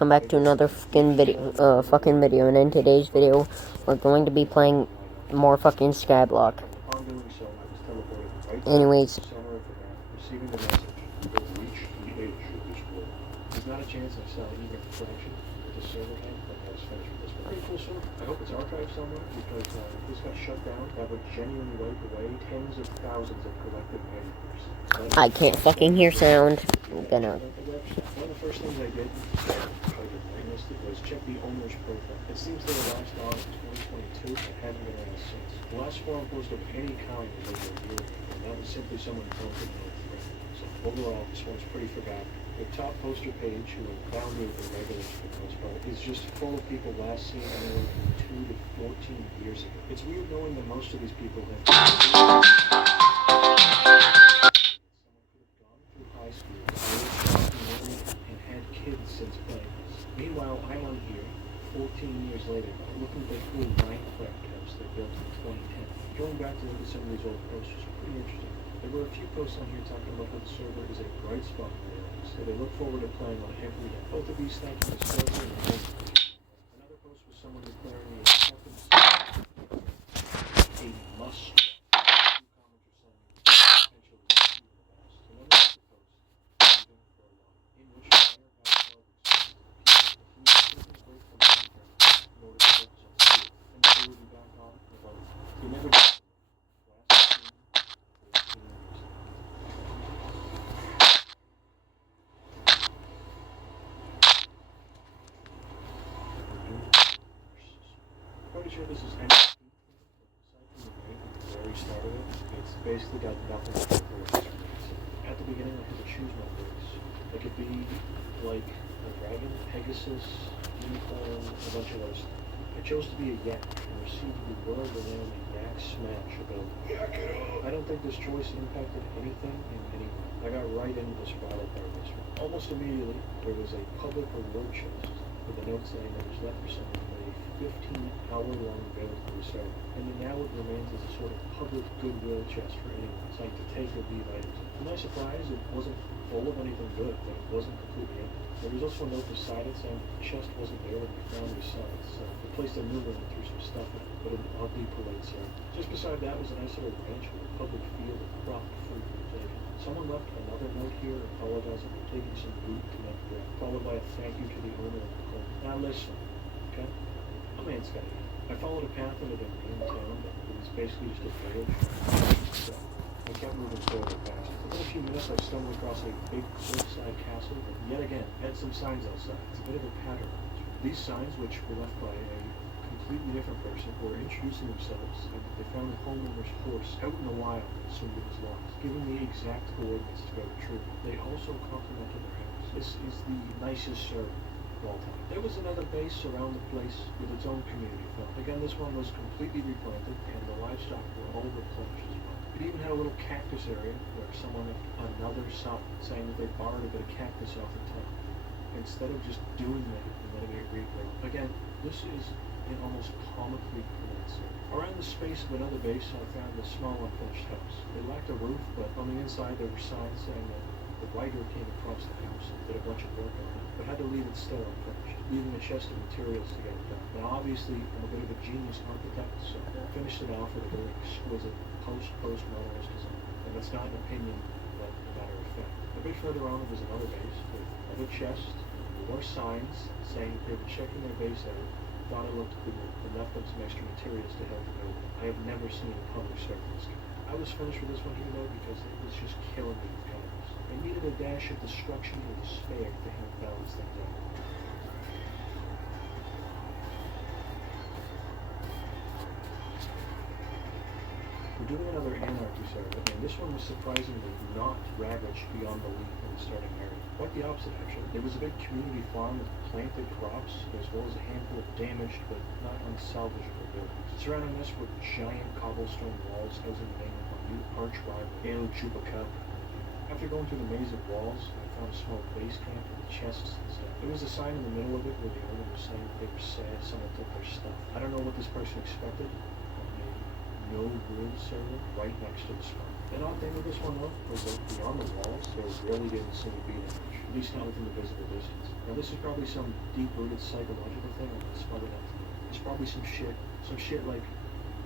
Come back to another fucking video, and in today's video, we're going to be playing more fucking Skyblock. Anyways. Receiving the message will reach the page of this world. There's not a chance I sell even a fraction of the server head that has finished with this one. Pretty cool server. I hope it's archived somewhere because if this got shut down, that would genuinely wipe away tens of thousands of collective memories. I can't fucking hear sound. I'm gonna. One of the first things I did was check the owner's profile. It seems they were last on in 2022 and haven't been on since. The last forum post of any kind was over a year ago, and that was simply someone posting on the thread. So overall, this one's pretty forgotten. The top poster page, who are bounded with regulars for the most part, is just full of people last seen anywhere from 2 to 14 years ago. It's weird knowing that most of these people have someone could have gone through high school, married, and had kids since playing this. Meanwhile, I'm on here, 14 years later, looking at the cool Minecraft house they built in 2010. Going back to look at some of these old posts was pretty interesting. There were a few posts on here talking about how the server is a bright spot in their lives, so they look forward to playing on every day. Both of these thanking the server and the Another post was someone declaring a acceptance a must. Two comments are saying potentially the best. Another post even for a while, in which Firehouse Club explains that people who break from Minecraft in order to focus on school, and they will be back on about it. They never did. Pretty sure this is aside from the name at the very start of it, it's basically got nothing to do with this race. At the beginning, I had to choose my race. It could be like a dragon, Pegasus, unicorn, a bunch of those. I chose to be a yak and received the world-renowned yak smash ability. I don't think this choice impacted anything in any way. I got right into this battle part of this one. Almost immediately, there was a public reward chest with a note saying that it was left for someone with a 15-hour-long build to the server, and now it remains as a sort of public goodwill chest for anyone trying to take or leave items. To my surprise, it wasn't full of anything good, but it wasn't completely empty. There was also a note beside it saying the chest wasn't there when we found the sides, so we placed a new one and threw some stuff in it, but an oddly polite server. Just beside that was a nice little ranch with a public field of cropped fruit and vegetation. Someone left another note here apologizing for taking some loot to make bread, followed by a thank you to the owner of the home. Now listen, okay? A man's got it. I followed a path into the main town, but it was basically just a village. So I kept moving further past. Within a few minutes, I stumbled across a big cliffside castle that, yet again, had some signs outside. It's a bit of a pattern. These signs, which were left by a completely different person, were introducing themselves, and they found a homeowner's horse out in the wild and assumed it was lost, giving the exact coordinates to go retrieve it. They also complimented their house. This is the nicest server of all time. There was another base around the place with its own community felt. Again, this one was completely replanted, and the livestock were all replenished as well. It even had a little cactus area where someone left another sign saying that they borrowed a bit of cactus off the top, instead of just doing that and letting it regrow. Again, this is an almost comically pronounced. Around the space of another base, I found a small unfinished house. It lacked a roof, but on the inside there were signs saying that the writer came across the house and did a bunch of work on it, but had to leave it still unfinished, leaving a chest of materials to get it done. Now obviously, I'm a bit of a genius architect, so I finished it off with a very exquisite post-modernist design. And that's not an opinion, but a matter of fact. A bit further on was another base with another chest, more signs saying they were checking their base out, thought it looked cool, and left them some extra materials to help the building. I have never seen a public surface. I was finished with this one here though because it was just killing me with colors. I needed a dash of destruction or despair to help balance things out. We're doing another Anarchy server, and this one was surprisingly not ravaged beyond belief in the starting area. Quite the opposite, actually. There was a big community farm with planted crops, as well as a handful of damaged but not unsalvageable buildings. Surrounding this were giant cobblestone walls housing the name of our new arch rival, El Chupacabra. After going through the maze of walls, I found a small base camp with chests and stuff. There was a sign in the middle of it where the owner was saying that they were sad someone took their stuff. I don't know what this person expected. No rules server right next to the spawn. An odd thing with this one though was that beyond the walls, there really didn't seem to be that much, at least not within the visible distance. Now this is probably some deep-rooted psychological thing, it's probably not. There's probably some shit like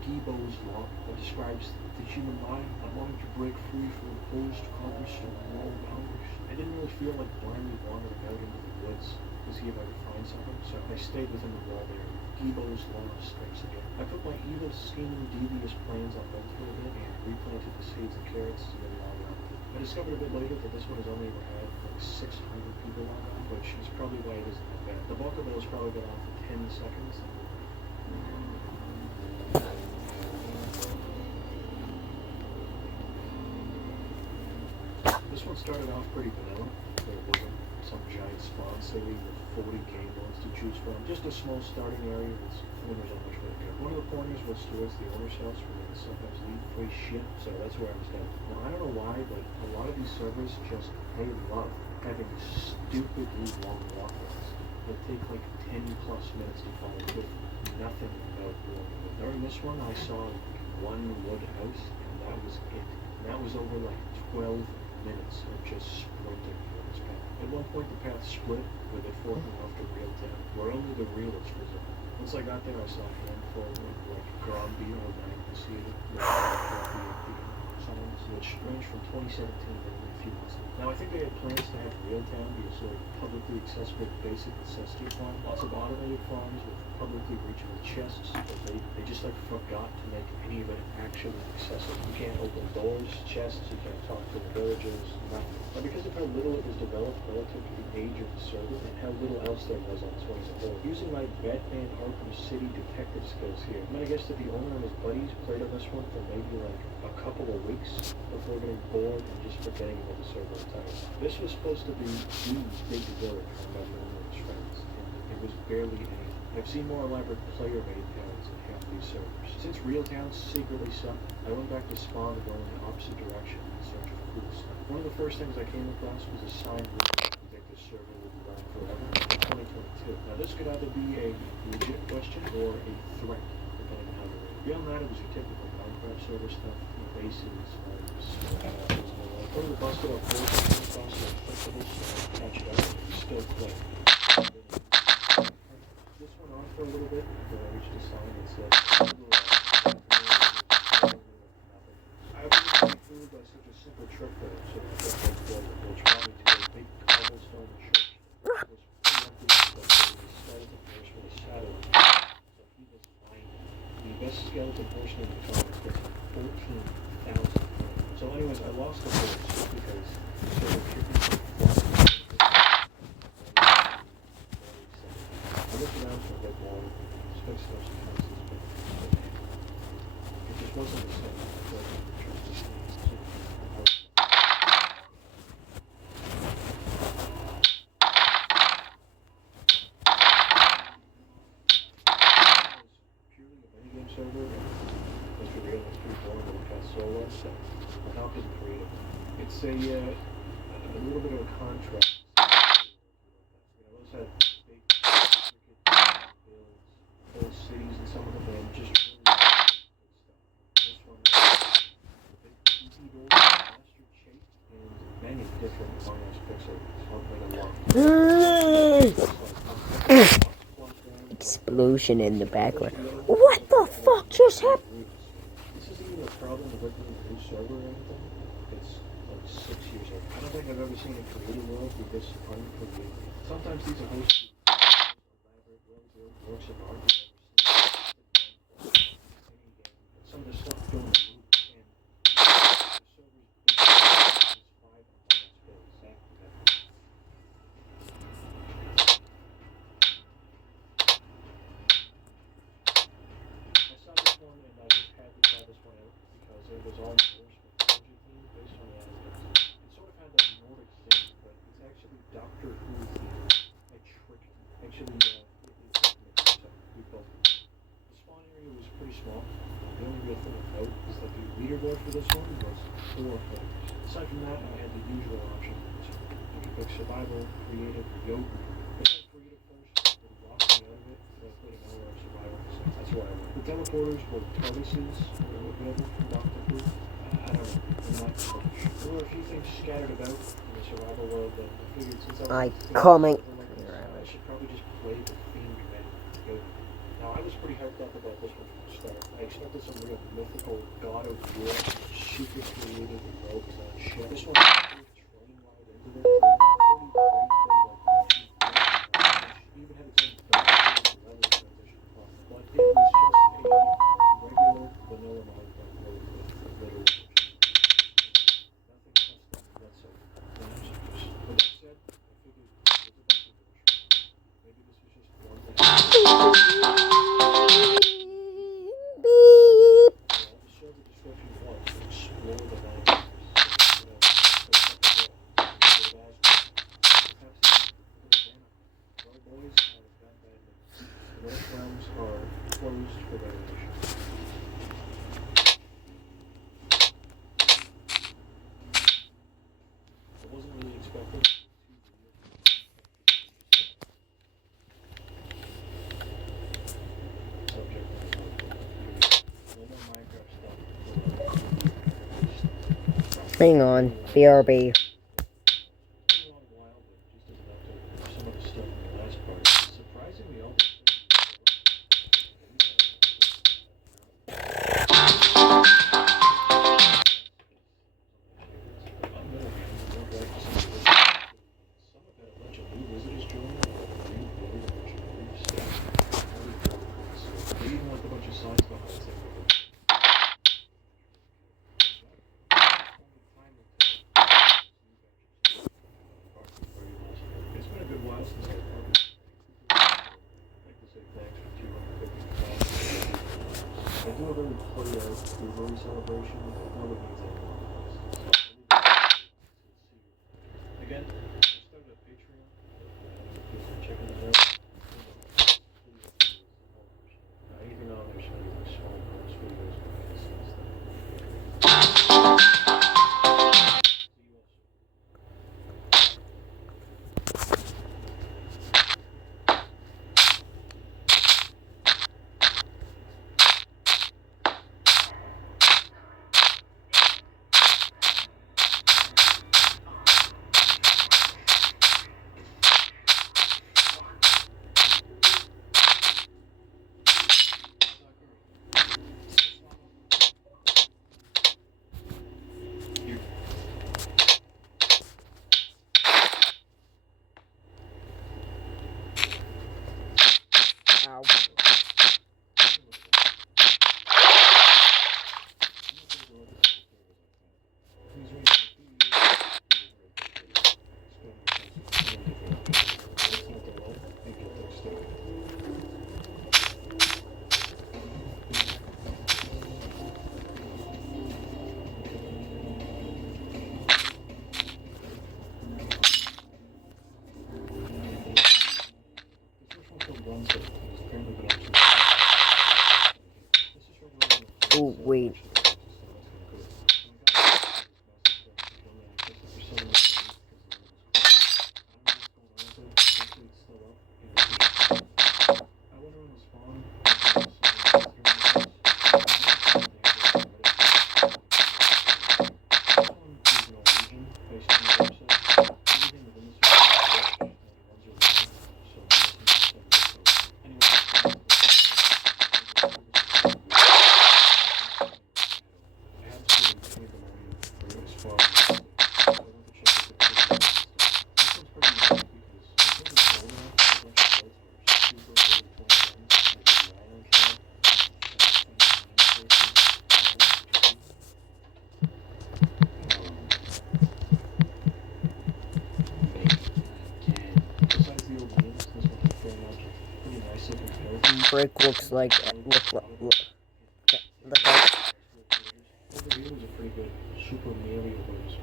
Guibau's law that describes the human mind not wanting to break free from imposed cobblestone wall boundaries. I didn't really feel like blindly wandering out into the woods to see if I could find something, so I stayed within the wall there. Guibau's law strikes again. I put my evil, scheming, devious plans on hold for a bit and replanted the seeds and carrots and then logged on. I discovered a bit later that this one has only ever had like 600 people log on, which is probably why it isn't that bad. The bulk of those probably got on for 10 seconds. This one started off pretty vanilla. There wasn't some giant spawn city with 40 game modes to choose from. Just a small starting area with corners on which way to go. One of the corners was towards the owner's house where they sometimes leave free shit, so that's where I was headed. Now, I don't know why, but a lot of these servers just, they love having stupidly long walkways that take like 10 plus minutes to follow with nothing about boring. During this one, I saw one wood house, and that was it. And that was over like 12 minutes of just sprinting through this path. At one point, the path split with it forking off to real town, where only the realists reside. Once I got there, I saw a handful of like Gromby or Magnificent songs, which ranged from 2017 to a few months ago. Now, I think they had plans to have Realtown be a sort of publicly accessible basic necessity farm. Lots of automated farms with publicly reachable chests, but they just like forgot to make any of it actually accessible. You can't open doors, chests, you can't talk to the villagers, nothing. Now, because of how little it was developed relative to the age of the server and how little else there was on this one as a whole, using my Batman Arkham City detective skills here, I'm gonna guess that the owner and his buddies played on this one for maybe like a couple of weeks before getting bored and just forgetting about the server entirely. This was supposed to be the big village run by the owner and his friends, and it was barely anything. I've seen more elaborate player-made towns in half these servers. Since real towns secretly suck, I went back to spawn to go in the opposite direction in search of cool stuff. One of the first things I came across was a sign that predict this server would be running forever in 2022. Now this could either be a legit question or a threat, depending on how to read it. Beyond that, it was your typical Minecraft server stuff, bases, one of the busted up boards across the flexible so catch it up and still play. This went on for a little bit until I reached a sign that said I was fooled by such a simple trick though, so I got right forward, which brought me to a big cobblestone church that was preempted by the skeleton horseman of Saturn. So he was mine. The best skeleton horseman in the comics gets 14,000. So anyways, I lost the horse because so the tricky I looked around for a bit more, fixed those houses, but it just wasn't the same. Purely a minigame server, and let's be real, it's pretty boring to look at solo, so we're not getting creative. It's a little bit of a contrast. Those had big builds, whole cities, and some of them had just really good stuff. This one has a big easy build, master shape, and many different finance pixels. Explosion in the background. What the fuck just happened? This isn't even a problem with working with a new server or anything. It's like 6 years old. I don't think I've ever seen a creative world be this uncreative. Sometimes these are hosted elaborate, well-built works of art you've never seen. Some of the stuff don't move, and the server's basically 5 on builds. I saw this one and I just had to try this one out because it was all Norse mythology themed based on the animals. It sort of had that Nordic thing, but it's actually Doctor Who themed. I tricked it. Actually, we built it. The spawn area was pretty small. The only real thing of note is that the leaderboard for this one was 4 players. Aside from that, I had the usual options. I could pick survival, creative, or yogurt. If I creative first, it would lock me out of it, but putting all our survival, so that's where I went. The teleporters were TARDISes, available from Doctor Who. I don't know. I'm not so much. There were a few things scattered about in the survival world that I figured since I I was comment. I should probably just play the themed menu. Now, I was pretty hyped up about this one from the start. I expected some real mythical god of war, super creative and well-designed shit. This one was train ride into it. Pretty great build up. Even had its own level transition fun. But it was just a regular vanilla Minecraft world with literal nothing custom whatsoever. With that said, I figured it was a bunch of bullshit. Maybe this was just one that the server description was explore the landscapes. Well, boys, I was gone bad news. The North Realms are closed for renovation. I wasn't really expecting subject matter. No more Minecraft stuff. Hang on. BRB. It's been a long while, but just as an update for some of the stuff in the last part. Surprisingly, all those some have had a bunch of new visitors join, new build, a bunch of new stuff. They even left a bunch of signs behind saying that it's been a good while since I've parked. I'd like to say thanks for 250 I do a very play out Blueberry celebration, but nobody needs anything. Again, I started a Patreon. If you're checking it out, anything on there, so anything small, bonus videos, and all this stuff. See you all Ow. Oh, wait. Brick looks like look like. Overview was a pretty good Super Mario Bros.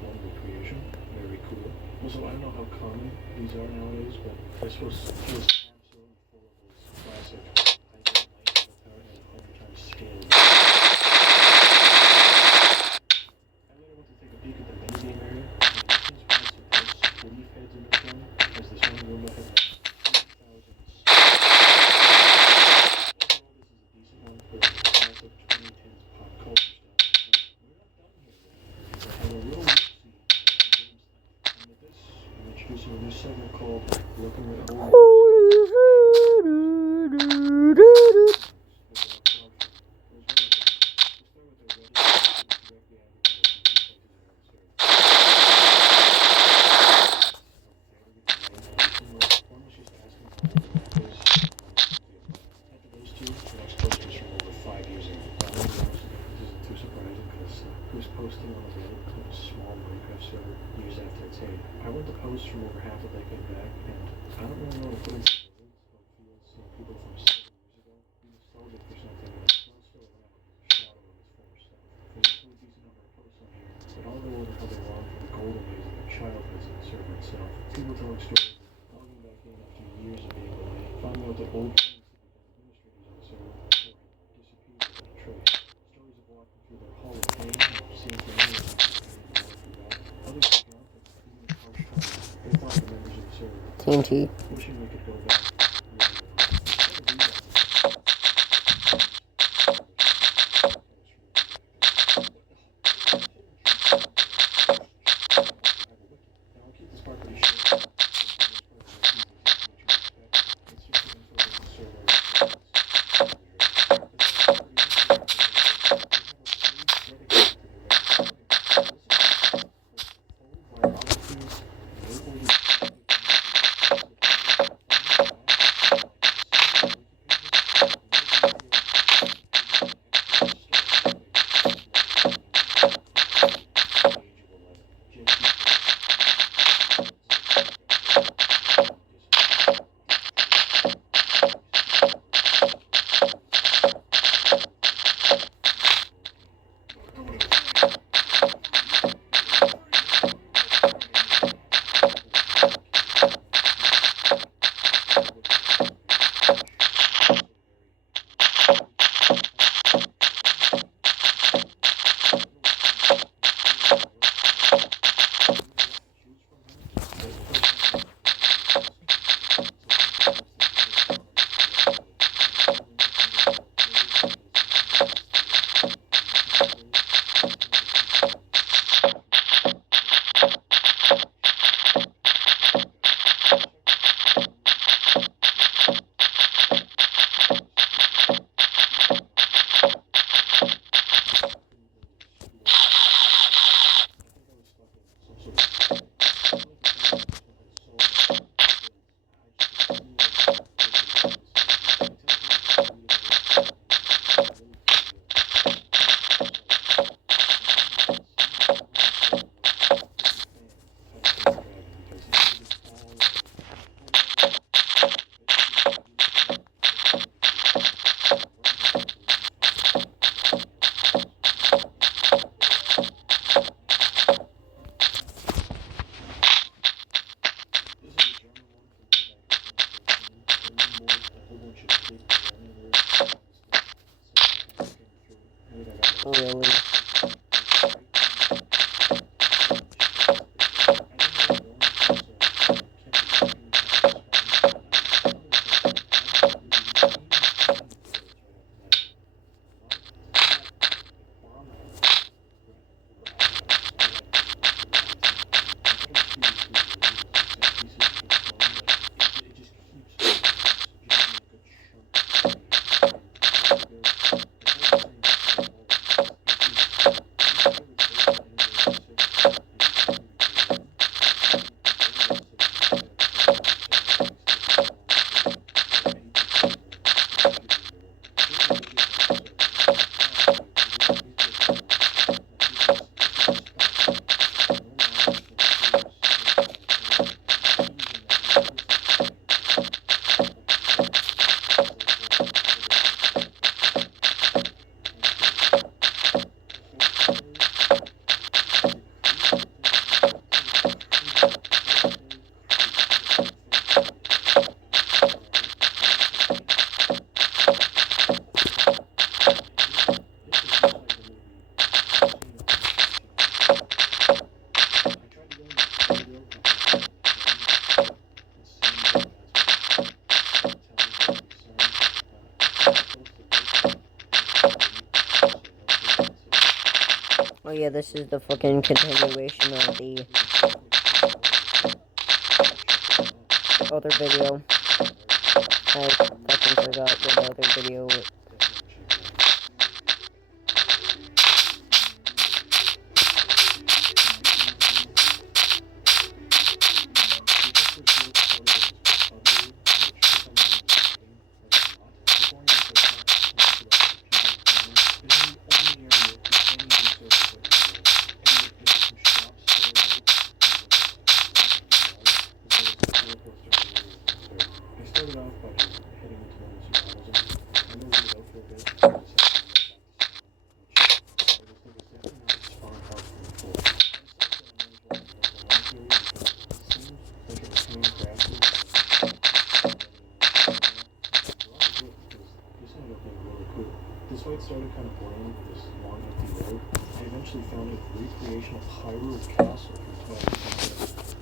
1-1 recreation. Very cool. Also, I don't know how common these are nowadays, but this was just absolutely full of those classic high-grade lights with power and 100 times scale. I later went to take a peek at the minigame area, and it seems we had some close leaf heads in this one, as this one Roomba had like 2,000. Overall, this is a decent one for classic 2010s pop culture stuff. We're not put in some words about fields, people from 7 years ago, he nostalgic for something that's still around, shadow of his former self. There's also a decent number of posts on here that all go over how they long for the golden days of their childhoods in the server itself. People telling stories of logging back in after years of being away, finding out that old friends had become administrators on the server, or had disappeared without a trace. Stories of walking through their hall of fame, seeing familiar others taking off with even harsh times. They thought the members of the server TNT. wishing they could go back. Really? Oh yeah, this is the fucking continuation of the other video. I fucking forgot what the other video was. started off by heading into one of the survival zones. I moved it out for a bit, and decided to get back to spawn, which I was definitely not as far apart from before. I decided that I might as well make a long series because it seemed like it was handcrafted. This ended up being really cool. This fight started kind of bland with this long empty road. I eventually found a recreation of Hyrule Castle from Twilight Princess.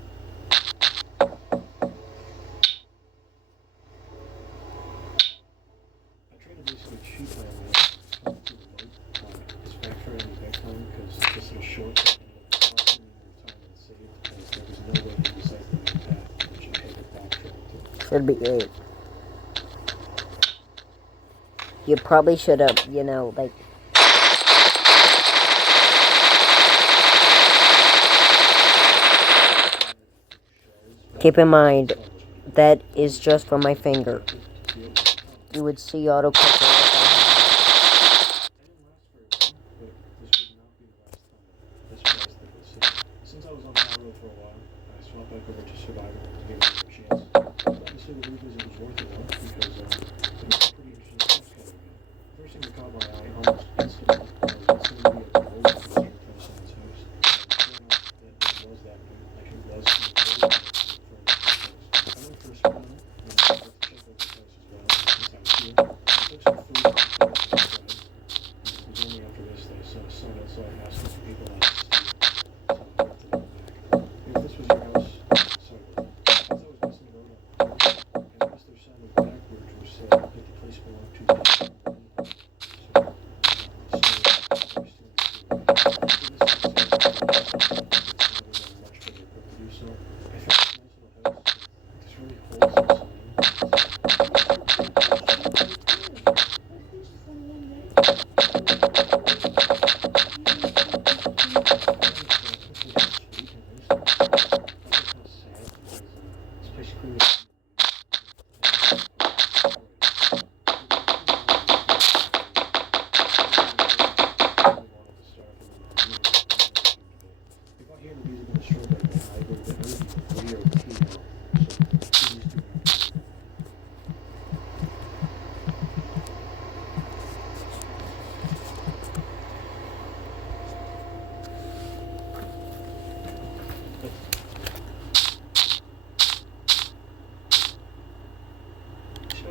I tried to basically cheat my way up to the road. This backfired on the background because this little shortcut ended up costing me more time than saved, as there was no way to decipher the path, which I had to backtrack to. Should be great. You probably should have, you know, like... Keep in mind, that is just from my finger. You would see autocorrect. Since I was on Hyrule for a while, I swapped back over to Survivor to give it a chance. Obviously, the reason it was worth it though, because there was some pretty interesting stuff coming in. First thing that caught my eye almost instantly was what's going to be a gold coaster in front of someone's house. Sure enough, it was that. Actually, was the gold coaster in front of someone's house. I went for a spin on it, and I got to check out the place as well, since I was here. I took some food and got outside. It was only after this that I saw a sign outside asking for people out to see it. If this was your house, sorry about that. Since I was missing a road on the first, and the rest of sounded backwards, which said that the place belonged to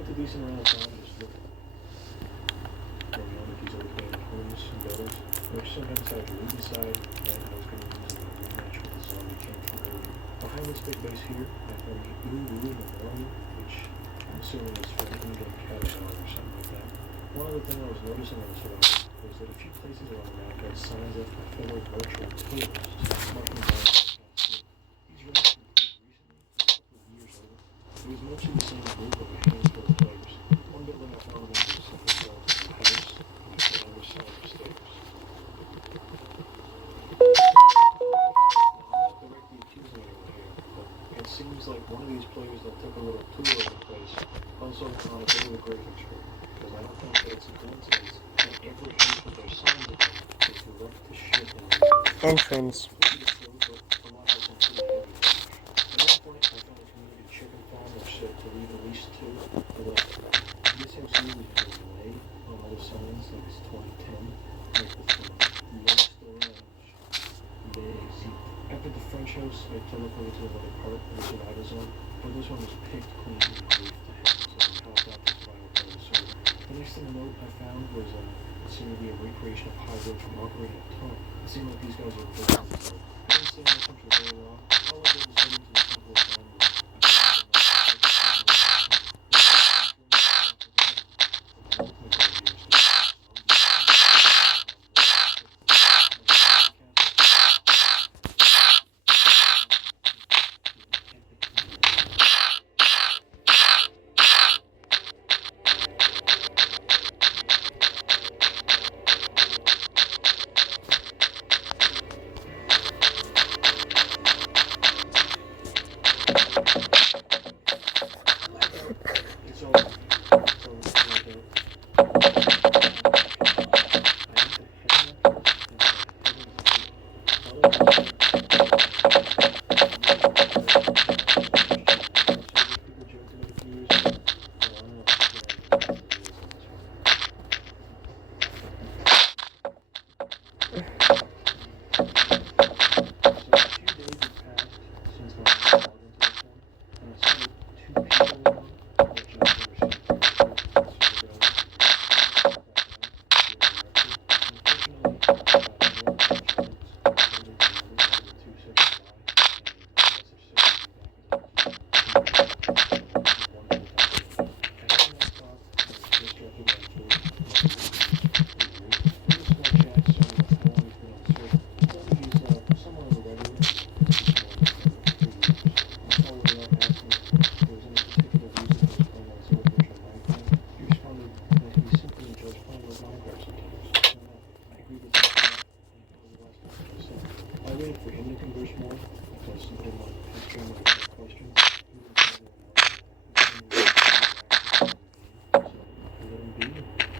the decent amount of time just looking around at these old abandoned homes and buildings, which sometimes have a wooden side, and I was going to use it to rematch with the zombie came from earlier. Behind this big base here, I found the Uru Memorial, which I'm assuming is for an in-game catalog or something like that. One other thing I was noticing on this survival was that a few places around the map had signs left by fellow virtual terrorists marking down the past. These relics were created recently, a couple of years later. It was mostly the same group of a handful of players. One building I found was a simple wall to the house, with the other side of stairs. Now, I'm not directly accusing anyone here, but it seems like one of these players that took a little tour of the place also went on a bit of a graphics trip, because I don't think that it's a coincidence that every inch of their sign is rough to shit in the Entrance. To leave at least two, but this house usually has a delay on all the signs, like it's 2010, like with low storage, after the French house, I teleported to another part of the survival zone, but this one was picked clean and brief to have, so I hopped out the survival part of the server. The next thing I found was it seemed to be a recreation of Hyrule from Ocarina of Time. It seemed like these guys were built on the road. I didn't stay in the country very long. All I did was head into the Temple of Time.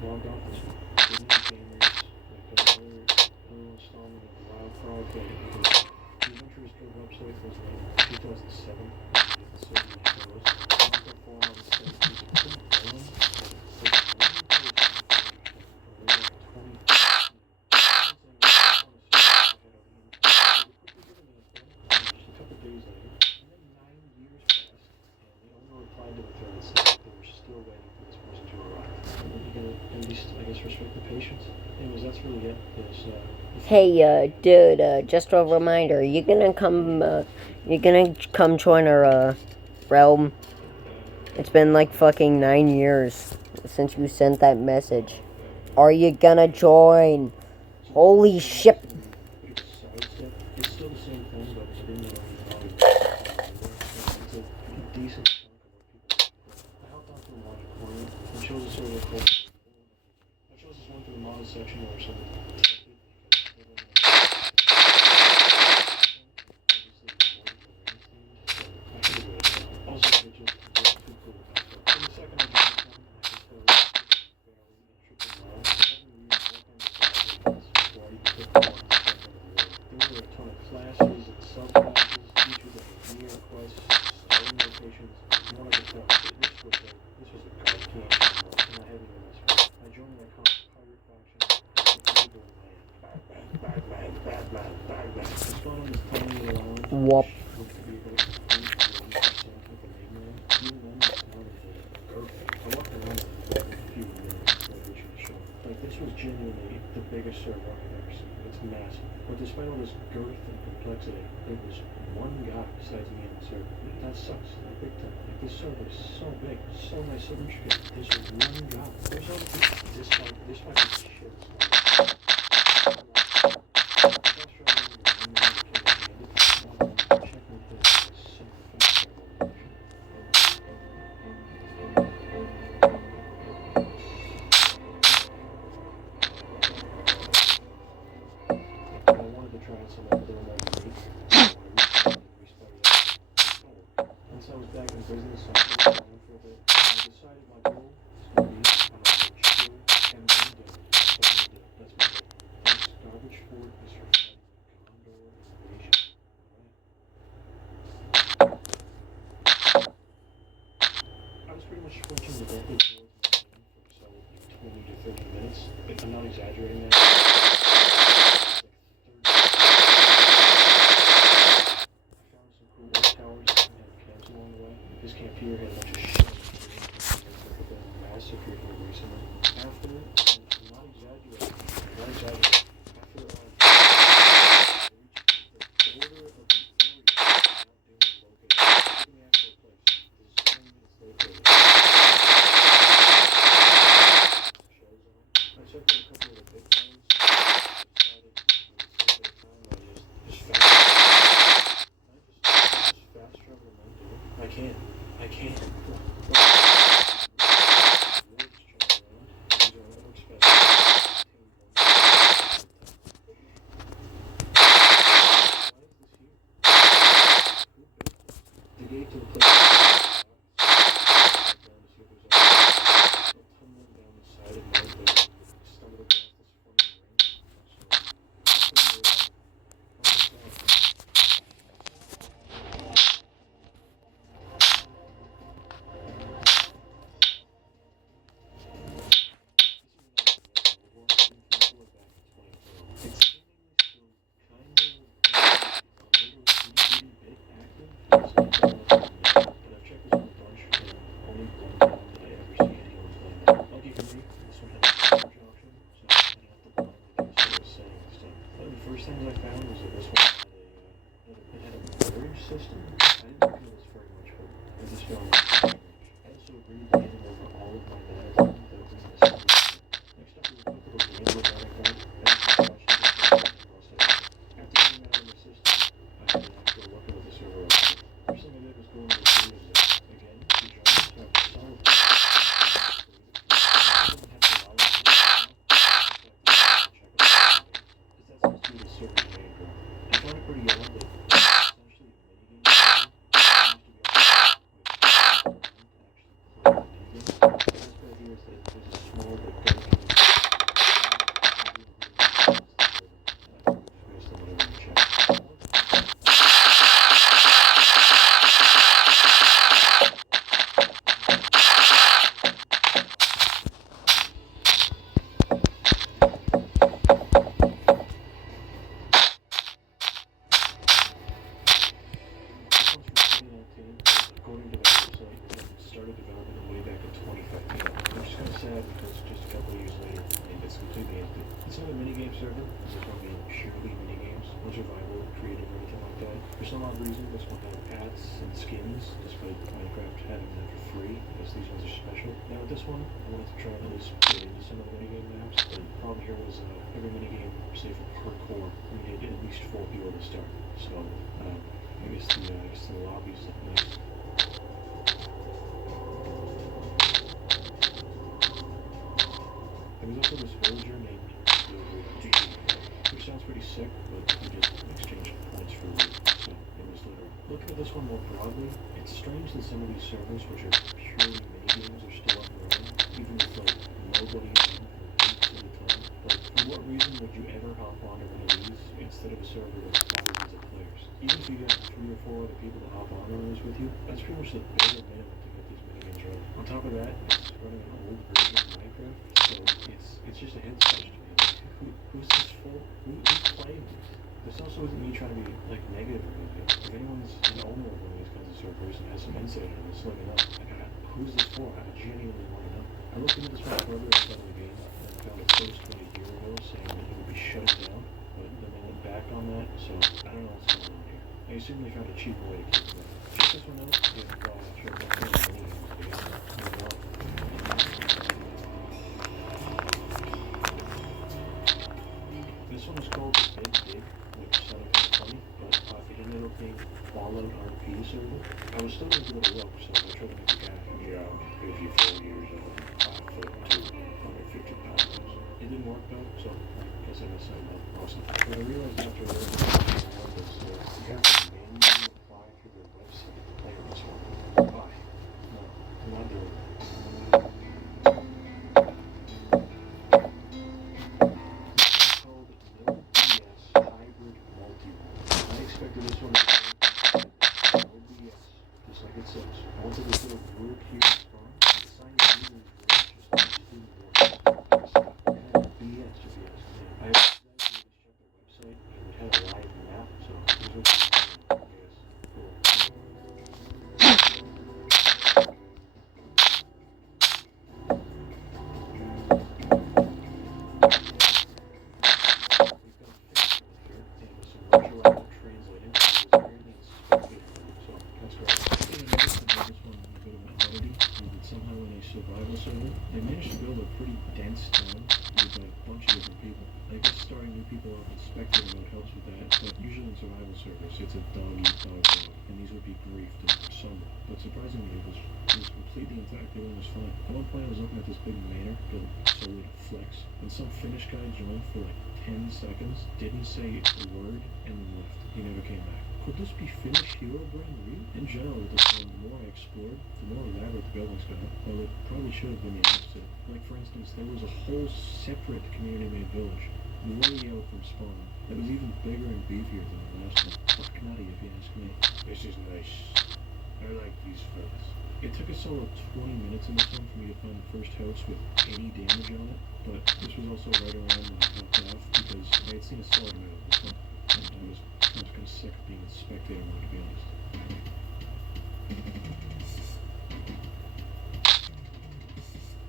logged off this one. Video gamers, like another installment of the Wild Card game. The Adventurous Code website was made in 2007. The server was closed. The forum on the site was a complete villain. There's one person from over 20. Just a couple days later, and then 9 years passed, and the owner replied to the thread and said that they were still waiting for this person to arrive. You gonna at least, I guess, respect the patience. Anyways, that's really it. Hey, dude, just a reminder, you're gonna come join our, realm. It's been like fucking 9 years since you sent that message. Are you gonna join? Holy shit. It's still the same thing, but it's been it's a decent chunk of what people I hopped onto the logic corner and chose a server called I chose this one for the modded section where someone Whoop. Like, this was genuinely the biggest server I've ever seen. It's massive. But despite all this girth and complexity, there was one guy besides me on the server. That sucks. Like, big time. Like, this server is so big, so nice, so intricate. There's one guy. There's other people. This fucking shit is fun. Once I was back in business, I was for a bit. I decided my goal is to be chill and random. That's my goal. This garbage fort is for Condor Invasion. I was pretty much switching directly towards my game for so 20 to 30 minutes. Like, I'm not exaggerating that. This camp here had a bunch of shit. Massive here recently. After, and I'm not exaggerating, after the border of the area, not being located, in the actual place, is 10 minutes located. I checked out a couple of the big planes, decided to take a time, I just fast travel and do it. I can't. The gate to the place. Tumbling down the side of my building, stumbled across this funny first things I found was that this one had a barrier system. I didn't think it was very much for I just found it. I also agreed to hand over all of my data that was in this server. Next up was a couple of games that I got. After getting that in the system, I had an actual look at what the server was. First thing I did was go into the series again. The Germans have solid I found it pretty young, but essentially a minigame. The best part here is that there's a small but dedicated sad because just a couple of years later, it's completely empty. It's not a minigame server. There's no being purely minigames, no survival, creative, or anything like that. For some odd reason, this one had hats and skins, despite Minecraft having them for free, because these ones are special. Now with this one, I wanted to try and at least get into some of the minigame maps, but the problem here was every minigame, save for parkour, we needed at least 4 people to start. So, I guess the lobbies look nice. There was also this villager named Gigi, which sounds pretty sick, but we just exchanged points for loot, so it was literal. Looking at this one more broadly, it's strange that some of these servers, which are purely minigames, are still up and running, even with like nobody on for weeks at a time. Like, for what reason would you ever hop onto one of these instead of a server with thousands of players? Even if you got 3 or 4 other people to hop on those with you, that's pretty much the bare minimum to get these minigames right. On top of that, it's running an old version of Minecraft, so it's just a head scratch to me. Like, who's this for? Who's playing this? This also isn't me trying to be like negative or anything. If anyone's an owner of one of these kinds of servers and has some insight on this, let me know. Like, who's this for? I genuinely want to know. I looked into this one further outside of the game and found a post from a year ago saying that it would be shutting down, but then they went back on that, so I don't know what's going on here. I assume they found a cheaper way to keep it going. Check this one out if you're playing mini games together. Moving on. This one is called Big Dig, which sounded kind of funny, but it ended up being Fallout RP server. I was still going to give it a look, so I tried to make a guy. Yeah, if you're 4 years old, 5 foot 2, 150 pounds. It didn't work though, so I guess I messed that up. Awesome. But I realized after a little bit of this, you have to manually apply for their website to play this one. Why? No, I'm not doing it. Expected this one to be OBS, just like it says. I went to this little group here at spawn. The sign of you is just like student workers. Kind of BS if you ask me. I asked them to check their website and it had a live map, so here's what you can do, I guess. Cool. Survival server, they managed to build a pretty dense town with a bunch of different people. I guess starting new people off in spectator mode helps with that, but usually in survival servers, it's a dog eat dog world, and these would be griefed and somber. But surprisingly, it was completely intact. Everyone was fine. At one point, I was looking at this big manor built solely to flex, and some Finnish guy joined for like 10 seconds, didn't say a word, and then left. He never came back. Could this be Finnish hero brand real? In general, with this one, the more I explored, the more elaborate the buildings got. Well, it probably should have been the opposite. Like, for instance, there was a whole separate community-made village, way out from spawn, that was even bigger and beefier than the last one. Fuck nutty, if you ask me. This is nice. I like these fellas. It took a solid 20 minutes in this one for me to find the first house with any damage on it, but this was also right around when I hopped off, because I had seen a solid amount of this one. And I was kind of sick of being a spectator mode, to be honest.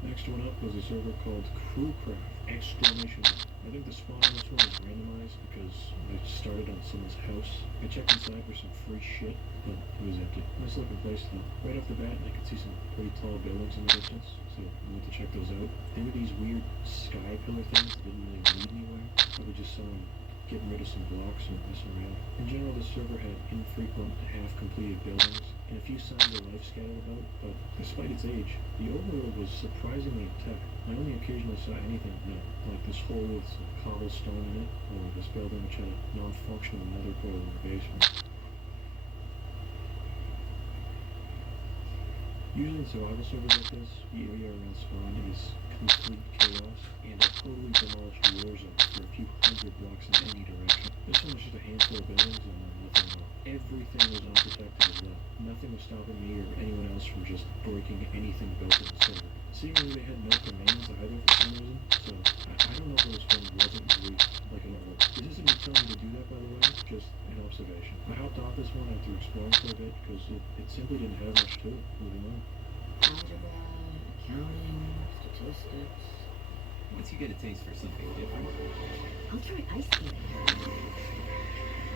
Next one up was a server called Crewcraft! Exclamation mark. I think the spawn on this one was randomized because it started on someone's house. I checked inside for some free shit, but it was empty. Nice looking place though. Right off the bat, I could see some pretty tall buildings in the distance, so I went to check those out. They were these weird sky pillar things that didn't really lead anywhere. Probably just someone getting rid of some blocks and messing around. In general, this server had infrequent, half-completed buildings, and a few signs of life scattered about, but despite its age, the overworld was surprisingly intact. I only occasionally saw anything new, like this hole with some cobblestone in it, or this building which had a non-functional nether portal in the basement. Usually in survival servers like this, the area around spawn is complete chaos, and a totally demolished war zone for a few hundred blocks in any direction. This one was just a handful of buildings and then nothing more. Everything was unprotected as well. Nothing was stopping me or anyone else from just breaking anything built in the server. Seemingly they had no commands either for some reason, so I don't know if this one wasn't briefed like it was. This isn't me telling you to do that, by the way, just an observation. I hopped off this one after exploring for a bit because it simply didn't have much to it. Moving on. Algebra, accounting, statistics. biscuits. Once you get a taste for something different, I'll try ice cream.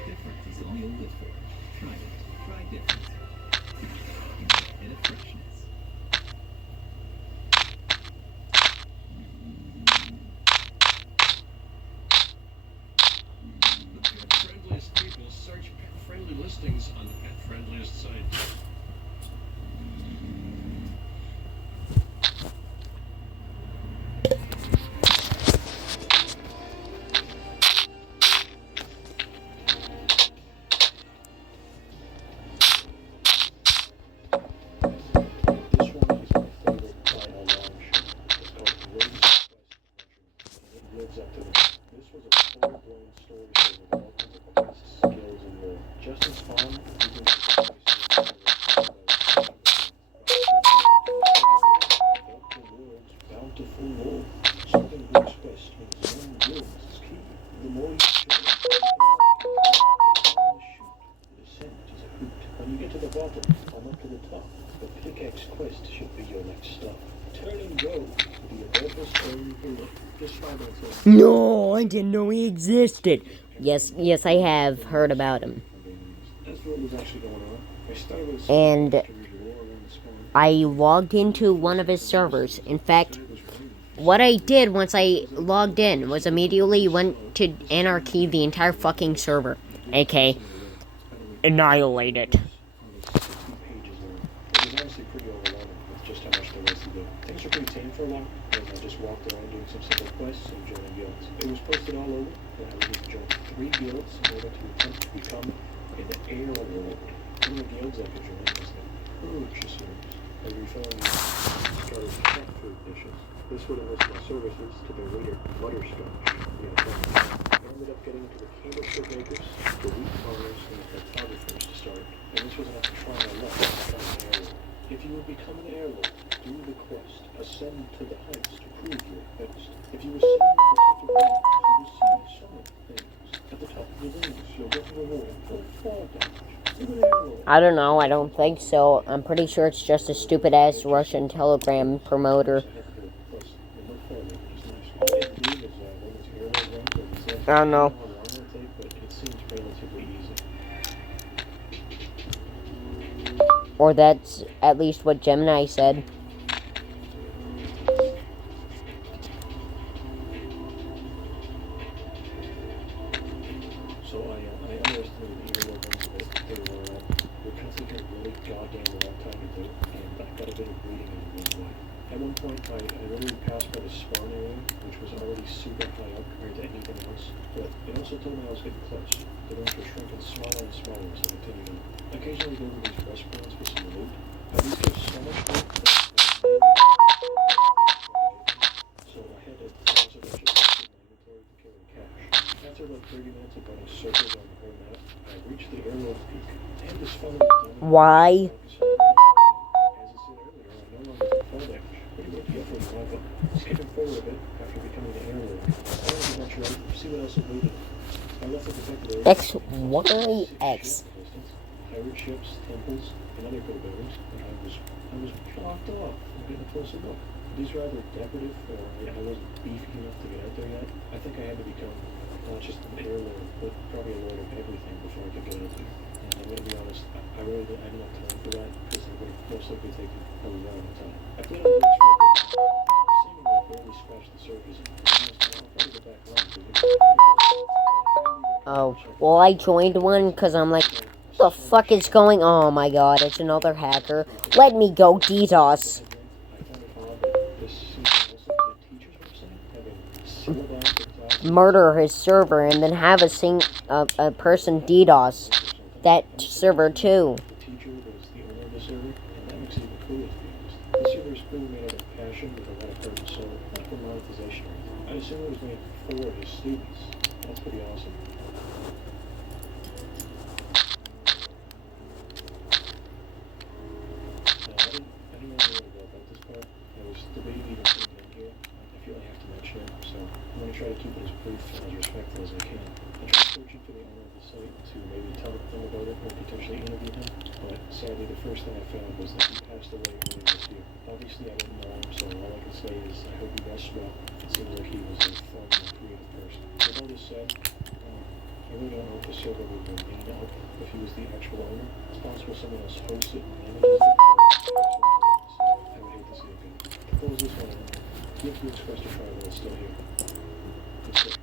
different is all you'll live for. Try it. Try different. You get a hit of freshness. The pet-friendliest people search pet-friendly listings on the pet-friendliest sites. This one is my favorite by a long shot. It's called Ray's Quest Adventure, and it lives up to this. This was a full-blown story show with all kinds of quests, skills, and lore. Just as fun as you the world's bountiful lore. Solving Ray's Quest means knowing guilds is key. The more you show, the descent is a hoot. When you get to the bottom, climb up to the top. The pickaxe quest should be your next stop. Turn and go will be a purple stone bullet. Just 5 minutes later. No, I didn't know he existed. Yes, I have heard about him. That's what was actually going on. I started with And around the spawn. I logged into one of his servers. In fact, what I did once I logged in was immediately went to Anarchy the entire fucking server. AK, annihilate it. Pages long. It was honestly pretty overwhelming with just how much there was to do. Things were pretty tame for a while, and I just walked around doing some simple quests and joining guilds. It was posted all over that I would need to join 3 guilds in order to attempt to become an heir lord. One of the guilds I could join was the Purchasers. I referring to started cat food dishes. This would enlist my services to their leader, Butterscotch. I ended up getting into the candlestick makers, the wheat farmers, and the photographers to start. And this was enough to try my luck to become an heir lord. If you would become an heir lord, do the quest, ascend to the heights to prove you're best. If you ascend the protected ranks, you will see summit things. At the top of the wings, you'll get the reward for fall damage. I don't know, I don't think so. I'm pretty sure it's just a stupid ass Russian Telegram promoter. I don't know. Or that's at least what Gemini said. So I underestimated the airload ones a bit. They were kind of taking a really goddamn long time to do, and I got a bit of bleeding in the meanwhile. At one point, I literally passed by the spawn area, which was already super high up compared to anything else, but it also told me I was getting close. The rooms were shrinking smaller and smaller as I continued on. I occasionally go over these restaurants for some loot. These get so much loot that so I had to pause it and just put my inventory to carry cash. After about 30 minutes of running circles on the whole map, I reached the airload peak. And this funnel was done. Why? As I said earlier, I no longer took fall damage. Pretty much the upward lava. Skipping forward a bit after becoming the airload. I wanted to venture out, see what else awaited. I left the protected area. X, Y, X. Pirate ships, temples, and other cool buildings, and I was blocked off from getting a closer look. These were either decorative or I wasn't beefy enough to get out there yet. I think I had to become not just an air lord, but probably a lord of everything before I could get out there. And I'm gonna be honest, I really didn't have enough time for that because it would have most likely taken a long time. I played on the bridge for a good while, seemingly barely scratched the surface. And to be honest, I'll probably go back on because Oh, well, I joined one because I'm like, what the fuck is going on? Oh my god, it's another hacker. Let me go, DDoS. Murder his server and then have a person DDoS that server too. The teacher was the owner of the server, and that makes it even cooler to be honest. The server is cool made out of passion with a lot of heart and soul, not for monetization. I assume it was made for his students. That's pretty awesome. I didn't really know about this part. I was debating even putting it in here. I feel I have to mention it, so I'm going to try to keep it as brief and as respectful as I can. I tried searching for the owner of the site to maybe tell them about it or potentially interview him, but sadly the first thing I found was that he passed away earlier this year. Obviously I didn't know him, so all I can say is I hope he rests well. It seems like he was a fun and creative person. With all this said, I really don't know if the server would remain up if he was the actual owner. It's possible someone else hosts it and manages it. I would hate to see it go. To close this one out, Gift Express to Travel is still here. It's there.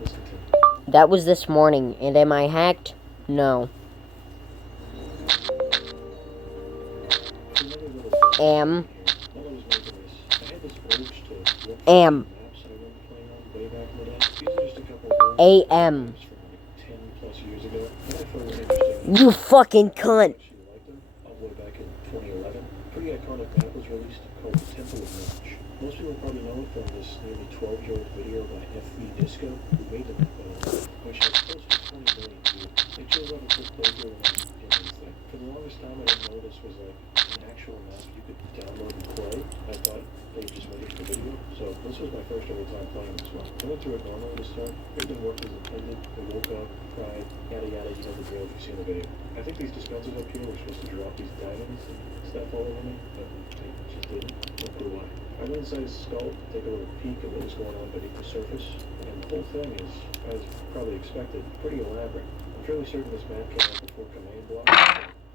Let's continue. That was this morning, and am I hacked? No. Am. Am. AM. You fucking cunt. Pretty iconic map was released called the Temple of March. Most people probably know it from this nearly 12-year-old video by FV Disco, who made the map, which has close to 20 million views. It shows off a quick playthrough and everything. For the longest time, I didn't know this was like an actual map you could download and play. I thought they just made it for video. So this was my first ever time playing this one. I went through it normally to start. Everything worked as intended. I woke up, cried, yada yada, you know the drill if you've seen the video. I think these dispensers up here were supposed to drop these diamonds and stuff all over me, but they just didn't. No clue why. I went inside his skull to take a little peek at what was going on beneath the surface, and the whole thing is, as probably expected, pretty elaborate. I'm fairly certain this map came out before command block.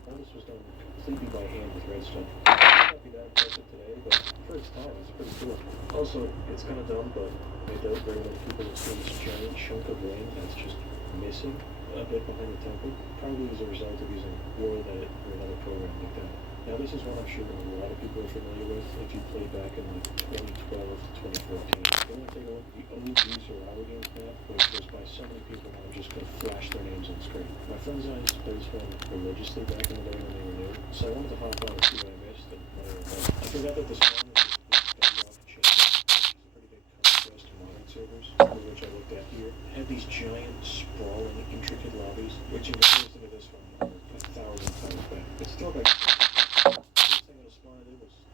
All this was done completely by hand with redstone. It might not be that impressive today, but for its time, it's pretty cool. Also, it's kind of dumb, but I doubt very many people have seen this giant chunk of land that's just missing a bit behind the temple, probably as a result of using World Edit or another program like that. Now this is one I'm sure a lot of people are familiar with if you played back in like 2012 to 2014. If you want to take a look at the OG Survival Games map, which was by so many people now I'm just going to flash their names on screen. My friends and I used to play this one religiously back in the day when they were new, so I wanted to hop on and see what I missed and what I remember. I forgot that this one was Bedrock Champion, which is a pretty big contrast to modern servers, which I looked at here. It had these giant, sprawling, intricate lobbies, which in comparison to this one are 1,000 times better. It's still like take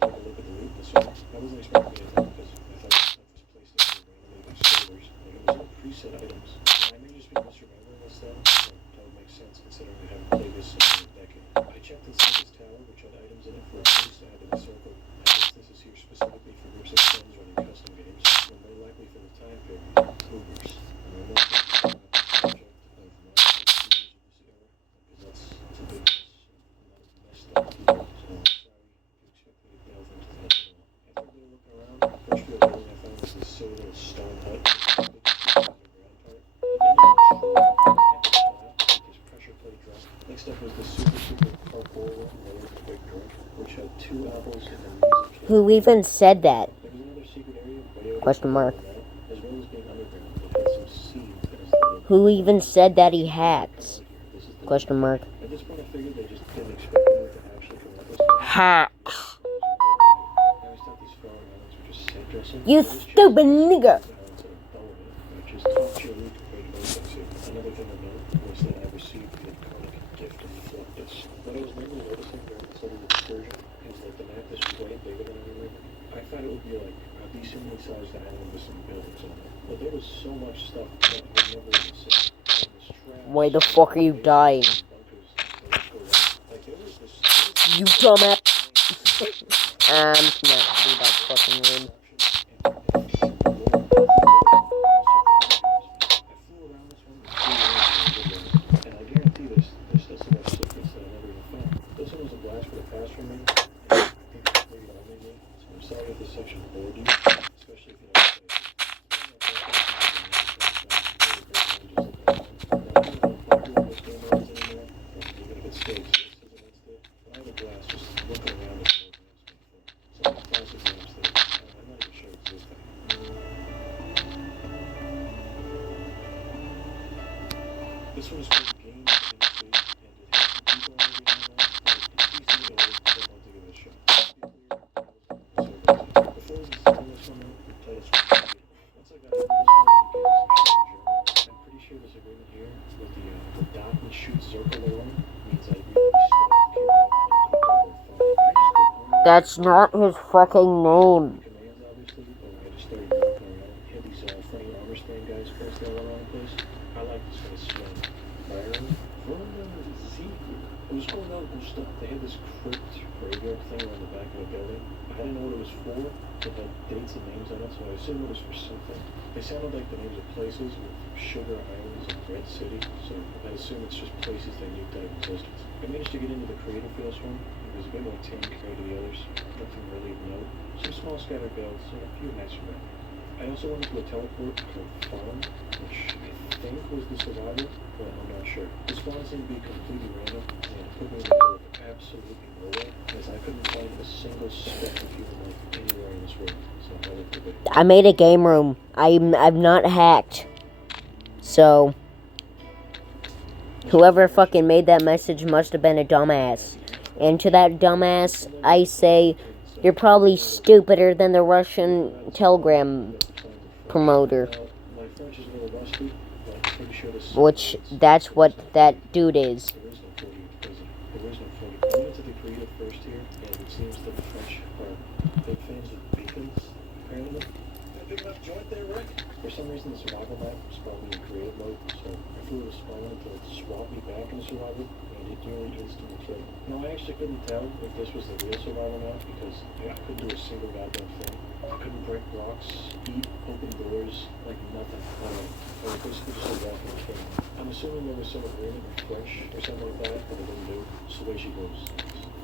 a look at the loot this one. I wasn't expecting anything because I thought stuff was placed in randomly by servers. Like it was all preset items. And I may just be misremembering this then. That would make sense considering we haven't played this in a decade. I checked inside this tower, which had items in it for a place to add to the circle. I guess this is here specifically for groups of friends running custom games, or more likely for the time period, cougars. And I won't talk about the subject of not cougars in this era, because that's a big mess. A lot of messed up people. So first real building I found was this silver little stone hut. This pressure plate drum. Next up was the super parkour one, that was a big drink, which had 2 apples and a music kit. Who even said that? There was another secret area, Question mark. as well as being underground, that had some seeds as the Who even said that he hacks? Question mark. At this point I figured they just didn't expect me to actually come up with something. Hacks. You You stupid nigga. Which is top tier loot compared to most things here. Another thing of note was that I received the iconic gift of Flectus. What I was mainly noticing during this little excursion is that the map is way bigger than I remember. I thought it would be like a decently sized island with some buildings on it. But there was so much stuff that I had never even seen. Why the fuck are you dying? You dumbass. Not do that fucking room. And I guarantee this does some more secrets that I never even found. This one was a blast for the past for me. I think it's pretty on me. So I'm sorry if this section bored you, especially if you know I had a blast just looking around at some classic games that I'm not even sure exist anymore. This one is called Games Industry, and it has some people on the game now, but it's decently old, so I want to give it a shot. Before we install this one, the title screen. Once I got into this one, it gave us a short journal. I'm pretty sure this agreement here with the dot and shoot circle alone means I agree to be stopped, keep on, and cook over a phone. I just clicked one. That's not his fucking name. Commands, obviously, but I just started walking around. Had these funny armor stand guys posted all around the place. I like this guy's skin. Byron from Z. It was cool though, cool stuff. They had this crypt graveyard thing around the back of the building. I didn't know what it was for, but the dates and names on it, so I assumed it was for something. They sounded like the names of places with Sugar Islands and Red City, so I assume it's just places they knew that existed. I managed to get into the creative for this one. It was a bit more tame compared to the others. Nothing really of note. Some small scattered builds, and a few nice from it. I also went into a teleport called Fawn, which I think was the survivor, but I'm not sure. The spawn seemed to be completely random, and it put me in the middle of absolutely nowhere, as I couldn't find a single speck of human life anywhere in this world. So I looked a bit. I made a game room. I'm not hacked. So whoever fucking made that message must have been a dumbass. And to that dumbass, I say, you're probably stupider than the Russian Telegram promoter. My French is a little rusty, but I'm pretty sure this. Which, that's what that dude is. There is no 40 prison. There is no 40. I went into the creative first here, and it seems that the French are big fans of beacons, apparently. Got a big enough joint there, Rick? For some reason, the survival map spawned me in creative mode, so I flew to spawn to swap me back into survival, and it nearly instantly killed me. Now, I actually couldn't tell if this was the real survival map, because I couldn't do a single goddamn thing. I couldn't break blocks, eat, open doors, like nothing. I was basically just a walking king. I'm assuming there was some agreement with French or something like that, but I didn't do. It's the way she goes.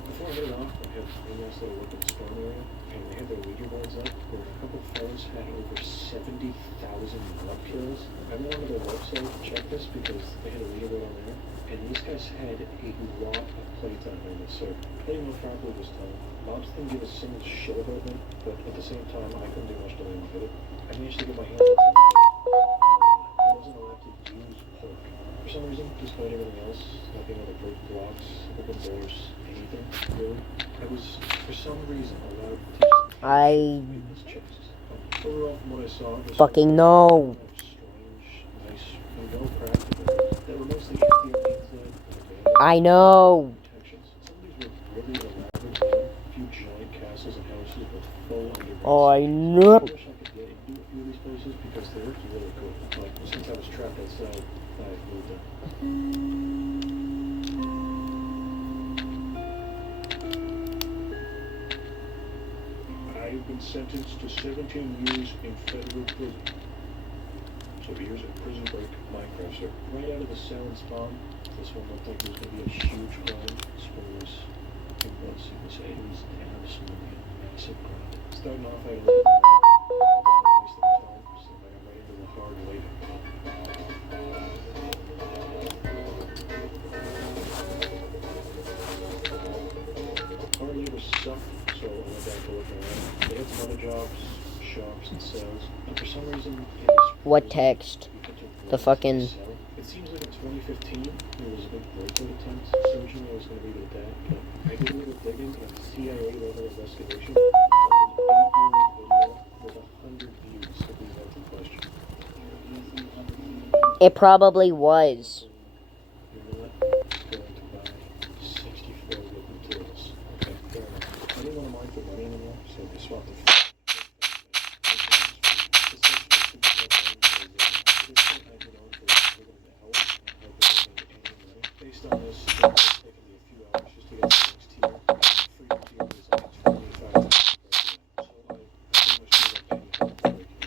Before I headed off, I had a nice little look at the spawn area, and they had their leaderboards up, where a couple fellas had over 70,000 mob kills. I went onto their website to check this because they had a leaderboard on there, and these guys had a lot of playtime on this server. Playing more properly this time. Mobs didn't give a single shit about them, but at the same time, I couldn't do much to them with it. I managed to get my hands on some meat. I wasn't allowed to use pork. For some reason, despite everything else, not being able to break blocks, open doors, anything, really, I was, for some reason, allowed to in this chest. Overall, from what I saw, this Fucking no. strange, nice, and well-crafted, that were mostly empty on the inside, and abandoned. I know. Protections. Some of these were really elaborate, a few giant castles and houses with full underground. I know. I wish I could get into a few of these places because they look really cool. But since I was trapped outside, I moved in. I've been sentenced to 17 years in federal prison. So here's a prison break Minecraft server. Right out of the cell and spawn, this one looked like it was going to be a huge crime. Spoilers. It was. It was. It was absolutely a massive crime. Starting off, I had a little bit of waste of time, so I got right into the hard labor. Hard labor sucked, so I went back to looking around. They had some other jobs, shops, and sales, and for some reason, in this What prison, text? you could take The breaks fucking- to sell. It seems like in 2015, there was a big breakout attempt. Originally, I was going to leave it at that, but I did a little digging, and a CIA-level investigation found an 8-year-old video with 100 views of the event in question. It probably was. You know what? Going to buy 64 wooden tools. Okay, fair enough. I didn't want to mine for money anymore, so I swapped the based on this, it's taken me a few hours just to get to the next tier. The freedom tier was like 25 times so I pretty much gave up any hope for breaking it.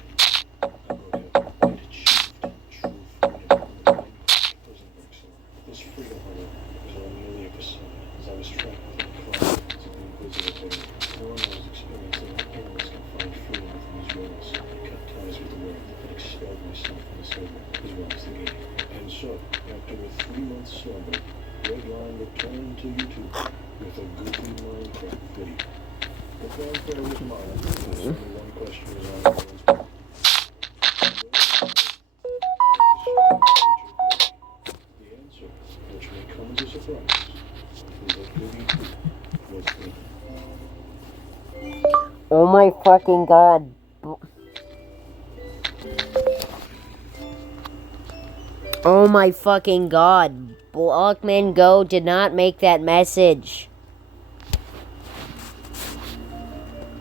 I broke it. I'd achieved true freedom in the Minecraft prison break zone. This freedom, however, was only merely a facade, as I was trapped within crimes of the Invisible Barrier. No one was experiencing an endless confined freedom within these walls. I cut ties with the world and expelled myself from the server, as well as the game. And so, after a 3-month slumber, Redline returned to YouTube with a goofy Minecraft video. The fanfare was mild, and only one question was on everyone's mind. The answer, which may come as a surprise, is that Goody 2 was me. Oh my fucking god. Oh my fucking god. Blockman Go did not make that message.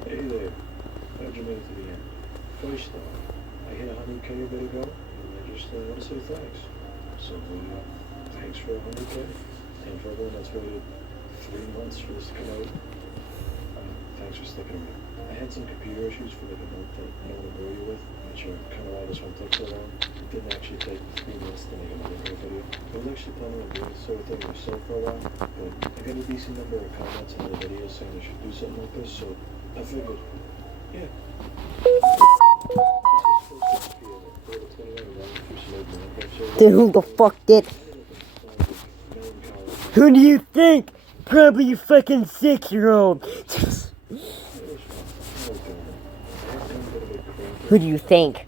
Hey there. How'd you make it to the end? First off, I hit 100K a bit ago, and I just want to say thanks. So, thanks for 100K. And for everyone that's waited 3 months for this to come out, thanks for sticking around. I had some computer issues for like a month that I don't want to bore you with, which are kind of why this one took so long. It didn't actually take 3 months to make a Minecraft video. I was actually planning on doing this sort of thing myself for a while, but I got a decent number of comments on other videos saying I should do something like this, so I figured, yeah. Then who the fuck did? Who do you think? Probably a fucking 6-year-old. Who do you think?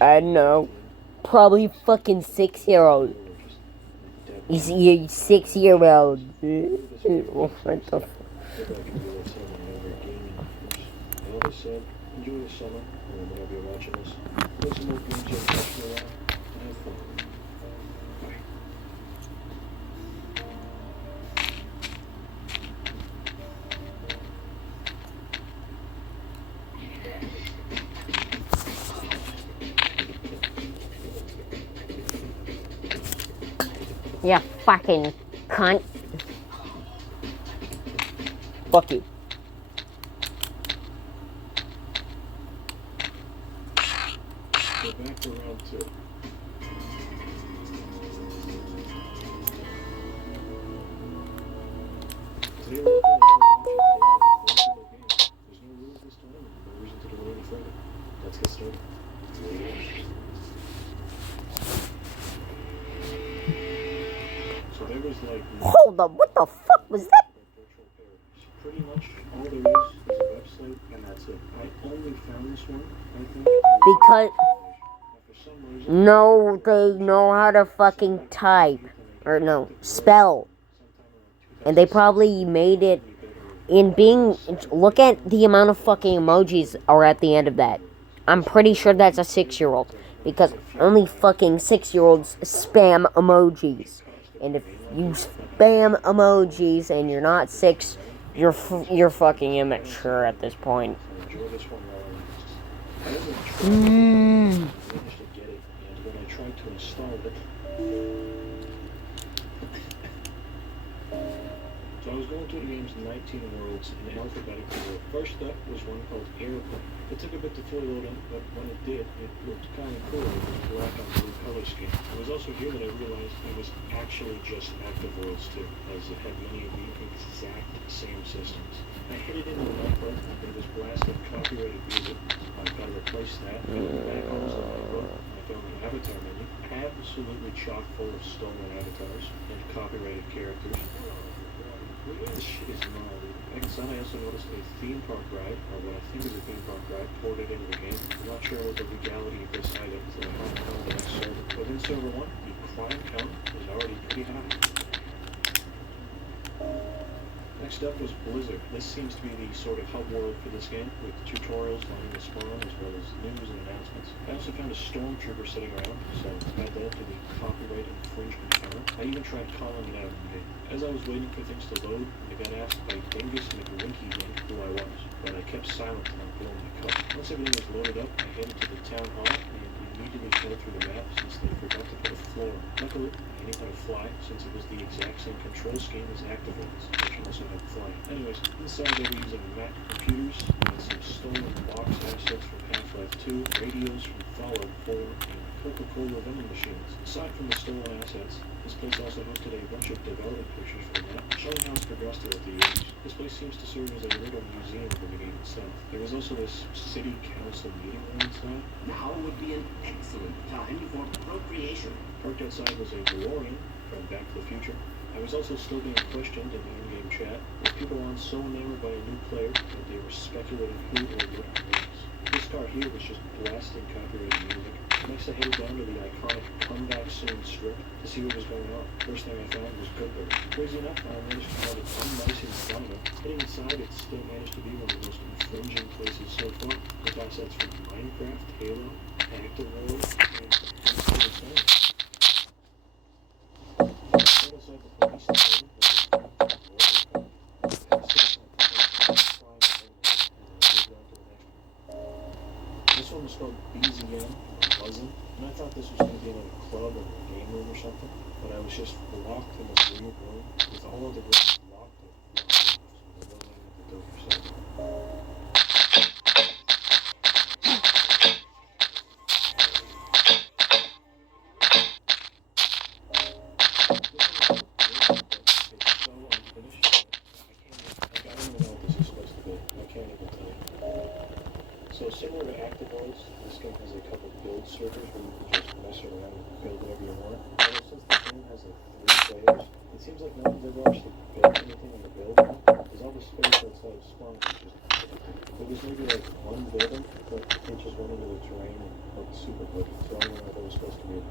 I don't know. Probably fucking 6-year-old. He's a 6-year-old. What the fuck? Enjoy the summer, or whenever you're watching this. Play some more games you haven't touched in a while, and have fun. Bye. Yeah, fucking cunt. Fuck you. Go back to round 2. Today we're going to watch a game. There's no rules this time, and no reason to delay any further. Let's get started. So there was like Hold up, what the fuck was that? virtual paradise. Pretty much all there is a website, and that's it. I only found this one, I think, Because for some reason. no, they know how to fucking type. Or no, spell. And they probably made it in being. Look at the amount of fucking emojis are at the end of that. I'm pretty sure that's a 6-year-old. Because only fucking 6-year-olds spam emojis. And if you spam emojis and you're not 6, you're fucking immature at this point. Enjoy this one while I managed to get it, and when I tried to install it, so I was going through the game's 19 worlds in alphabetical order. First up was one called Airplane. It took a bit to fully load in, but when it did, it looked kind of cool with the black on blue color scheme. It was also here that I realized it was actually just Active Worlds too, as it had many of the exact same systems. I hit it into the micro, and it was blasting copyrighted music. I've got to replace that. And the back holes of the micro, I found the avatar menu, absolutely chock full of stolen avatars and copyrighted characters. This shit is gnarly. Inside, I also noticed a theme park ride, or what I think is a theme park ride, ported into the game. I'm not sure what the legality of this item, so I haven't found the next server. Within server 1, the crime count is already pretty high. Next up was Blizzard. This seems to be the sort of hub world for this game, with tutorials on the spawn as well as news and announcements. I also found a stormtrooper sitting around, so add that to the copyright infringement counter. I even tried calling it out in the game. As I was waiting for things to load, I got asked by Dingus McWinky who I was, but I kept silent and blowing my cup. Once everything was loaded up, I headed to the town hall and immediately fell through the map since they forgot to put a floor. Luckily, I knew how to fly since it was the exact same control scheme as Active Worlds, which also had flying. Anyways, inside they were using Mac computers and some stolen box assets from Half-Life 2, radios from Fallout 4, and Coca-Cola vending machines. Aside from the stolen assets, this place also hosted a bunch of development pictures for the map, showing how it's progressed throughout the years. This place seems to serve as a little museum for the game itself. There was also this city council meeting room inside. Now would be an excellent time for procreation. Parked outside was a DeLorean from Back to the Future. I was also still being questioned in the in-game chat, with people on so enamored by a new player that they were speculating who or what it was. This car here was just blasting copyrighted music. Next I headed down to the iconic Come Back Soon strip to see what was going on. First thing I found was Goodberry. Crazy enough, I managed to find it unlicensed vinyl. Getting inside, it still managed to be one of the most infringing places so far, with assets from Minecraft, Halo, Active World, and Inside Sound. Outside the police station, this one was called BZM, or Buzzin', and I thought this was going to be like a club or a game room or something, but I was just locked in this weird room with all of the rooms locked. So there wasn't anything to do for something. So similar to ActiveWorlds, this game has a couple build servers where you can just mess around and build whatever you want. Although since the game has like 3 players, it seems like no one's ever actually built anything on the build. There's all this space outside of spawn, which is there was maybe like one building, but it just went into the terrain and looked super good. So I don't know what that was supposed to be.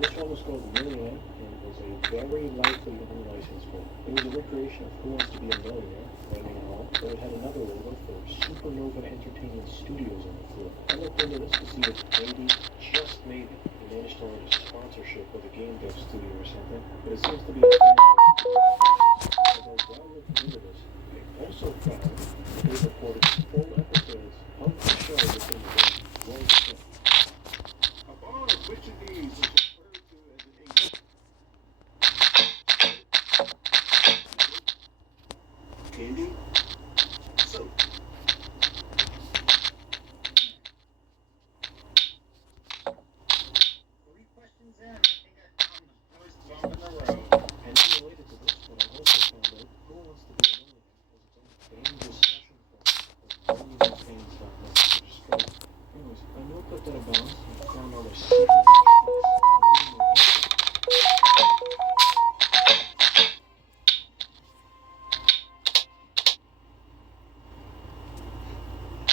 This one was called Millionaire, and it was a very likely unlicensed one. It was a recreation of Who Wants to Be a Millionaire, running and all, but it had another logo for Supernova Entertainment Studios on the floor. I looked into this to see if maybe, just maybe, they managed to land a sponsorship with a game dev studio or something, but it seems to be a fan dev studio. As I was while looking into this, I also found that they recorded full episodes of the show within the game. Roll the tape. A bar of which of these is referred to as an agent? Candy? Soap? Three questions in. I think I found the first bump in the road. And related to this one, I also found out Who Wants to Be a Millionaire has its own fan discussion forum with millionaireFans.net, which is great. Anyways, I looked up that about and found all their secret tricks, including their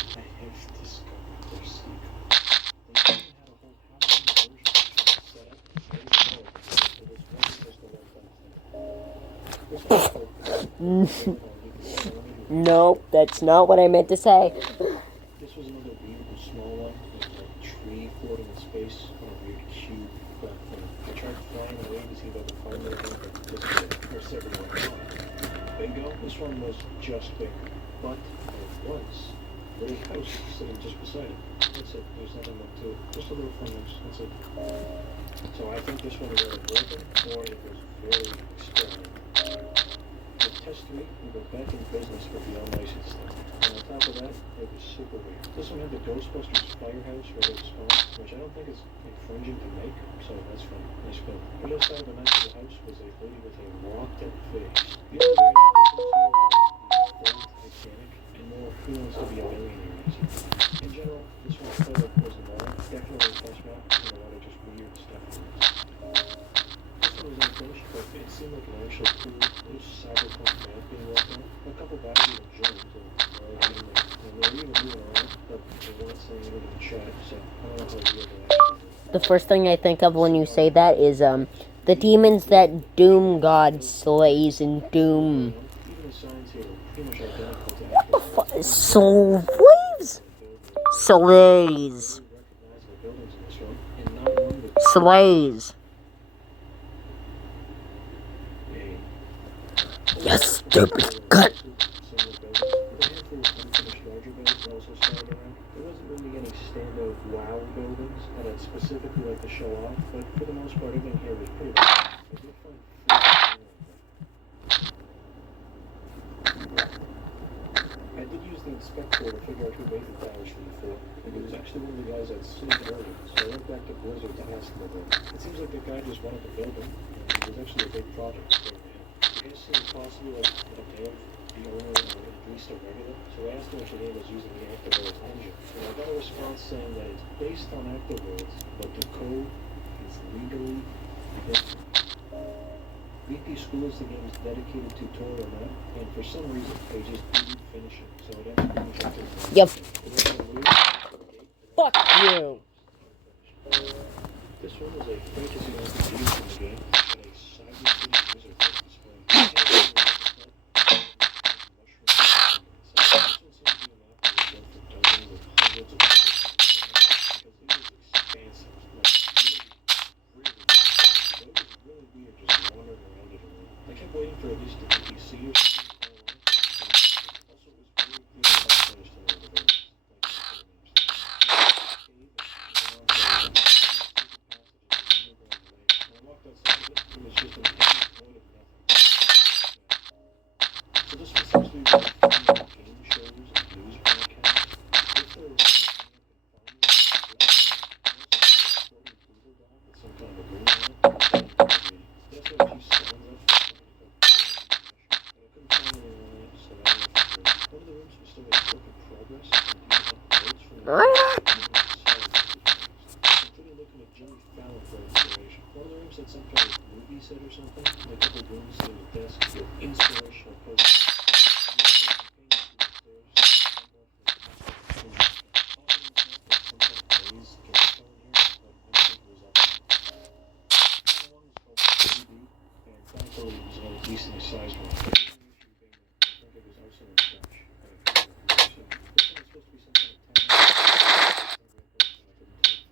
I have discovered their secret. They even had a whole Halloween version set up ready to go. It was wasn't just a one-time thing. This one was called Nope, that's not what I meant to say. This was another beautiful small one with a tree floating in space on a weird cube platform. I tried flying away to see if I could find anything, but this was it. There's several more. Bingo, this one was just bigger, but there was a little house sitting just beside it. That's it. There's nothing more to it. Just a little fun house. That's it. So I think this one was either broken or it was very experimental. With Test 3, we go back in business for the unlicensed stuff. And on top of that, it was super weird. This one had the Ghostbusters firehouse ready to spawn, which I don't think is infringing to make, so that's fun. Nice film. On the other side of the nice little house was a lady with a rotten face. The other very interesting things here were the Ford Titanic and more Who Wants to Be a Millionaire music. In general, this one played like was more definitely a fresh map and a lot of just weird stuff in this. This one was unfinished, but it seemed like an actually cool little cyberpunk map being walked on. A couple guys even joined and they were even moving around, but they weren't saying anything in the chat, so I don't know how real they actually were. The first thing I think of when you say that is the demons that Doom God slays in Doom. Even the signs here are pretty much identical to actual Slaves? Slays. recognizable buildings in this one, and not one but Slays. a You stupid cut. similar buildings. With a handful of unfinished larger buildings also scattered around. There wasn't really any standout wow buildings that I'd specifically like to show off, but for the most part, everything here was pretty much. I did find I did use the inspector to figure out who made the towers for the fort, and it was actually one of the guys I'd seen earlier, so I went back to Blizzard to ask them about it. It seems like the guy just wanted to build them, and it was actually a big project for him. I guess it was possibly like a dev, the owner, or at least a regular, so I asked him if he was using the ActiveWorlds engine, and I got a response saying that it's based on ActiveWorlds, but the code is legally different. VP School is the game's dedicated tutorial map, and for some reason, they just didn't finish it, so it ended up being Yep. It wasn't a loop, Fuck you. this one was a fantasy RPG from the game, and a cyber city wizard was displaying. I kept waiting for at least a PC or something to come along. Also, it was very clear unfinished in all the buildings. Like I walked outside of it, Including looking at Jimmy Fallon for inspiration. One of the rooms had some kind of movie set or something. And a couple rooms to the desk with inspirational posters. Decently sized one. I think it was also in French. This one was supposed to be some kind of time.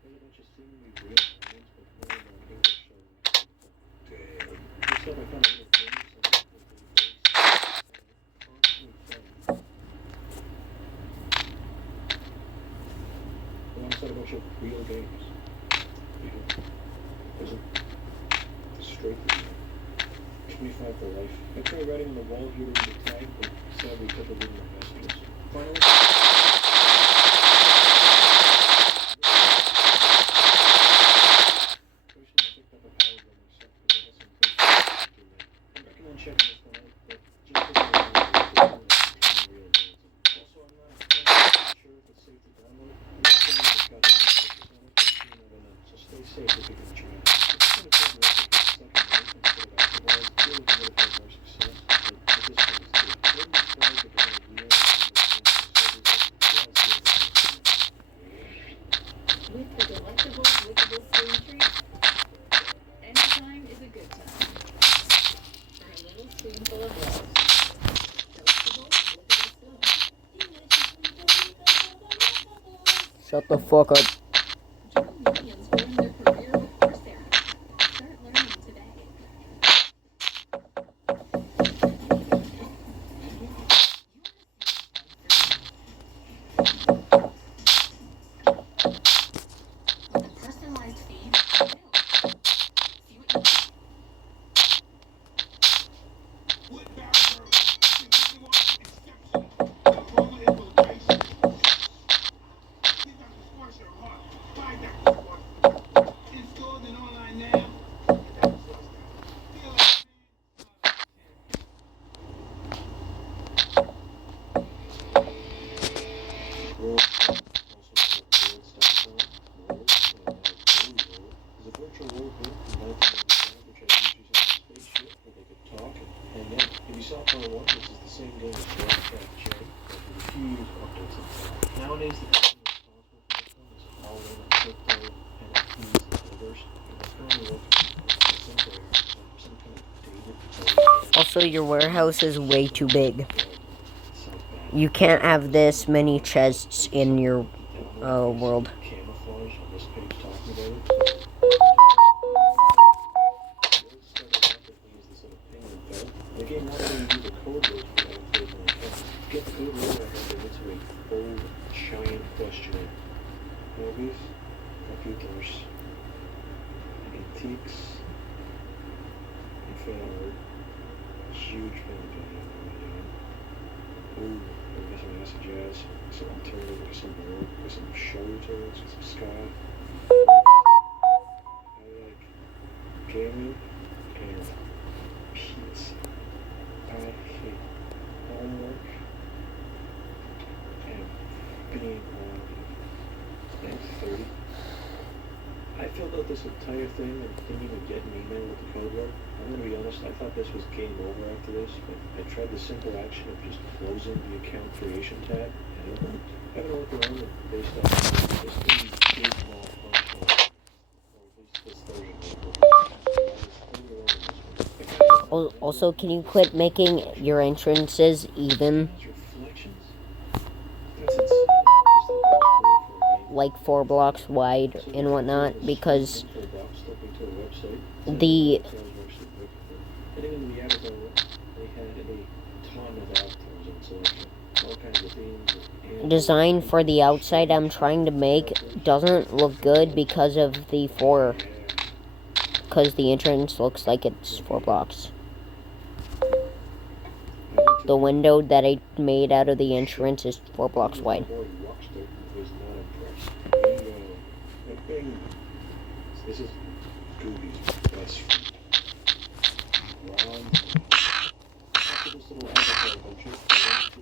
There's a bunch of seemingly real names, but none of them in English. Damn. This stuff I found a little famous and it was alongside a bunch of real games. Wasn't straight for me. 25 for life. I tried writing on the wall here with the tag, but sadly people didn't invest in us. Finally, personally, I picked up a power by myself because I had some questions to do. I recommend checking this one out, but just so you know, it's real games. Also, I'm not sure if it's safe to download. I'm not saying that it's got any purpose on it, but you never know. So stay safe if you're going to try it. It's going to take the rest of it stuck in life instead of afterwards. Feel like you would have had more success, but at this point it's good. Wouldn't be surprised if an idea or With the delectable, lickable spoon treat, anytime is a good time. For a little spoonful of love. Delectable, lickable spoon. Shut the fuck up. Join millions growing their career with Coursera. Start learning today. With a personalized feed, see what you like. World Cup, also called Worlds.com, Worlds, is a virtual world group from 1995 which had users on a spaceship where they could talk and hang out. If you saw Part 1, this is the same game as World Cup J, but with a huge updates inside. Nowadays, the company responsible for this one is all in crypto, NFTs, and builders, and they're currently working with some kind of David Also, your warehouse is way too big. South Bank. You can't have this many chests in your world. Camouflage on this page talking about it. The game not only uses the code words for that occasionally get the code word I have into a bold, giant questionnaire. Movies, computers, antiques, and fan art. Huge fan value. Ooh, I got some acid jazz, some alternative, got some baroque, got some show tunes, got some ska. I like gaming and pizza. I hate homework and being on 30. I filled out this entire thing and didn't even get an email with the code word. I'm going to be honest, I thought this was game over after this, but I tried the simple action of just closing the account creation tab, and I haven't worked around it based on this thing is malfunctional, or at least this version. Also, can you quit making your entrances even, Reflections. That's insane. Just like I was for a game. like 4 blocks wide and whatnot? Because the Heading into the avatar room, they had a ton of avatars on selection, all kinds of themes. And design for the outside I'm trying to make doesn't look good because of the 4. Because the entrance looks like it's 4 blocks. The window that I made out of the entrance is 4 blocks wide. This is Gooby's best friend. Ron. After this little avatar adventure, I went to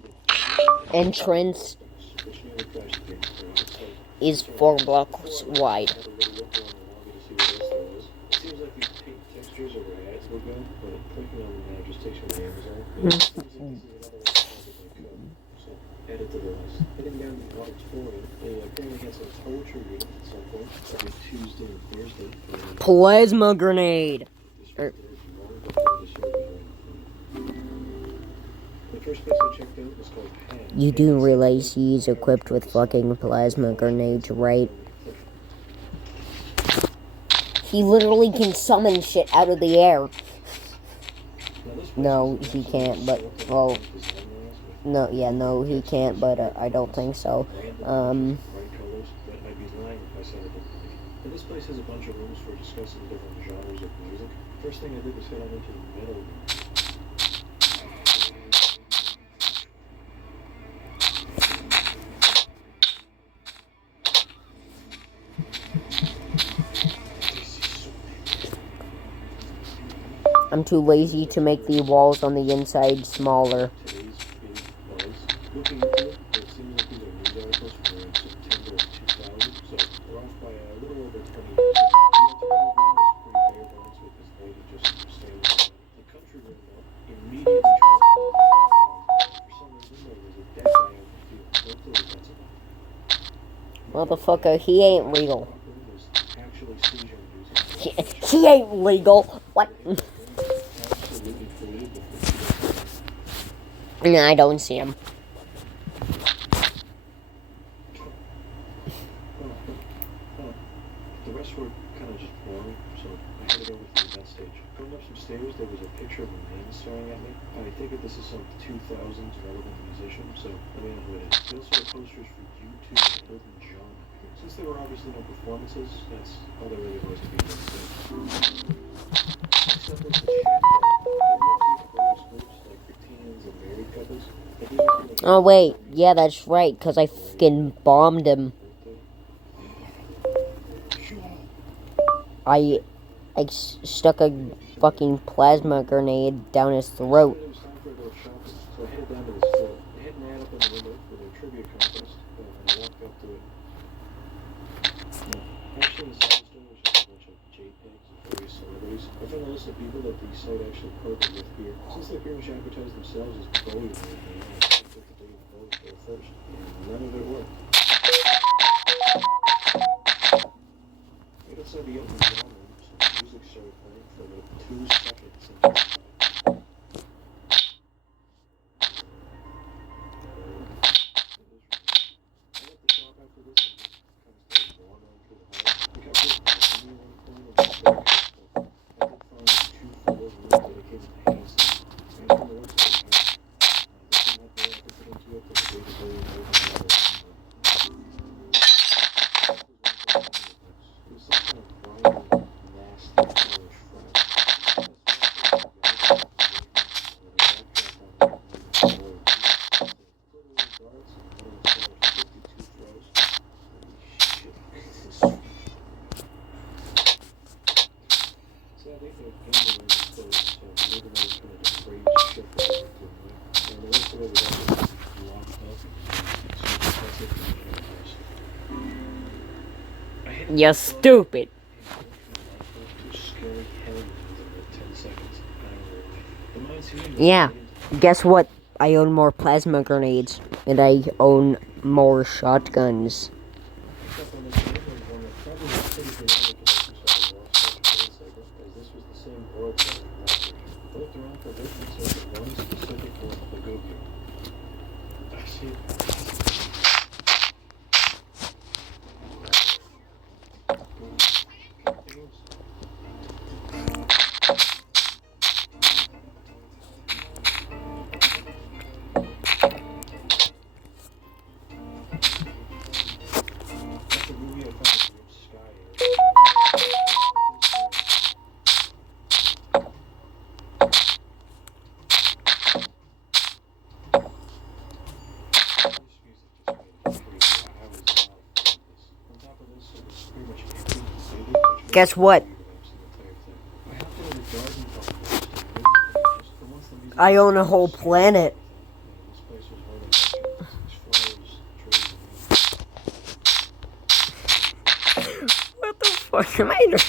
the Entrance. which nearly crashed the game. So is 4 blocks wide. Had a little look along the lobby to see what else there was. It seems like these paint textures over ads were good, but clicking on them now just takes you to Amazon. It seems like this is another one that they could. So add it to the list. Heading down to the auditorium, they apparently had some poetry readings at some point, every Tuesday and Thursday. Plasma grenade. The first place I checked out was called Pan. You do realize he's equipped with fucking plasma grenades, right? He literally can summon shit out of the air. No, he can't, but, well, no, yeah, no, he can't, but I don't think so. Bright colors, but I'd be lying if I said I didn't like it. And this place has a bunch of rooms for discussing different genres of music. First thing I did was head on into the metal room. I'm too lazy to make the walls on the inside smaller. Today's big buzz. Looking into it, it seems like these are news articles from around September of 2000, so we're off by a little over 20 years. The alternative room was pretty bare bones with this lady just standing there. The country room, though, immediately transformed into a bar. For some reason, there was a dead guy on the field. Hopefully that's enough. Motherfucker, he ain't legal. The room was actually seizure inducing. He ain't legal. What? Absolutely polluted before No, I don't see him. The rest were kind of just boring, so I headed over to the event stage. Going up some stairs, there was a picture of a man staring at me. I think that this is some 2000s relevant musician, so let me know who it is. They also had posters for U2 and Elton John. Since there were obviously no performances, that's all there really was to be done. Next up was the chat bar. They rotate various groups, like for teens and married couples. But these are pretty much Oh, wait. Yeah, that's right, because I fucking bombed him. I stuck a fucking plasma grenade down his throat. It was time for a little shopping, so I headed down to the store. They had an ad up in the window for their trivia contest, and I walked up to it. Actually, inside the store was just a bunch of JPEGs of various celebrities. I found a list of people that the site actually partnered with here. Since they pretty much advertised themselves as Bowie and everything, I expected that they would Bowie go first, and none of it worked. Right outside the Elton John room, some music started playing for about 2 seconds. And You stupid. Yeah. Guess what? I own more plasma grenades. And I own more shotguns. Guess what? I own a whole planet. fuck am I doing?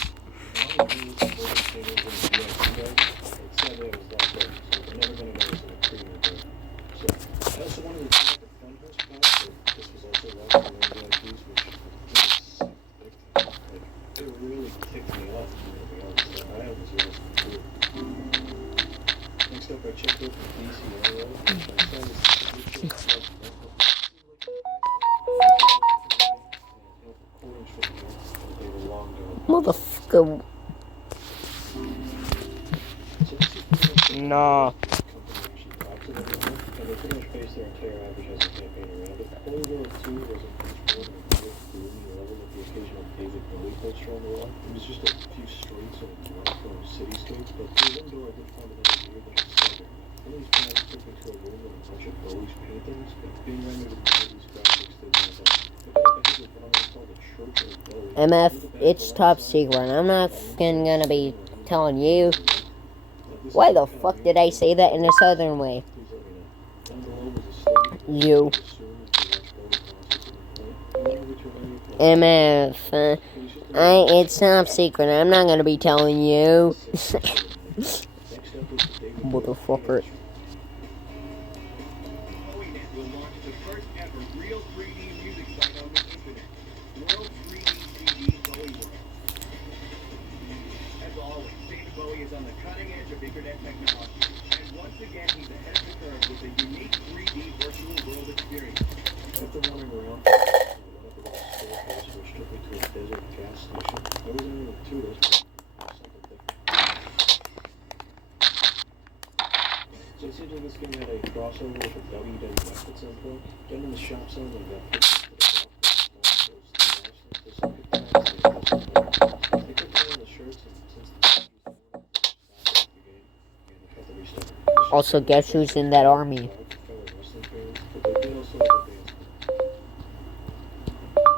Next up, I checked out the DCR and I found Motherfucker. Nah. It was just a few streets and a Toronto cityscape, but through one door I did find another weird little cellar. One of these guys took me to a room with a bunch of Bowie's paintings, but being rendered in one of these graphics did not help. I think it was what I'm called the Church of Bowie. MF, it's top secret. I'm not fucking gonna be telling you. Why the fuck did I say that in a southern way? You. MF, it's top secret. I'm not gonna be telling you. Motherfucker. BowieNet will launch the first ever real 3D music site on the internet. World 3D CD Bowie World. As always, David Bowie is on the cutting edge of internet technology. And once again, he's ahead of the curve with a unique 3D virtual world experience. After wandering around, I went up a little staircase which took me to a desert gas station. I wasn't even to those, but something different. So it seems like this game had a crossover with the WWF at some point. Getting in the shop zone and got pictures for the golf course, Stone Cold Steve Austin. There's some good times they kept playing the shirts and since the 90s, stopped the game and they had to restart. Also, guess who's in that army?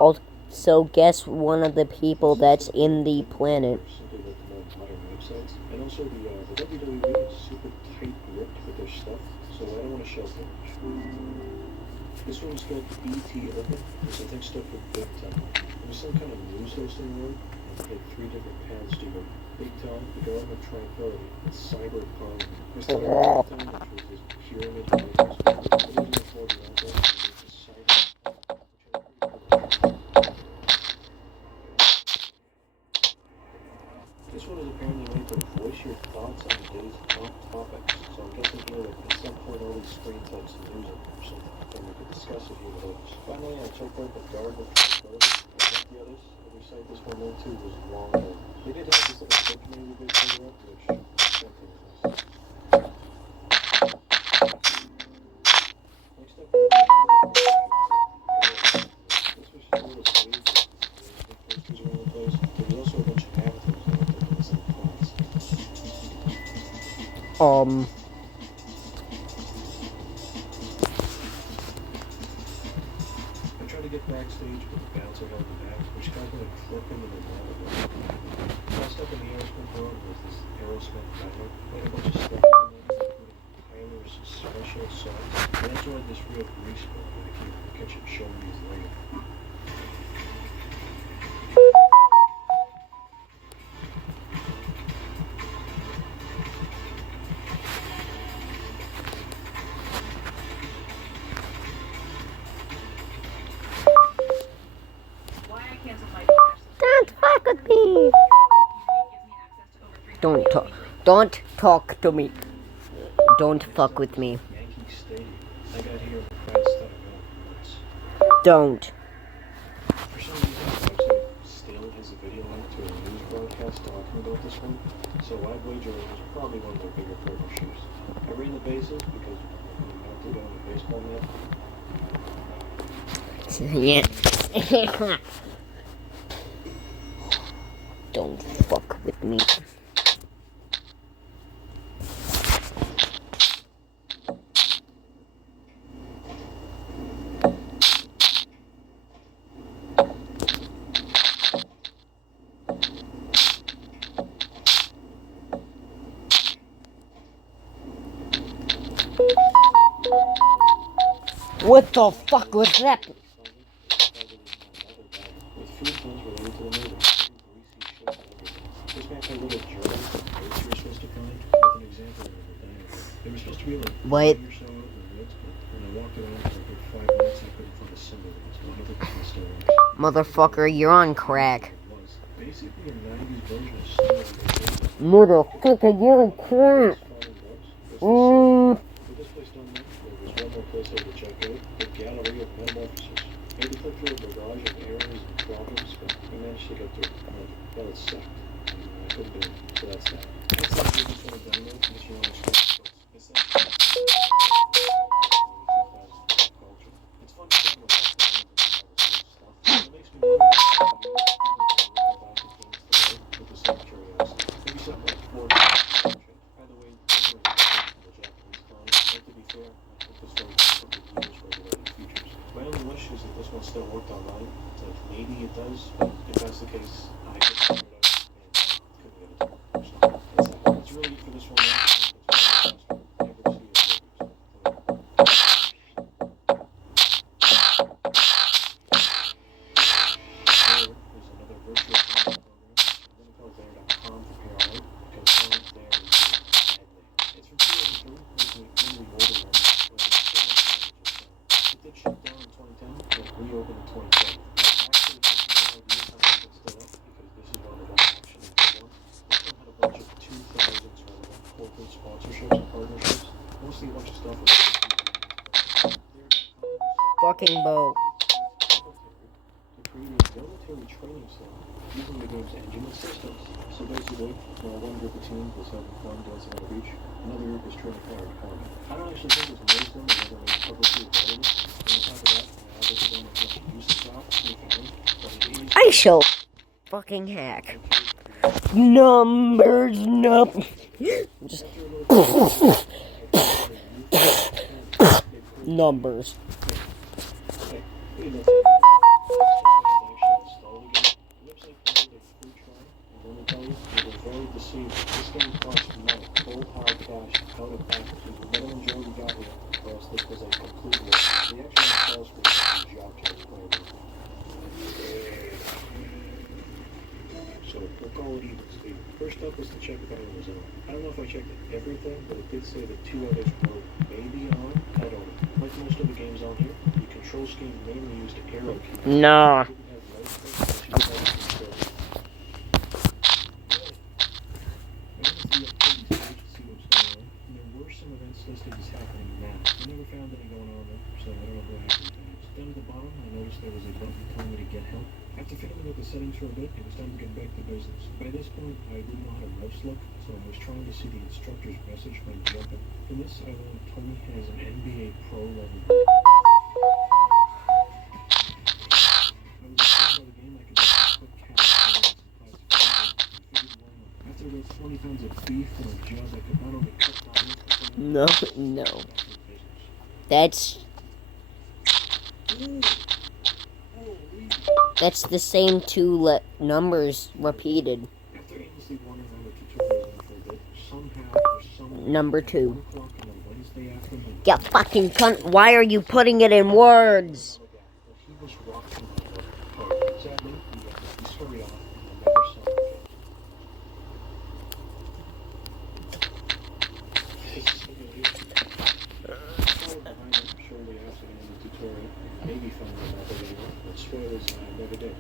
Also, guess one of the people that's in the planet. And also the WWE is super tight gripped with their stuff, so I don't want to show too much. This one's called BT Open, which I think stood for Big Time. It was some kind of news hosting word, and it had 3 different paths to go. Big Time, the government tranquility, and cyber parliament. There's the Big Time, which was this pyramid of items, but it wasn't afforded out there, and it was cyber, which I pretty cool. This one is apparently made to voice your thoughts on the day's top topics, so I'm guessing here that at some point all these screen types and news or something, and we could discuss it here with others. Finally, I checked out the guard with tranquility, and like the others, every site this one went to was long ago. They did have this little subcommunity they figured out, which something else. Next up, this was just a little page, posters around the place. There was also a bunch of avatars that were in this little class. I tried to get backstage, but the bouncer held me back, which caused me to flip into the wall. Tossed up in the Aerosmith world was this Aerosmith title. Made a bunch of stuff in there, including Tyler's special songs. I enjoyed this real grease book, and I keep catching showing these later. Why I canceled my DoorDash Don't fuck with me. Don't talk. Don't talk to me. Don't fuck with me. Yankee Stadium. I got here and the crowd started going nuts. Don't. For some reason, the website still has a video link to a news broadcast talking about this one, so I'd wager it was probably one of their bigger partnerships. I ran the bases because we have to go on the baseball net. Yeah. Don't fuck with me. What the fuck was that? With food puns related to the movie, greasy anti-little journals that notes you were supposed to find with an example of the diagram. They were supposed to be like What? 20 or so out in the woods, but when I walked around for a good 5 minutes, I couldn't find a single one. So one of them was still works. Motherfucker, you're on crack. It was basically a 90s version of Snow. Motherfucker, you're on crack. With this place done now, there was one more place I would check out, the Gallery of Metamorphoses. I had to click through a barrage of errors and problems, but I managed to get through. Well, it sucked. I couldn't do it, so that's that. That's not the biggest one I've done though, unless you want to explore it. Culture. It's fun to walk around and see all this stuff. It makes me wonder if people are looking back at things today with the same curiosity. Maybe something like Ford. By the way, this was the Japanese colony. And to be fair, I think this story is for good use regulated features. My only wish is that this one still worked online. That maybe it does, but if that's the case, I couldn't figure it out and couldn't get it to work. So that's that. That's really it for this one. Now. It's really never see it. There is another virtual training program. I'm going to call There.com for PRO because There is bad name. It's from 2003, mainly older ones, but it's still like the language. It did shut down in 2010, but reopened in 2012. I actually just no idea how it's still up because this is one of the one option in one. This one had a bunch of 2000s relevant corporate sponsorships and partnerships, mostly a bunch of stuff with Fucking boat. to create a military training center using the game's engine and systems. So basically, while one group of teams was having fun dancing on the beach, another group was training fire and combat. I don't actually think it's wisdom or whether it's publicly available. And on top of that, this is one of the useless off, if any, but it is I shall fucking hack. Numbers, Just numbers. This game cost money, cold hard cash, out of package. The minimum Jordan got here, or else this was a complete waste. The actual installs for the job carries playable. So we'll call it even, Steve. First up was to check if anyone was on. I don't know if I checked everything, but it did say that 2 others were maybe on. I don't know. Like most of the games on here, the control scheme mainly used arrow keys. Nah. It didn't have right clicks, unless you had control. Listed as happening now. I never found any going on though, so I don't know what happened to it. Down at the bottom, I noticed there was a button telling me to get help. After fiddling with the settings for a bit, it was time to get back to business. By this point, I didn't know how to mouse look, so I was trying to see the instructor's message when jumping. In this, I learned Tony has an NBA Pro level. I was informed by the game I could just quick catch some plastic figures and figured why not. After about 20 pounds of beef and a job, I could not only cut down No. That's the same two numbers repeated. After aimlessly wandering around the tutorial for a bit, somehow or some Number 2. 1 o'clock on a Wednesday afternoon, You fucking cunt. Why are you putting it in words? he was rocking hard. Sadly, he scurried off and I never saw him again. Followed behind him shortly after the end of the tutorial, maybe found another video, but spoilers, never did.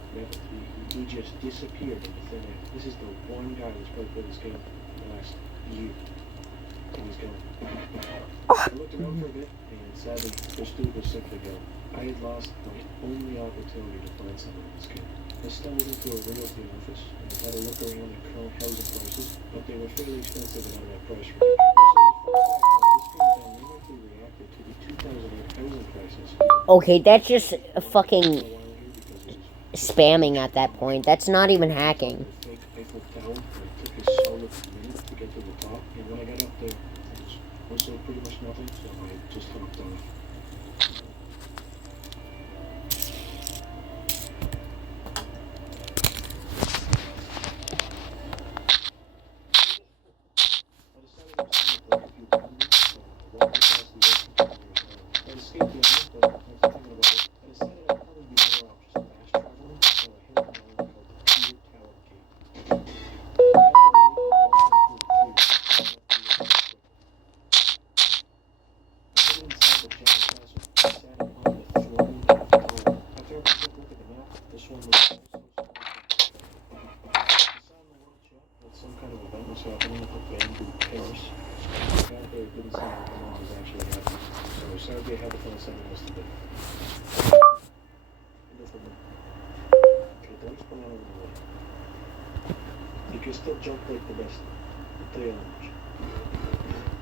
He just disappeared in the thin air. This is the one guy who's probably played this game in the last year. And he's gone. I looked around for a bit, and sadly, this dude was simply gone. I had lost my only opportunity to find someone in this game. I stumbled into a realty office and had a look around at current housing prices, but they were fairly expensive and out of my price range. Okay, that's just fucking spamming at that point. That's not even hacking. Pretty much nothing, so I just hopped off. one was also that some kind of event was happening at the bamboo Paris. Apparently it didn't sound like the one was actually happening. So Saturday had the fun something must have been. Okay, don't come out of the way. You can still jump like the best. I'll tell you how much.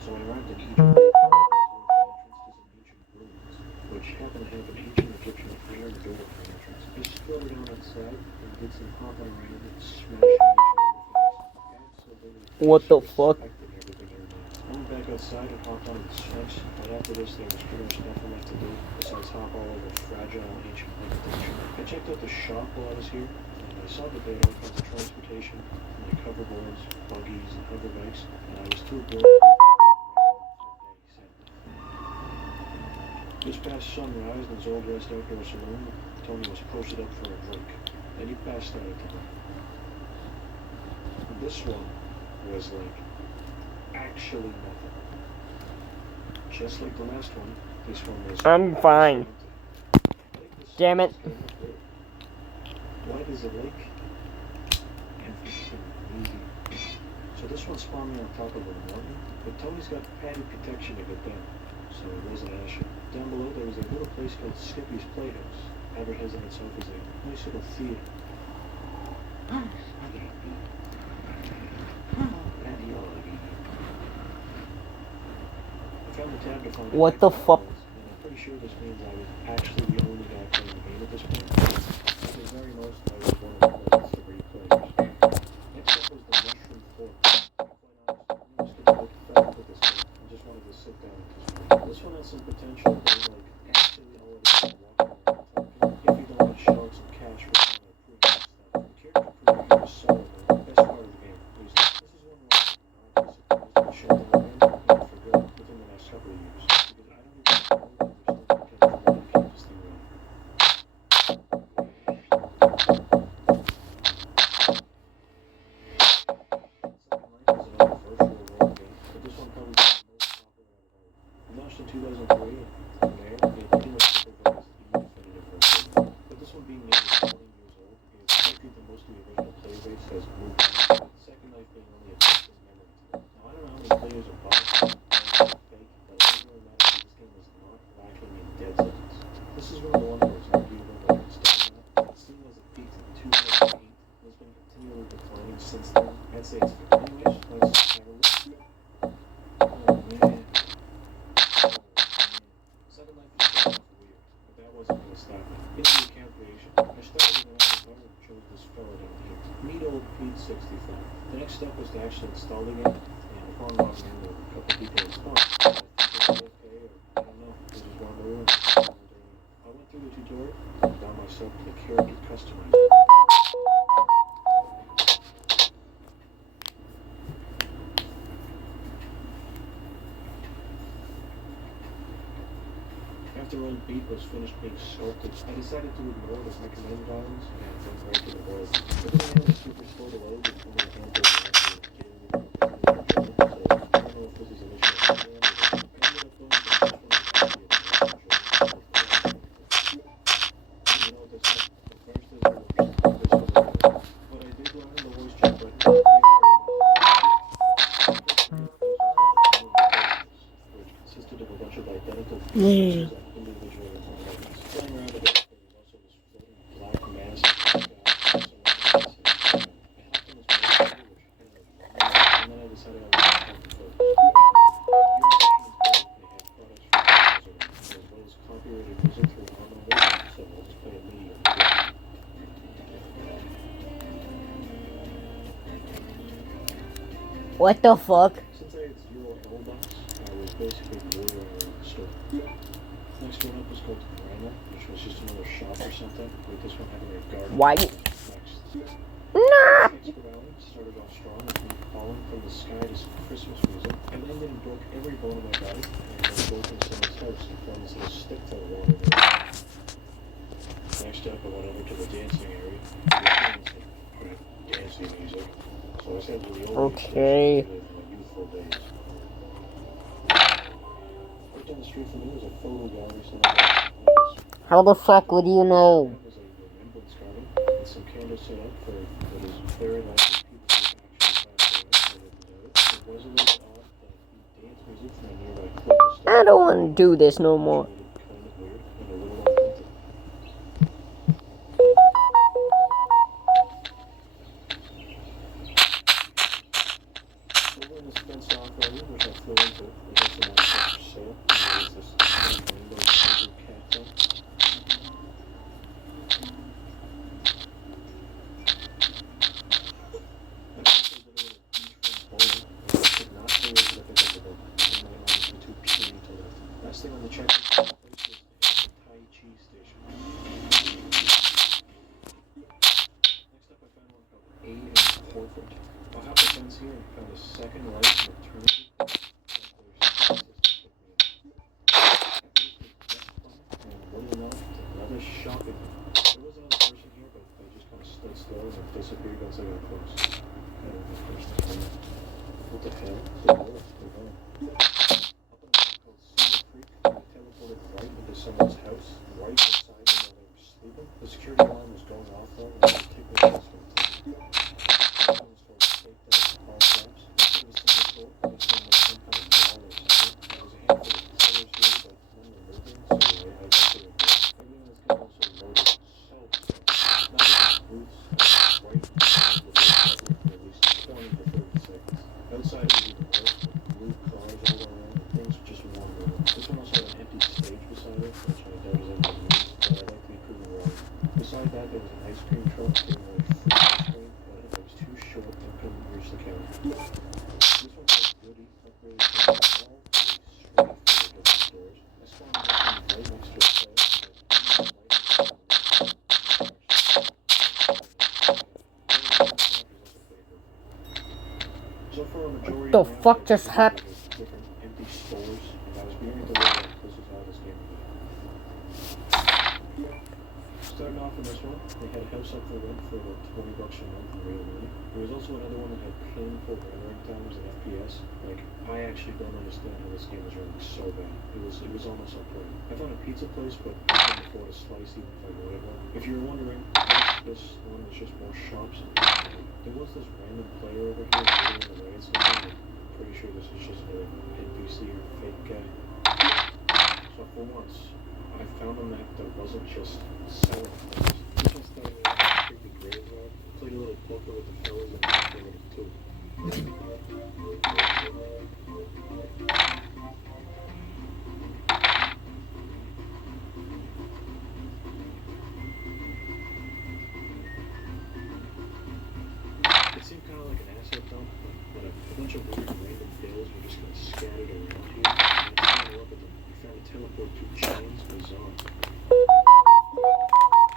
So I arrived in Egypt. The entrance to some ancient ruins, which happened to have an ancient Egyptian iron door for the entrance. I scrolled down outside and did some hopping around and smashing ancient artifacts. Absolutely. What the fuck? Respected everything here now. I went back outside and hopped on the Sphinx. But after this, there was pretty much nothing left to do besides hop all over fragile ancient architecture. I checked out the shop while I was here, and I saw that they had all kinds of transportation, like hoverboards, buggies, and hover bikes, and I was too bored. Just past sunrise in his old West Outdoor Saloon, Tony was posted up for a drink. Then he passed out of town. This one was like actually nothing. Just like the last one, this one was. I'm fine. Damn it. Why does it leak? Easy. So this one spawned me on top of a mountain, but Tony's got padded protection to get down, so it wasn't an issue. Down below there was a little place called Skippy's Playhouse, advertising itself as a nice little theater. I found the tab to find What the fuck? and I'm pretty sure this means I was actually the only guy playing the game at this point. Because very most I was one of the pleasant 3 players. Next up was the Mushroom Fort. Quite honest, I was getting a bit fed up with this game. I just wanted to sit down at this point. This one has some potential, but like actually all it is walking around talking. If you don't want to shell out some cash for some of the premium stuff. The character creator was solid, though. Best part of the game. It was like, this is one where I was shut down again, and for good, within the next couple of years. Because I don't even know if there's still mechanics to keep this thing running. Launched in 2003, and from there, they pretty much took over as the definitive version. But this one being made at 20 years old, it is likely that most of the original player base has moved on, with Second Life being only a distant memory to them. Now, I don't know how many players are bought, fake, but it doesn't really matter because this game was not lacking in dead zones. This is one of the ones where it's arguable that it's still not. It seemed as it peaked in 2008, and has been continually declining since then. I'd say it's fair. Anyways, let's have a look. Oh, man. Second Life is starting off weird, but that wasn't going to stop me. Into the account creation, I started with an avatar and chose this fella down here. Meet old Pete 65. The next step was to actually install the game, and upon logging in with a couple people respond. I think it was okay, or I don't know, they just wanted to ruin it. I went through the tutorial and found myself the character customizer. After old Beat was finished being sculpted, I decided to ignore the recommended items and jump right to the board. But the game is super slow to load with only a handful of items so I don't know if this is an issue of the game, but I ended up going to this one and actually you know what this is? The first is the worst. This was the worst. But I did learn the voice chat button if I which consisted of a bunch of identical features on individual environments. Flying around the desk, there was also this floating black mass of I hopped in this motor, which kind of and then I decided I was going to start the code. Your session is great. They have products for users, as well as copyrighted music through an online version, so we'll just play a MIDI of it. What the fuck? Since I had 0 Robux, I was basically loitering around the store. Next one up was called Rama, which was just another shop or something, with this one having a garden. Why? Next. Nah. Next Valley started off strong with me falling from the sky to some Christmas music. I landed and broke every bone in my body, and then broke into someone's house and found this little stick to the wall. Next up, I went over to the dancing area. Dancing music. So I said to the old Okay. in my youthful days. Right down the street from me was a photo gallery set up. How the fuck would you know? That was a remembrance garden. was set up for what is very likely people who can actually pass away. I didn't know it. It was a little odd that the dance music from a nearby club was I don't want to do this no more. kind of weird and a little unauthentic. Over in this fenced off area, which I flew into, we got some more stuff for sale. And there's this rainbow tiger cat thing. I also did a little beachfront bowling, and I could not play as if it was a boat. My arms were too puny to lift. Last thing on the checklist place was the Tai Chi station. Next up, I found one called A and Corporate. I'll have the fence here and found a second life in eternity. And what do you know? Another shopping mall. There was another person here, but they just kind of stood still and disappeared once I got close. I don't know first time. What the hell? They're going. Up in a mall called Cedar Creek, I teleported right into someone's house, right beside them while they were sleeping. The security alarm was going off though, and it was ticking this one. Someone started taped out, all caps. Instead of a single door, this one was some kind of wall or something. There was a handful of players here, but none were moving, so I guess they were good. Everyone was getting also loaded so fast. Not even booths, right in front of the door for at least 20 to 30 seconds. Outside it was even worse, with blue cars all around, and things were just warm over. This one also had an empty stage beside it, which I doubt is anything news, but I'd like to be proven wrong. Beside that, there was an ice cream truck giving away free ice cream, but it was too short and couldn't reach the counter. This one said Goody, upgraded from the mall to a straight for the different stores. I spawned this one right next to a place, so for a majority The of rounds, fuck I just visited happened? different empty stores, and I was beginning to realize this is how this game would be. Starting off in this one, they had a house up for rent for about $20 a month in real money. There was also another one that had painful rendering times and FPS. Like, I actually don't understand how this game is running so bad. It was almost unplayable. I found a pizza place, but I couldn't afford a slice even if I wanted one. If you're wondering, this one was just more shops and there was this random player over here waiting away at something. I'm pretty sure this is just an NPC or fake guy. So for once, I found a map that wasn't just selling things. This one started with a creepy graveyard. Played a little poker with the fellas and I played it too. It seemed kind of like an asset dump, but a bunch of weird random bills were just kind of scattered around here. And I found up at them. I found a teleport to Chains Bazaar.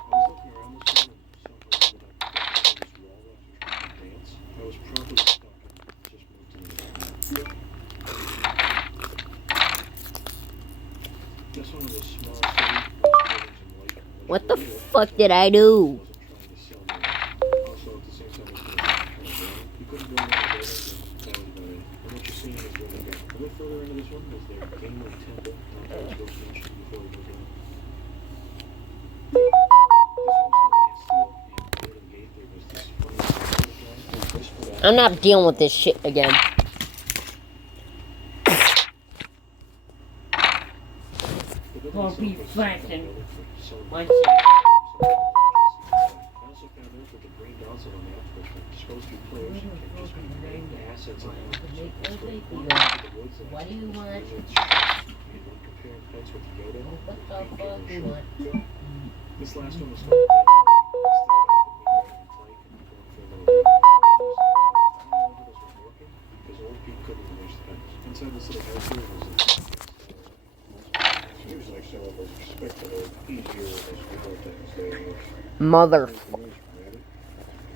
I was looking around this one and somehow ended up on this wall after trying to dance. I was promptly stuck and just moved to the other. This one was a small city with buildings and light. What the fuck did I do? Wasn't trying to sell me. Also, at the same time, it was kind of boring. You couldn't go into the buildings and that was about it. And what you're seeing is where they go. A bit further into this one is their Gamer Temple. Not that was mentioned before we moved on. This one was the last steel, and near the gate there was this funny guy who whispered out. I'm not dealing with this shit again. The building Won't be itself was flashing. built for selling One I second. also found out that the green dots on the map, which were supposed to be players, can just be named assets on the map. So let's go one into the woods and What do you there's want? lizards, sharks, and one comparing pets with Yoda. What the and fuck Peter you Shaw. want? This last one was called Deadwood. It started off with me riding a bike and going for a little ride. I don't know how this was working because old Pete couldn't even reach the fence. Inside this little house here was a Seems like some of us expected it easier as we go things days. Mother. News, man.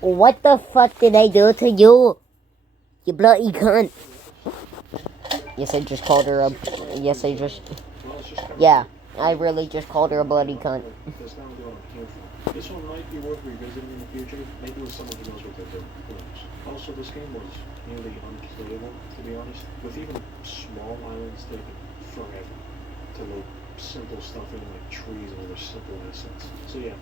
What the fuck did I do to you? You bloody cunt. Yes, I just called her a. Yes, I just. well, it's just kind of Yeah, I really just called her a bloody cunt. That's not where I'm here from. This one might be worth revisiting in the future, maybe with someone who knows what they're doing. Who knows? Also, this game was nearly unplayable, to be honest, with even small islands taking forever to load simple stuff in like trees and other simple assets. So yeah,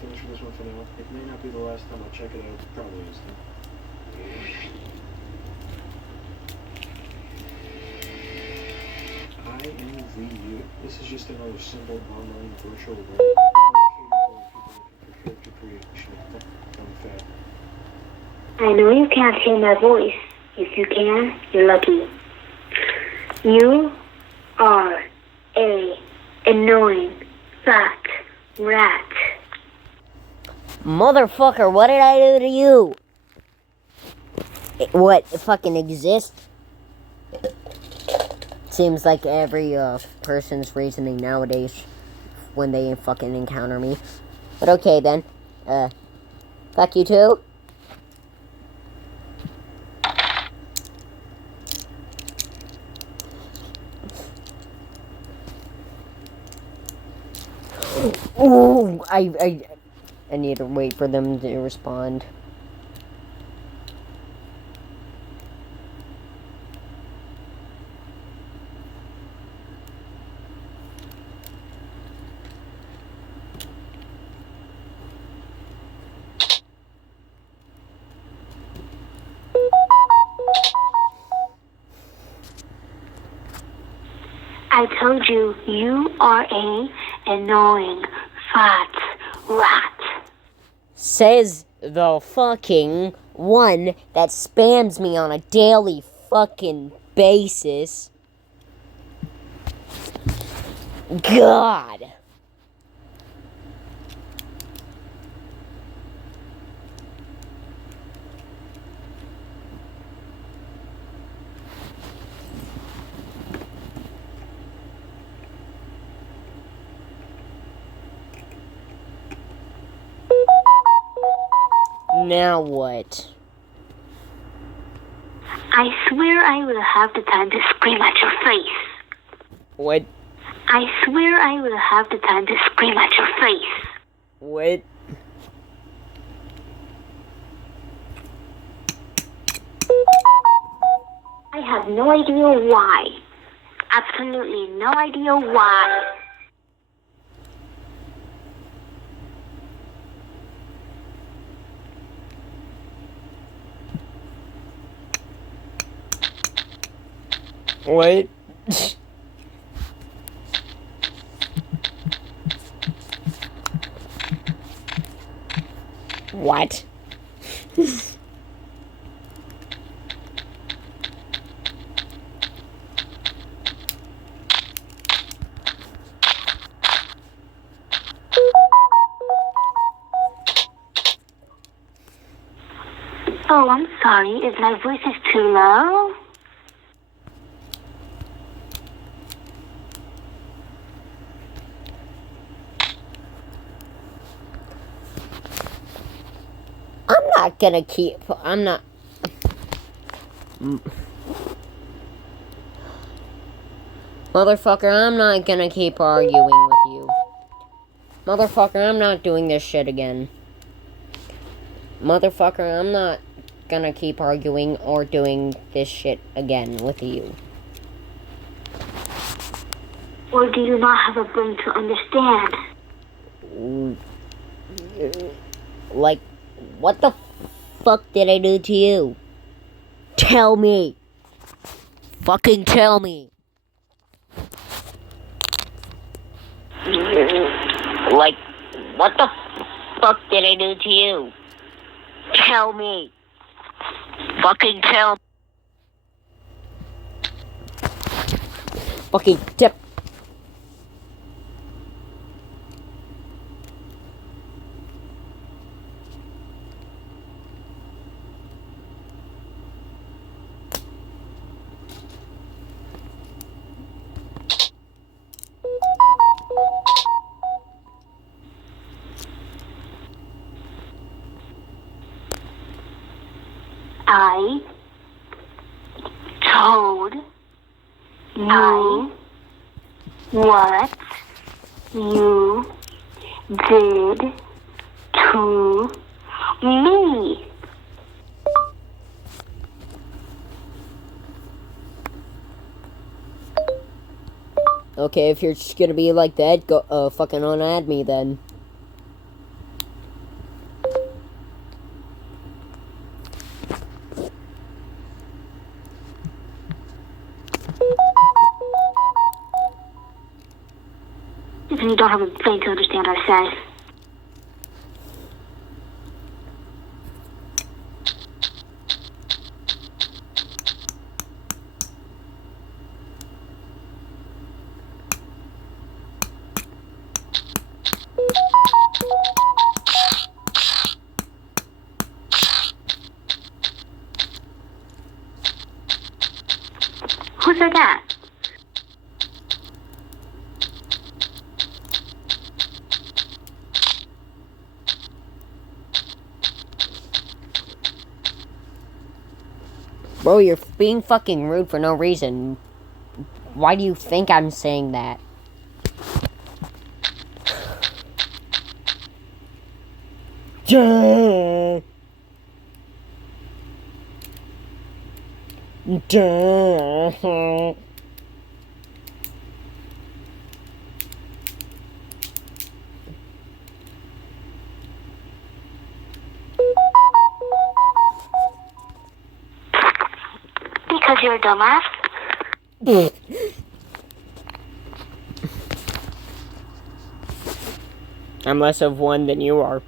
finish with this one for now. It may not be the last time I check it out. It probably is, though. INVU. This is just another simple online virtual web dedicated to people looking for character creation. Fun fact. I know you can't hear my voice. If you can, you're lucky. You are a annoying fat rat. Motherfucker, what did I do to you? What, fucking exist? Seems like every person's reasoning nowadays when they fucking encounter me. But okay then. Fuck you too? Ooh, I need to wait for them to respond. I told you, you are a annoying fat rat. Says the fucking one that spams me on a daily fucking basis. God. Now what? I swear I will have the time to scream at your face. What? I swear I will have the time to scream at your face. What? I have no idea why. Absolutely no idea why. What? What? Oh, I'm sorry. Is my voice is too low? I'm not. Motherfucker, I'm not gonna keep arguing with you. Motherfucker, I'm not doing this shit again. Motherfucker, I'm not gonna keep arguing or doing this shit again with you. Or do you not have a brain to understand? Like, what the fuck did I do to you? Tell me. Fucking tell me. Like, what the fuck did I do to you? Tell me. Fucking tell me. Fucking tip. I told you what you did to me. Okay, if you're just gonna be like that, go fucking unadd me then. you don't have a brain to understand our size. Who said that? Bro, you're being fucking rude for no reason. Why do you think I'm saying that? Duh. Duh. Because you're a dumbass. I'm less of one than you are.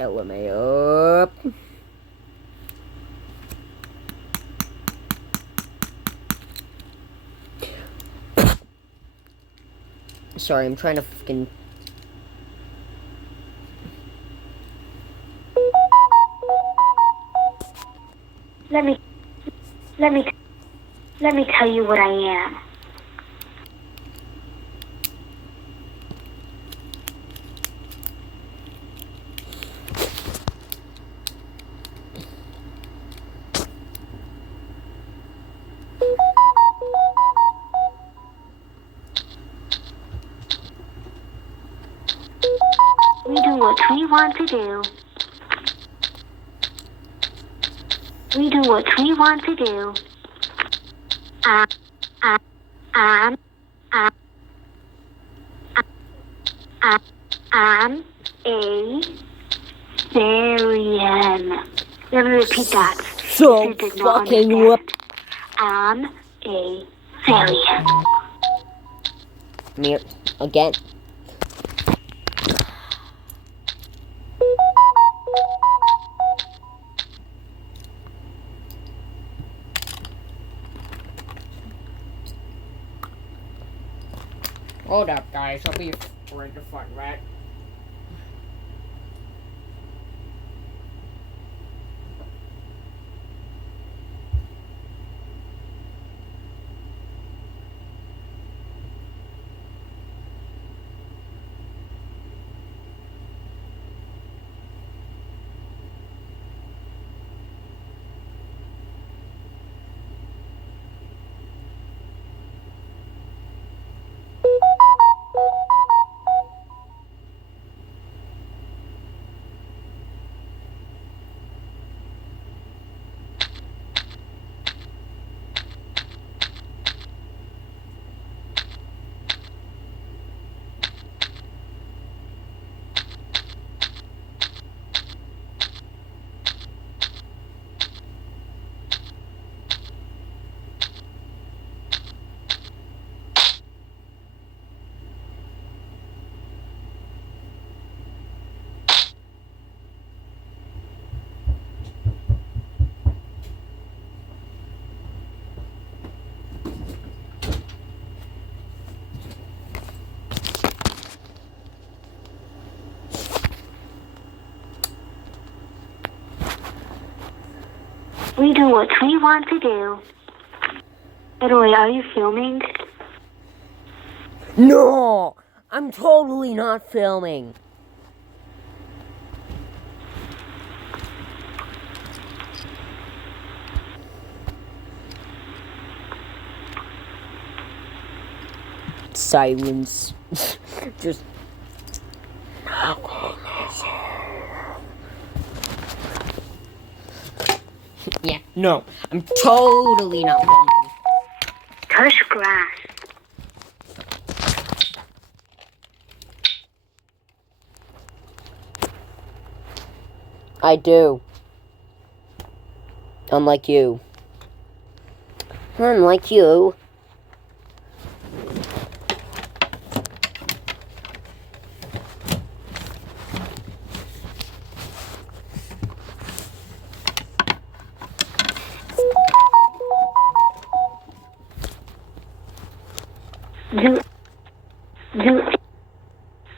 LMA up. Sorry, I'm trying to fucking... Let me tell you what I am. We do what we want to do. We do what we want to do. I'm a Syrian. Let me repeat that. So You did not fucking understand. whoop. I'm a Syrian. Me again. Hold up, guys. I'll be right the front, right? We do what we want to do. By the way, are you filming? No! I'm totally not filming. Silence. Just... Yeah, no. I'm totally not filming. Touch grass. I do. Unlike you. Unlike you.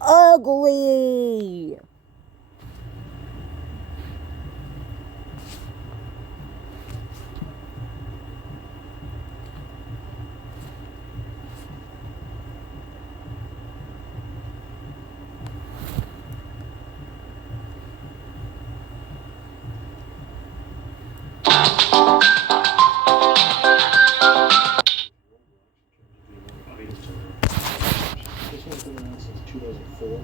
ugly. This one's been around since 2004,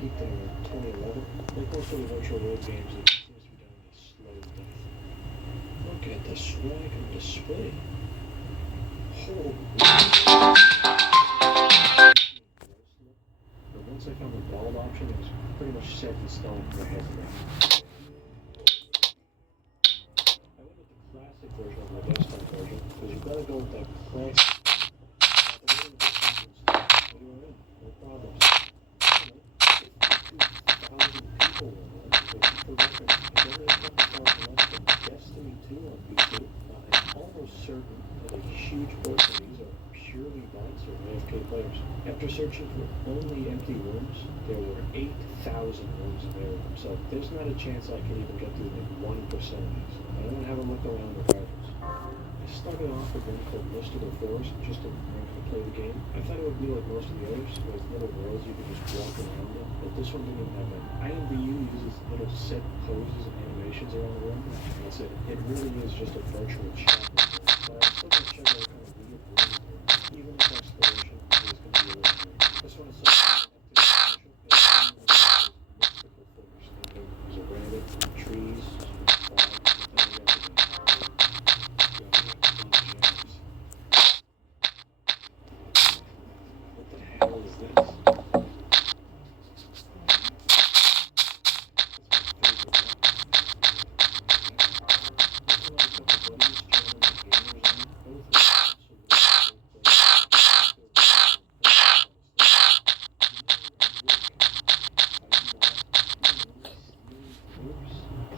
peaked in 2011. Like most of the virtual world games, it seems to be done in a slow death. Look at the swag on display. Holy. But once I found the bald option, it was pretty much set in stone for my head to make. I went with the classic version of my desktop version, because you've got to go with that classic. No problems. 52,000 people were on it. So for reference, there's only a couple thousand less than Destiny 2 on YouTube. I'm almost certain that a huge portion of these are purely bots or AFK players. After searching for only empty rooms, there were 8,000 rooms available. So there's not a chance I can even get through like 1% of these. I don't have a look around regardless. I started off with one called Mystical Forest just to learn how to play the game. I thought it would be like most of the others, with little worlds you could just walk around in, but this one didn't even have that. IMVU uses little set poses and animations around the room. That's it. It really is just a virtual chapter. But I'm still going to check out what kind of weird rooms there are. Even if exploration is going to be a little weird. This one is something I have to Mystical Forest. There's a rabbit, trees, fog, nothing like that. What the hell is this?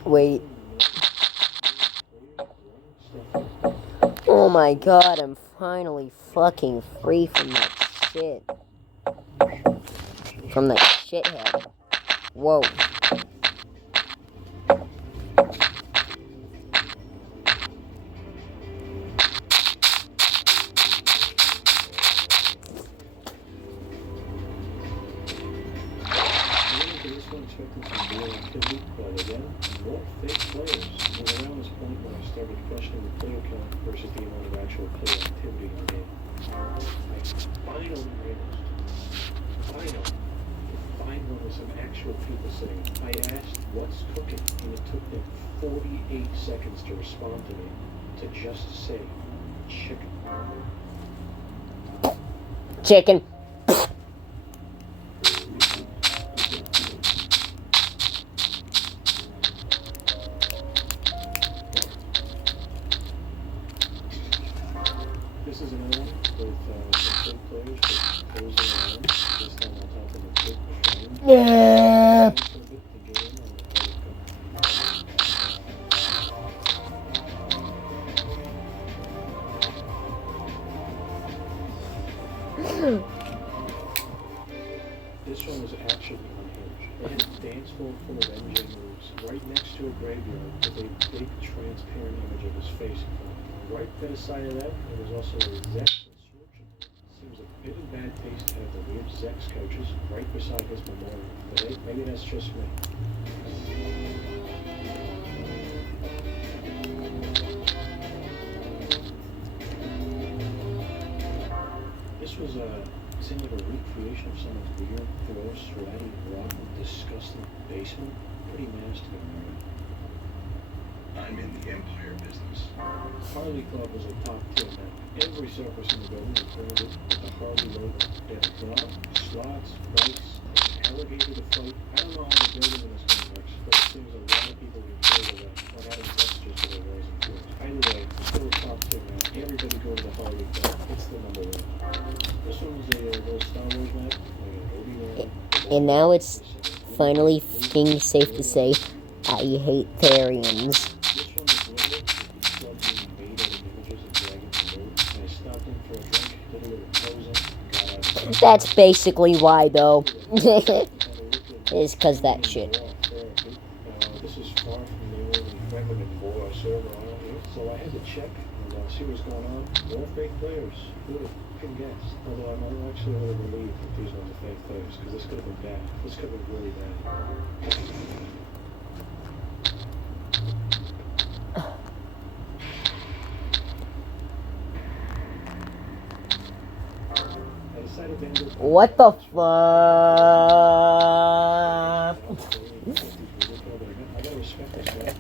Wait. Oh my god, I'm finally fucking free from that shit. From that shithead. Whoa. But again, more fake players. It was around this point when I started questioning the player count versus the amount of actual player activity in the game. I finally realized, to find one with some actual people sitting. I asked, what's cooking? And it took them 48 seconds to respond to me, to just say, chicken. Chicken. This is another one with some fake players just posing around, this time on top of a big frame. Yeah. To get in on the player This one was actually unhinged. It had a dance floor full of MJ moves, right next to a graveyard with a big transparent image of his face in front of him. Right beside of that, there was also a Zex inscription. Seems a bit in bad taste to have the weird Zex couches right beside his memorial, but hey, maybe that's just me. This was seemed like a recreation of someone's weird, gross, ratty, rotten, disgusting basement. Pretty nasty in there. I'm in the Empire business. Harley Club was a top tier man. Every surface in the building was branded with the Harley logo. They had a club, slots, bikes, alligator to fight. I don't know how the building in this game works, but it seems a lot of people get killed with that or having textures for their walls and floors. Either way, still a top tier man. Everybody go to the Harley Club. It's the number one. This one was a little Star Wars map, like an Obi-Wan. And now it's finally fucking safe to say, I hate Therians. This one was limited. It's plugged in made out of images of dragons and birds. And I stopped in for a drink, did a little posing, got out of That's basically why, though. It's because that shit. This is far from the old Franklin Boy server on it, so I had to check and see what's going on. More fake players. Who would have guessed? Although I'm actually a little relieved that these ones are fake players, because this could have been bad. This could have been really bad. I decided to end it. What the fuck? I gotta respect this guy.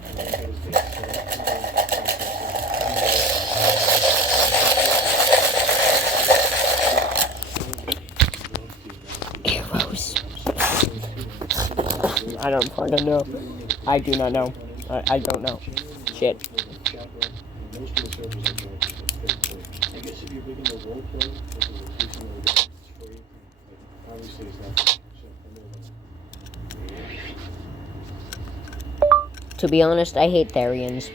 Arrows. I don't fucking know. I do not know. I don't know. Shit. Most of the servers I joined are fake players. I guess if you're big into role play, which is a decent way to go, it's free. Like, obviously, it's not free. So I'm over To be honest, I hate Therians.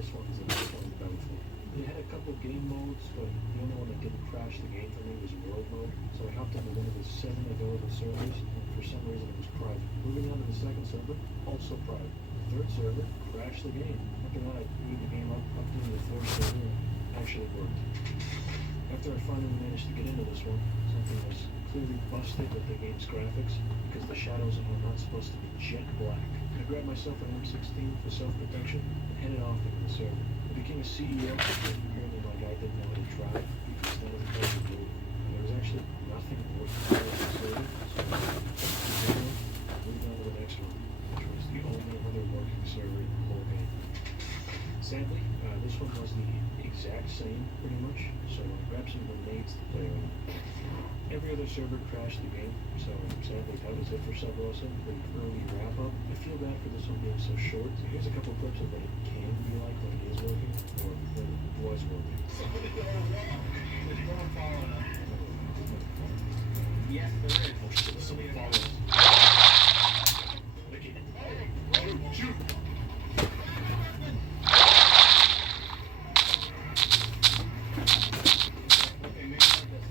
Subrosa is a basic Darians. They had a couple game modes, but the only one that didn't crash the game for me was world mode. So I hopped into one of the 7 available servers, and for some reason it was private. Moving on to the second server, also private. The third server crashed the game. After that, I moved the game up to the fourth server, and actually worked. After I finally managed to get into this one, something was clearly busted with the game's graphics, because the shadows are not supposed to be jet black. I grabbed myself an M16 for self-protection and headed off into the server. I became a CEO, apparently my guy didn't know how to drive, because none of the guys would move. And there was actually nothing worth doing in the server, so I moved on to the next one, which was the only other working server in the whole game. Sadly, this one was the exact same, pretty much, so I grabbed some grenades to play around. Every other server crashed the game, so sadly that was it for Subrosa. Pretty early wrap-up. I feel bad for this one being so short. So here's a couple clips of what it can be like when it is working, or when it was working. Yes, there is. Oh shit, somebody follows. Shoot! Okay, maybe like this.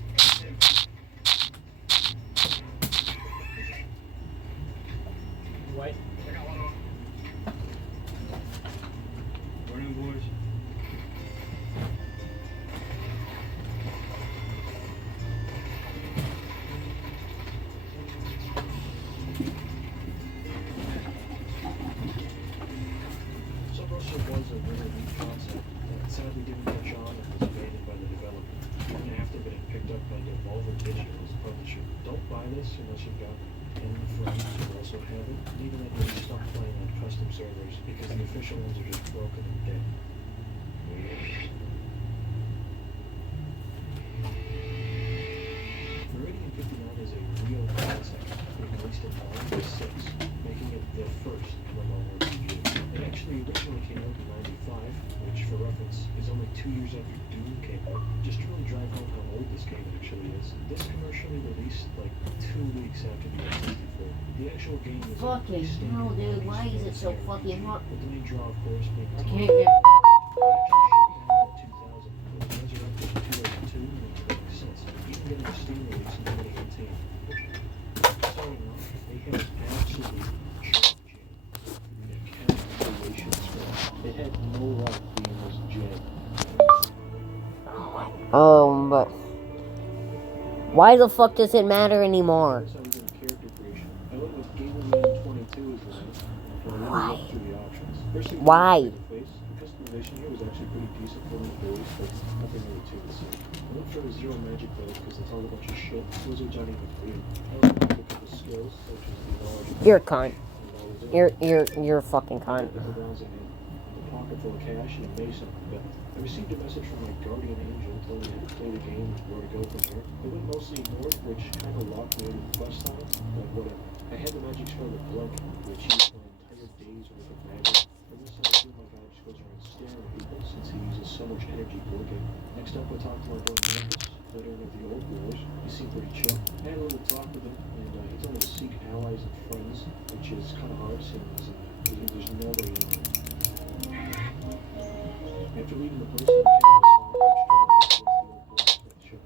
White. I got one on. Morning, boys. Subrosa was a really neat concept that sadly didn't catch on and was abandoned by the developer. And after getting picked up by Devolver Digital as a publisher, don't buy this unless you've got 10 friends who also have it. And even then, you stop playing on custom servers because the official ones are just broken and dead. Meridian 59 is a real concept, being released in 96, making it the first MMORPG. It actually originally came out in 95, which for reference is only 2 years after Doom came out. Just to really drive home how old this game actually is, this commercially released like 2 weeks after the N64. The actual game is Fucking hell, dude. Why is it so fucking hot? With the main draw, of course, being I its can't own. get. It actually shut down in 2000. It was resurrected in 2002, and it's been since. Even getting a Steam release in 2018. Starting off, they had absolute junk jam. Their calculation score. It had no right being this jam. But why the fuck does it matter anymore? That's how you get character creation. I went with Gamerman 22 as the name, and I really looked through the options. First thing Why? The customization here was actually pretty decent for the boys, but nothing really too insane. I looked for Zero Magic Blade because it's all a bunch of shit. Wizards aren't even real. I looked at a couple skills, such as the knowledge. You're a cunt. You're a fucking cunt. The pocket full of cash and a mason. But I I received a message from my guardian angel telling me how to play the game and where to go from there. I went mostly north, which kind of locked me out of the quest line, but whatever. I had the magic spell of Blink, which used my entire day's worth of magic. For this, I assume my guy just goes around staring at people since he uses so much energy blinking. Next up, I talked to my boy Marcus, veteran of the old wars. He seemed pretty chill. I had a little talk with him, and he told me to seek allies and friends, which is kind of hard seeing as there's nobody in there. After leaving the post, I became a side, which told me to head towards the old blacksmith shop.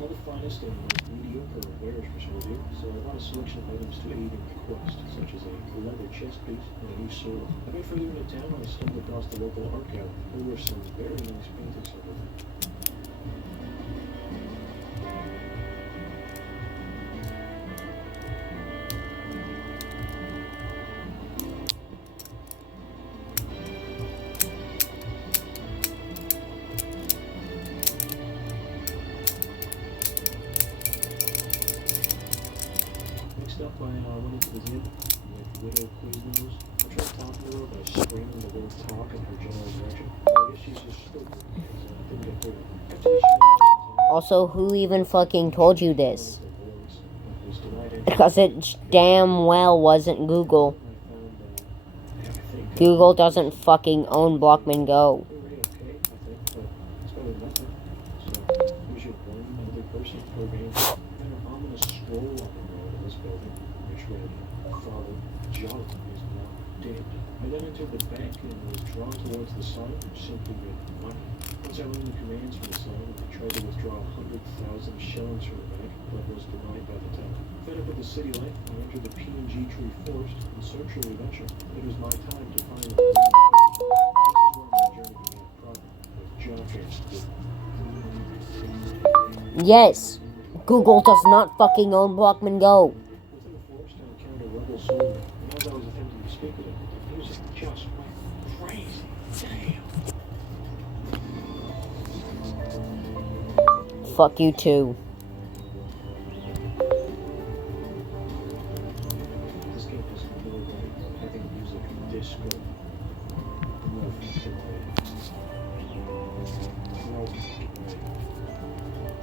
All the finest and most mediocre wares for sold here, so I bought a selection of items to aid in the quest, such as a leather chest piece and a new sword. A bit further into town, I stumbled across the local art gallery. There were some very nice paintings over there. Next up, I went into the inn with Widow Quiznos. I tried talking to her by screaming the word talk in her general direction. I guess she's just stupid because I didn't get through. After the shenanigans, Also, who even fucking told you this? I was denied entry. Because it damn well wasn't Google. I think Google doesn't fucking own Blockman Go. we're really okay, I think, but it's better than nothing. So, here's your one other person per game. And an ominous scroll on the wall of this building, which read, Father John is not dead. I then entered the bank and was drawn towards the sign, which simply read, money. Once I learned the commands from the sign, I tried to withdraw 100,000 shillings from the bank, but was denied by the teller. Fed up with the city life, I entered the P&G Tree Forest in search of adventure. It was my time to find the This is where my journey began proper, with John Harris. Yes, Google does not fucking own Blockman Go. Within the forest, I encountered a rebel soldier, and as I was attempting to speak with him, the music just went crazy. Damn. Fuck you too. This game has no way of having music this good. No fucking way. No fucking way.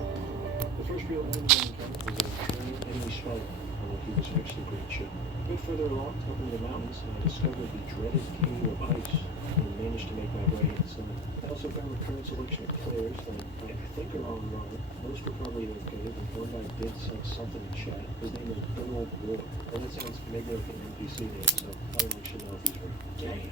The first real enemy I encountered was a giant enemy spider, although he was actually pretty chill. A bit further along, up in the mountains, I discovered the dreaded Cave of Ice, and managed to make my way inside. I also found the current selection of players that I think are online. Most were probably okay, but one guy did send something in chat. His name is Donald War. Well, that sounds maybe like an NPC name, so I don't actually know if he's real. Damn.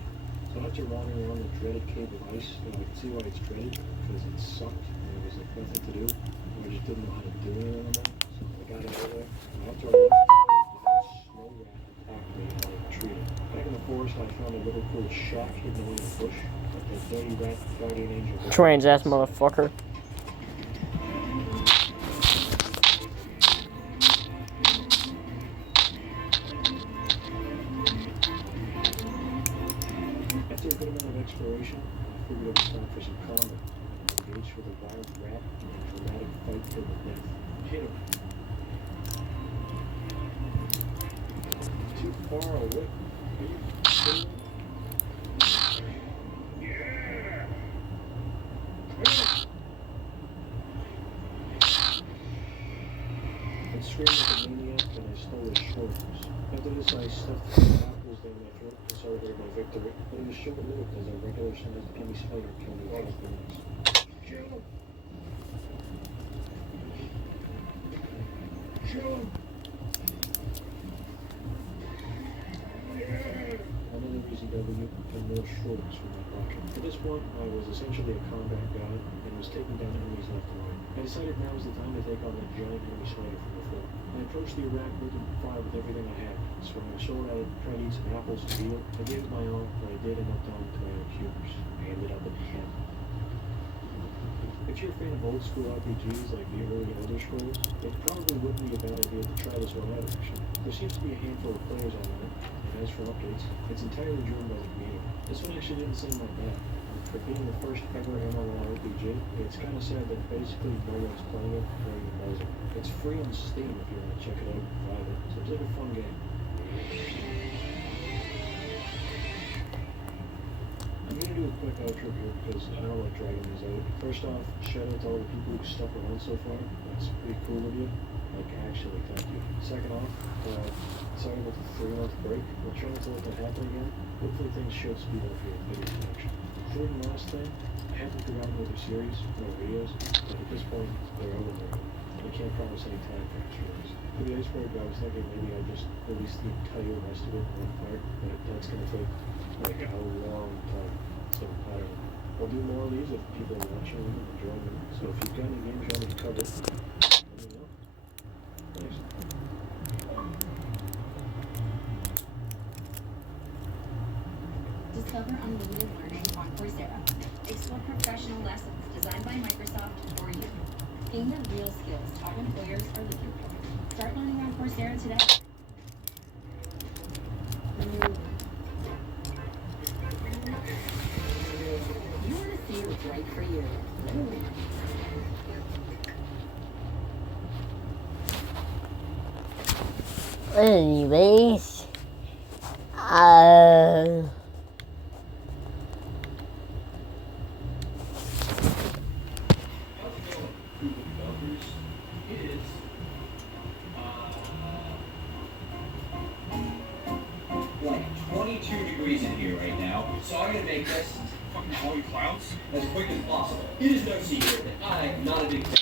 So after wandering around the dreaded Cave of Ice, I could see why it's dreaded, because it sucked, and there was like nothing to do. And I just didn't know how to do anything on that. So I got out of there, and after I left, a snow rat attacked me and I retreated. Back in the forest, I found a little cool shack hidden away in the bush, but the dirty rat guardian angel. Trans ass motherfucker. After a good amount of exploration, I figured it was time for some combat. I engaged with a wild rat in a dramatic fight to the death. Hit him. Too far away. Are you kidding me? I screamed like a maniac and I stole his shoulders. After this, I stuffed 3 apples down my throat and celebrated my victory, but it was short-lived as a regular-sized enemy spider killed me 5 minutes. Kill him! Kill him! Another easy W and more shorts from my pocket. At this point, I was essentially a combat god and was taking down enemies left and right. I decided now was the time to take on that giant enemy spider from before. I approached the Iraq looking to fire with everything I had. So when I showed I tried to eat some apples and deal, I gave it my all, but I did end up dying to my own humors. I ended up in hell. If you're a fan of old school RPGs like the early Elder Scrolls, it probably wouldn't be a bad idea to try this one out actually. There seems to be a handful of players online, and as for updates, it's entirely driven by the community. This one actually didn't seem like bad. I'm for being the first ever MMORPG, it's kind of sad that basically no one's playing it or even knows it. It's free on Steam if you want to check it out and buy it. So it's like a fun game. I'm gonna do a quick outro here because I don't like dragging these out. First off, shout out to all the people who stuck around so far. That's pretty cool of you. Like, actually, thank you. Second off, sorry about the 3-month break. We'll try not to let that happen again. Hopefully things should speed up your video production. Third and last thing, I haven't forgotten about the series or videos, but at this point, they're over there. I can't promise any time frames for this. For the iceberg, I was thinking maybe I'd just release the entire rest of it in one part, but that's gonna take like a long time. So I don't know. I'll do more of these if people are watching them and enjoying them. So if you've got any games you want me to cover, let me know. Thanks. Discover unlimited learning on Coursera. Explore professional lessons designed by Microsoft for you. Gain the real skills top employers are looking for. Start learning on Coursera today. You want to see what's right for you. Anyways, like 22 degrees in here right now, so I'm gonna make this fucking flowy clouds as quick as possible. It is no secret that I am not a big fan of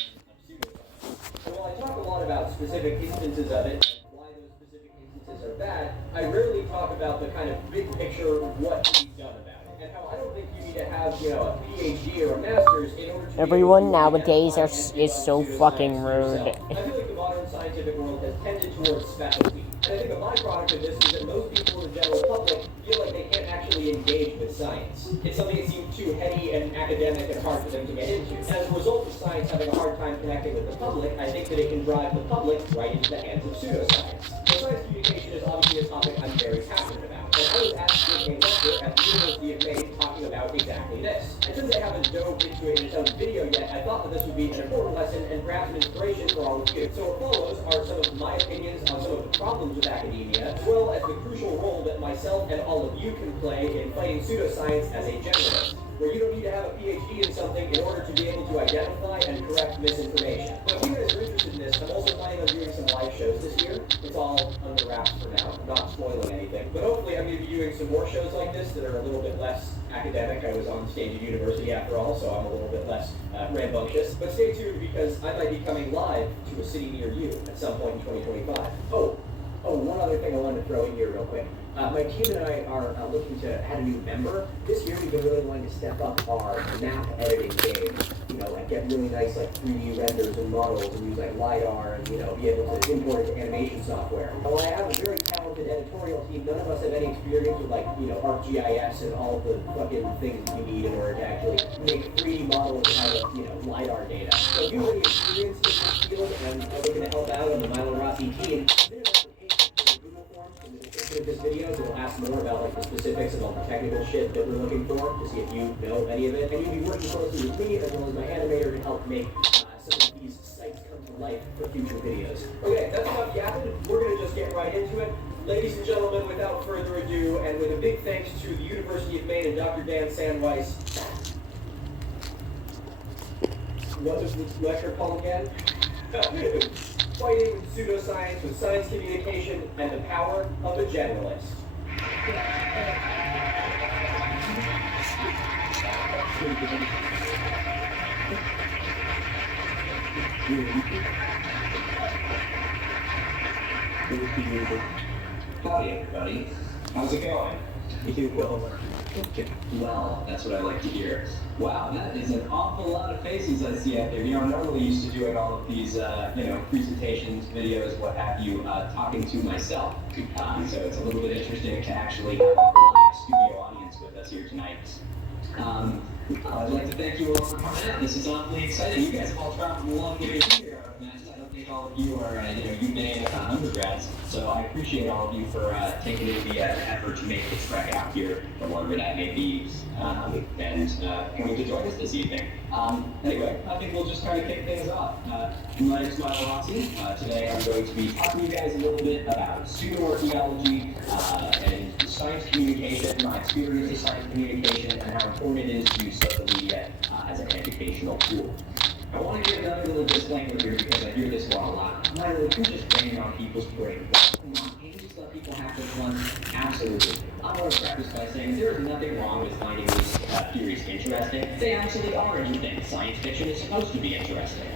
pseudoscience. And while I talk a lot about specific instances of it, and why those specific instances are bad, I rarely talk about the kind of big picture of what can be done about it. And how I don't think you need to have, a PhD or a master's in order to everyone nowadays is so fucking rude. I feel like the modern scientific world has tended towards specialty. And I think a byproduct of this is that most people in the general public feel like they can't actually engage with science. It's something that seems too heady and academic and hard for them to get into. And as a result of science having a hard time connecting with the public, I think that it can drive the public right into the hands of pseudoscience. So science communication is obviously a topic I'm very passionate about. And I was asked to give a lecture at the University of Maine talking about exactly this. And since I haven't dove into it in its own video yet, I thought that this would be an important lesson and perhaps an inspiration for all of you. So what follows are some of my opinions on some of the problems with academia, as well as the crucial role that myself and all of you can play in fighting pseudoscience as a generalist, where you don't need to have a PhD in something in order to be able to identify and correct misinformation. But if you guys are interested in this, I'm also planning on doing some live shows this year. It's all under wraps for now, I'm not spoiling anything. But hopefully I'm going to be doing some more shows like this that are a little bit less academic. I was on stage at university after all, so I'm a little bit less rambunctious. But stay tuned because I might be coming live to a city near you at some point in 2025. Oh, one other thing I wanted to throw in here real quick. My team and I are looking to add a new member. This year we've been really wanting to step up our map editing game. Like get really nice 3D renders and models and use LiDAR and, be able to import it to animation software. And while I have a very talented editorial team, none of us have any experience with ArcGIS and all of the fucking things that you need in order to actually make 3D models out of, LiDAR data. So if you have any experience in this field and are looking to help out on the Milo Rossi team, of this video, so it'll ask more about the specifics of all the technical shit that we're looking for to see if you know any of it. And you'll be working closely with me as well as my animator to help make some of these sites come to life for future videos. Okay, that's enough yapping. We're going to just get right into it. Ladies and gentlemen, without further ado, and with a big thanks to the University of Maine and Dr. Dan Sandweiss. What was this lecture called again? Fighting pseudoscience with science communication and the power of a generalist. Howdy, everybody. How's it going? Well, that's what I like to hear. Wow, that is an awful lot of faces I see out there. I'm normally used to doing all of these, presentations, videos, what have you, talking to myself. So it's a little bit interesting to actually have a live studio audience with us here tonight. I'd like to thank you all for coming out. This is awfully exciting. You guys have all traveled a long way here. I don't think all of you are, UMaine undergrads. So I appreciate all of you for taking the effort to make the trek out here, the longer that may be, and coming to join us this evening. Anyway, I think we'll just kind of kick things off. My name is Michael Rossi. Today I'm going to be talking to you guys a little bit about pseudo-archaeology and science communication, my experience with science communication, and how important it is to use social media as an educational tool. I want to give another little disclaimer here because I hear this one a lot. Myra, you're just raining on people's brain. Come on, can't you just let people have their fun? Absolutely. I want to preface by saying there is nothing wrong with finding these theories interesting. They actually are interesting. Science fiction is supposed to be interesting.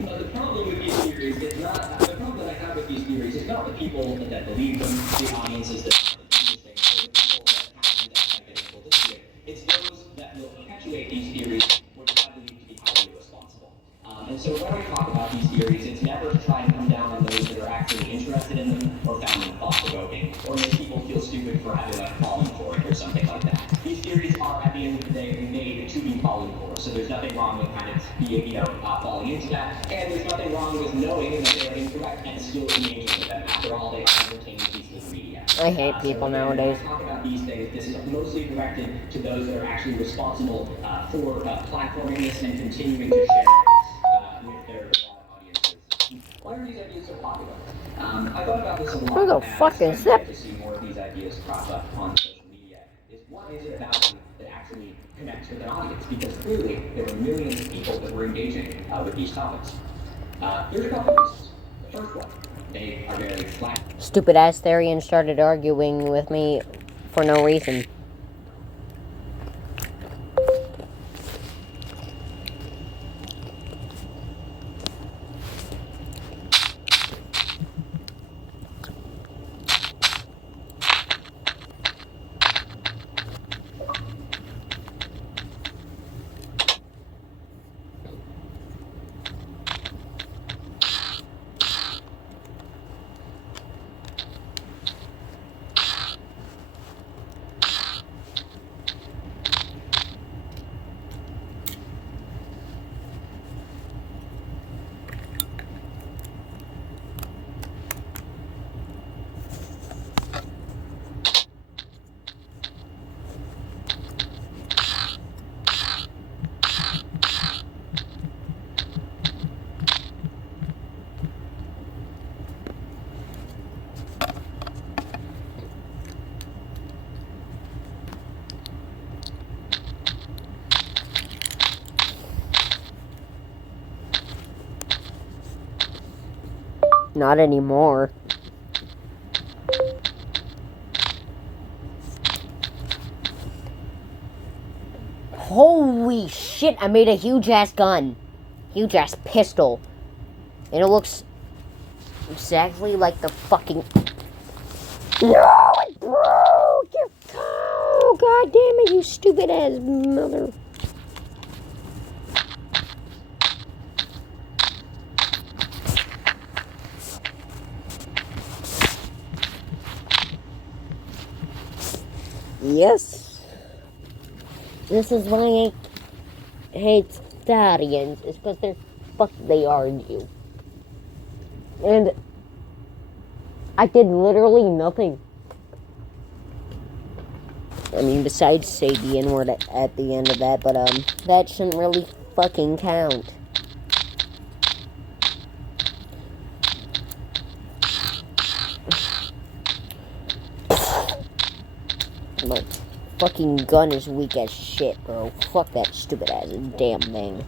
But the problem with these theories is not, the problem that I have with these theories is not the people that believe them, the audiences that find them interesting, or the people that have been able to see it. It's those that will perpetuate these theories, which I believe to be highly irresponsible. And so when I talk about these theories, it's never to try and come down on those that are actually interested in them, or found them thought-provoking, or make people feel stupid for having a falling for it, or something like that. These theories are, at the end of the day, made to be fallen for, so there's nothing wrong with kind of being, falling into that, and there's nothing wrong with knowing that they're incorrect and still engaging with them. After all, they are entertaining pieces of media. I hate people nowadays. When I talk about these things, this is mostly directed to those that are actually responsible for platforming this and continuing to share it with their audiences. Why are these ideas so popular? I thought about this a lot. Who the fuck is that? To see more of these ideas crop up on social media. What is it about them that actually connects with an audience? Because clearly there were millions of people that were engaging with these topics. There's a couple reasons. The first one, they are very flat. Stupid ass Therian started arguing with me for no reason. Not anymore. Holy shit, I made a huge ass gun. Huge ass pistol. And it looks exactly like the fucking... No, it broke! Oh, god damn it, you stupid ass mother... Yes. This is why I hate Therians. It's because they argue. And I did literally nothing. I mean, besides say the N-word at the end of that, but that shouldn't really fucking count. My fucking gun is weak as shit, bro. Fuck that stupid ass damn thing.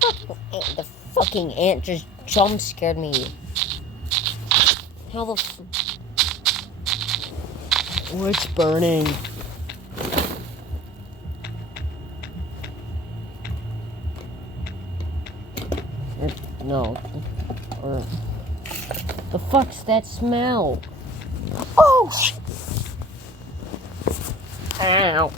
The fucking ant just jump scared me. How the Oh, it's burning. No. Or the fuck's that smell? Oh shit! Ow.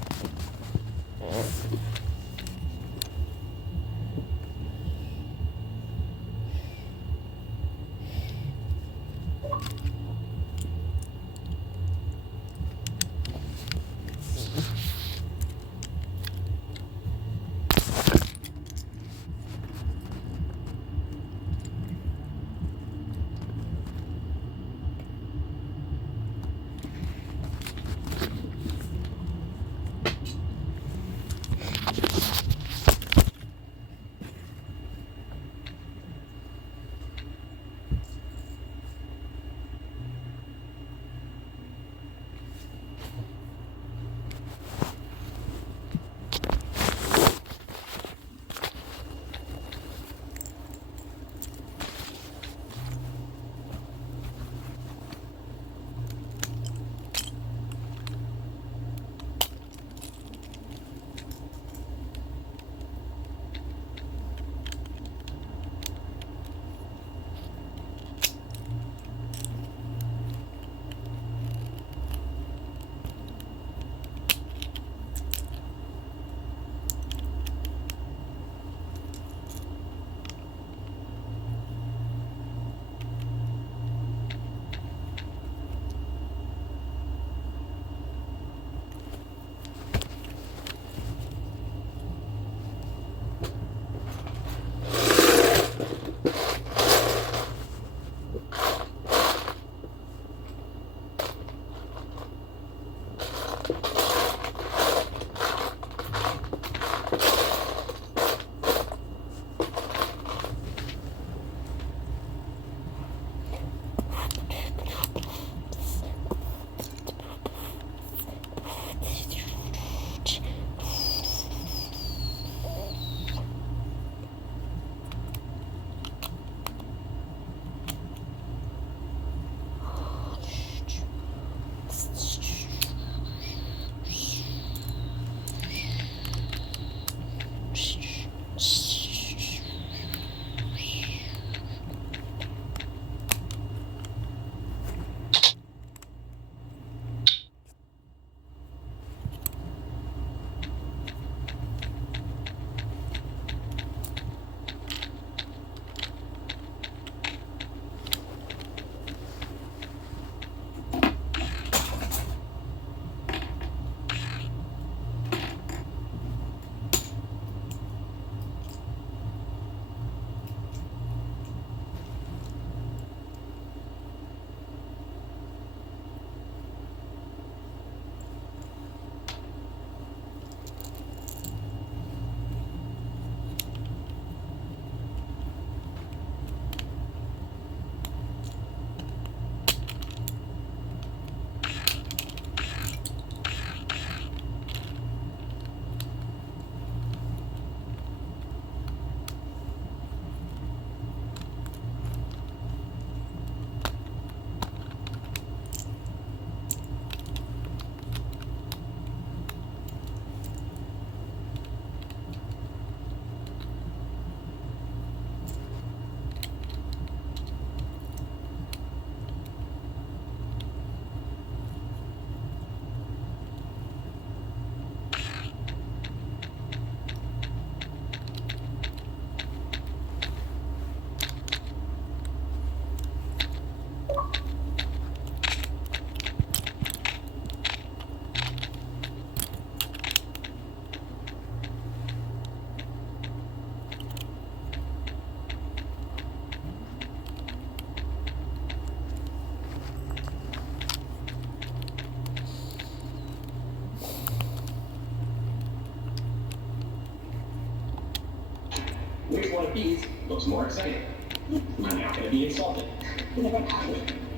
Which one of these looks more exciting? I'm not going to be insulted.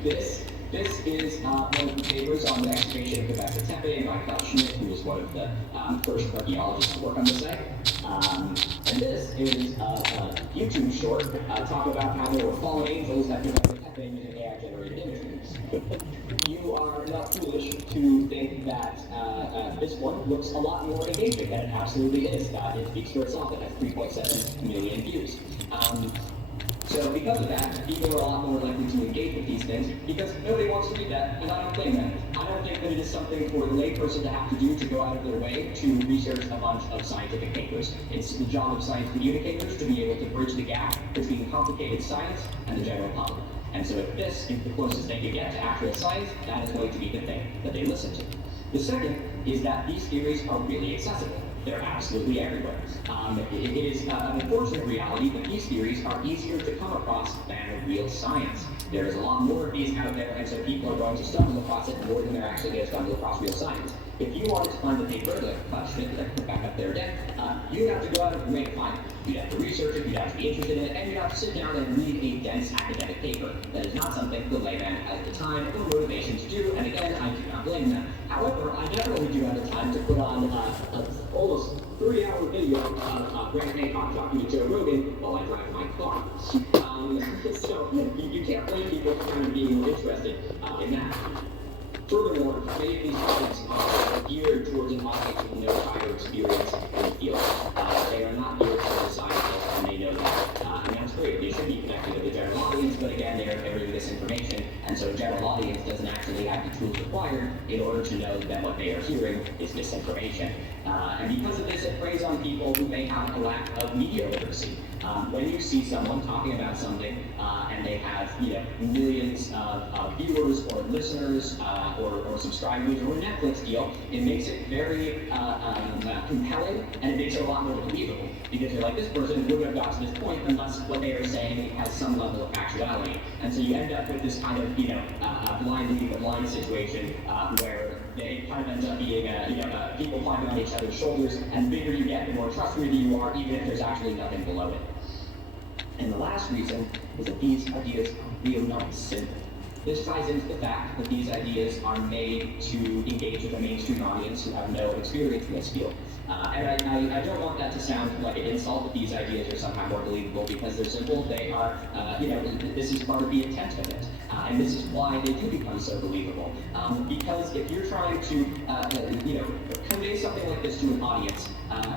This This is one of the papers on the excavation of Göbekli Tepe by Klaus Schmidt, who was one of the first archaeologists to work on the site. And this is a YouTube short talk about how there were fallen angels at Göbekli Tepe using AI-generated images. You are not foolish to think that this one looks a lot more engaging than it absolutely is. It speaks for itself. It has 3.7 million views. So because of that, people are a lot more likely to engage with these things because nobody wants to read that, and I don't blame them. I don't think that it is something for a layperson to have to do to go out of their way to research a bunch of scientific papers. It's the job of science communicators to be able to bridge the gap between complicated science and the general public. And so if this is the closest they can get to actual science, that is going to be the thing that they listen to. The second is that these theories are really accessible. They're absolutely everywhere. It is an unfortunate reality that these theories are easier to come across than real science. There is a lot more of these out there, and so people are going to stumble across it more than they're actually going to stumble across real science. If you wanted to find a paper like Schmidt that I put back up there again, you'd have to go out of your way to find it. You'd have to research it, you'd have to be interested in it, and you'd have to sit down and read a dense academic paper. That is not something the layman has the time or motivation to do, and again, I do not blame them. However, I definitely do have the time to put on an almost 3-hour video of Grant Hancock talking to Joe Rogan while I drive my car. So you can't blame people for kind of being interested in that. Furthermore, many of these topics are geared towards an audience with no prior experience in the field. They are not geared towards scientists, and they know that. And that's great. They should be connected with the general audience, but again, they're hearing misinformation, and so the general audience doesn't actually have the tools required in order to know that what they are hearing is misinformation. And because of this, it preys on people who may have a lack of media literacy. When you see someone talking about something and they have millions of viewers or listeners or subscribers or a Netflix deal, it makes it very compelling, and it makes it a lot more believable because you're like, this person wouldn't have got to this point unless what they are saying has some level of actuality. And so you end up with this kind of blind leading the blind situation where it kind of ends up being people climbing on each other's shoulders, and the bigger you get, the more trustworthy you are, even if there's actually nothing below it. And the last reason is that these ideas are real not simple. This ties into the fact that these ideas are made to engage with a mainstream audience who have no experience in this field. And I don't want that to sound like an insult that these ideas are somehow more believable because they're simple. They are, this is part of the intent of it. And this is why they do become so believable. Because if you're trying to, convey something like this to an audience,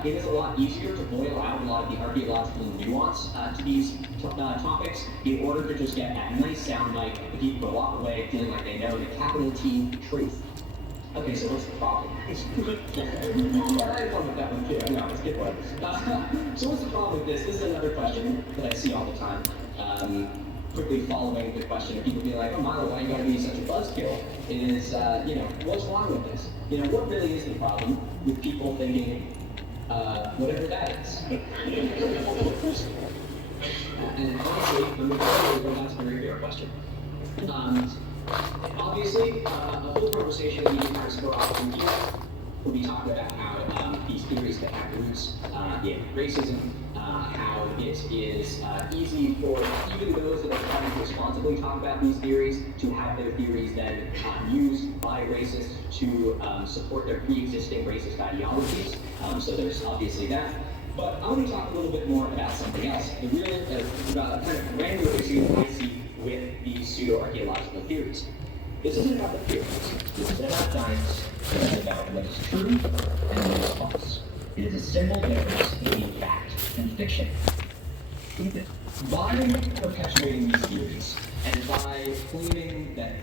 it is a lot easier to boil out a lot of the archaeological nuance to these topics in order to just get that nice soundbite that people can walk away feeling like they know the capital T truth. Okay, so what's the problem? I had fun with that one too. No, it's a good one. So what's the problem with this? This is another question that I see all the time. Quickly following the question of people being like, oh, Milo, why you gotta be such a buzzkill? Is, what's wrong with this? What really is the problem with people thinking, whatever that is? And honestly, I'm going to tell you that's a very fair question. Obviously, a whole conversation that we can have super often here will be talking about how these theories that have roots in racism, how it is easy for even those that are trying to responsibly talk about these theories to have their theories then used by racists to support their pre-existing racist ideologies. So there's obviously that. But I want to talk a little bit more about something else. The real kind of random issue that I see with these pseudo-archaeological theories. This isn't about the theories. This is about science. This is about what is true and what is false. It is a simple difference between fact and fiction. By perpetuating these theories and by claiming that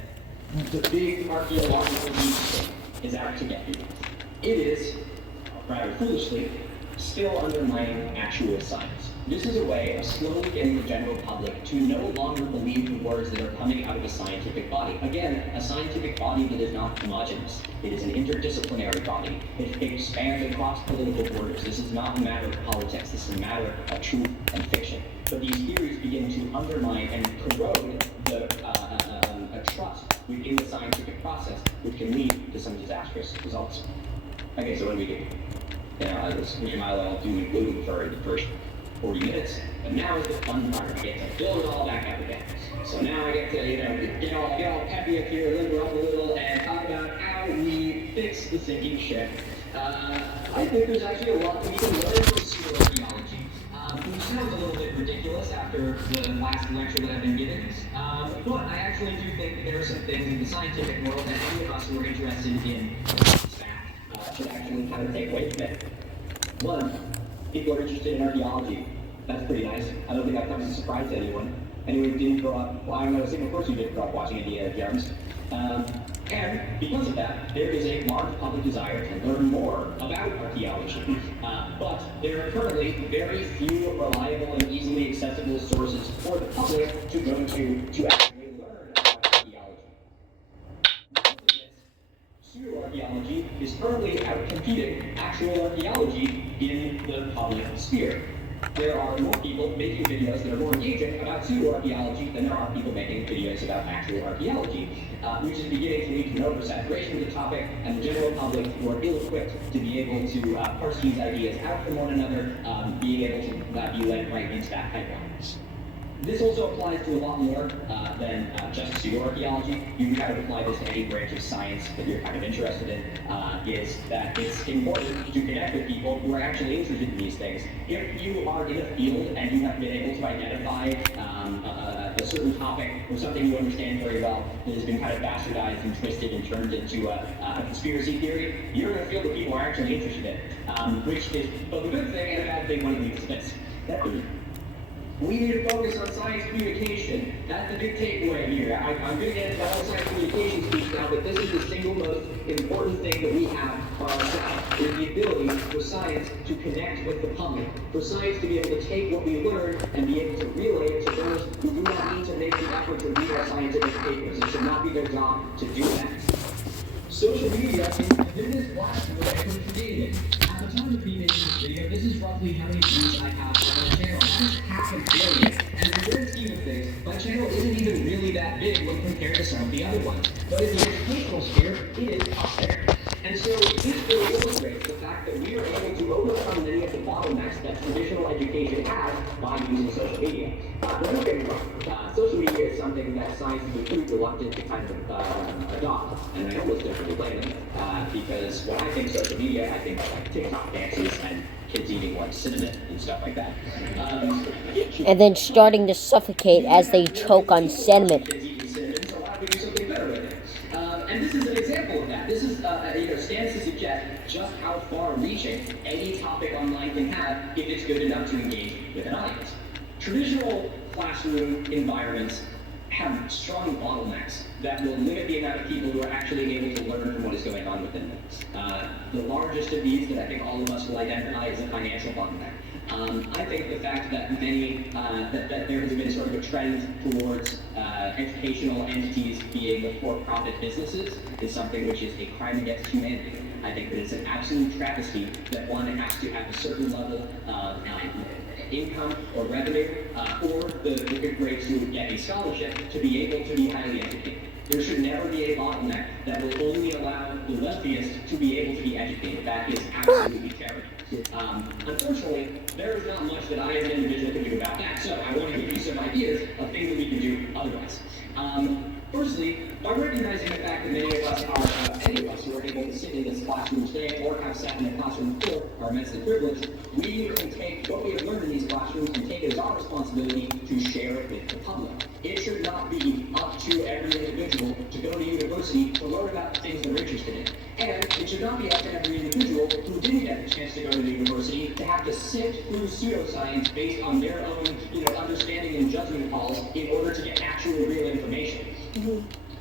the big archaeological research is out to get you, it is, rather foolishly, still undermining actual science. This is a way of slowly getting the general public to no longer believe the words that are coming out of a scientific body. Again, a scientific body that is not homogeneous. It is an interdisciplinary body. It expands across political borders. This is not a matter of politics. This is a matter of truth and fiction. But these theories begin to undermine and corrode the trust within the scientific process, which can lead to some disastrous results. Okay, so what do we do? I was me and Milo doom and gloom for the first 40 minutes, but now is the fun part. I get to build it all back up again. So now I get to, get all peppy up here, limber up a little, and talk about how we fix the sinking ship. I think there's actually a lot that we can learn from pseudoarchaeology, which sounds a little bit ridiculous after the last lecture that I've been giving, but I actually do think that there are some things in the scientific world that any of us who are interested in should actually kind of take away from it. One, people are interested in archaeology. That's pretty nice. I don't think that comes as a surprise to anyone. Anyone who didn't grow up, well, I know a single person who didn't grow up watching Indiana Jones. And because of that, there is a large public desire to learn more about archaeology. But there are currently very few reliable and easily accessible sources for the public to go to actually learn about archaeology. Because of this, pseudo-archaeology is currently outcompeting actual archaeology in the public sphere. There are more people making videos that are more engaging about pseudo-archaeology than there are people making videos about actual archaeology, which is beginning to lead to an oversaturation of the topic, and the general public who are ill-equipped to be able to parse these ideas out from one another, being able to be led right into that pipeline. This also applies to a lot more than just pseudo-archaeology. You can kind of apply this to any branch of science that you're kind of interested in, is that it's important to connect with people who are actually interested in these things. If you are in a field and you have been able to identify a certain topic or something you understand very well that has been kind of bastardized and twisted and turned into a conspiracy theory, you're in a field that people are actually interested in, which is both a good thing and a bad thing when it leads to this. We need to focus on science communication. That's the big takeaway here. I'm going to get into the whole science communication speech now, but this is the single most important thing that we have for ourselves, is the ability for science to connect with the public, for science to be able to take what we learn and be able to relay it to those who do not need to make the effort to read our scientific papers. It should not be their job to do that. Social media is the biggest platform that we're creating. At the time of me making this video, this is roughly how many views I have on my channel. That is 500 million. And in the grand scheme of things, my channel isn't even really that big when compared to some of the other ones. But in the educational sphere, it is up there. And so this really illustrates the fact that we are able to overcome many of the bottlenecks that traditional education has by using social media. But don't get me wrong, social media is something that science is pretty reluctant to kind of adopt. And I almost definitely blame them, because when I think social media, I think of like TikTok dances and kids eating like cinnamon and stuff like that. And then starting to suffocate as they choke on cinnamon. So why don't we do something better with it? And this is an example of that. This is, stands to suggest just how far-reaching any topic online can have if it's good enough to engage with an audience. Traditional classroom environments have strong bottlenecks that will limit the amount of people who are actually able to learn from what is going on within them. The largest of these that I think all of us will identify is a financial bottleneck. I think the fact that that there has been sort of a trend towards educational entities being for-profit businesses is something which is a crime against humanity. I think that it's an absolute travesty that one has to have a certain level of income or revenue or the good grades to get a scholarship to be able to be highly educated. There should never be a bottleneck that will only allow the wealthiest to be able to be educated. That is absolutely terrible. Unfortunately, there is not much that I as an individual can do about that, so I want to give you some ideas of things that we can do otherwise. Firstly, by recognizing the fact that many of us are, any of us who are able to sit in this classroom today or have sat in a classroom before are immensely privileged, we can take what we have learned in these classrooms and take it as our responsibility to share it with the public. It should not be up to every individual to go to university to learn about the things they're interested in. And it should not be up to every individual who didn't get the chance to go to the university to have to sift through pseudoscience based on their own, understanding and judgment calls in order to get actual real information.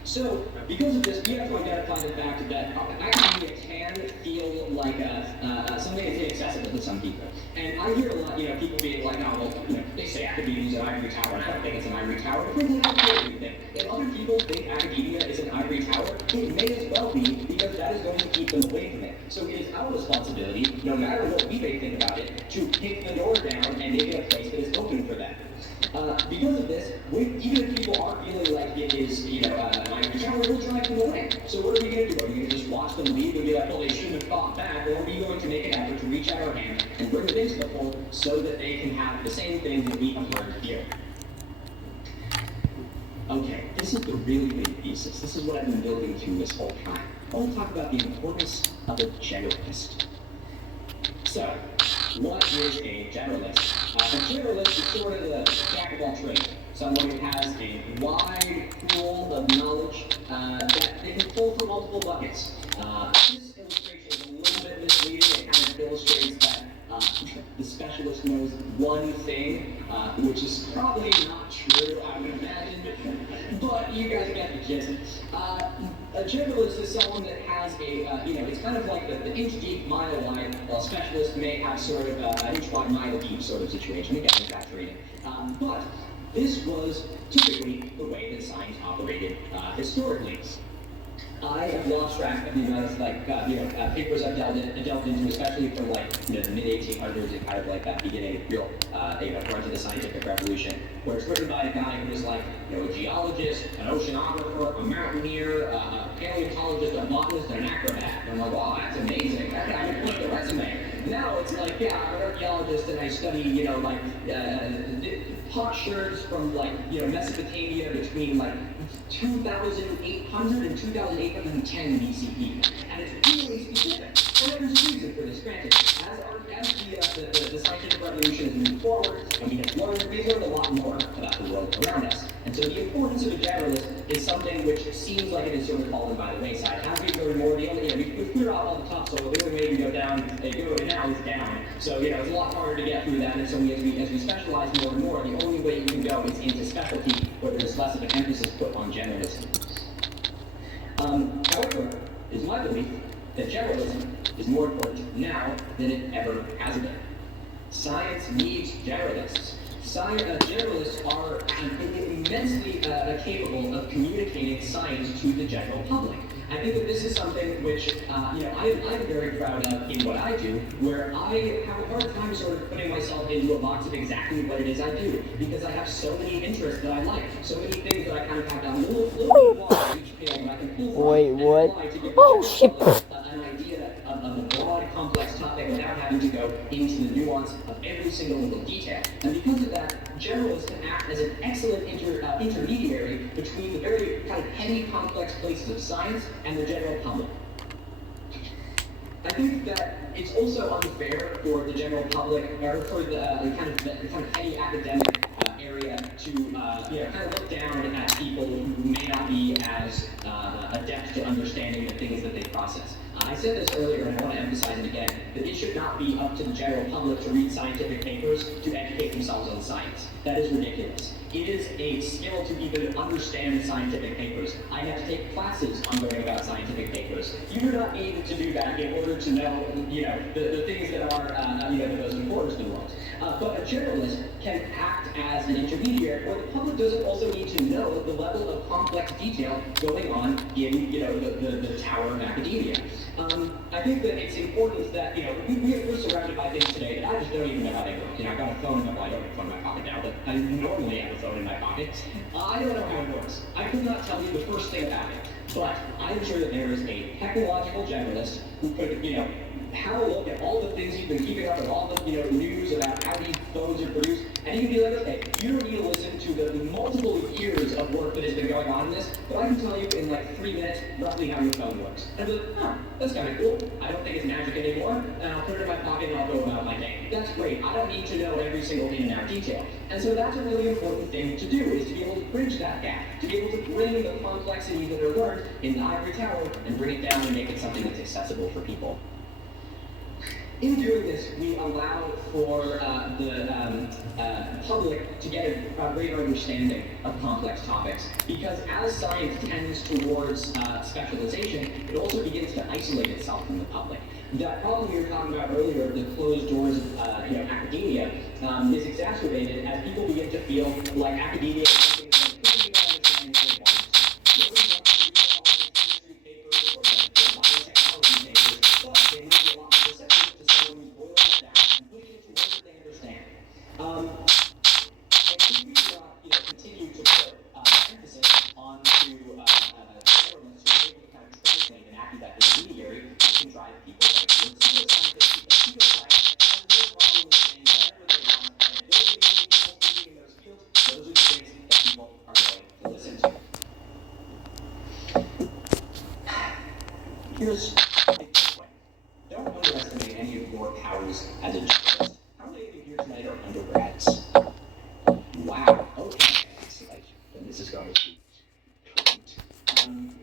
So, because of this, we have to identify the fact that academia can feel like something that's inaccessible to some people. And I hear a lot, people being like, they say academia is an ivory tower, and I don't think it's an ivory tower. It depends on how you think. If other people think academia is an ivory tower, it may as well be, because that is going to keep them away from it. So it is our responsibility, no matter what we may think about it, to kick the door down and make it a place that is open for them. Because of this, even if people are feeling like it is, an ivory tower, we'll drive them away. So what are we going to do? Are we going to just watch them leave and be like, well, they shouldn't have fought back, or are we going to make an effort to reach out our hand and bring them into the fold so that they can have the same things that we have learned here? Okay, this is the really big thesis. This is what I've been building to this whole time. I want to talk about the importance of a generalist. So, what is a generalist? A generalist is sort of the jack of all trades. Someone who has a wide pool of knowledge that they can pull from multiple buckets. This illustration is a little bit misleading. It kind of illustrates that the specialist knows one thing, which is probably not true, I would imagine, but you guys get the gist. A generalist is someone that has it's kind of like the inch deep, mile wide, while a specialist may have sort of an inch wide, mile deep sort of situation. Again, exaggerating. But this was typically the way that science operated historically. I have lost track of the amount of papers I've delved into, especially from the mid 1800s and kind of like that beginning real run to the scientific revolution, where it's written by a guy who was a geologist, an oceanographer, a mountaineer, a paleontologist, a botanist, and an acrobat. And I'm like, wow, that's amazing. That guy can put the resume. Now it's I'm an archaeologist and I study potsherds from Mesopotamia between 2,800 and 2,810 BCE, and it's really specific. And there's a reason for this. Granted, as the scientific revolution has moved forward, and we've learned a lot more about the world around us. And so the importance of a generalist is something which seems like it is sort of fallen by the wayside. As we learn more, we've cleared out all the topsoil. The only way you go down, now is down. So it's a lot harder to get through that. And so as we specialize more and more, the only way you can go is into specialty, where there's less of an emphasis put on generalism. However, it is my belief that generalism is more important now than it ever has been. Science needs generalists. Generalists are immensely capable of communicating science to the general public. I think that this is something which I'm very proud of in what I do, where I have a hard time sort of putting myself into a box of exactly what it is I do, because I have so many interests that I like, so many things that I kind of have that little bit of water each pail that I can pull from. Wait, what? Oh, shit. An idea of a broad, complex topic without having to go into the nuance of every single little detail. And because of that, generalists can act as an excellent intermediary between the very kind of heady, complex places of science and the general public. I think that it's also unfair for the general public, or for the kind of heady academic area to kind of look down at people who may not be as adept to understanding the things that they process. I said this earlier, and I want to emphasize it again, that it should not be up to the general public to read scientific papers to educate themselves on science. That is ridiculous. It is a skill to even understand scientific papers. I have to take classes on learning about scientific papers. You do not need to do that in order to know, the things that are, the most important in the world. But a generalist can act as an intermediary, where the public doesn't also need to know the level of complex detail going on in, the tower of academia. I think that it's important that, we're surrounded by things today that I just don't even know how they work. I've got a phone, I don't have a phone in my pocket now, but I normally have a phone in my pocket. I don't know how it works. I could not tell you the first thing about it, but I'm sure that there is a technological generalist who could, have a look at all the things you've been keeping up with, all the, news about how these phones are produced, and you can be like, okay, you don't need to listen to the multiple years of work that has been going on in this, but I can tell you in 3 minutes roughly how your phone works. And I'm like, that's kind of cool. I don't think it's magic anymore, and I'll put it in my pocket and I'll go about my day. That's great. I don't need to know every single in and out detail. And so that's a really important thing to do, is to be able to bridge that gap, to be able to bring the complexities that are learned in the ivory tower and bring it down and make it something that's accessible for people. In doing this, we allow for the public to get a greater understanding of complex topics, because as science tends towards specialization, it also begins to isolate itself from the public. That problem we were talking about earlier, the closed doors of academia, is exacerbated as people begin to feel like academia is something that they don't understand what they want. Listen to. hours as a journalist. How many of you here tonight are undergrads? Wow, okay. It's like, then this is going to be great. Yeah, I'm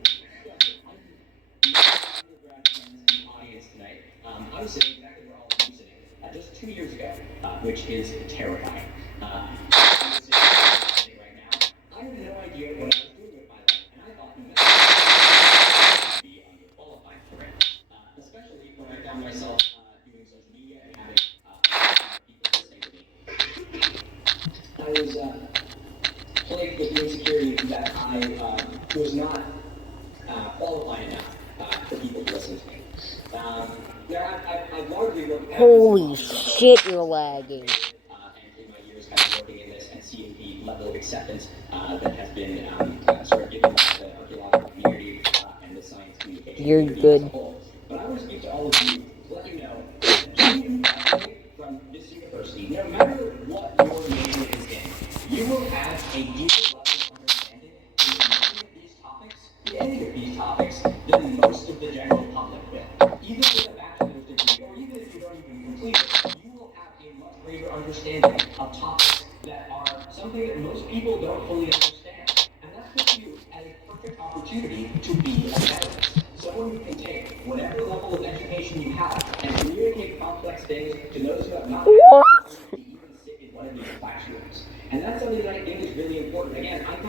undergrad friends in the audience tonight. I'm sitting exactly where all of you sitting, just 2 years ago, which is terrifying. I'm sitting right now. I had no idea what I was doing with my life, and I thought investment would be underqualified for it, especially when I found myself doing social media and having people listening to me. I was plagued with the insecurity that I was not qualified enough for people to listen to me. I've largely worked Holy shit, you're lagging. and in my years kind of working in this and seeing the level of acceptance that has been sort of given by the archaeological community and the science communication You're community good. as a whole. But I want to speak to all of you to let you know that when you graduate from this university, no matter what your major is in, you will have a deeper level of understanding in any of these topics than most of the general public will. Even with a bachelor's degree, or even if you don't even complete it, you will have a much greater understanding of topics that are something that most people don't fully understand. And that puts you at a perfect opportunity to be a generalist. Someone who can take whatever level of education you have and communicate complex things to those who have not had the opportunity to even sit in one of these classrooms. And that's something that I think is really important. Again, I'm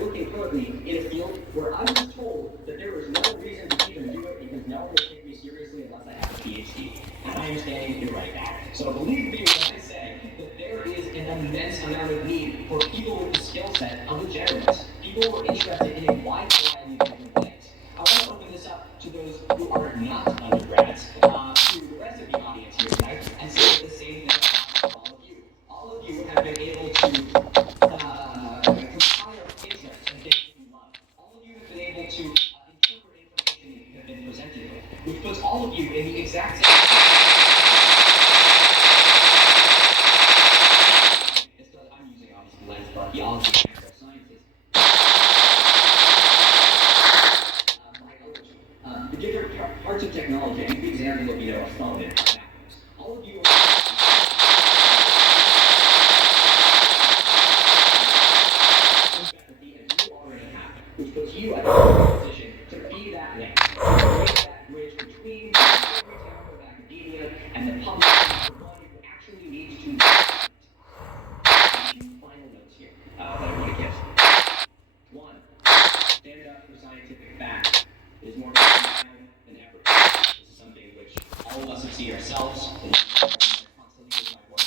working currently in a field where I was told that there was no reason to even do it because no one would take me seriously unless I have a PhD. And I am standing here right now. So believe me when I say that there is an immense amount of need for people with the skill set of a generalist. People who are interested in a wide variety of different things. I want to open this up to those who are not undergrads, to the rest of the audience here tonight, and say the same thing about all of you. All of you have been able to compile interests and things that you love. All of you have been able to interpret information that you have been presented with, which puts all of you in the exact same I'm using obviously the lens of archaeology and natural sciences. The different parts of technology, and the example of a phone and how that works. All of you which puts you at a position to be that link, to create that bridge between the tower of academia and the public, the one who actually needs to. Two final notes here that I want to give. One, stand up for scientific fact. It is more important now than ever. This is something which all of us have seen ourselves, and constantly with my work,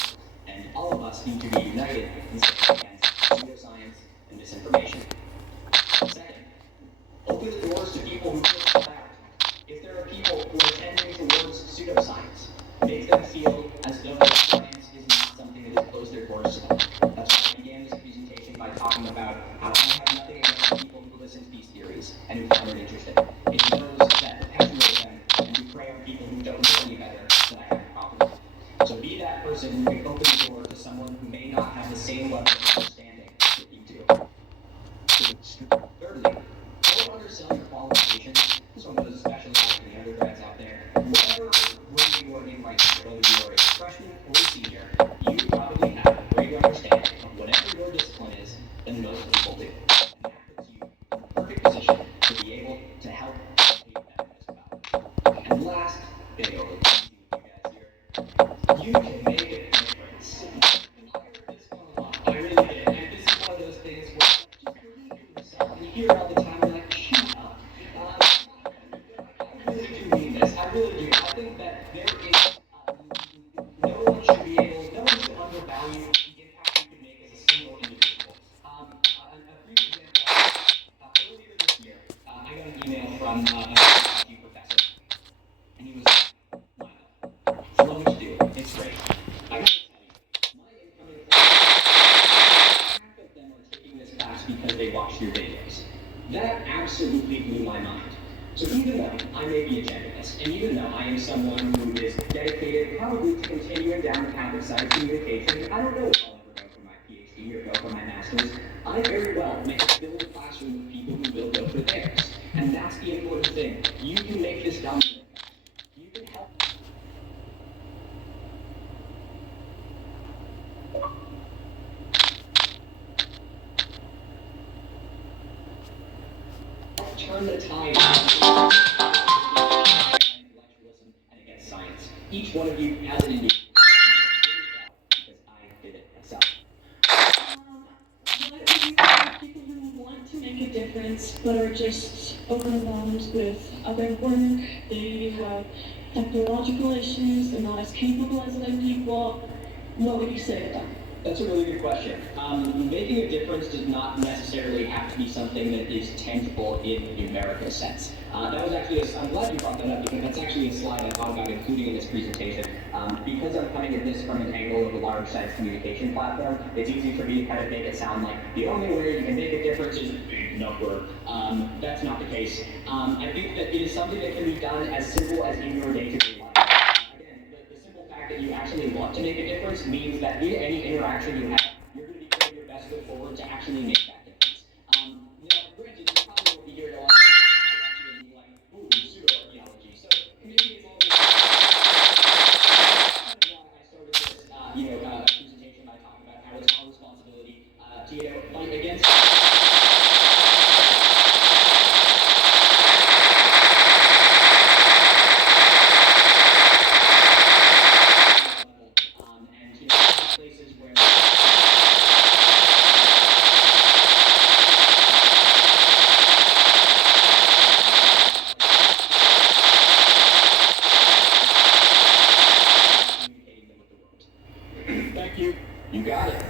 and all of us need to be united in standing against pseudoscience and misinformation. Second, open the doors to people who feel bad. If there are people who are tending towards pseudoscience, make them feel as though science is not something that is closed their doors to them. That's why I began this presentation by talking about how I have nothing against people who listen to these theories and who find it interesting. It's those that perpetuate them and who prey on people who don't know any better that I have a problem with. So be that person who can open the door to someone who may not have the same level of understanding that you do. Thirdly, don't undersell your qualifications. This one goes especially out to the undergrads out there. Whatever grade you are in right now, whether you are a freshman or a senior, you probably have a greater understanding of whatever your discipline is than most people do. And that puts you in the perfect position to be able to help educate them as well. And last, big over you guys here, you can make a difference. And I heard this one a lot. I really did. And this is one of those things where just believe in yourself. And you hear it all the time, you're like, shut up. I really do mean this. I really do. I think that there is, no one should undervalue the impact you can make as a single individual. A brief example, earlier this year, I got an email from a psychology professor. And he was like, wow, I love what you do. It's great. I gotta tell you, my incoming half of them are taking this class because they watched your videos. That absolutely blew my mind. So even though I may be a generalist, and even though I am someone who is dedicated probably to continuing down the path of science communication, I don't know if I'll ever go for my PhD or go for my master's. I very well may fill the classroom with people who will go for theirs. And that's the important thing. You can make this dominant. You can help. turn the tide intellectualism and against science. Each one of you has it in you. Because I did it myself. What would you tell people who want to make a difference but are just overwhelmed with other work? They have technological issues, they're not as capable as other people. What would you say to them? That's a really good question. Making a difference does not necessarily have to be something that is tangible in numerical sense. That was actually, I'm glad you brought that up because that's actually a slide I thought about including in this presentation. Because I'm coming at this from an angle of a large science communication platform, it's easy for me to kind of make it sound like the only way you can make a difference is a big number. That's not the case. I think that it is something that can be done as simple as in your day-to-day life. That you actually want to make a difference means that in any interaction you have, you're going to be putting your best foot forward to actually make that difference. Now, granted, you probably won't be hearing a lot of people actually be like, ooh, pseudo-archaeology. So maybe it's all kind of why I started this, presentation by talking about how it's our responsibility to, fight against. You got it.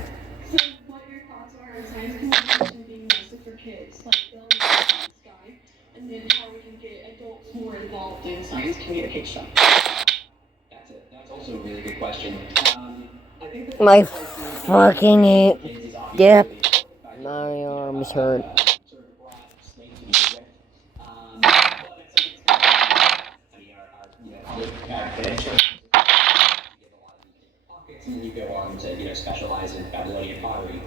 So, what your thoughts are on science communication being mostly for kids, like Bill and the Science Guy, and then how we can get adults more involved in science communication? That's also a really good question. I think that My fucking yep. My arm's hurt. And then you go on to specialize in Babylonian pottery.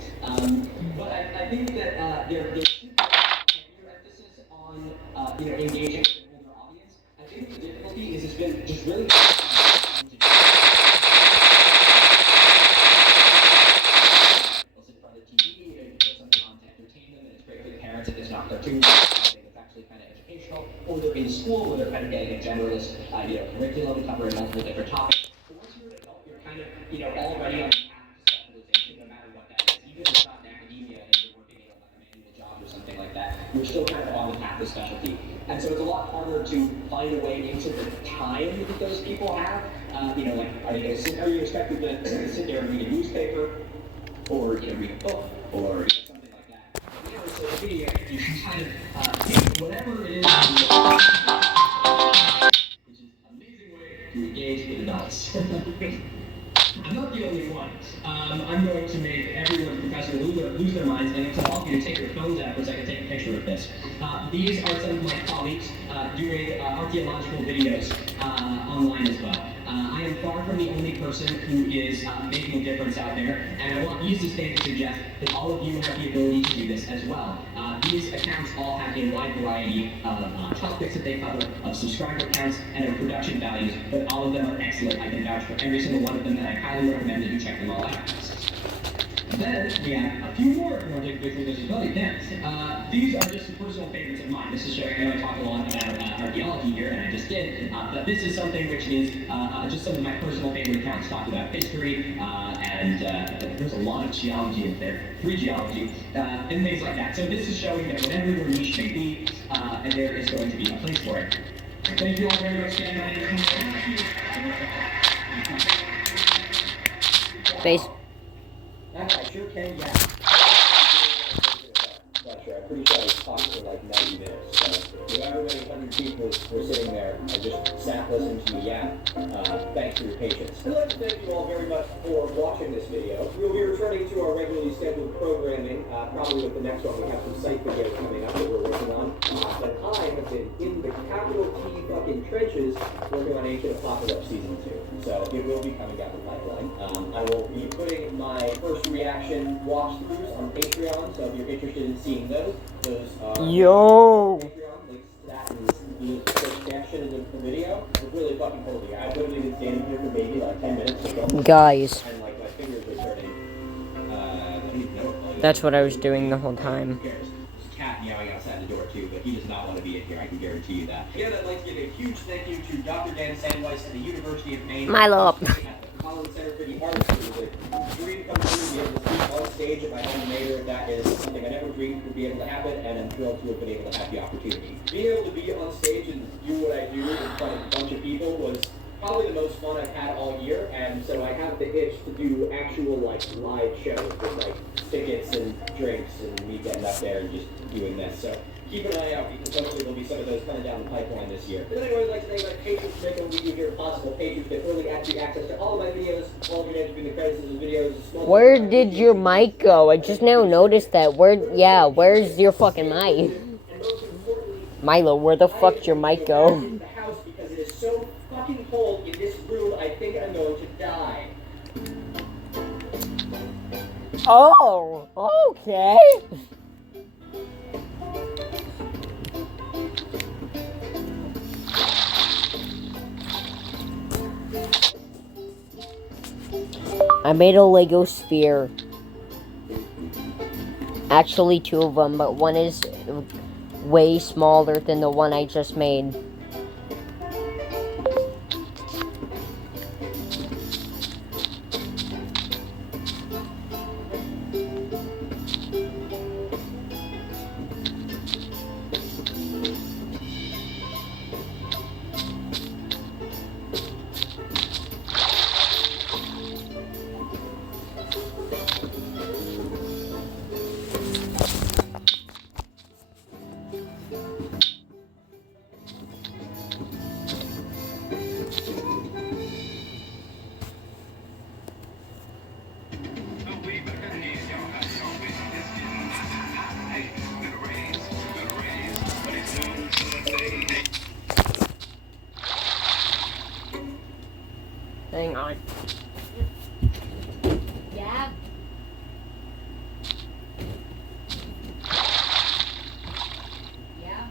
But I think that there should be a heavier emphasis on engaging with an older audience. I think the difficulty is it's been just really listen from the TV and put something on to entertain them, and it's great for the parents if it's not cartoons. I think it's actually kind of educational, or they're in school where they're kind of getting a generalist curriculum covering multiple different topics. Already on the path to specialization, no matter what that is. Even if it's not in academia and you're working in a manual job or something like that, you're still kind of on the path to specialty. And so it's a lot harder to find a way into the time that those people have. Are you expected to sit there and read a newspaper, or read a book, or something like that? With social media, you can kind of take whatever it is, which is an amazing way to engage with adults. I'm not the only one. I'm going to make everyone professional lose their minds, and I'm going to ask you to take your phones out for a second and take a picture of this. These are some of my colleagues doing archaeological videos online as well. I am far from the only person who is making a difference out there, and I want you to stand to suggest that all of you have the ability to do this as well. These accounts all have a wide variety of topics that they cover, of subscriber counts, and of production values, but all of them are excellent. I can vouch for every single one of them, and I highly recommend that you check them all out. Then we have a few more if you want to take a picture of this as well. You can. These are just some personal favorites of mine. This is showing, I know I talk a lot about archaeology here, and I just did, but this is something which is just some of my personal favorite accounts. Talk about history, and there's a lot of geology in there, free geology, and things like that. So this is showing that whatever your niche may be, and there is going to be a place for it. Thank you all very much. Space. I sure can, yeah. I'm pretty sure I was talking for like 90 minutes. So, however many 100 people were sitting there, I just sat listening to you yap. Thanks for your patience. I'd like to thank you all very much for watching this video. We'll be returning to our regularly scheduled programming, probably with the next one. We have some site videos coming up that we're working on. But I have been in the capital T fucking trenches working on Ancient Apocalypse Season 2. So it will be coming down the pipeline. I will be putting my first reaction walkthroughs on Patreon, so if you're interested in seeing those are Yo! Patreon, links to that in the first section of the video. It's really fucking cool. I literally been standing here for maybe like 10 minutes to film. Guys, And like my fingers were turning. that's what I was doing the whole time. There's a cat meowing outside the door too, but he does not want to be I can guarantee you that. Again, I'd like to give a huge thank you to Dr. Dan Sandweiss and the University of Maine. Milo up. At the Collins Center for the Arts. It was a dream come true to be able to speak on stage at my home mayor. That is something I never dreamed would be able to happen, and I'm thrilled to have been able to have the opportunity. Being able to be on stage and do what I do in front of a bunch of people was probably the most fun I've had all year, and so I have the itch to do actual like live shows with like tickets and drinks and me getting up there and just doing this. So keep an eye out because hopefully there'll be some of those coming down the pipeline this year. But anyway, I'd like to thank my patrons for making what we do here possible. Patrons get early access to all of my videos, all of your names being the credits of the videos. Where did your mic go? I just now noticed that. Where's your fucking mic? And most importantly, Milo, where the fuck did your mic go? the house because it is so fucking cold in this room. I think I'm going to die. Oh, okay. I made a Lego sphere. Actually, two of them, but one is way smaller than the one I just made. Hang on. Yeah. Yeah.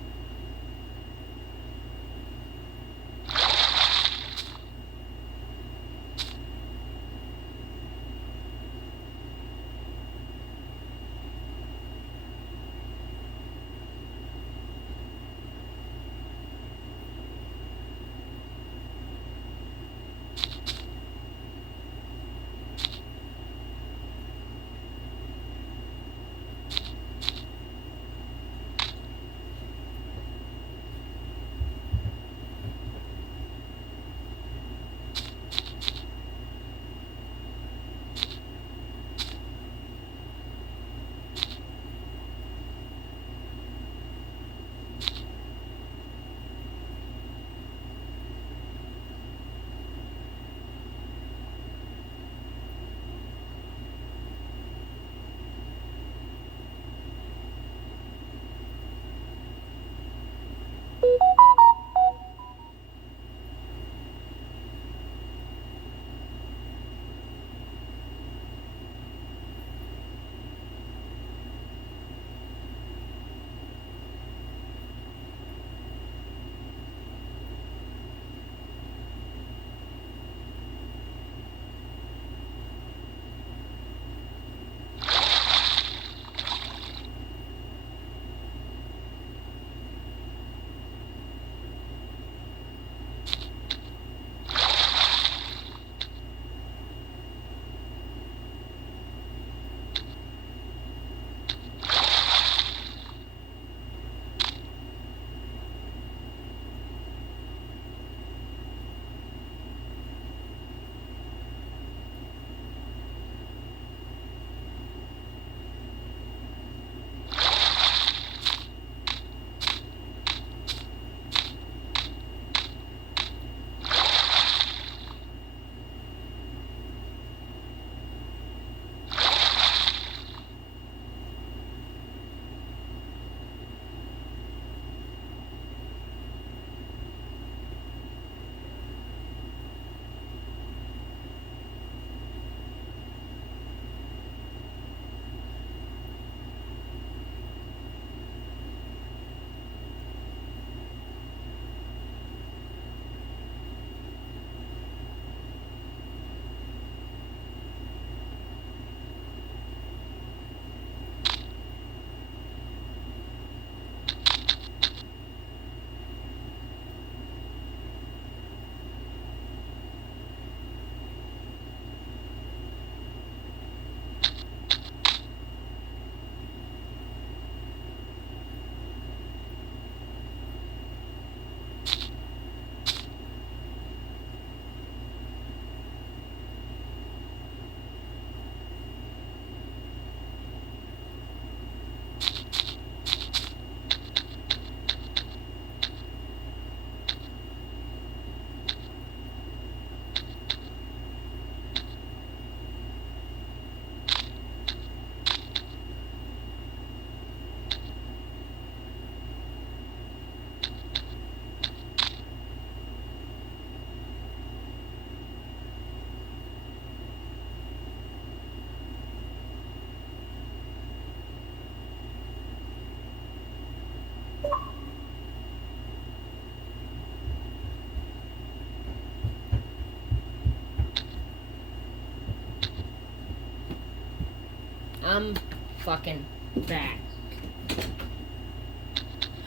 I'm fucking back.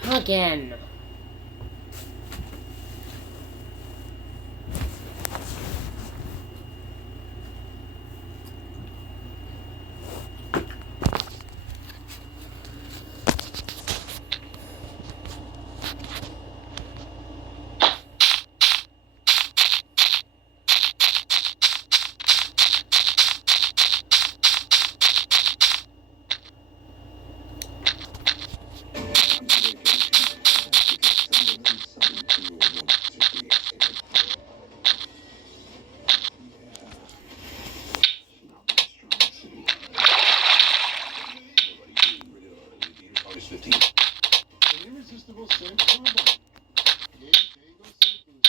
Again. An irresistible scent combo. Yay, tango seconds.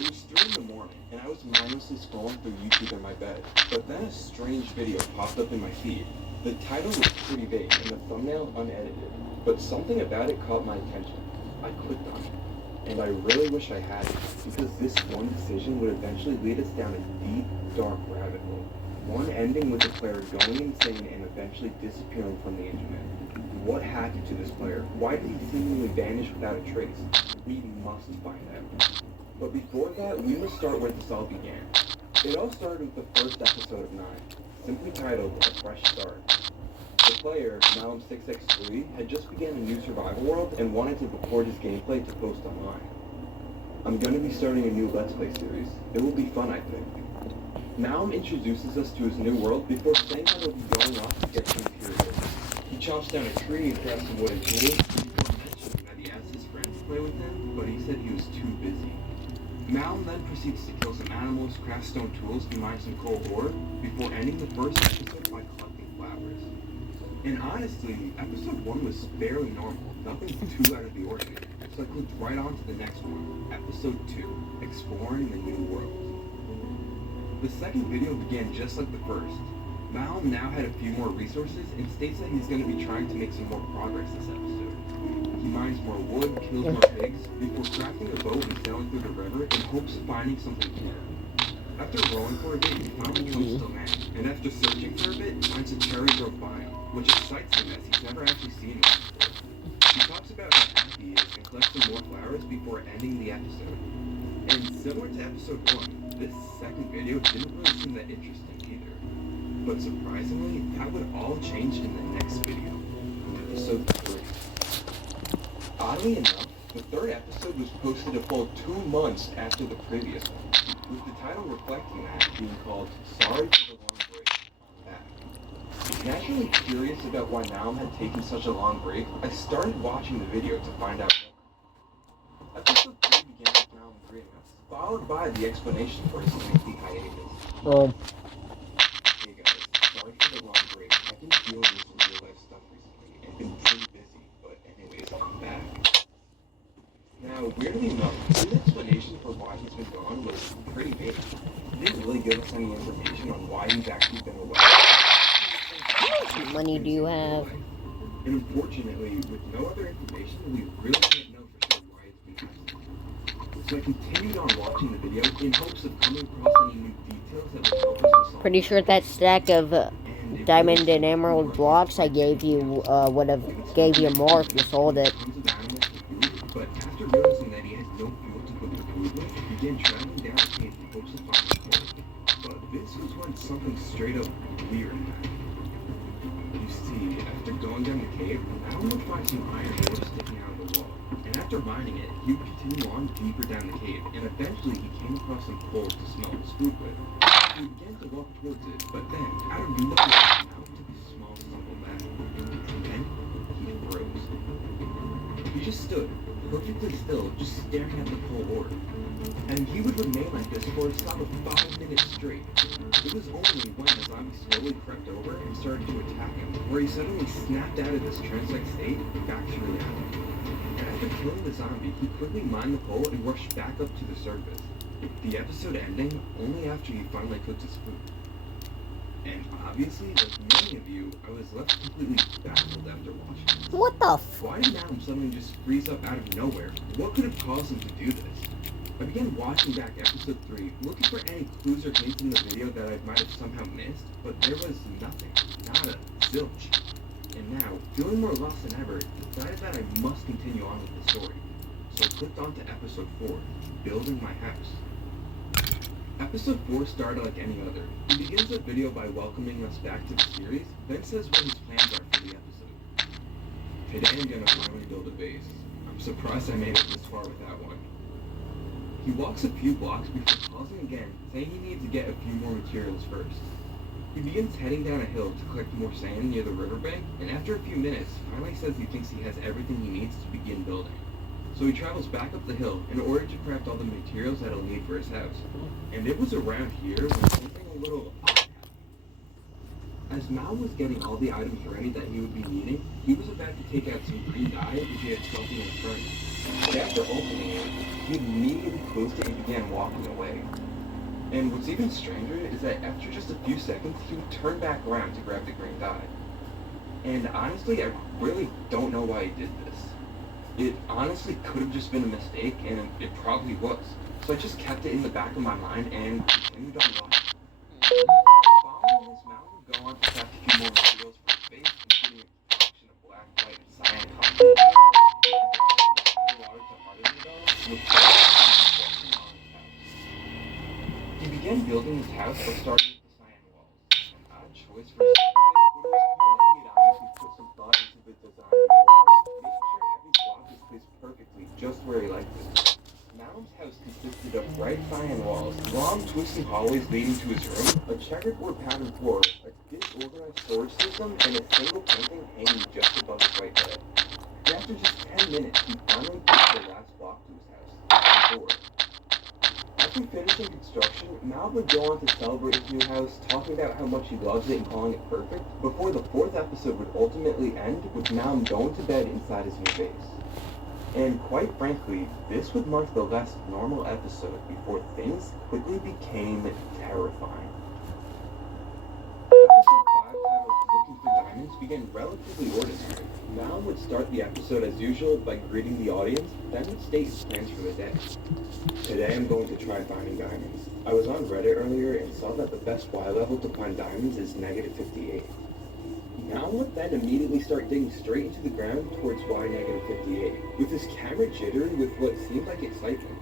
It was 3 in the morning, and I was mindlessly scrolling through YouTube in my bed. But then a strange video popped up in my feed. The title was pretty vague, and the thumbnail unedited. But something about it caught my attention. I clicked on it. And I really wish I had it, because this one decision would eventually lead us down a deep, dark rabbit hole. One ending with the player going insane and eventually disappearing from the internet. What happened to this player? Why did he seemingly vanish without a trace? We must find out. But before that, we must start where this all began. It all started with the first episode of 9, simply titled A Fresh Start. The player, Malum6x3, had just began a new survival world and wanted to record his gameplay to post online. I'm going to be starting a new Let's Play series. It will be fun, I think. Malum introduces us to his new world before saying that he'll be going off to get some materials. He chops down a tree and grabs some wooden tools before mentioning that he asked his friend to play with him, but he said he was too busy. Malum then proceeds to kill some animals, craft stone tools, and mine some coal ore before ending the first episode by collecting flowers. And honestly, episode 1 was fairly normal, nothing too out of the ordinary, so I clicked right on to the next one, episode 2, Exploring the New World. The second video began just like the first. Malum now had a few more resources and states that he's going to be trying to make some more progress this episode. He mines more wood, kills more pigs, before crafting a boat and sailing through the river in hopes of finding something cool. After rowing for a bit, he found a coastal man, and after searching for a bit, finds a cherry grove biome, which excites him as he's never actually seen one before. He talks about how happy he is and collects some more flowers before ending the episode. And similar to episode 1, this second video didn't really seem that interesting either. But surprisingly, that would all change in the next video, episode 3. Oddly enough, the third episode was posted a full 2 months after the previous one, with the title reflecting that, being called Sorry for the Long Break, Back. Naturally curious about why Malum had taken such a long break, I started watching the video to find out more. Episode 3 began with Malum greeting us, followed by the explanation for his lengthy hiatus. Hey guys, sorry for the long break. I've been dealing with some real life stuff recently and been pretty busy, but anyways, I'm back. Now, weirdly enough, his explanation for why he's been gone was pretty vague. He didn't really give us any information on why he's actually been away. How much money do you have? And unfortunately, with no other information, we really can't know for sure why it's been absent. So I continued on watching the video in hopes of coming across any new details that would help us in solving Pretty sure that stack of diamond and emerald blocks I gave you would have gave you more if you sold it. tons of animals to food, but after realizing that he had no fuel to cook the food with, he began traveling down the cave in hopes of finding coal. But this was when something straight up weird happened. You see, after going down the cave, Malum would find some iron ore sticking out of the wall. And after mining it, he would continue on deeper down the cave, and eventually he came across some coal to smell his food with. He began to walk towards it, but then, out of nowhere, Malum took a small stumble back, and then he froze. He just stood, perfectly still, just staring at the coal ore. And he would remain like this for a solid 5 minutes straight. It was only when the zombie slowly crept over and started to attack him, where he suddenly snapped out of this trance-like state back to reality. And after killing the zombie, he quickly mined the coal and rushed back up to the surface. The episode ending only after he finally cooked his food. And obviously, like many of you, I was left completely baffled after watching this. What the f? Why did Malum suddenly just freeze up out of nowhere? What could have caused him to do this? I began watching back episode 3, looking for any clues or hints in the video that I might have somehow missed, but there was nothing. Nada. Zilch. And now, feeling more lost than ever, decided that I must continue on with the story. So I clicked on to episode 4, Building My House. Episode 4 started like any other. He begins the video by welcoming us back to the series, then says what his plans are for the episode. Today I'm gonna finally build a base. I'm surprised I made it this far without one. He walks a few blocks before pausing again, saying he needs to get a few more materials first. He begins heading down a hill to collect more sand near the riverbank, and after a few minutes, finally says he thinks he has everything he needs to begin building. So he travels back up the hill in order to craft all the materials that he'll need for his house. And it was around here when something a little odd happened. As Mal was getting all the items ready that he would be needing, he was about to take out some green dye which he had stuck in his furnace. But after opening it, he immediately closed it and began walking away. And what's even stranger is that after just a few seconds, he would turn back around to grab the green dye. And honestly, I really don't know why he did this. It honestly could have just been a mistake, and it probably was. So I just kept it in the back of my mind and continued on watching. Following this, Mal would go on to craft a few more materials for his base, including a collection of black, white, and cyan cotton powder. He began building his house by starting with the cyan walls. An odd choice for his base, but it was clear that he had obviously put some thought into the design before, making sure every block was placed perfectly just where he liked it. Malum's house consisted of bright cyan walls, long twisting hallways leading to his room, a checkerboard pattern floor, a disorganized storage system, and a single painting hanging just above his white bed. And after just 10 minutes, he finally put the last block to his house, the door. After finishing construction, Mal would go on to celebrate his new house, talking about how much he loves it and calling it perfect, before the 4th episode would ultimately end with Mal going to bed inside his new base. And quite frankly, this would mark the last normal episode before things quickly became terrifying. Episode 5, titled Looking for Diamonds, began relatively ordinary. Mal would start the episode as usual by greeting the audience, then would state his plans for the day. Today I'm going to try finding diamonds. I was on Reddit earlier and saw that the best Y level to find diamonds is -58. Mal would then immediately start digging straight into the ground towards Y-58, with his camera jittering with what seemed like excitement.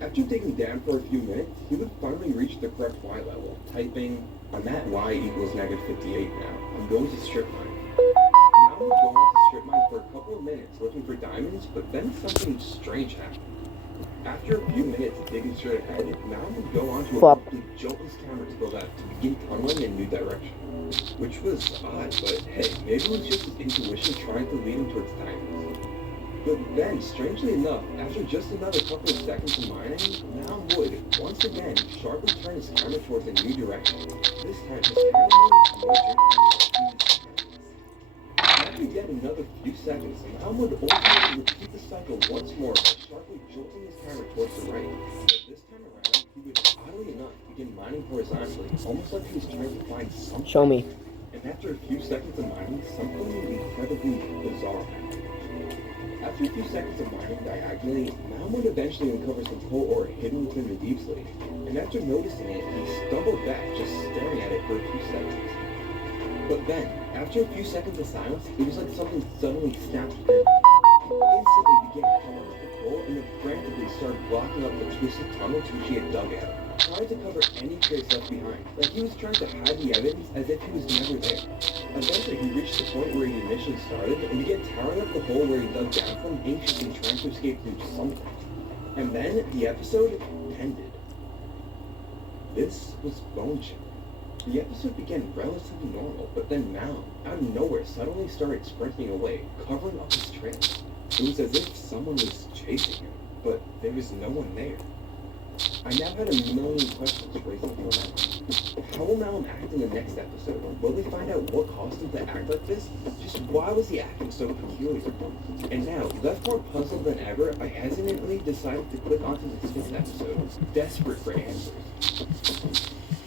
After digging down for a few minutes, he would finally reach the correct Y level, typing, "I'm at Y equals -58 now. I'm going to strip mine." Mal would go on to strip mine for a couple of minutes looking for diamonds, but then something strange happened. After a few minutes of digging straight ahead, Mal would go on to abruptly jolt his camera to the left to begin tunneling in a new direction. Which was odd, but hey, maybe it was just his intuition trying to lead him towards diamonds. But then, strangely enough, after just another couple of seconds of mining, Mal would, once again, sharply turn his camera towards a new direction. This time, his camera was no jitter. After yet another few seconds, Mal would ultimately repeat the cycle once more by sharply jolting his camera towards the right. But this time around, he would, oddly enough, begin mining horizontally, almost like he was trying to find something. Show me. And after a few seconds of mining, something incredibly bizarre happened. After a few seconds of mining diagonally, Mal would eventually uncover some coal ore hidden within the deep slate. And after noticing it, he stumbled back, just staring at it for a few seconds. But then, after a few seconds of silence, it was like something suddenly snapped within him. He instantly began covering up the coal and then frantically started blocking up the twisted tunnel to which he had dug out, trying to cover any trace left behind, like he was trying to hide the evidence as if he was never there. Eventually, he reached the point where he initially started and began towering up the hole where he dug down from, anxiously trying to escape through something. And then, the episode ended. This was Bone Chip. The episode began relatively normal, but then Mal, out of nowhere, suddenly started sprinting away, covering up his trail. It was as if someone was chasing him, but there was no one there. I now had a million questions racing through my mind. How will Malum act in the next episode? Will we find out what caused him to act like this? Just why was he acting so peculiar? And now, left more puzzled than ever, I hesitantly decided to click onto the 6th episode, desperate for answers.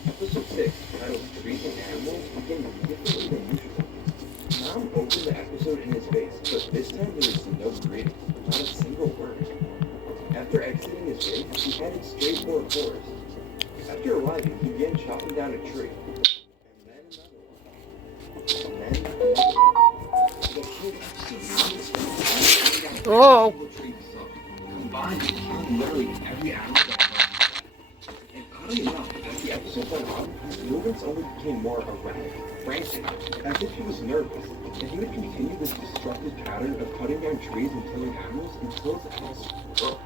Episode 6, titled Trees and Animals, began differently than usual. Malum opened the episode in his face, but this time there was no greeting, not a single word. After exiting his base, he headed straight for a forest. After arriving, he began chopping down a tree. And then another one. And then another one. The whole episode spent Oh. tree he saw. Combined, he killed literally every animal that and oddly enough, as the episode went on, his movements only became more erratic, frantic, as if he was nervous, and he would continue this destructive pattern of cutting down trees and killing animals until his house broke.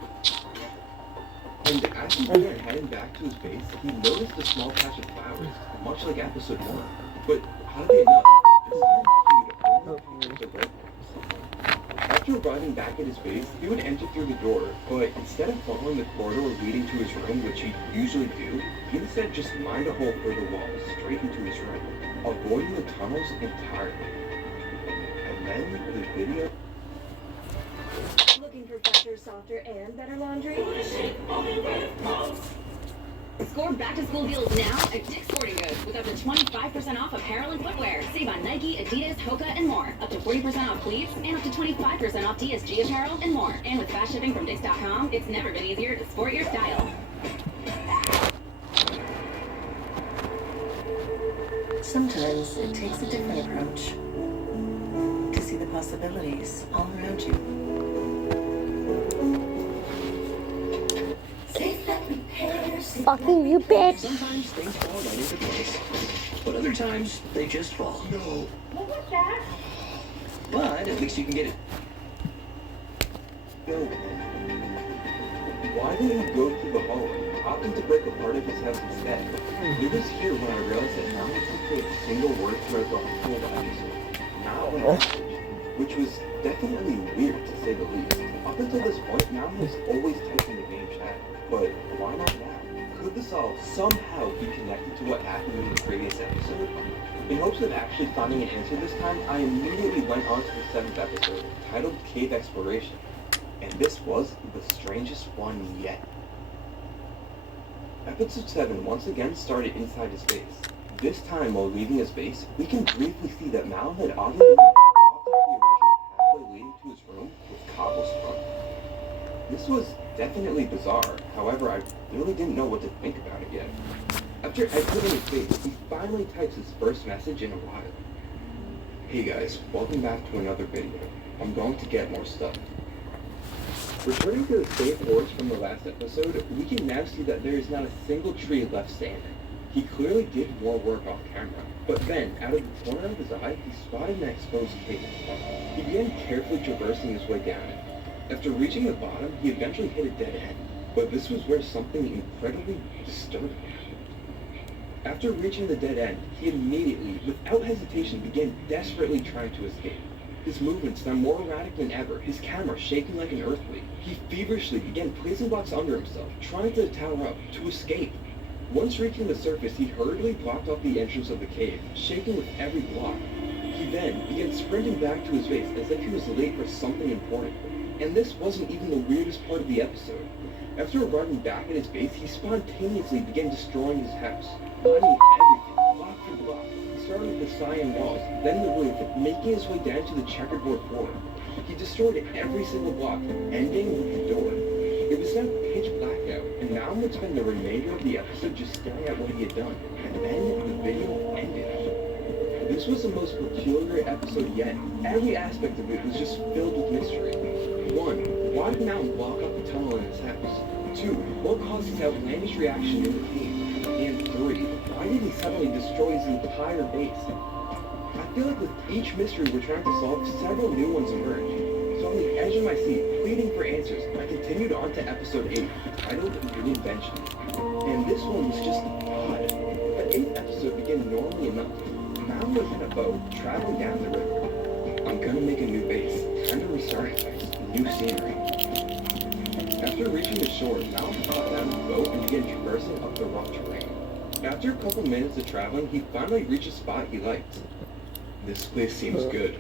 And as he began heading back to his base, he noticed a small patch of flowers, much like episode 1. But how did he know? This time he would only pick the red ones. After arriving back at his base, he would enter through the door, but instead of following the corridor leading to his room, which he'd usually do, he instead just mined a hole through the wall straight into his room, avoiding the tunnels entirely. And then the video... Looking for fresher, softer, and better laundry? Score back-to-school deals now at Dick's Sporting Goods with up to 25% off apparel and footwear. Save on Nike, Adidas, Hoka, and more. Up to 40% off cleats and up to 25% off DSG apparel and more. And with fast shipping from Dicks.com, it's never been easier to sport your style. Sometimes it takes a different approach to see the possibilities all around you. Fucking you, bitch. Sometimes things fall right into place, but other times they just fall. No. What was that? But at least you can get it. No. Why didn't he go through the hallway, opting to break a part of his house instead? It was here when I realized that Malcolm didn't say a single word throughout the whole episode. Not one message. Which was definitely weird, to say the least. Up until this point, Malcolm was always typing the game chat. But why not now? Could this all somehow be connected to what happened in the previous episode? In hopes of actually finding an answer this time, I immediately went on to the 7th episode, titled Cave Exploration. And this was the strangest one yet. Episode 7 once again started inside his base. This time, while leaving his base, we can briefly see that Malcolm had oddly enough blocked up the original pathway leading to his room with cobblestone. This was definitely bizarre, however, I really didn't know what to think about it yet. After exiting his base, he finally types his first message in a while. Hey guys, welcome back to another video. I'm going to get more stuff. Returning to the safe forest from the last episode, we can now see that there is not a single tree left standing. He clearly did more work off camera, but then, out of the corner of his eye, he spotted an exposed cave. He began carefully traversing his way down it. After reaching the bottom, he eventually hit a dead end, but this was where something incredibly disturbing happened. After reaching the dead end, he immediately, without hesitation, began desperately trying to escape. His movements now more erratic than ever, his camera shaking like an earthquake. He feverishly began placing blocks under himself, trying to tower up, to escape. Once reaching the surface, he hurriedly blocked off the entrance of the cave, shaking with every block. He then began sprinting back to his base as if he was late for something important. And this wasn't even the weirdest part of the episode. After arriving back at his base, he spontaneously began destroying his house, mining everything, block for block. He started with the cyan walls, then the roof, making his way down to the checkerboard floor. He destroyed every single block, ending with the door. It was now pitch black out, and Malcolm would spend the remainder of the episode just staring at what he had done. And then the video ended. This was the most peculiar episode yet. Every aspect of it was just filled with mystery. 1. Why did Malcolm block up the tunnel in his house? 2. What caused his outlandish reaction in the cave? And 3. Why did he suddenly destroy his entire base? I feel like with each mystery we're trying to solve, several new ones emerge. So on the edge of my seat, pleading for answers, I continued on to episode 8, titled Reinvention. And this one was just odd. The 8th episode began normally enough. Malcolm was in a boat, traveling down the river. I'm gonna make a new base, time to restart things, new scenery. After reaching the shore, Malcolm got down the boat and began traversing up the rough terrain. After a couple minutes of traveling, he finally reached a spot he liked. This place seems good.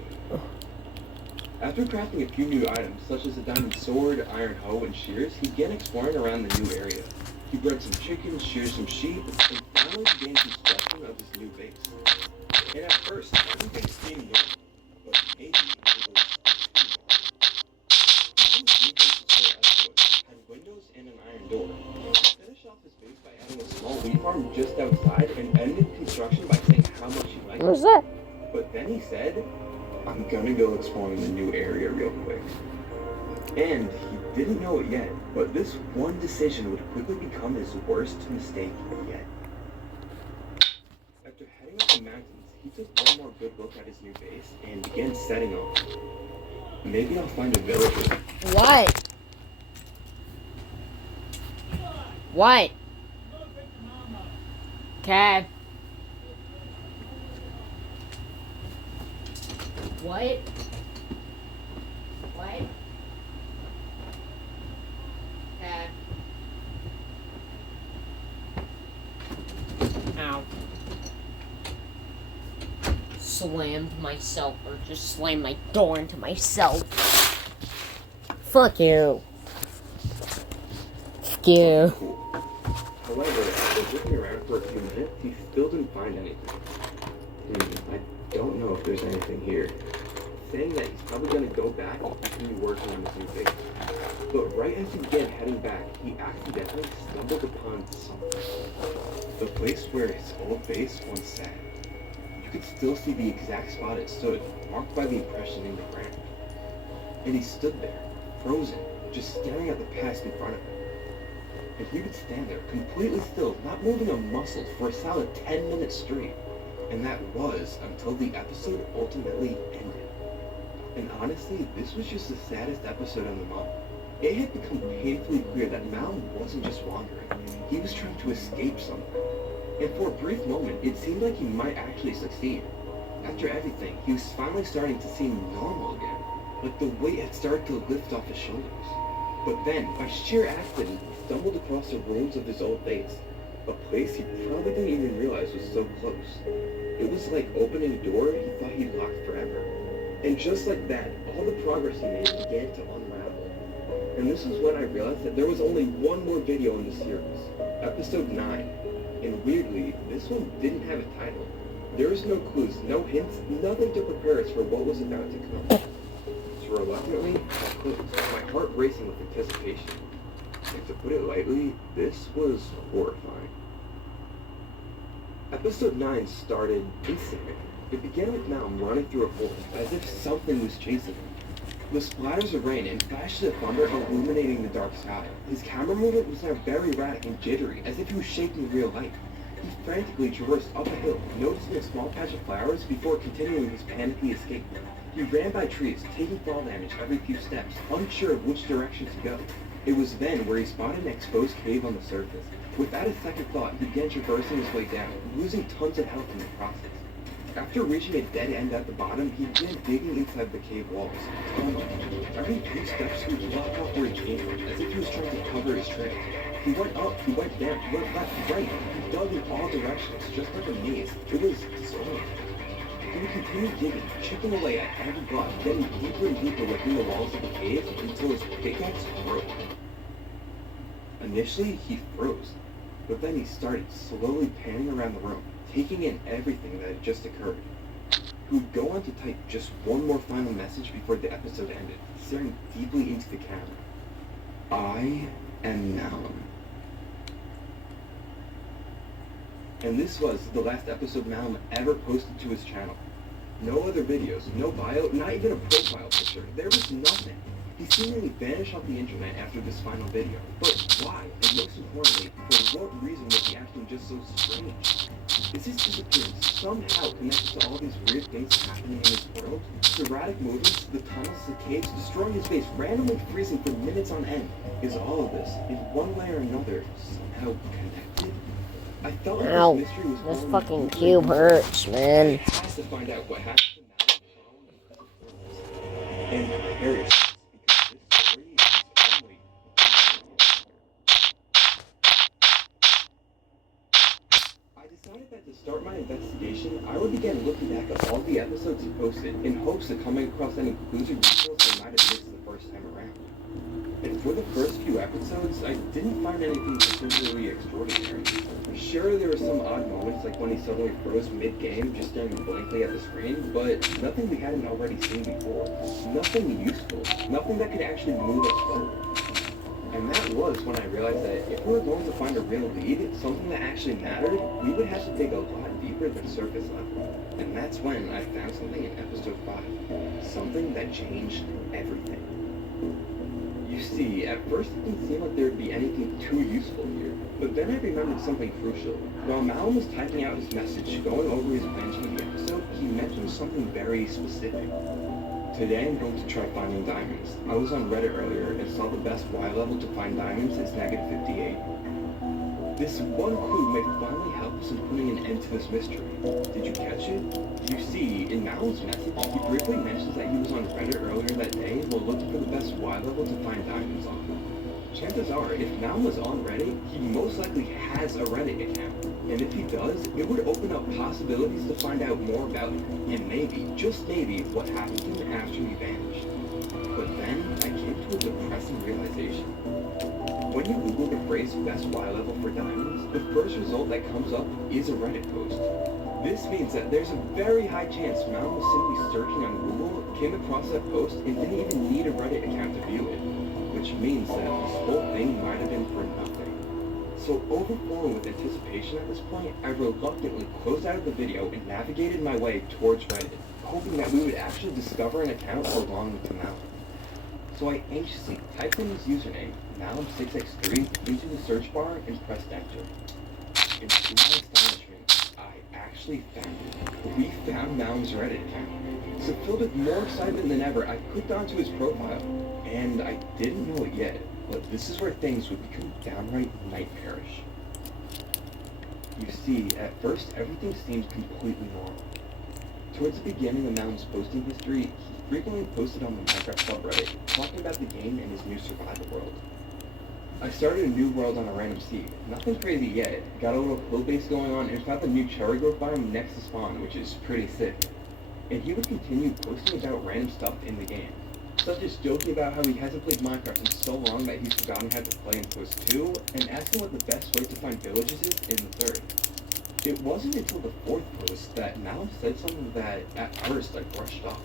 After crafting a few new items, such as a diamond sword, iron hoe, and shears, he began exploring around the new area. He bred some chickens, sheared some sheep, and finally began construction of his new base. And at first, everything seemed normal, but maybe it was too normal. Malcolm's new base was built out of wood, had windows and an iron that? But then he said, I'm gonna go exploring the new area real quick. And he didn't know it yet, but this one decision would quickly become his worst mistake yet. After heading up the mountains, he took one more good look at his new base and began setting off. Maybe I'll find a villager. What? What? Okay. What? What? Okay. Ow. Slammed myself, or just slammed my door into myself. Fuck you. Fuck you. However, after looking around for a few minutes, he still didn't find anything. I don't know if there's anything here. Saying that he's probably going to go back and continue working on his new base. But right as he began heading back, he accidentally stumbled upon something. The place where his old base once sat. You could still see the exact spot it stood, marked by the impression in the ground. And he stood there, frozen, just staring at the past in front of him. And he would stand there, completely still, not moving a muscle for a solid 10 minutes straight. And that was until the episode ultimately ended. And honestly, this was just the saddest episode on the month. It had become painfully clear that Mal wasn't just wandering. He was trying to escape something. And for a brief moment, it seemed like he might actually succeed. After everything, he was finally starting to seem normal again. Like the weight had started to lift off his shoulders. But then, by sheer accident, he stumbled across the ruins of his old base. A place he probably didn't even realize was so close. It was like opening a door he thought he'd locked forever. And just like that, all the progress he made began to unravel. And this is when I realized that there was only one more video in the series, episode 9. And weirdly, this one didn't have a title. There was no clues, no hints, nothing to prepare us for what was about to come. So reluctantly, I closed, my heart racing with anticipation. And to put it lightly, this was horrifying. Episode 9 started instantly. It began with Mal running through a forest, as if something was chasing him. The splatters of rain and flashes of thunder illuminating the dark sky. His camera movement was now very erratic and jittery, as if he was shaking in real life. He frantically traversed up a hill, noticing a small patch of flowers before continuing his panicky escape. He ran by trees, taking fall damage every few steps, unsure of which direction to go. It was then where he spotted an exposed cave on the surface. Without a second thought, he began traversing his way down, losing tons of health in the process. After reaching a dead end at the bottom, he began digging inside the cave walls. Every few steps he would walk off where he came from, as if he was trying to cover his trail. He went up, he went down, he went left, right. He dug in all directions, just like a maze. It was disorienting. He would continue digging, chipping away at every block, getting deeper and deeper within the walls of the cave until his pickaxe broke. Initially, he froze, but then he started slowly panning around the room, taking in everything that had just occurred. He would go on to type just one more final message before the episode ended, staring deeply into the camera. I am Malum. And this was the last episode Malum ever posted to his channel. No other videos, no bio, not even a profile picture. There was nothing. He seemingly vanished off the internet after this final video. But why? And most importantly, for what reason was he acting just so strange? Is his disappearance somehow connected to all these weird things happening in his world? His erratic movements, the tunnels, the caves, destroying his base, randomly freezing for minutes on end. Is all of this, in one way or another, somehow connected? I felt like Ow, this mystery was this growing fucking deeper cube and deeper. hurts, man. I had to find out what happened to Malum and Harriet. I decided that to start my investigation, I would begin looking back at all the episodes he posted in hopes of coming across any clues or details I might have missed the first time around. And for the first few episodes, I didn't find anything particularly extraordinary. Sure, there were some odd moments, like when he suddenly froze mid-game, just staring blankly at the screen, but nothing we hadn't already seen before. Nothing useful. Nothing that could actually move us forward. And that was when I realized that if we were going to find a real lead, something that actually mattered, we would have to dig a lot deeper than surface level. And that's when I found something in episode 5. Something that changed everything. You see, at first it didn't seem like there would be anything too useful here. But then I remembered something crucial. While Malum was typing out his message, going over his plans for the episode, he mentioned something very specific. Today I'm going to try finding diamonds. I was on Reddit earlier and saw the best Y level to find diamonds is -58. This one clue may finally help us in putting an end to this mystery. Did you catch it? You see, in Malum's message, he briefly mentions that he was on Reddit earlier that day while looking for the best Y level to find diamonds on. Chances are, if Malum was on Reddit, he most likely has a Reddit account. And if he does, it would open up possibilities to find out more about him, and maybe, just maybe, what happened to him after he vanished. But then, I came to a depressing realization. When you Google the phrase best Y level for diamonds, the first result that comes up is a Reddit post. This means that there's a very high chance Malum was simply searching on Google, came across that post, and didn't even need a Reddit account to view it. Which means that this whole thing might have been for nothing. So overflowing with anticipation at this point, I reluctantly closed out of the video and navigated my way towards Reddit, hoping that we would actually discover an account belonging to Malum. So I anxiously typed in his username, Malum6x3, into the search bar and pressed enter. And to my astonishment, I actually found it. We found Malum's Reddit account. So filled with more excitement than ever, I clicked onto his profile. And I didn't know it yet, but this is where things would become downright nightmarish. You see, at first everything seemed completely normal. Towards the beginning of Malum's posting history, he frequently posted on the Minecraft subreddit, talking about the game and his new survival world. I started a new world on a random seed. Nothing crazy yet, got a little hill base going on, and found the new cherry growth biome next to spawn, which is pretty sick. And he would continue posting about random stuff in the game. Such as joking about how he hasn't played Minecraft in so long that he's forgotten how to play in post 2, and asking what the best way to find villages is in the 3rd. It wasn't until the 4th post that Malum said something that, at first, I brushed off.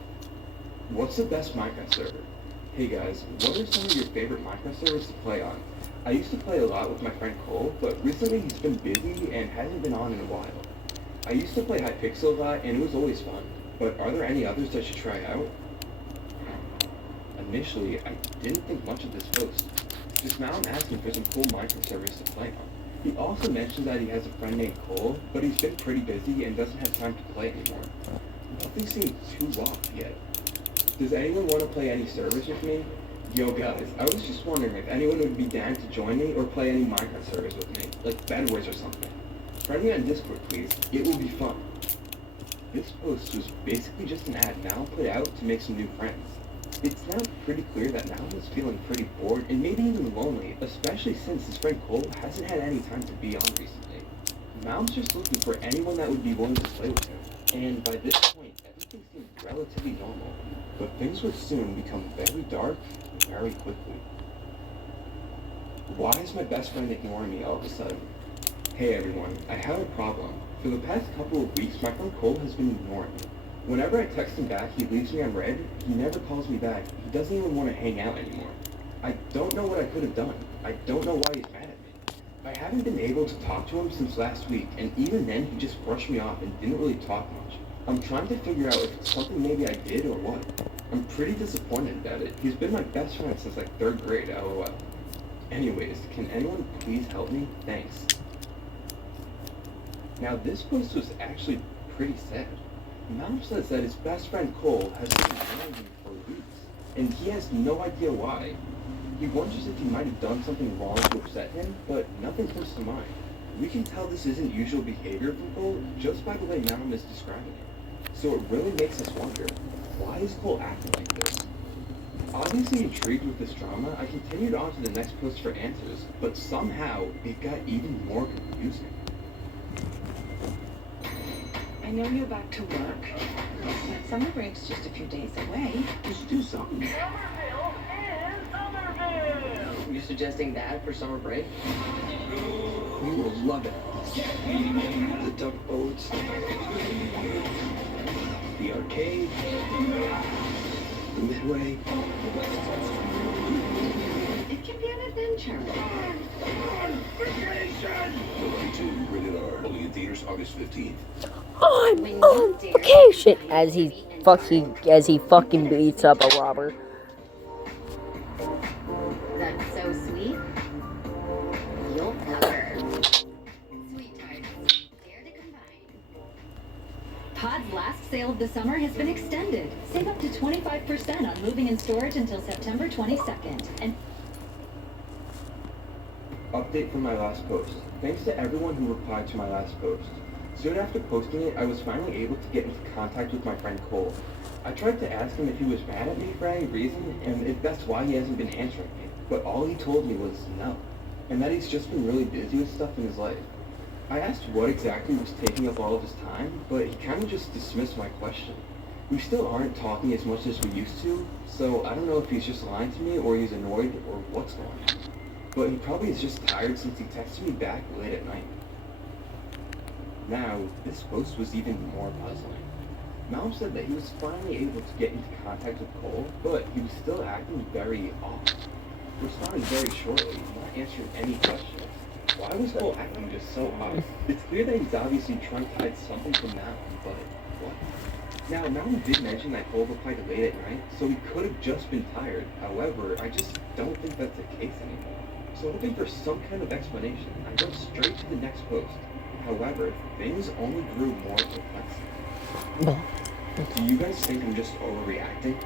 What's the best Minecraft server? Hey guys, what are some of your favorite Minecraft servers to play on? I used to play a lot with my friend Cole, but recently he's been busy and hasn't been on in a while. I used to play Hypixel a lot, and it was always fun, but are there any others I should try out? Initially, I didn't think much of this post. Just Malum asking for some cool Minecraft servers to play on. He also mentioned that he has a friend named Cole, but he's been pretty busy and doesn't have time to play anymore. Nothing seemed too off yet. Does anyone want to play any servers with me? Yo guys, I was just wondering if anyone would be down to join me or play any Minecraft servers with me, like Bedwars or something. Friend me on Discord please, it will be fun. This post was basically just an ad Malum put out to make some new friends. It's now pretty clear that Malum is feeling pretty bored and maybe even lonely, especially since his friend Cole hasn't had any time to be on recently. Malum's just looking for anyone that would be willing to play with him, and by this point, everything seemed relatively normal. But things would soon become very dark very quickly. Why is my best friend ignoring me all of a sudden? Hey everyone, I have a problem. For the past couple of weeks, my friend Cole has been ignoring me. Whenever I text him back, he leaves me on red. He never calls me back. He doesn't even want to hang out anymore. I don't know what I could have done. I don't know why he's mad at me. I haven't been able to talk to him since last week, and even then he just brushed me off and didn't really talk much. I'm trying to figure out if it's something maybe I did or what. I'm pretty disappointed about it. He's been my best friend since like 3rd grade, LOL. Anyways, can anyone please help me? Thanks. Now this post was actually pretty sad. Malum says that his best friend Cole has been ignoring him for weeks, and he has no idea why. He wonders if he might have done something wrong to upset him, but nothing comes to mind. We can tell this isn't usual behavior from Cole just by the way Malum is describing it. So it really makes us wonder, why is Cole acting like this? Obviously intrigued with this drama, I continued on to the next post for answers, but somehow it got even more confusing. I know you're back to work, but summer break's just a few days away. Just do something. Somerville is Somerville! You're suggesting that for summer break? You will love it. The tugboats, the arcade, the midway. It can be an adventure. return. The Lucky 2, rated R. Only in theaters August 15th. On vacation as he fucking beats up a robber. That's so sweet. You'll cover. Sweethearts, dare to combine. Pod's last sale of the summer has been extended. Save up to 25% on moving and storage until September 22nd. And Update from my last post. Thanks to everyone who replied to my last post. Soon after posting it, I was finally able to get into contact with my friend Cole. I tried to ask him if he was mad at me for any reason, and if that's why he hasn't been answering me. But all he told me was no, and that he's just been really busy with stuff in his life. I asked what exactly was taking up all of his time, but he kind of just dismissed my question. We still aren't talking as much as we used to, so I don't know if he's just lying to me or he's annoyed or what's going on. But he probably is just tired since he texted me back late at night. Now, this post was even more puzzling. Malum said that he was finally able to get into contact with Cole, but he was still acting very off. Responding very shortly, not answering any questions. Why was Cole acting just so off? It's clear that he's obviously trying to hide something from Malum, but what? Now, Malum did mention that Cole replied late at night, so he could have just been tired. However, I just don't think that's the case anymore. So hoping for some kind of explanation, I go straight to the next post. However, things only grew more perplexing. Do you guys think I'm just overreacting?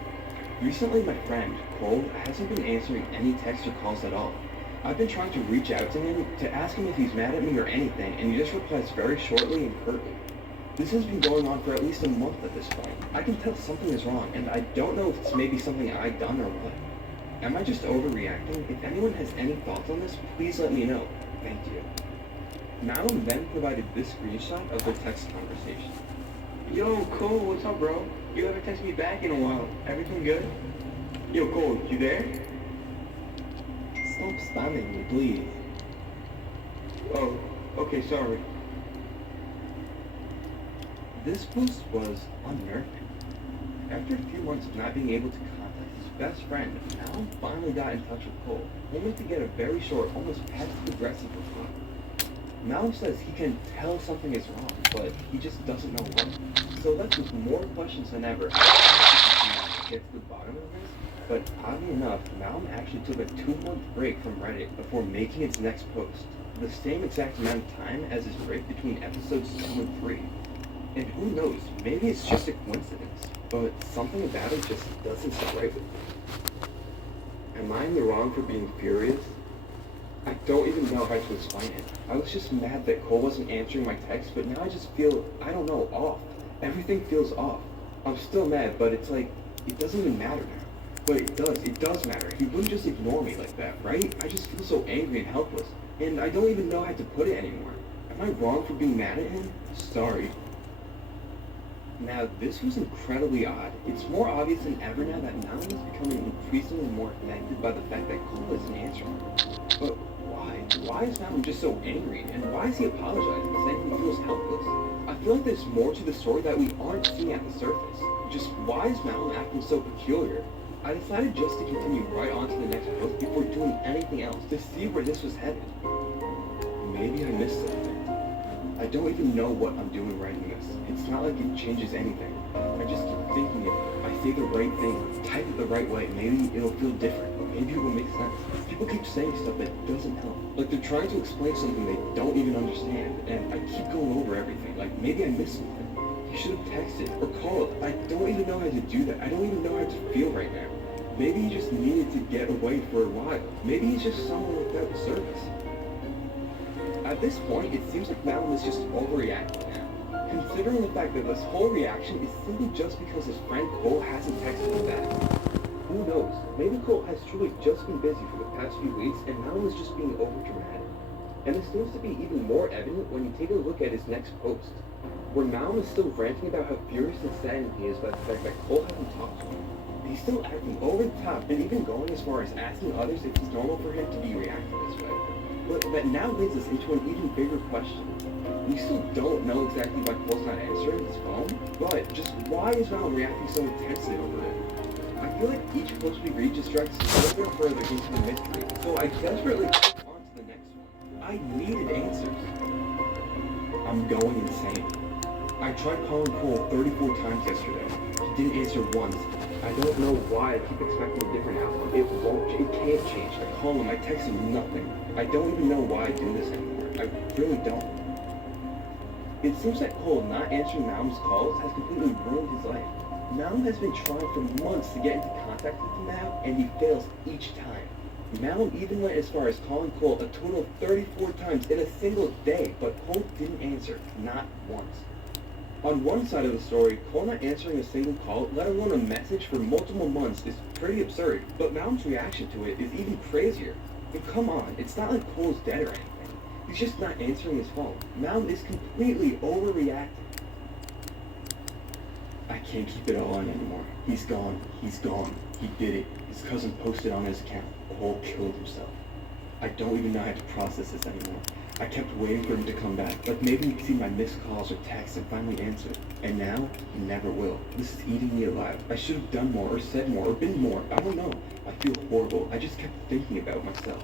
Recently, my friend, Cole, hasn't been answering any texts or calls at all. I've been trying to reach out to him to ask him if he's mad at me or anything, and he just replies very shortly and curtly. This has been going on for at least a month at this point. I can tell something is wrong, and I don't know if it's maybe something I've done or what. Am I just overreacting? If anyone has any thoughts on this, please let me know. Thank you. Malum then provided this screenshot of their text conversation. Yo, Cole, what's up, bro? You haven't texted me back in a while. Everything good? Yo, Cole, you there? Stop spamming me, please. Oh, okay, sorry. This post was unnerving. After a few months of not being able to contact his best friend, Malum finally got in touch with Cole, only to get a very short, almost passive-aggressive reply. Malum says he can tell something is wrong, but he just doesn't know what. So left with more questions than ever. I don't know if get to the bottom of this, but oddly enough, Malum actually took a 2-month break from Reddit before making its next post. The same exact amount of time as his break between episodes 2 and 3. And who knows, maybe it's just a coincidence, but something about it just doesn't sit right with me. Am I in the wrong for being furious? I don't even know how to explain it. I was just mad that Cole wasn't answering my text, but now I just feel, I don't know, off. Everything feels off. I'm still mad, but it's like, it doesn't even matter now. But it does matter. He wouldn't just ignore me like that, right? I just feel so angry and helpless, and I don't even know how to put it anymore. Am I wrong for being mad at him? Sorry. Now, this was incredibly odd. It's more obvious than ever now that Malum is becoming increasingly more connected by the fact that Cole isn't answering her. But why? Why is Malum just so angry? And why is he apologizing, saying he feels helpless? I feel like there's more to the story that we aren't seeing at the surface. Just why is Malum acting so peculiar? I decided just to continue right on to the next post before doing anything else to see where this was headed. Maybe I missed something. I don't even know what I'm doing writing this. It's not like it changes anything. I just keep thinking if I say the right thing, type it the right way, maybe it'll feel different. Maybe it will make sense. People keep saying stuff that doesn't help. Like they're trying to explain something they don't even understand. And I keep going over everything. Like maybe I missed something. You should have texted or called. I don't even know how to do that. I don't even know how to feel right now. Maybe he just needed to get away for a while. Maybe he's just someone without the service. At this point, it seems like Malum is just overreacting now. Considering the fact that this whole reaction is simply just because his friend Cole hasn't texted him back. Who knows? Maybe Cole has truly just been busy for the past few weeks and Malum is just being overdramatic. And this seems to be even more evident when you take a look at his next post, where Malum is still ranting about how furious and saddened he is by the fact that Cole hasn't talked to him. He's still acting over the top and even going as far as asking others if it's normal for him to be reacting this way. But that now leads us into an even bigger question. We still don't know exactly why Cole's not answering his phone, but just why is Malum reacting so intensely over it? I feel like each post we read just drags us further and further into the mystery, so I desperately click on to the next one. I needed answers. I'm going insane. I tried calling Cole 34 times yesterday. He didn't answer once. I don't know why I keep expecting a different outcome. It can't change. I call him, I text him, nothing. I don't even know why I do this anymore. I really don't. It seems that Cole not answering Malm's calls has completely ruined his life. Malm has been trying for months to get into contact with him now, and he fails each time. Malm even went as far as calling Cole a total of 34 times in a single day, but Cole didn't answer, not once. On one side of the story, Cole not answering a single call, let alone a message for multiple months, is pretty absurd, but Malm's reaction to it is even crazier. And come on, it's not like Cole's dead or anything. He's just not answering his phone. Malm is completely overreacting. I can't keep it all on anymore. He's gone. He's gone. He did it. His cousin posted on his account. Cole killed himself. I don't even know how to process this anymore. I kept waiting for him to come back, like maybe he'd see my missed calls or texts and finally answer. And now, he never will. This is eating me alive. I should have done more, or said more, or been more. I don't know. I feel horrible. I just kept thinking about myself.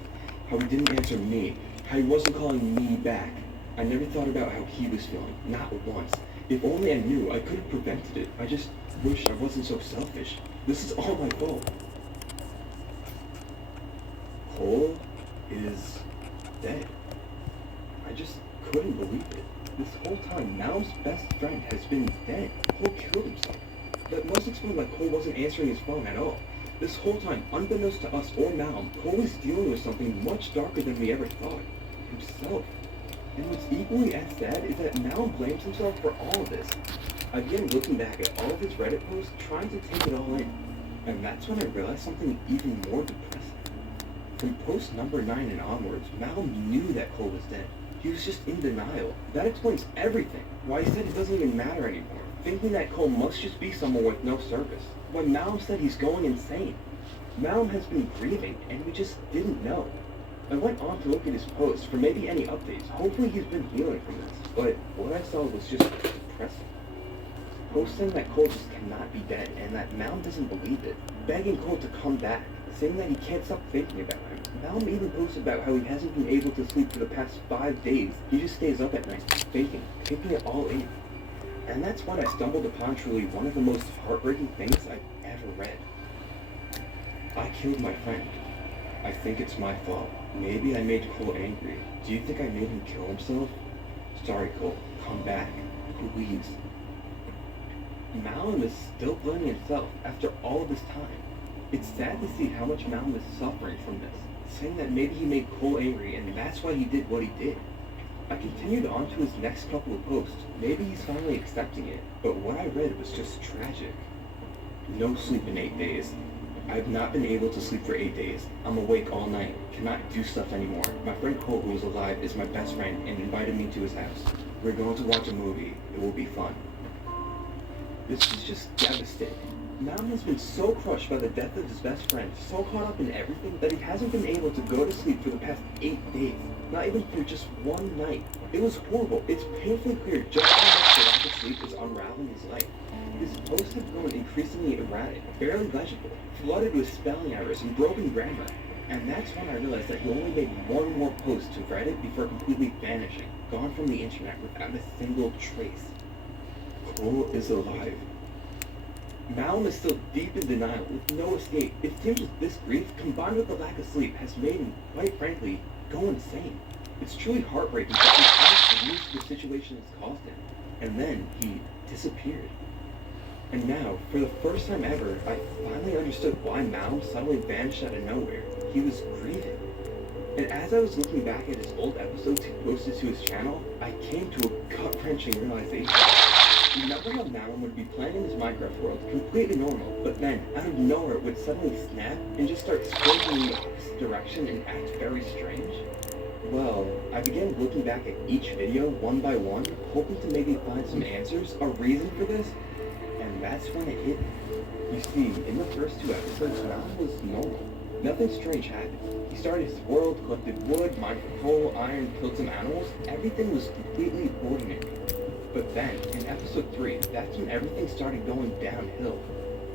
How he didn't answer me. How he wasn't calling me back. I never thought about how he was feeling. Not once. If only I knew, I could have prevented it. I just wish I wasn't so selfish. This is all my fault. Cole is dead. I just couldn't believe it. This whole time, Malm's best friend has been dead. Cole killed himself. That must explain why Cole wasn't answering his phone at all. This whole time, unbeknownst to us or Malm, Cole was dealing with something much darker than we ever thought. Himself. And what's equally as sad is that Malm blames himself for all of this. I began looking back at all of his Reddit posts, trying to take it all in. And that's when I realized something even more depressing. From post number 9 and onwards, Malm knew that Cole was dead. He was just in denial. That explains everything. Why he said it doesn't even matter anymore. Thinking that Cole must just be someone with no service. Why Malm said he's going insane. Malm has been grieving, and we just didn't know. I went on to look at his posts for maybe any updates. Hopefully he's been healing from this. But what I saw was just depressing. Posts saying that Cole just cannot be dead, and that Malm doesn't believe it. Begging Cole to come back. Saying that he can't stop thinking about him. Malm even posted about how he hasn't been able to sleep for the past 5 days. He just stays up at night, thinking, taking it all in. And that's when I stumbled upon truly one of the most heartbreaking things I've ever read. I killed my friend. I think it's my fault. Maybe I made Cole angry. Do you think I made him kill himself? Sorry, Cole. Come back. Please. Malm is still blaming himself after all of this time. It's sad to see how much Malm is suffering from this, saying that maybe he made Cole angry and that's why he did what he did. I continued on to his next couple of posts. Maybe he's finally accepting it, but what I read was just tragic. No sleep in 8 days. I've not been able to sleep for 8 days. I'm awake all night, cannot do stuff anymore. My friend Cole, who is alive, is my best friend and invited me to his house. We're going to watch a movie. It will be fun. This is just devastating. Malm has been so crushed by the death of his best friend, so caught up in everything, that he hasn't been able to go to sleep for the past 8 days. Not even for just one night. It was horrible. It's painfully clear just how much the lack of sleep is unraveling his life. His posts have grown increasingly erratic, barely legible, flooded with spelling errors and broken grammar. And that's when I realized that he only made one more post to Reddit before completely vanishing, gone from the internet without a single trace. Cole is alive. Malm is still deep in denial, with no escape. It seems that this grief, combined with the lack of sleep, has made him, quite frankly, go insane. It's truly heartbreaking that he managed to use the situation has caused him. And then he disappeared. And now, for the first time ever, I finally understood why Malm suddenly vanished out of nowhere. He was grieving. And as I was looking back at his old episodes he posted to his channel, I came to a gut-wrenching realization. Remember how Malm would be playing in his Minecraft world, completely normal, but then, out of nowhere, it would suddenly snap and just start sprinting in the opposite direction and act very strange? Well, I began looking back at each video one by one, hoping to maybe find some answers, a reason for this, and that's when it hit me. You see, in the first 2 episodes, Malm was normal. Nothing strange happened. He started his world, collected wood, mined for coal, iron, killed some animals. Everything was completely ordinary. But then, in episode 3, that's when everything started going downhill.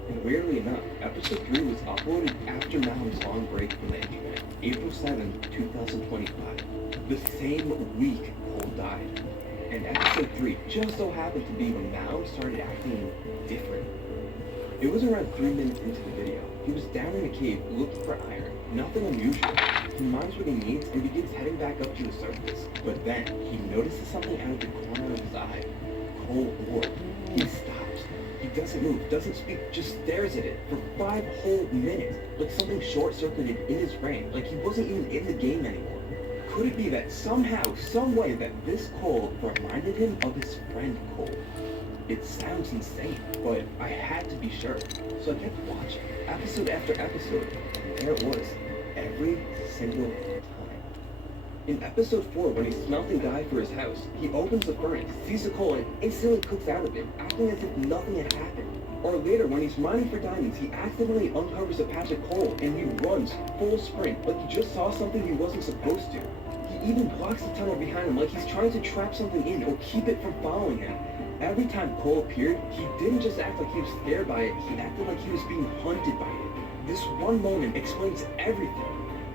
And weirdly enough, episode 3 was uploaded after Malcolm's long break from the internet, April 7, 2025. The same week Cole died. And episode 3 just so happened to be when Malcolm started acting different. It was around 3 minutes into the video. He was down in a cave looking for iron. Nothing unusual. He minds what he needs and begins heading back up to the surface. But then, he notices something out of the corner of his eye. Cole Ward. He stops. He doesn't move, doesn't speak, just stares at it for 5 whole minutes, like something short-circuited in his brain, like he wasn't even in the game anymore. Could it be that somehow, some way, that this Cole reminded him of his friend Cole? It sounds insane, but I had to be sure. So I kept watching, episode after episode, and there it was, every single time. In episode 4, when he's smelting dye for his house, he opens the furnace, sees a coal, and instantly cooks out of it, acting as if nothing had happened. Or later, when he's mining for diamonds, he accidentally uncovers a patch of coal, and he runs full sprint, like he just saw something he wasn't supposed to. He even blocks the tunnel behind him, like he's trying to trap something in or keep it from following him. Every time Cole appeared, he didn't just act like he was scared by it, he acted like he was being hunted by it. This one moment explains everything.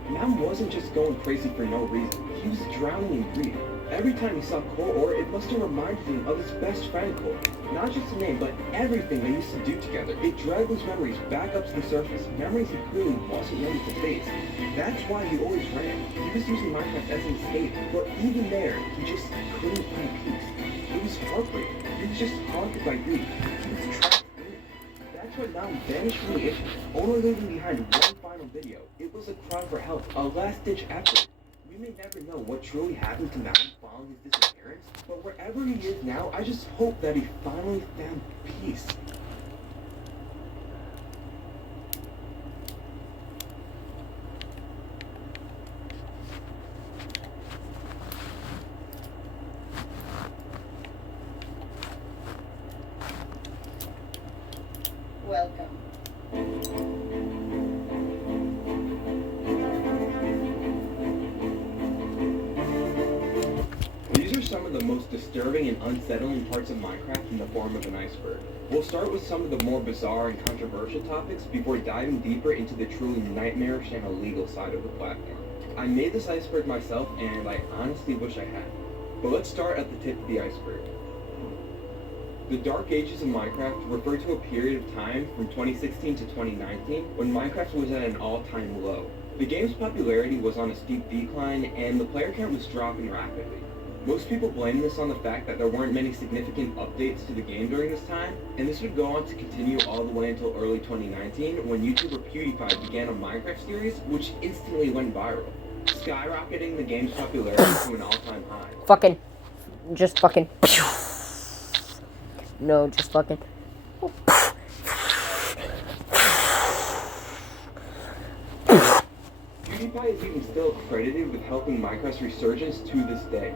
Malcolm wasn't just going crazy for no reason. He was drowning in grief. Every time he saw Cole, or it must have reminded him of his best friend Cole. Not just the name, but everything they used to do together. It dragged those memories back up to the surface, memories he clearly wasn't ready to face. That's why he always ran. He was using Minecraft as an escape, but even there, he just couldn't find peace. It was heartbreaking. He was just haunted by grief. He was trapped in it. That's why Malcolm vanished from the internet, only leaving behind one final video. It was a cry for help, a last-ditch effort. We may never know what truly happened to Malcolm following his disappearance, but wherever he is now, I just hope that he finally found peace. Welcome. These are some of the most disturbing and unsettling parts of Minecraft in the form of an iceberg. We'll start with some of the more bizarre and controversial topics before diving deeper into the truly nightmarish and illegal side of the platform. I made this iceberg myself and I honestly wish I had. But let's start at the tip of the iceberg. The Dark Ages of Minecraft refer to a period of time from 2016 to 2019 when Minecraft was at an all-time low. The game's popularity was on a steep decline and the player count was dropping rapidly. Most people blame this on the fact that there weren't many significant updates to the game during this time, and this would go on to continue all the way until early 2019 when YouTuber PewDiePie began a Minecraft series which instantly went viral, skyrocketing the game's popularity to an all-time high. Just fucking. No, just fucking. PewDiePie is even still credited with helping Minecraft's resurgence to this day.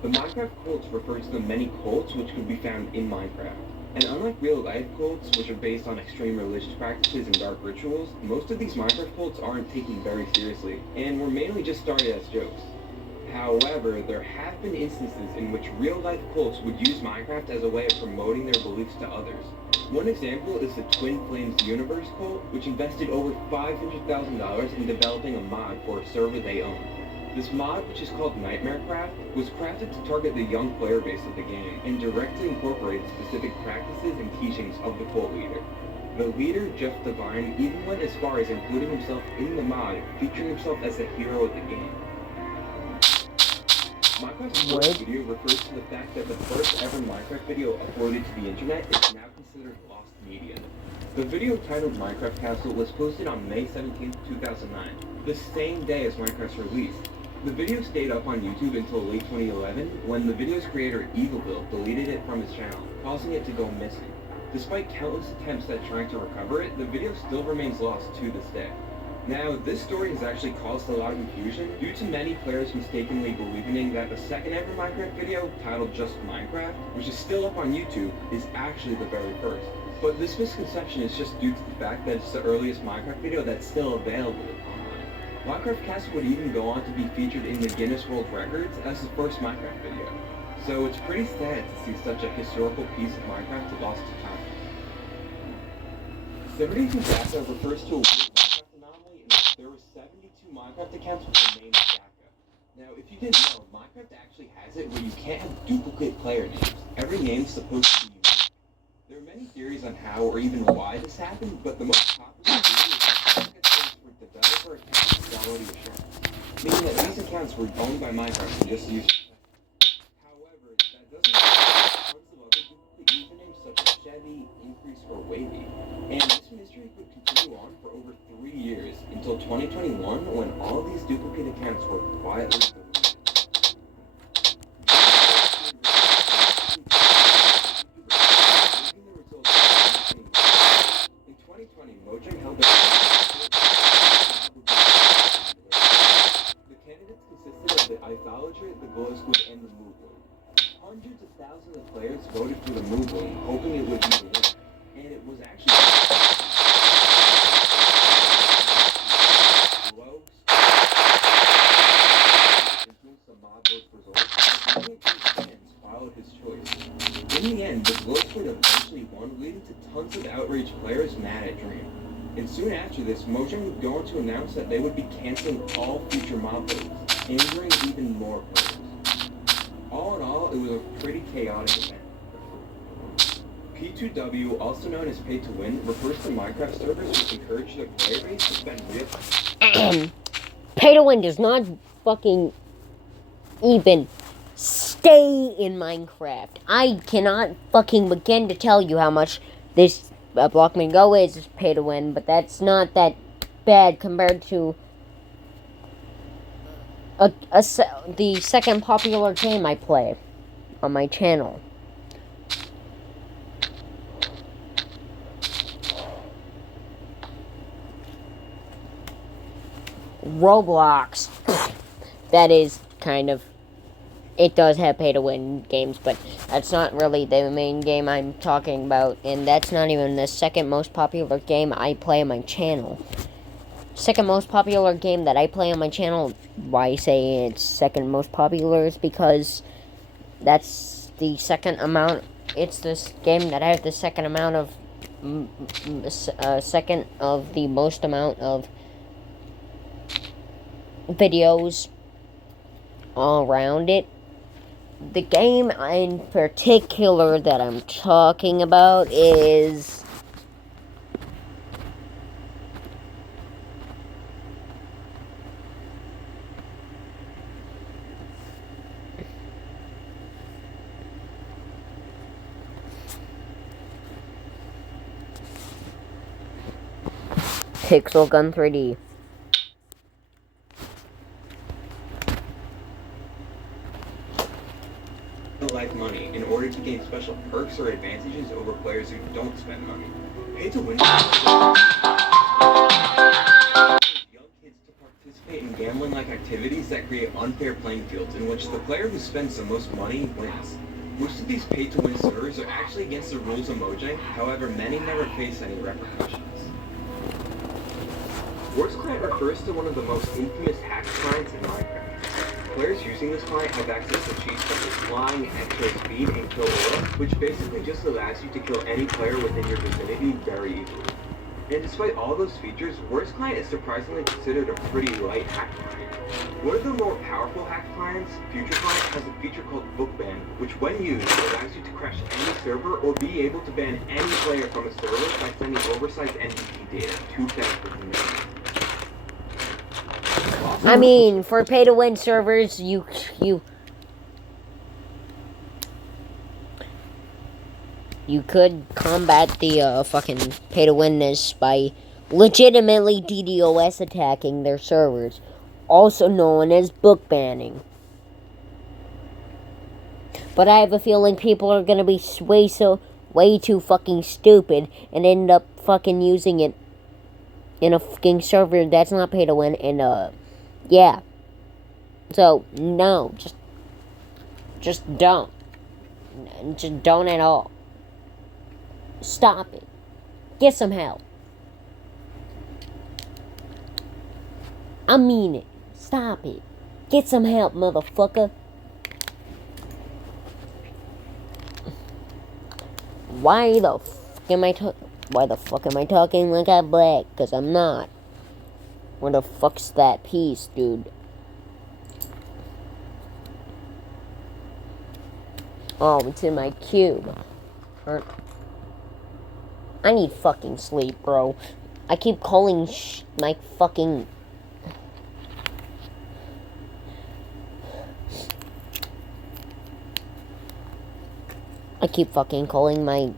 The Minecraft cults refer to the many cults which could be found in Minecraft. And unlike real-life cults, which are based on extreme religious practices and dark rituals, most of these Minecraft cults aren't taken very seriously, and were mainly just started as jokes. However, there have been instances in which real-life cults would use Minecraft as a way of promoting their beliefs to others. One example is the Twin Flames Universe cult, which invested over $500,000 in developing a mod for a server they own. This mod, which is called NightmareCraft, was crafted to target the young player base of the game and directly incorporated specific practices and teachings of the cult leader. The leader, Jeff Devine, even went as far as including himself in the mod, featuring himself as the hero of the game. Minecraft's first video refers to the fact that the first ever Minecraft video uploaded to the internet is now considered lost media. The video titled Minecraft Castle was posted on May 17, 2009, the same day as Minecraft's release. The video stayed up on YouTube until late 2011, when the video's creator, Evilville, deleted it from his channel, causing it to go missing. Despite countless attempts at trying to recover it, the video still remains lost to this day. Now, this story has actually caused a lot of confusion due to many players mistakenly believing that the second ever Minecraft video, titled just Minecraft, which is still up on YouTube, is actually the very first. But this misconception is just due to the fact that it's the earliest Minecraft video that's still available online. Minecraft Castle would even go on to be featured in the Guinness World Records as the first Minecraft video. So it's pretty sad to see such a historical piece of Minecraft lost to time. 72 Daka refers to a weird Minecraft anomaly in which there were 72 Minecraft accounts with the name Daka. Now, if you didn't know, Minecraft actually has it where you can't have duplicate player names. Every name's supposed to be unique. There are many theories on how or even why this happened, but the most popular theory is that Daka stands for Developer Account Quality Assurance, meaning that these accounts were owned by Minecraft and just used. However, that doesn't mean tons of other duplicate usernames such as Chevy, Increase, or Wavy. And this mystery would continue on for over 3 years until 2021 when all these duplicate accounts were quietly deleted. In 2020, Mojang held a the candidates consisted of the Idolatry, the Glow Squid, and the Moobloom. Hundreds of thousands of players voted for the Moobloom, hoping it would be the winner. And it was actually Glow influenced the mob vote results, and many of his fans followed his choice. In the end, the Glow Squid eventually won, leading to tons of outraged players mad at Dream. And soon after this, Mojang would go on to announce that they would be canceling all future mob votes, angering even more players. All in all, it was a pretty chaotic event. P2W, also known as Pay to Win, refers to Minecraft servers which encourage their player base to spend real Pay to Win does not fucking even stay in Minecraft. I cannot fucking begin to tell you how much this Blockman Go is Pay to Win, but that's not that bad compared to the second popular game I play on my channel. Roblox. That is kind of... It does have pay-to-win games, but that's not really the main game I'm talking about. And that's not even the second most popular game I play on my channel. Second most popular game that I play on my channel, why I say it's second most popular is because that's the second amount... It's this game that has the second amount of... second of the most amount of videos all around it. The game in particular that I'm talking about is Pixel Gun 3D. like money in order to gain special perks or advantages over players who don't spend money. Pay to win young kids to participate in gambling-like activities that create unfair playing fields in which the player who spends the most money wins. Most of these pay-to-win servers are actually against the rules of Mojang, however many never face any repercussions. Worst Client refers to one of the most infamous hack clients in Minecraft. Players using this client have access to cheats such as flying, extra speed, and kill aura, which basically just allows you to kill any player within your vicinity very easily. And despite all those features, Worst Client is surprisingly considered a pretty light hack client. One of the more powerful hack clients, Future Client, has a feature called Book Ban, which when used allows you to crash any server or be able to ban any player from a server by sending oversized NDT data too fast within the I mean, for pay-to-win servers, you could combat the fucking pay-to-winness by legitimately DDoS attacking their servers, also known as book banning. But I have a feeling people are gonna be way too fucking stupid and end up fucking using it in a fucking server that's not pay-to-win and yeah. So, no, just don't. Just don't at all. Stop it. Get some help. I mean it. Stop it. Get some help, motherfucker. Why the fuck am I Why the fuck am I talking like I'm black? Because I'm not. Where the fuck's that piece, dude? Oh, it's in my cube. I need fucking sleep, bro. I keep calling my fucking... I keep fucking calling my...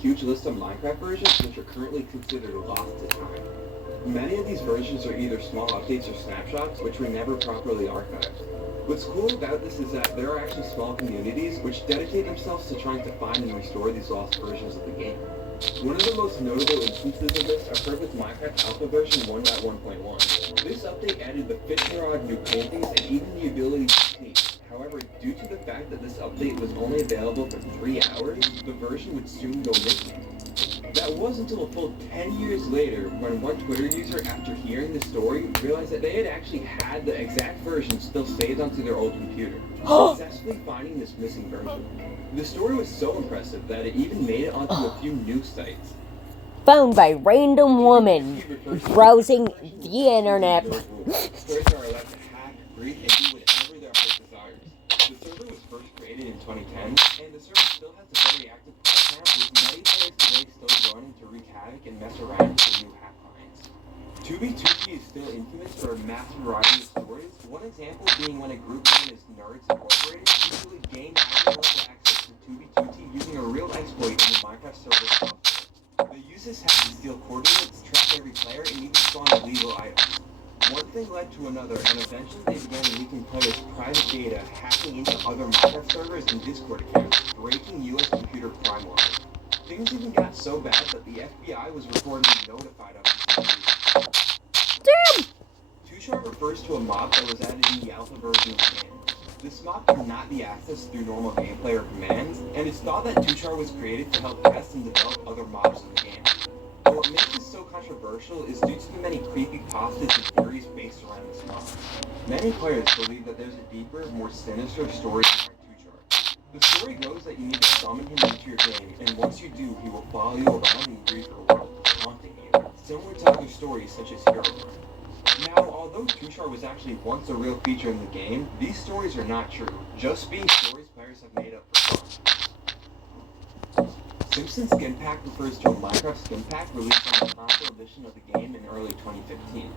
Huge list of Minecraft versions which are currently considered lost to time. Many of these versions are either small updates or snapshots which were never properly archived. What's cool about this is that there are actually small communities which dedicate themselves to trying to find and restore these lost versions of the game. One of the most notable instances of this occurred with Minecraft Alpha version 1.1.1. This update added the fishing rod, new paintings, and even the ability to sneak. However, due to the fact that this update was only available for 3 hours, the version would soon go missing. That was until a full 10 years later when one Twitter user, after hearing the story, realized that they had actually had the exact version still saved onto their old computer, successfully finding this missing version. The story was so impressive that it even made it onto a few news sites. Found by random woman browsing the internet. Players are allowed to hack, breed, and do whatever their heart desires. The server was first created in 2010, and the server still has a very active player count, with many players today still joining to wreak havoc and mess around with the new hack lines. 2B2T is still infamous for a mass variety of stories, one example being when a group known as Nerds Incorporated usually gained high-level access to 2B2T using a real exploit in the Minecraft server software. They use this hack to steal coordinates, track every player, and even spawn illegal items. One thing led to another, and eventually they began leaking players' private data, hacking into other Minecraft servers and Discord accounts, breaking US computer crime laws. Things even got so bad that the FBI was reportedly notified of this. Damn! 2Chart refers to a mob that was added in the alpha version of the game. This mob cannot be accessed through normal gameplay or commands, and it's thought that 2Chart was created to help test and develop other mobs in the game. But what makes this so controversial is due to the many creepypastas and theories based around this mob. Many players believe that there's a deeper, more sinister story behind 2Chart. The story goes that you need to summon him into your game, and once you do, he will follow you around and breathe your world, haunting you, similar to other stories such as Herobrine. Now, although 2Chart was actually once a real feature in the game, these stories are not true, just being stories players have made up for fun. Simpsons Skin Pack refers to a Minecraft skin pack released on the console edition of the game in early 2015.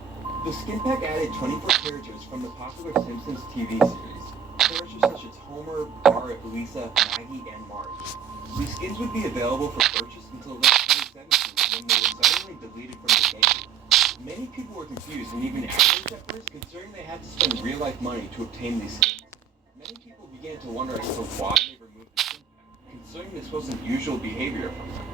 The skin pack added 24 characters from the popular Simpsons TV series. Characters such as Homer, Bart, Lisa, Maggie, and Marge. These skins would be available for purchase until late 2017 when they were suddenly deleted from the game. Many people were confused and even outraged at first, considering they had to spend real-life money to obtain these skins. Many people began to wonder as to why they removed the skin pack, considering this wasn't usual behavior from them.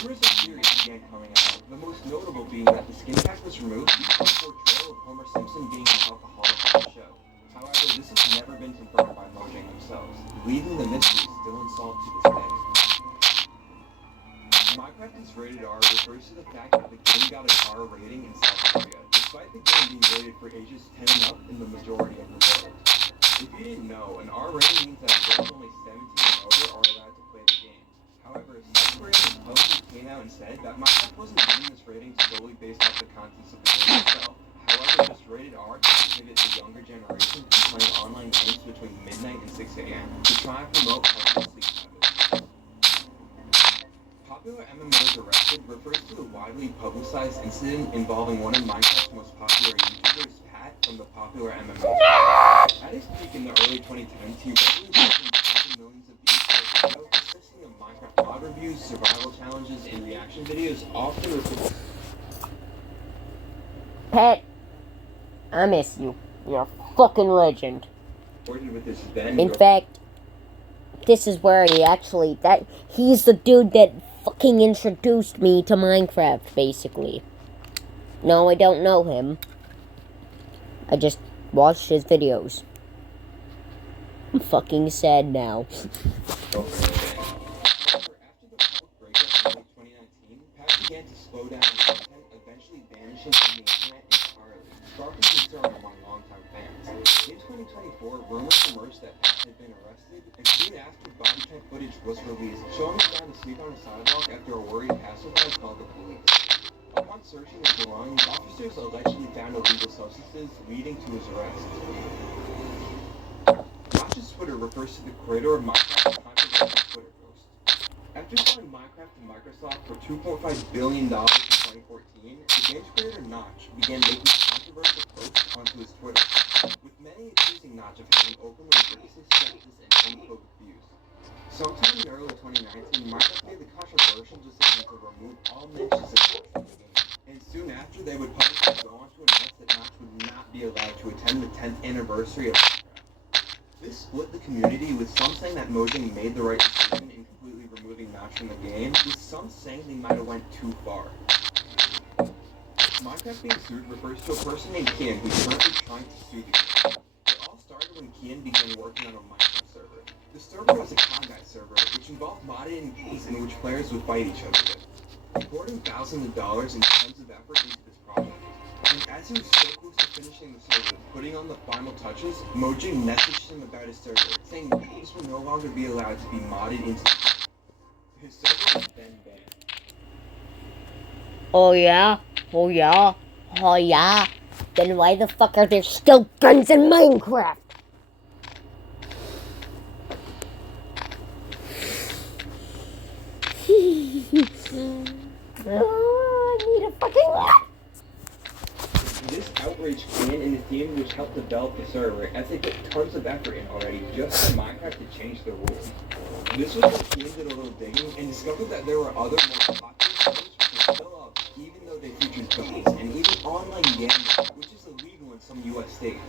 Rumors and theories began coming out, the most notable being that the skin pack was removed due to the portrayal of Homer Simpson being an alcoholic on the show. However, this has never been confirmed by Mojang themselves, leaving the mystery still unsolved to this day. Minecraft is rated R refers to the fact that the game got an R rating in South Korea, despite the game being rated for ages 10 and up in the majority of the world. If you didn't know, an R rating means that those only 17 and over are allowed to play the game. However, South Korean intelligence came out and said that Minecraft wasn't giving this rating solely based off the contents of the game itself. However, just rated R to prohibit the younger generation from playing online games between midnight and 6 a.m. to try and promote healthy sleep habits. Popular MMOs Arrested refers to a widely publicized incident involving one of Minecraft's most popular YouTubers, Pat, from the popular MMO. At his peak in the early 2010s, he regularly posted millions of views for a video consisting of Minecraft mod reviews, survival challenges, and reaction videos, often with... Pat, I miss you. You're a fucking legend. With his then In fact, this is where he's the dude that fucking introduced me to Minecraft, basically. No, I don't know him. I just watched his videos. I'm fucking sad now. However, after the public breakup in late 2019, Pat began to slow down on content, eventually vanishing from the internet entirely, sparking concern among longtime fans. In 2024, rumors emerged that Pat had been arrested, and soon after, body cam footage was released, showing him found asleep on a sidewalk after a worried passerby called the police. Upon searching his belongings, officers allegedly found illegal substances, leading to his arrest. Notch's Twitter refers to the creator of Minecraft as controversial Twitter post. After selling Minecraft to Microsoft for $2.5 billion in 2014, the game's creator Notch began making controversial posts onto his Twitter, with many accusing Notch of having openly racist, sexist, and homophobic views. Sometime in early 2019, Minecraft made the controversial decision to remove all mentions of Notch from the game, and soon after they would publicly go on to announce that Notch would not be allowed to attend the 10th anniversary of Minecraft. This split the community, with some saying that Mojang made the right decision in completely removing Notch from the game, with some saying they might have went too far. Minecraft being sued refers to a person named Kian who's currently trying to sue the game. It all started when Kian began working on a Minecraft server. The server was a combat server, which involved modded games in which players would fight each other with, pouring thousands of dollars and tons of effort into this project. And as he was so close to finishing the server, putting on the final touches, Mojang messaged him about his server, saying games will no longer be allowed to be modded into the game. His server was then banned. Oh yeah? Oh yeah? Oh yeah? Then why the fuck are there still guns in Minecraft? Oh, I need a fucking laugh. This outraged Kian and his team, which helped develop the server, as they put tons of effort in already just for Minecraft to change the rules. This was when Kian did a little digging and discovered that there were other more popular servers which were still up, even though they featured guns and even online gambling, which is illegal in some US states.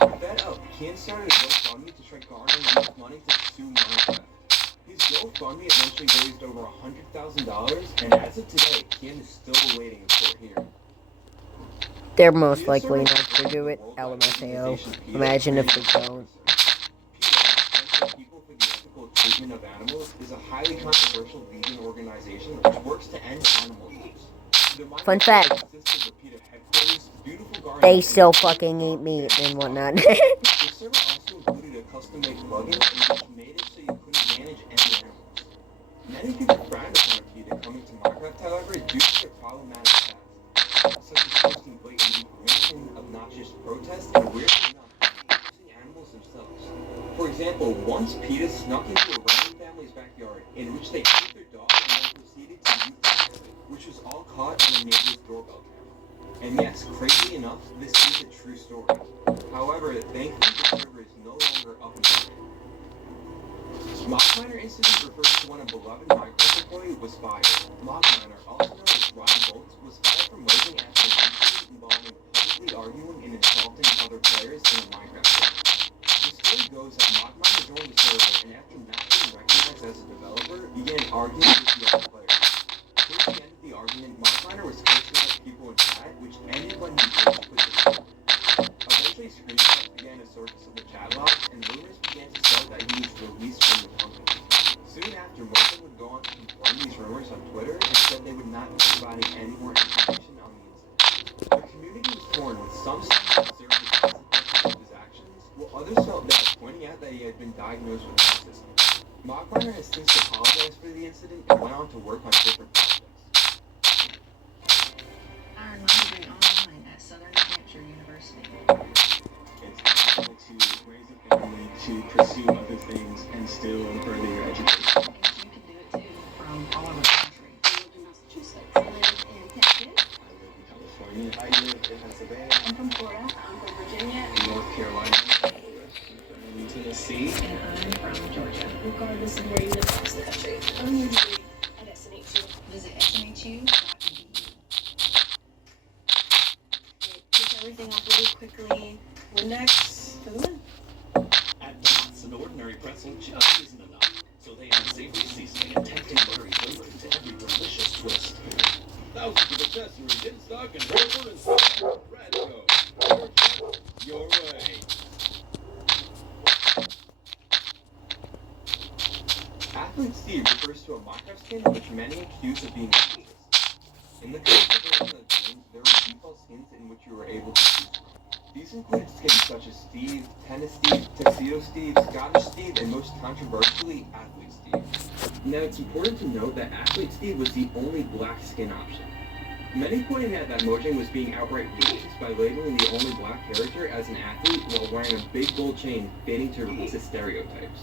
Fed up, Kian started a GoFundMe to try garnering enough money to sue Minecraft. His GoFundMe eventually raised over $100,000, and as of today, Kian is still awaiting a court hearing. They're most likely not to do it, LMFAO. Imagine if they don't. People for the Ethical Treatment of Animals is a highly controversial vegan organization which works to end animal abuse. Fun fact, they still fucking eat meat and whatnot. The server also included a custom-made plugin which made it so you couldn't manage any animals. Many people frowned upon PETA coming to Minecraft, however, due to their problematic past, such as posting blatant information, obnoxious protests, and weirdly enough, using animals themselves. For example, once PETA snuck into a random family's backyard, in which they ate their dog and then proceeded to euthanize it, which was all caught on a neighbor's doorbell camera. And yes, crazy enough, this is a true story. However, thankfully the server is no longer up and running. Mobminer incident refers to when a beloved Minecraft employee was fired. Mobminer, also known as Ryan Boltz, was fired from Mojang after an incident involving publicly arguing and insulting other players in a Minecraft server. The story goes that Mobminer joined the server and after not being recognized as a developer, began arguing with the other players. Towards the end of the argument, Mobminer was cursing at people in chat, which ended when he quit the server. Eventually, screenshots began to surface of the chat logs, and rumors began to start that he was released from the company. Soon after, Mojang would go on to confirm these rumors on Twitter and said they would not be providing any more information on the incident. The community was torn, with some saying he deserved the consequences of his actions, while others felt bad, pointing out that he had been diagnosed with autism. Mobminer has since apologized for the incident and went on to work on different projects. Iron Laundry online at Southern New Hampshire University. It's possible to raise a family, to pursue other things, and still further your education. And you can do it too from all over the country. I live in Massachusetts. I live in Texas. I live in California. I live in Pennsylvania. I'm from Florida. I'm from Virginia. North Carolina. Tennessee. And I'm from Georgia. Regardless of where you live across the country, I'm usually at SNHU. Visit smhu.edu. Take everything off really quickly. Windex for the win. At Dots, an ordinary pretzel just isn't enough. So so they add savory seasoning and tempting buttery flavor to every delicious twist. Thousands of accessories in stock and over and stock. Radco. Your chef, your way. Athlete Steve refers to a Minecraft skin which many accuse of being racist. In the console version of the game, there were default skins in which you were able to choose from. These included skins such as Steve, Tennis Steve, Tuxedo Steve, Scottish Steve, and most controversially, Athlete Steve. Now it's important to note that Athlete Steve was the only black skin option. Many pointed out that Mojang was being outright racist by labeling the only black character as an athlete while wearing a big gold chain, fitting to racist stereotypes.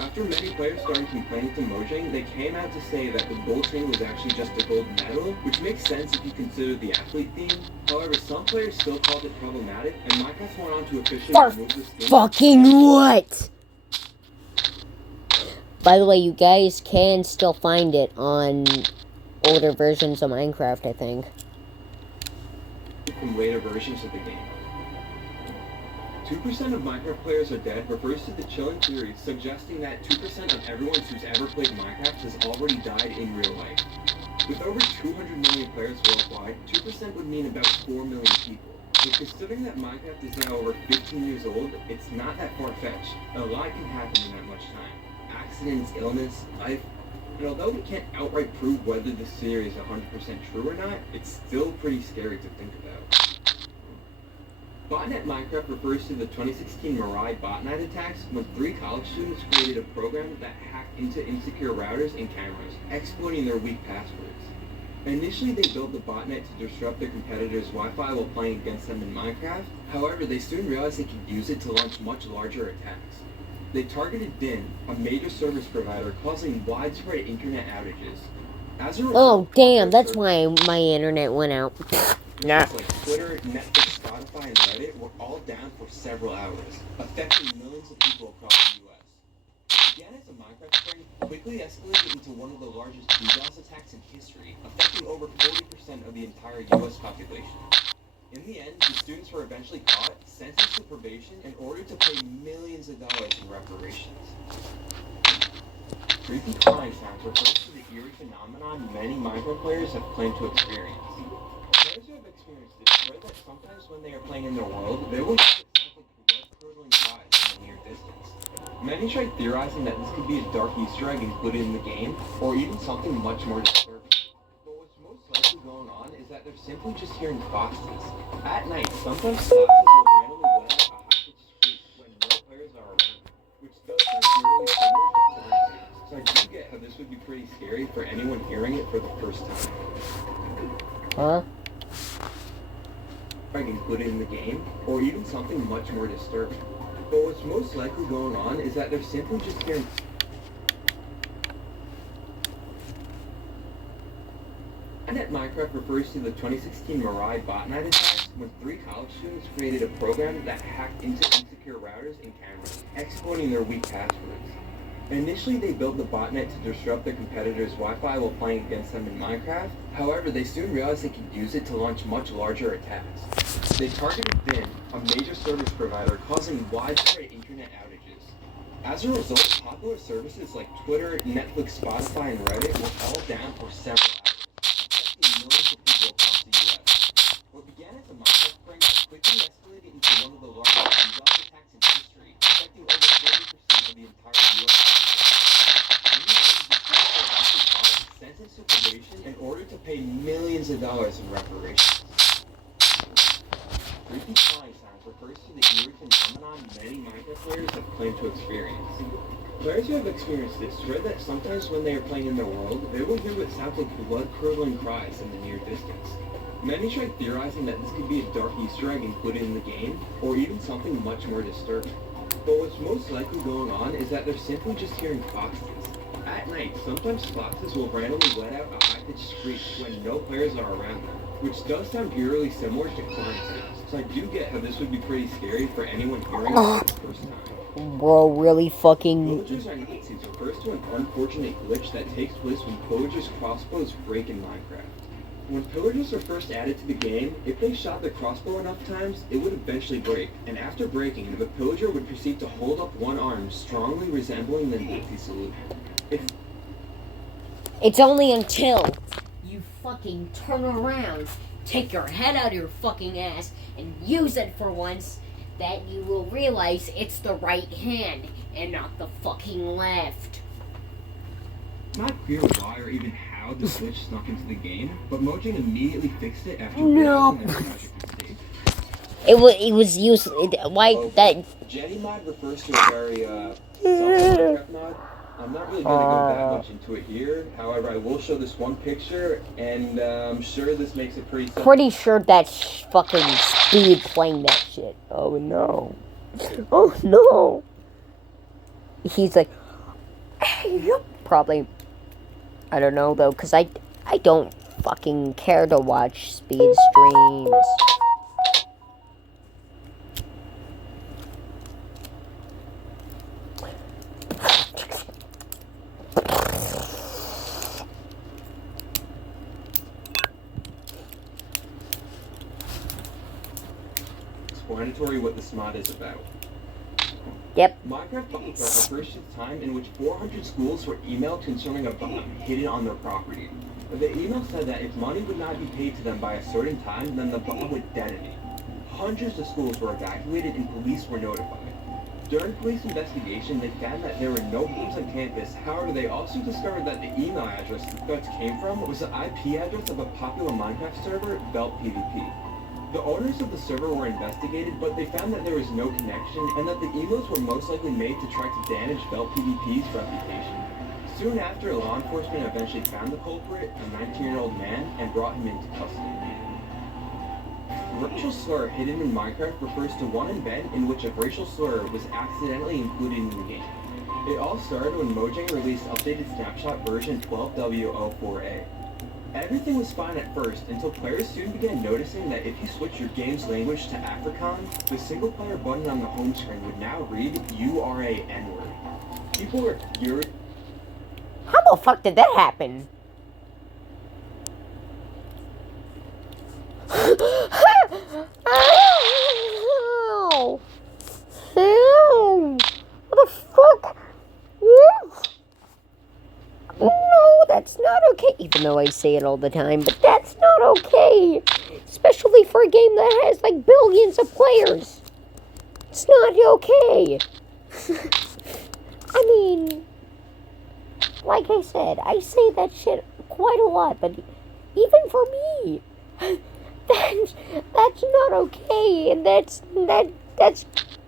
After many players started complaining to Mojang, they came out to say that the gold chain was actually just a gold medal, which makes sense if you consider the athlete theme. However, some players still called it problematic, and Minecraft went on to officially remove the skin. Fucking what? By the way, you guys can still find it on older versions of Minecraft, I think. From later versions of the game. 2% of Minecraft players are dead refers to the chilling theory suggesting that 2% of everyone who's ever played Minecraft has already died in real life. With over 200 million players worldwide, 2% would mean about 4 million people. But considering that Minecraft is now over 15 years old, it's not that far-fetched. A lot can happen in that much time. Accidents, illness, life. And although we can't outright prove whether this theory is 100% true or not, it's still pretty scary to think about. Botnet Minecraft refers to the 2016 Mirai botnet attacks when 3 college students created a program that hacked into insecure routers and cameras, exploiting their weak passwords. Initially, they built the botnet to disrupt their competitors' Wi-Fi while playing against them in Minecraft. However, they soon realized they could use it to launch much larger attacks. They targeted DIN, a major service provider, causing widespread internet outages. As a result, Oh, damn, that's why my internet went out. Nah. like Twitter, Netflix, Spotify, and Reddit were all down for several hours, affecting millions of people across the US. It began as a Minecraft spring, quickly escalated into one of the largest DDoS attacks in history, affecting over 40% of the entire US population. In the end, the students were eventually caught, sentenced to probation, and ordered to pay millions of dollars in reparations. Creepy crying sounds refers to the eerie phenomenon many Minecraft players have claimed to experience. Players who have experienced this swear that sometimes when they are playing in their world, they will hear what sounds like blood-curdling cries in the near distance. Many tried theorizing that this could be a dark Easter egg included in the game, or even something much more disturbing. But what's most likely going on is that they're simply just hearing foxes. At night, sometimes foxes will randomly let out a high-pitched shriek when no players are around, which does sound eerily similar to crying sounds. So I do get how this would be pretty scary for anyone hearing it for the first time. Huh? Included in the game, or even something much more disturbing. But what's most likely going on is that they're simply just hearing. Botnet Minecraft refers to the 2016 Mirai botnet attacks when 3 college students created a program that hacked into insecure routers and cameras, exploiting their weak passwords. Initially, they built the botnet to disrupt their competitors' Wi-Fi while playing against them in Minecraft. However, they soon realized they could use it to launch much larger attacks. They targeted DIN, a major service provider, causing widespread internet outages. As a result, popular services like Twitter, Netflix, Spotify, and Reddit were all down for several hours, affecting millions of people across the US. What began as a Minecraft prank quickly escalated into one of the largest DDoS attacks in history, affecting over 30% of the entire US population. In the end, the students were eventually caught, sentenced to probation, and ordered to pay millions of dollars in reparations. Creepy crying sounds refers to the eerie phenomenon many Minecraft players have claimed to experience. Players who have experienced this swear that sometimes when they are playing in their world, they will hear what sounds like blood-curdling cries in the near distance. Many tried theorizing that this could be a dark Easter egg included in the game, or even something much more disturbing. But what's most likely going on is that they're simply just hearing foxes. At night, sometimes foxes will randomly let out a high-pitched shriek when no players are around them, which does sound eerily similar to crying sounds. So I do get how this would be pretty scary for anyone hearing it for the first time. Bro, really fucking... Pillagers are Nazis refers to an unfortunate glitch that takes place when pillagers' crossbows break in Minecraft. When pillagers were first added to the game, if they shot the crossbow enough times, it would eventually break, and after breaking, the pillager would proceed to hold up one arm, strongly resembling the Nazi salute. It's only until you fucking turn around, take your head out of your fucking ass, and use it for once that you will realize it's the right hand and not the fucking left. Not clear why or even how the switch snuck into the game, but Mojang immediately fixed it after No. realizing their project mistake. It was used. Why that? Jenny mod refers to a very self-Minecraft mod. I'm not really going to go that much into it here. However, I will show this one picture, and I'm sure this makes it pretty simple. Pretty sure that's fucking Speed playing that shit. Oh no. Oh no. He's like, yep, probably. I don't know though, cause I don't fucking care to watch Speed streams. Explanatory what this mod is about. Yep. Minecraft Bubble Talk refers to the time in which 400 schools were emailed concerning a bomb hidden on their property. The email said that if money would not be paid to them by a certain time, then the bomb would detonate. Hundreds of schools were evacuated and police were notified. During police investigation, they found that there were no bombs on campus. However, they also discovered that the email address the threats came from was the IP address of a popular Minecraft server, Belt PvP. The owners of the server were investigated, but they found that there was no connection and that the emails were most likely made to try to damage Belt PvP's reputation. Soon after, law enforcement eventually found the culprit, a 19-year-old man, and brought him into custody. Racial slur hidden in Minecraft refers to one event in which a racial slur was accidentally included in the game. It all started when Mojang released updated snapshot version 12W04A. Everything was fine at first, until players soon began noticing that if you switch your game's language to Afrikaans, the single-player button on the home screen would now read, "You are a N-word." People were furious. How the fuck did that happen? Ow! Ow! What the fuck? What? No, that's not okay. Even though I say it all the time, but that's not okay. Especially for a game that has like billions of players. It's not okay. I mean, like I said, I say that shit quite a lot, but even for me, that's not okay, and that's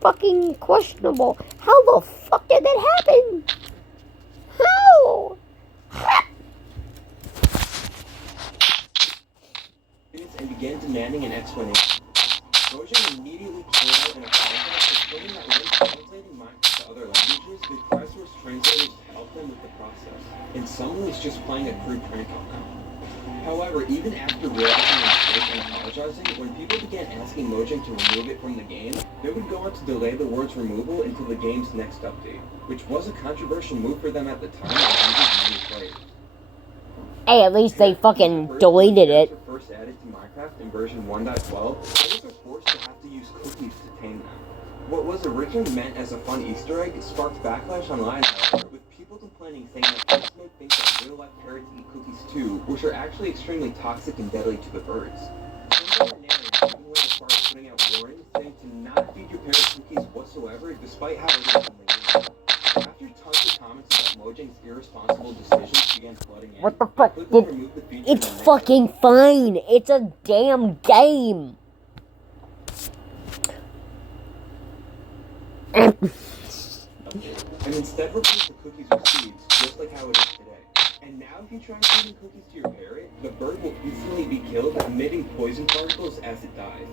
fucking questionable. How the fuck did that happen? How? And began demanding an explanation. Mojang immediately came out in a contract explaining that when translating Minecraft to other languages, they crowdsourced translators to help them with the process, and someone was just playing a crude prank on them. However, even after realizing the mistake and apologizing, when people began asking Mojang to remove it from the game, they would go on to delay the word's removal until the game's next update, which was a controversial move for them at the time and hundreds of many players. Hey, at least they fucking deleted it. Were first added to Minecraft in version 1.12, players are forced to have to use cookies to tame them. What was originally meant as a fun Easter egg sparked backlash online, however, with people complaining saying that kids may think that real-life parrots eat cookies too, which are actually extremely toxic and deadly to the birds. Some veterinarians even went as far as putting out warnings saying to not feed your parrot cookies whatsoever, despite how it is. After tons of comments about Mojang's irresponsible decisions began flooding in, What the fuck? It's fucking fine. It's a damn game. And instead replace the cookies with seeds, just like how it is today. And now if you try feeding cookies to your parrot, the bird will instantly be killed, emitting poison particles as it dies.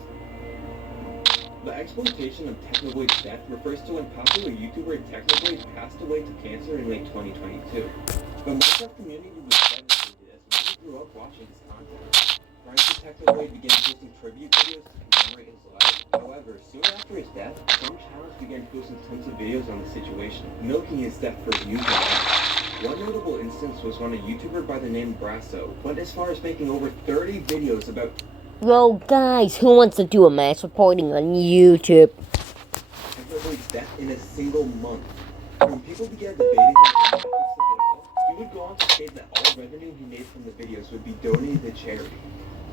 The exploitation of Technoblade's death refers to when popular YouTuber Technoblade passed away to cancer in late 2022. The Minecraft community was devastated as many grew up watching his content. Friends of Technoblade began posting tribute videos to commemorate his life. However, soon after his death, some channels began posting tons of videos on the situation, milking his death for views and likes. One notable instance was when a YouTuber by the name Brasso went as far as making over 30 videos about Yo, guys, who wants to do a mass reporting on YouTube? Technoblade's death in a single month. When people began debating his ethics of it all, he he would go on to state that all revenue he made from the videos would be donated to charity.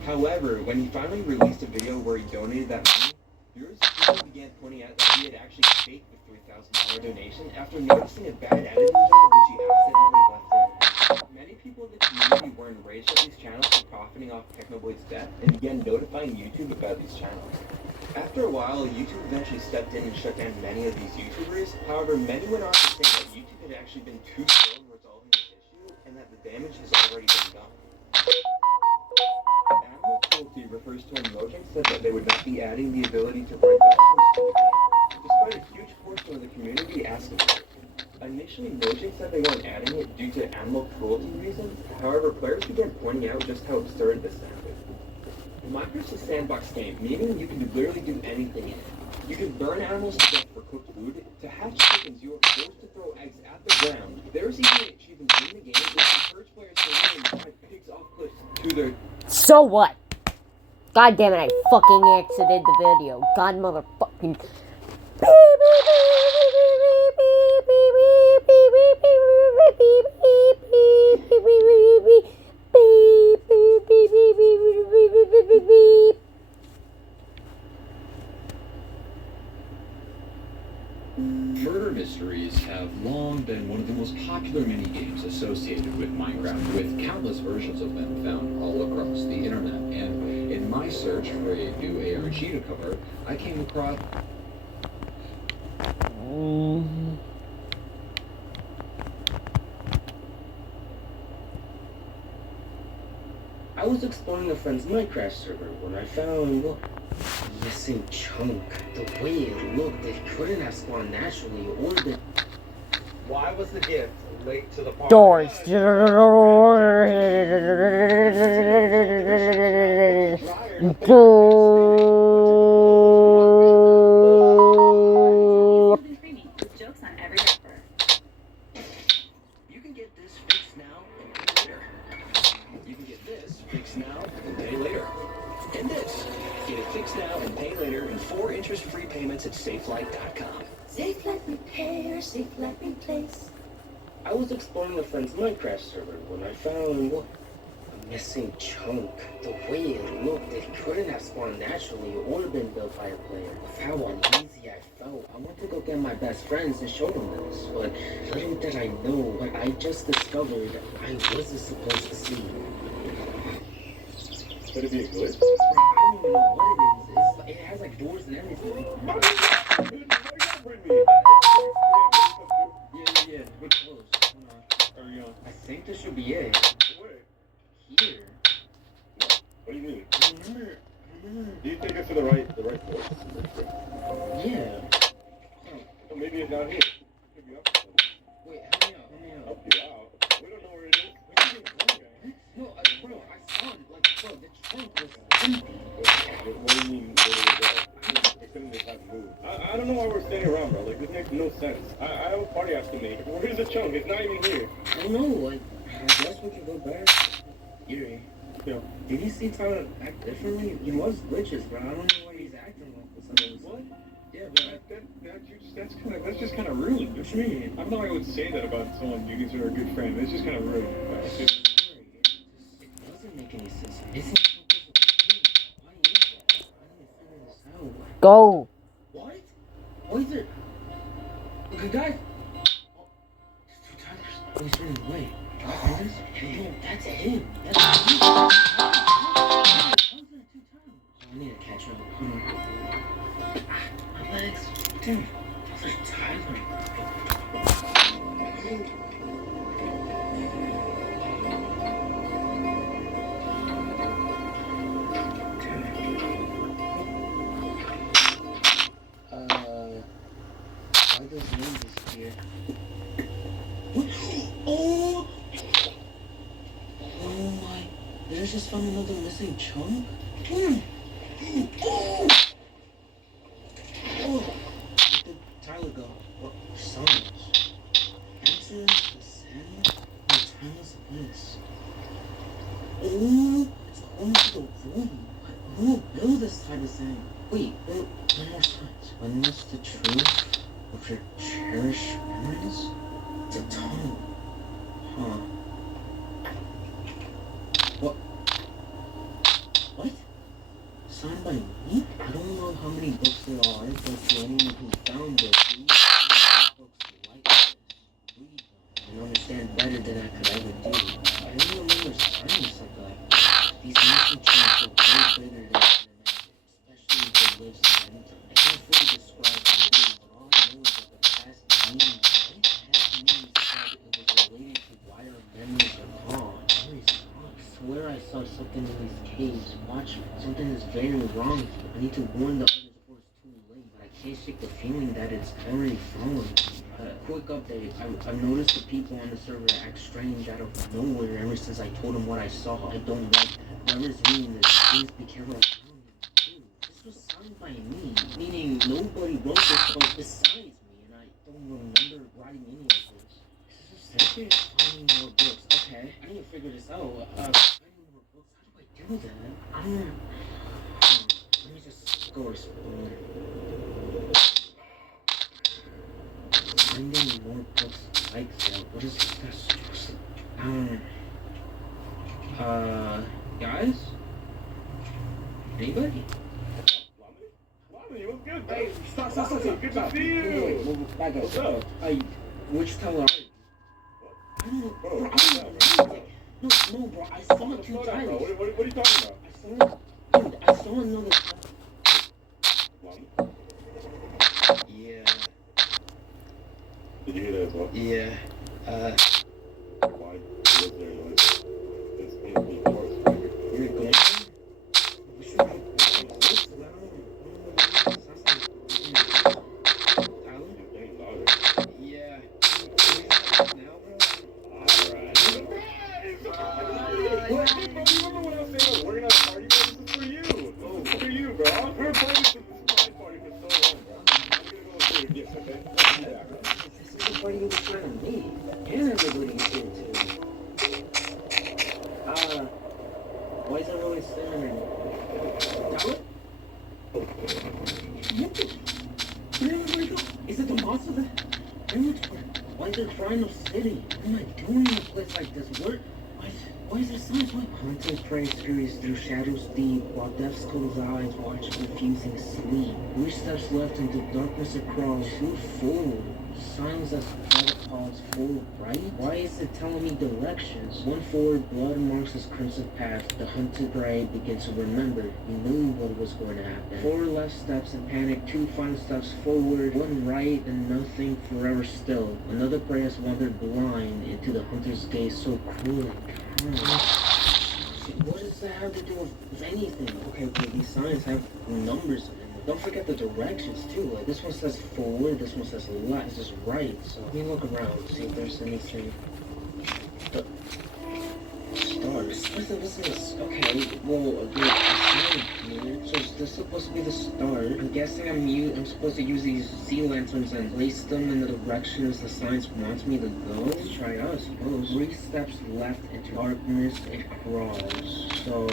However, when he finally released a video where he donated that money, viewers quickly began pointing out that he had actually faked the $3,000 donation after noticing a bad editing job which he accidentally left in. Many people in the community were enraged at these channels for profiting off Technoblade's death and began notifying YouTube about these channels. After a while, YouTube eventually stepped in and shut down many of these YouTubers. However, many went on to say that YouTube had actually been too slow in resolving this issue and that the damage has already been done. Animal cruelty refers to when Mojang said that they would not be adding the ability to write documents to the game, despite a huge portion of the community asking for it. Initially, Mojang said they weren't adding it due to animal cruelty reasons. However, players began pointing out just how absurd this sounded. Minecraft's a sandbox game, meaning you can literally do anything in it. You can burn animals to death for cooked food. To hatch chickens, you are forced to throw eggs at the ground. There's even an achievement in the game which encourages players to literally drive pigs off cliffs to their... So what? God damn it, I fucking exited the video. God motherfucking... Murder mysteries have long been one of the most popular mini-games associated with Minecraft, with countless versions of them found all across the internet. And in my search for a new ARG to cover, I came across... I was exploring a friend's Minecraft server when I found a missing chunk. The way it looked, it couldn't have spawned naturally or the... Why was the gift late to the party? Doors. Jokes on every rapper. You can get this fixed now and pay later. You can get this fixed now and pay later. And this. Get it fixed now and pay later in 4 interest-free payments at SafeLight.com. Safe Light Repair, Safe Light Replace. I was exploring a friend's Minecraft server when I found a missing chunk. The way it looked, it couldn't have spawned naturally or been built by a player. With how uneasy I felt, I went to go get my best friends and show them this. But little did I know what I just discovered I wasn't supposed to see. Could it be a glitch? I don't even know what it is. It has like doors and everything. Yeah, we're close. Hold on. Are you on? I think this should be it. Where? Here. What do you mean? I remember. Do you think it's to the right place? Yeah. Well, maybe it's down here. Pick you up. Wait, help me out. Help you out. We don't know where it is. No, bro, I saw it. Like, bro, the trunk was empty. What do you mean, where did it go? It couldn't just have moved. I don't know why we're standing around, bro. Like, this makes no sense. I have a party I have to make. Where's the chunk? It's not even here. I don't know. Like, I guess we could go back. Yuri. Yeah. Did you see Tyler act differently? He was glitches, bro. I don't know why he's acting like this. What? Yeah, but that's just kind of rude. What you mean? I don't know I would say that about someone you consider a good friend. It's just kind of rude. It doesn't make any sense. Missing chunk was a thing. Why is that? I need to figure this out. Go. What? What is it? Okay, guys. Oh, it's 2 Tylers. Oh, he's running away. Can you see this? No, that's him. That's him. How is that 2 Tylers? I need to catch up. My legs. Dude, those are Tyler. Why does name disappear? Oh! Oh my! Did I just found another missing chunk? Oh! Oh! Where did Tyler go? What? Sounds. Answer the sand? The timeless abyss. Oh! It's going to the room. Who will build this type of thing? Wait, one more sentence. Witness the truth of your cherished memories? It's a tunnel. Huh. What? What? Signed by me? I don't know how many books there are, but to anyone who found this, please find more books like this. Read them and understand better than I could ever do. I don't remember signing something like this. These missing chunks are way bigger than I can imagine, especially if they live in them. I can't fully describe what it is, but all I know is that the past meaning said it was related to why our memories are gone. I swear I saw something in these caves. Watch me. Something is very wrong here. I need to warn the others before it's too late. But I can't shake the feeling that it's already fallen. Quick update. I've noticed the people on the server act strange out of nowhere ever since I told them what I saw. I don't like that. Whoever's reading this, please be careful around him. This was signed by me, meaning nobody wrote this book besides me, and I don't remember writing any of this. Is this a secret? Finding more books. Okay, I need to figure this out. Finding more books. How do I do that? I don't. Let me just go explore. Finding more books like that. What is that? Guys? Anybody? Lummy, what's good, bro? Hey, stop. Good to see you. Move back up. What's up? Which tower are you? I don't know, Bro, bro. what's up, bro? No, bro. I saw it 2 Slow down, times. bro. What are you talking about? I saw another. Lummy? Yeah. Did you hear that, bro? Yeah. Why? Was there, like, it's pretty close. You're going? We should have close. Tyler? It's getting louder. Yeah. Now, bro? Alright. Hey, bro, remember when I was saying I was working on a party, bro? This is for you. This is for you, bro. I've heard parties. This is my party for so long, bro. I'm gonna go through your gifts, okay? I'll be back. This is the party you were trying to meet. And everybody is here, too. Why is everyone staring at me? Tyler? What the? Where did everybody go? Is it the monster that... Why is there crying of city? What am I doing in a place like this? Why is there signs? What? Hunter prey scurries through shadows deep, while death's closed eyes watch confusing sleep. 3 steps left into darkness across, 2 forward. Signs that protocols forward, right? Why is it telling me directions? 1 forward, blood marks his crimson path. The hunted prey begins to remember. He knew what was going to happen. 4 left steps in panic, 2 final steps forward, 1 right, and nothing forever still. Another prey has wandered blind into the hunter's gaze so cruel. What does that have to do with anything? Okay, these signs have numbers in them. Don't forget the directions too. Like this one says forward, this one says left, this is right. So let me look around, see if there's anything. Stars. Listen. Okay, well, the sign here. So is this supposed to be the start? I'm guessing I'm supposed to use these sea lanterns and place them in the directions the signs want me to go. Let's try it out, I suppose. 3 steps left into darkness across. So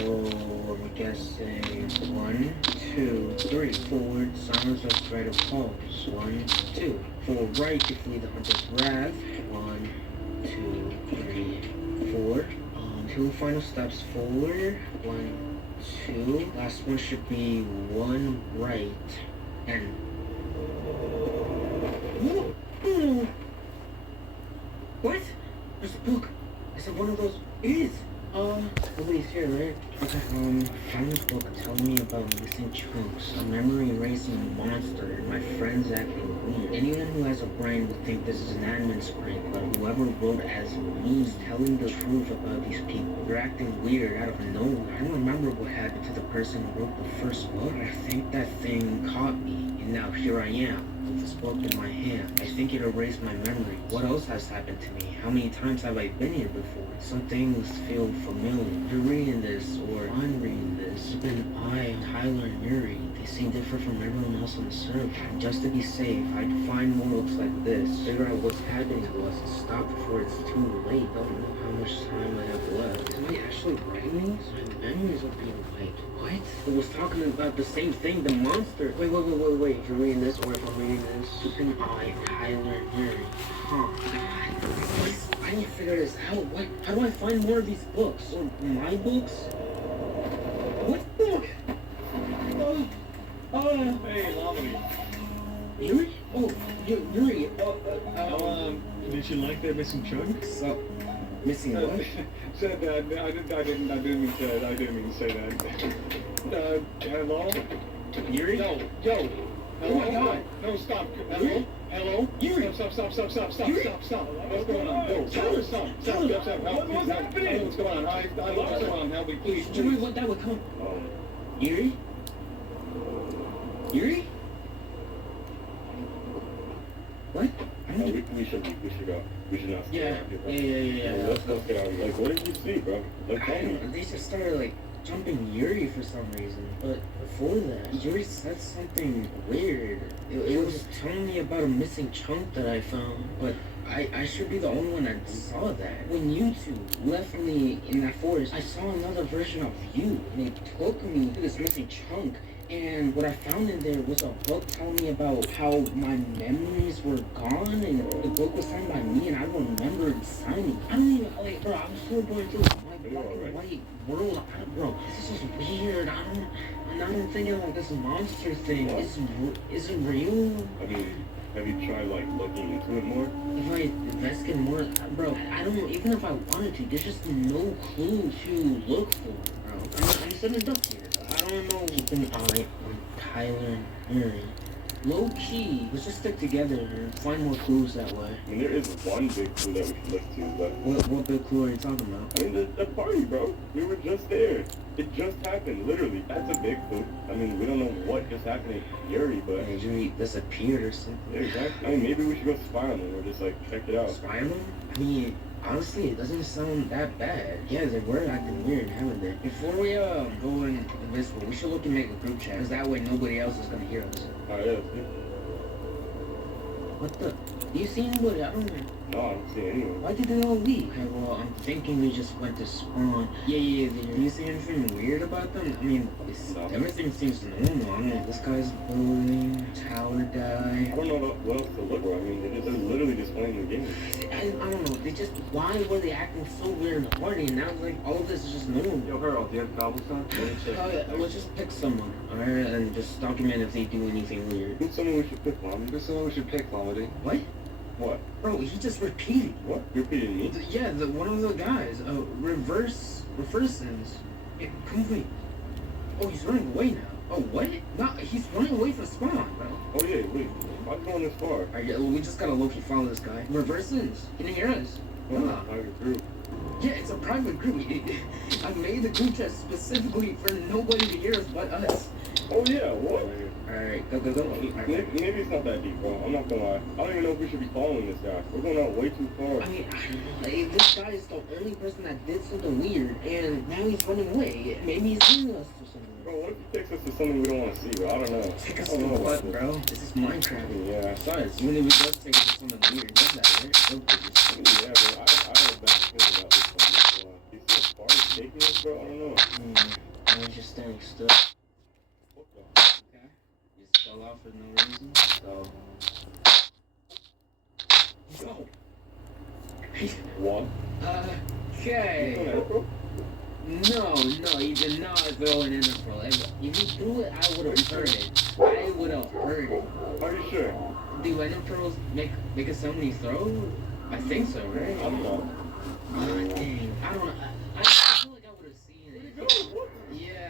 I'm guessing 1, 2, 3. Forward, silence or threat of pause. 1, 2. Forward right to flee the hunter's wrath. 1, 2, 3, 4. 2 final steps forward. 1, 2. Last one should be 1 right. And what? There's a book. Is it one of those? It is. Nobody's here, right? Okay, found this book telling me about missing chunks, a memory erasing monster, and my friends acting weird. Anyone who has a brain would think this is an admin's prank, but whoever wrote as me is telling the truth about these people. They're acting weird out of nowhere. I don't remember what happened to the person who wrote the first book. I think that thing caught me, and now here I am. With this book in my hand. I think it erased my memory. What else has happened to me? How many times have I been here before? Some things feel familiar. You're reading this, or I'm reading this. It's been I, Tyler, and Yuri. They seem different from everyone else on the server. Just to be safe, I'd find more books like this, figure out what's happening to us, and stop before it's too late. Don't know how much time I have left. Am I actually writing these? My memories are being wiped. What? It was talking about the same thing, the monster. Wait. If you're reading this, or if I'm reading this, and I, Tyler Henry. Huh. I need to figure this out. What? How do I find more of these books? Or my books? What book? Hey, Lomity. Yuri? Oh, Yuri. Did you like that missing chunk? So, missing what? Said that. I didn't mean to say that. Hello? Yuri? Yo. Oh my God. No, stop. Hello? Yuri. Stop. Yuri? Stop. What's going on? Yo, stop. Help, What's happening? What's going on? I don't know what's going on. Help me, please. Yuri, what that would come? Yuri? Yuri? What? We should go. We should not stay Yeah. out here, bro. Let's get out of here. Like, what did you see, bro? Like, tell me. They just started like jumping Yuri for some reason. But before that, Yuri said something weird. It was telling me about a missing chunk that I found. But I should be the only one that saw that. When you two left me in that forest, I saw another version of you. And it took me to this missing chunk. And what I found in there was a book telling me about how my memories were gone, and the book was signed by me, and I remembered signing. I don't even, like, bro, I'm still going through my black and white world. Bro, this is weird. I'm not even thinking like this monster thing. Is it real? I mean, have you tried, like, looking into it more? If I investigate more, bro, I don't know, even if I wanted to, there's just no clue to look for, bro. I'm sitting up here. I don't know. Keep an eye on Tyler and Mary. Low key, let's just stick together and find more clues that way. I mean, there is one big clue that we should look to, but... What big clue are you talking about? I mean, the party, bro. We were just there. It just happened, literally. That's a big clue. I mean, we don't know what just happened to Yuri, but... Hey, Yuri disappeared or something. Yeah, exactly. I mean, maybe we should go spy on them or just, like, check it out. Spy on them? I mean, honestly, it doesn't sound that bad. Yeah, they were acting weird, haven't they? Before we go invisible, we should look and make a group chat, because that way nobody else is gonna hear us. Alright, yeah. What the? Do you see anybody? I don't know. No, I don't see anyone. Why did they all leave? Okay, well, I'm thinking they just went to spawn. Yeah. Do you see anything weird about them? I mean, everything seems normal. I mean, this guy's bullying, tower guy. I don't know what else to look for. I mean, they're literally just playing the game. I don't know. Why were they acting so weird in the party? And now, like, all of this is just normal. Yo, Harold, do you have cobblestone? Let's just pick someone, alright? And just document if they do anything weird. Who's someone we should pick, Lomity? Who's someone we should pick, Lomity? What? What? Bro, he just repeated. What? You repeated me? Yeah, one of the guys. Reverses. Yeah, come with me. Oh, he's running away now. Oh, what? No, he's running away from spawn, bro. Oh, yeah, wait. Why's going this far? Alright, we just gotta low-key follow this guy. Reverses. Can you hear us? Oh, private group. Yeah, it's a private group. I made the group chat specifically for nobody to hear us but us. Oh, yeah, what? Alright, go. Maybe it's not that deep, bro. I'm not gonna lie. I don't even know if we should be following this guy. We're going out way too far. I mean, this guy is the only person that did something weird, and now he's running away. Maybe he's leading us to something. Bro, what if he takes us to something we don't want to see, bro? I don't know. Take us to what, bro? This is Minecraft. Yeah. Besides, even if he does take us to something weird, does that, right? Yeah, bro. I have a bad feeling about this one. You see a party taking us, bro? I don't know. I was just standing still. Just fell off for no reason. So. Go. What? Okay. No, he did not throw an ender pearl. If he threw it, I would have heard it. Are you sure? Do ender pearls make a sound when you throw? I think so, right? I don't know. Dang. I don't know. I feel like I would have seen it. Yeah.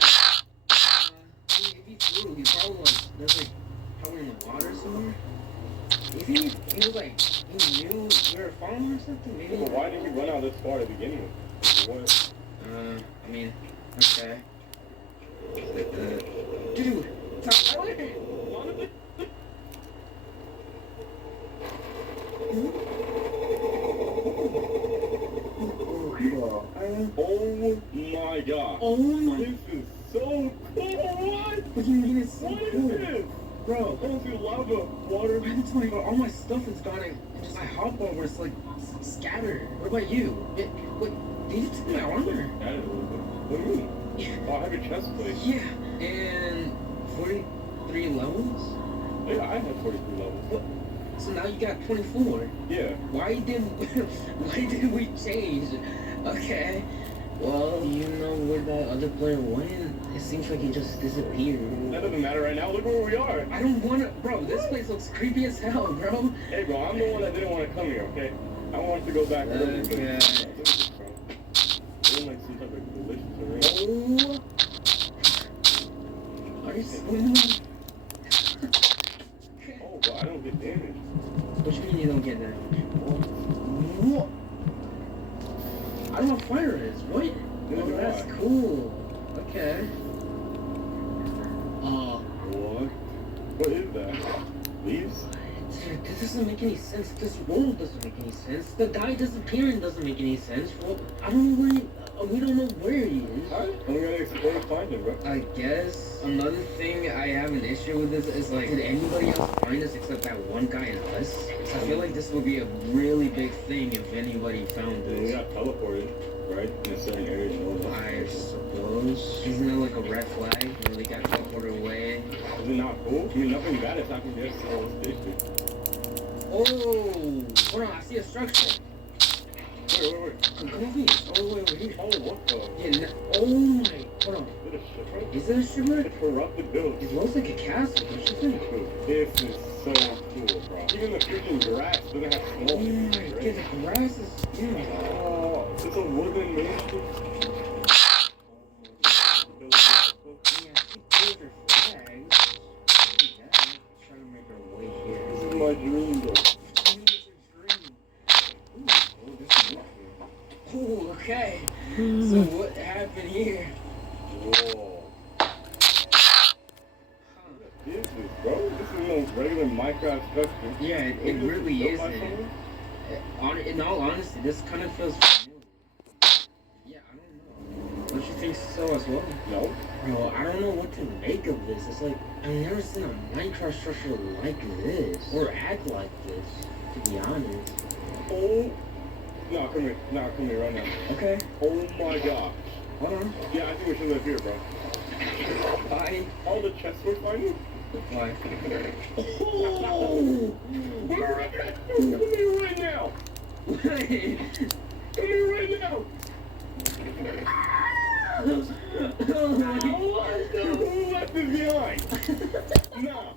If he threw, he's probably like, there's like, probably in the water somewhere. You think he was like, he knew we were falling or something? Maybe. But why did he run out this far to begin with? What? I mean, okay. Dude, Tyler! Oh my god. Oh my. This is so cool. What? What do you mean it's so cool? bro. I don't see lava, water. It's like all my stuff is gone and just my hop over is like scattered. What about you? What? Did you take my armor? Added a little bit. What do you mean? Oh, I have your chest plate. Yeah. And 43 levels? Yeah, I have 43 levels. What? So now you got 24. Yeah. Why did we change? Okay. Well, do you know where that other player went? It seems like he just disappeared. That doesn't matter right now. Look where we are. I don't wanna, bro. This place looks creepy as hell, bro. Hey, bro, I'm the one that didn't want to come here. Okay. I wanted to go back early. But Okay. it don't like some type of delicious arena. Oh. Are you serious? Oh, but I don't get damaged. What you mean you don't get that? What? I don't know what fire is. What? Neither Oh, do that's I. cool. Okay. What? What is that? Leaves? Dude, this doesn't make any sense. This world doesn't make any sense. The guy disappearing doesn't make any sense. Well, I don't know where we don't know where he is. Alright, I'm gonna explore and find him, bro. I guess another thing I have an issue with this is like, did anybody else find us except that one guy and us? I feel like this would be a really big thing if anybody found We this. got teleported, right? In a certain area. I suppose. Isn't it like a red flag where they got teleported away? Is it not cool? I mean, nothing bad has happened yet, so let's face it. Oh, hold on, I see a structure. Wait. Come over here. All the way over here. Oh, what the? Yeah, oh my, hold on. Is it a shipwreck? Is it a shipwreck? It's corrupted building. It looks like a castle, don't you think? This is so cool, bro. Even the freaking grass doesn't have smoke. Oh my god, the grass is, yeah. Oh, it's a wooden mansion. Yeah, I see silver flags. Yeah, trying to make our way here. This is my dream, bro. Oh, okay. So what happened here? Whoa. This is, bro. This is no regular Minecraft structure. Yeah, it really Built by isn't. someone? In all honesty, this kind of feels familiar. Yeah, I don't know. Don't you think so as well? No. Bro, I don't know what to make of this. It's like, I've never seen a Minecraft structure like this. Or act like this, to be honest. Oh. No, come here. No, come here right now. Okay. Oh my gosh. Hold on. Yeah, I think we should live here, bro. Bye. All the chests we're finding? Why? Oh! Come here right now! Come here right now! Who left this behind? No.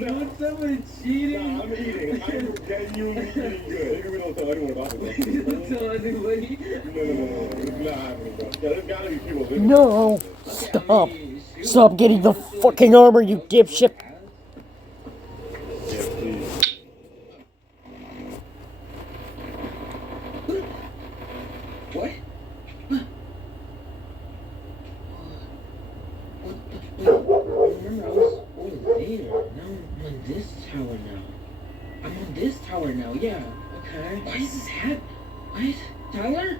What's up with cheating? Nah, I'm eating. I'm genuinely eating good. Maybe we don't tell anyone about it. Don't tell anybody. No. It's not happening, bro. Yeah, there's gotta be people living. No! Stop! Stop getting the fucking armor, you dipshit! Yeah, please. What? Remember, I was over there. Now I'm on this tower now. I'm on this tower now, yeah. Okay. Why is this happening? What? Tyler?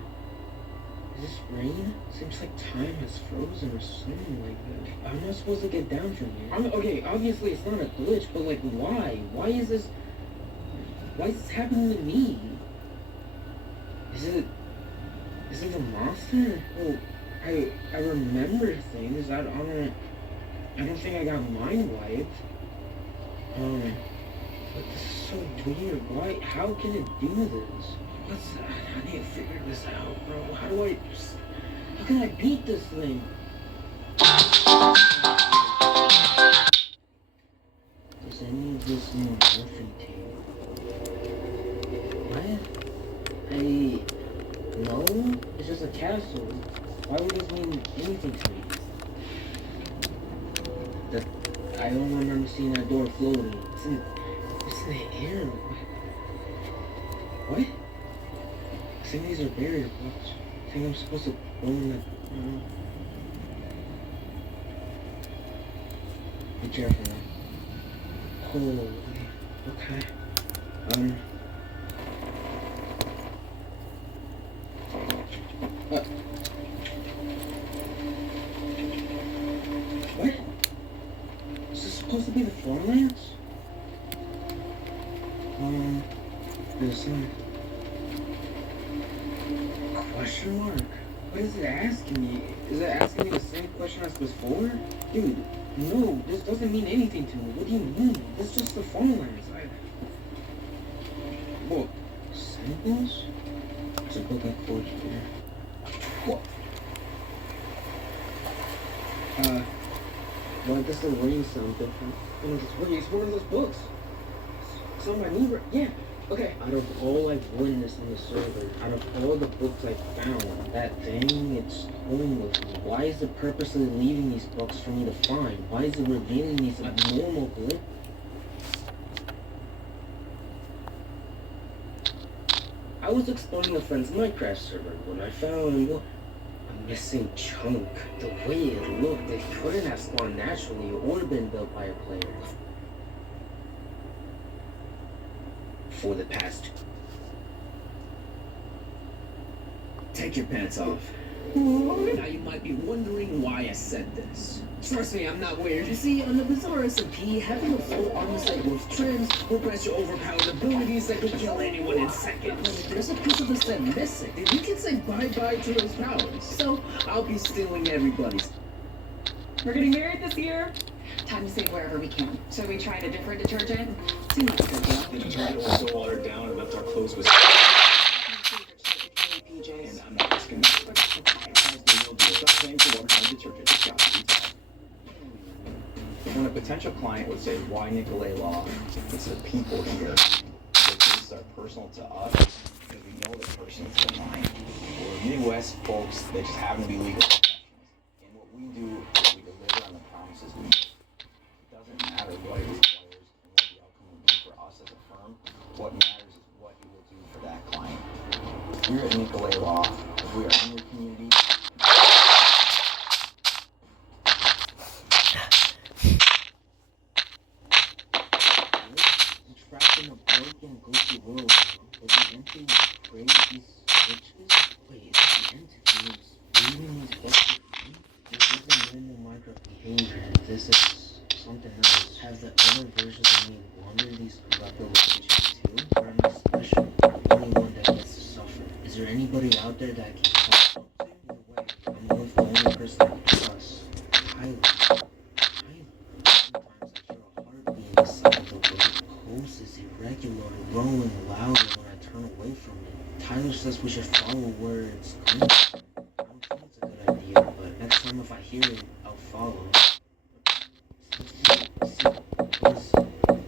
Is this rain? Seems like time has frozen or something like that. I'm not supposed to get down from here. Okay, obviously it's not a glitch, but like why? Why is this happening to me? Is it the monster? Well, I remember things. I don't think I got mind wiped. But this is so weird. Why? How can it do this? I need to figure this out, bro. How can I beat this thing? Does any of this mean nothing to you? What? No? It's just a castle. Why would this mean anything to me? I don't remember seeing that door floating. It's in the air. What? I think these are barrier blocks. I think I'm supposed to go in the... Be careful now. Oh, okay. What? Is this supposed to be the front? There's some question mark. What is it asking me? Is it asking me the same question as before? Dude, no, this doesn't mean anything to me. What do you mean? It's just the phone lines. What? Samples? It's a book I quoted here. What? Well, I guess the ring sound different. It's one of those books. It's on my knee, yeah. Okay. Out of all I've witnessed on the server, out of all the books I found, that thing, it's going with me. Why is it purposely leaving these books for me to find? Why is it revealing these abnormal glimpses? I was exploring a friend's Minecraft server when I found a missing chunk. The way it looked, it couldn't have spawned naturally or been built by a player. For the past. Take your pants off. Now you might be wondering why I said this. Trust me, I'm not weird. You see, on the Bizarre SMP, having a full armor set with trims will grant you overpowered abilities that could kill anyone in seconds. If there's a piece of the set missing, then you can say bye-bye to those powers. So, I'll be stealing everybody's. We're getting married this year. Time to save wherever we can. So we tried a different detergent? Seemed like a good deal. The detergent was so watered down and left our clothes with... And I'm not asking you. But it's okay. You'll do it. Stop paying for watered-down detergent. It's got to be tough. When a potential client would say, why Nicolay Law? It's the people here. Their cases are personal to us because we know the person's the client. We're Midwest folks that just happen to be legal professionals. And what we do is we deliver on the promises we make. It doesn't matter what it requires and what the outcome will be for us as a firm. What matters is what you will do for that client. We're at Nicolay Law. We are in your community. Trapped in a broken, ghostly world, is the entity create these switches? Wait, is the entity reading these books for free? This isn't normal Minecraft behavior. This is something else. Have the other versions of me wander these corrupted locations too? Or am I special? The only one that gets to suffer? Is there anybody out there that can tell something? Either way, I'm with the only person I can trust. Tyler. Sometimes I hear a heartbeat inside of the world. Pulse is irregular, rolling louder when I turn away from it. Tyler says we should follow where it's coming from. I don't think it's a good idea, but next time if I hear it, I'll follow.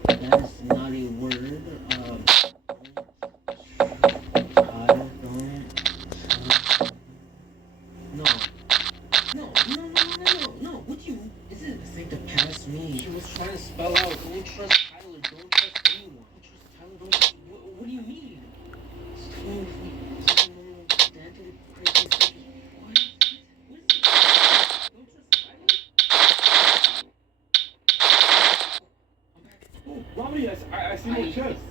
That is not a word. No. What do you? Is it a thing to pass me? He was trying to spell out. Don't trust Tyler. Don't trust anyone. Don't trust Tyler. Don't. What do you mean? It's totally standard crazy stuff. What? What is it? Don't trust Tyler? Oh, Lomedy, I see no chest.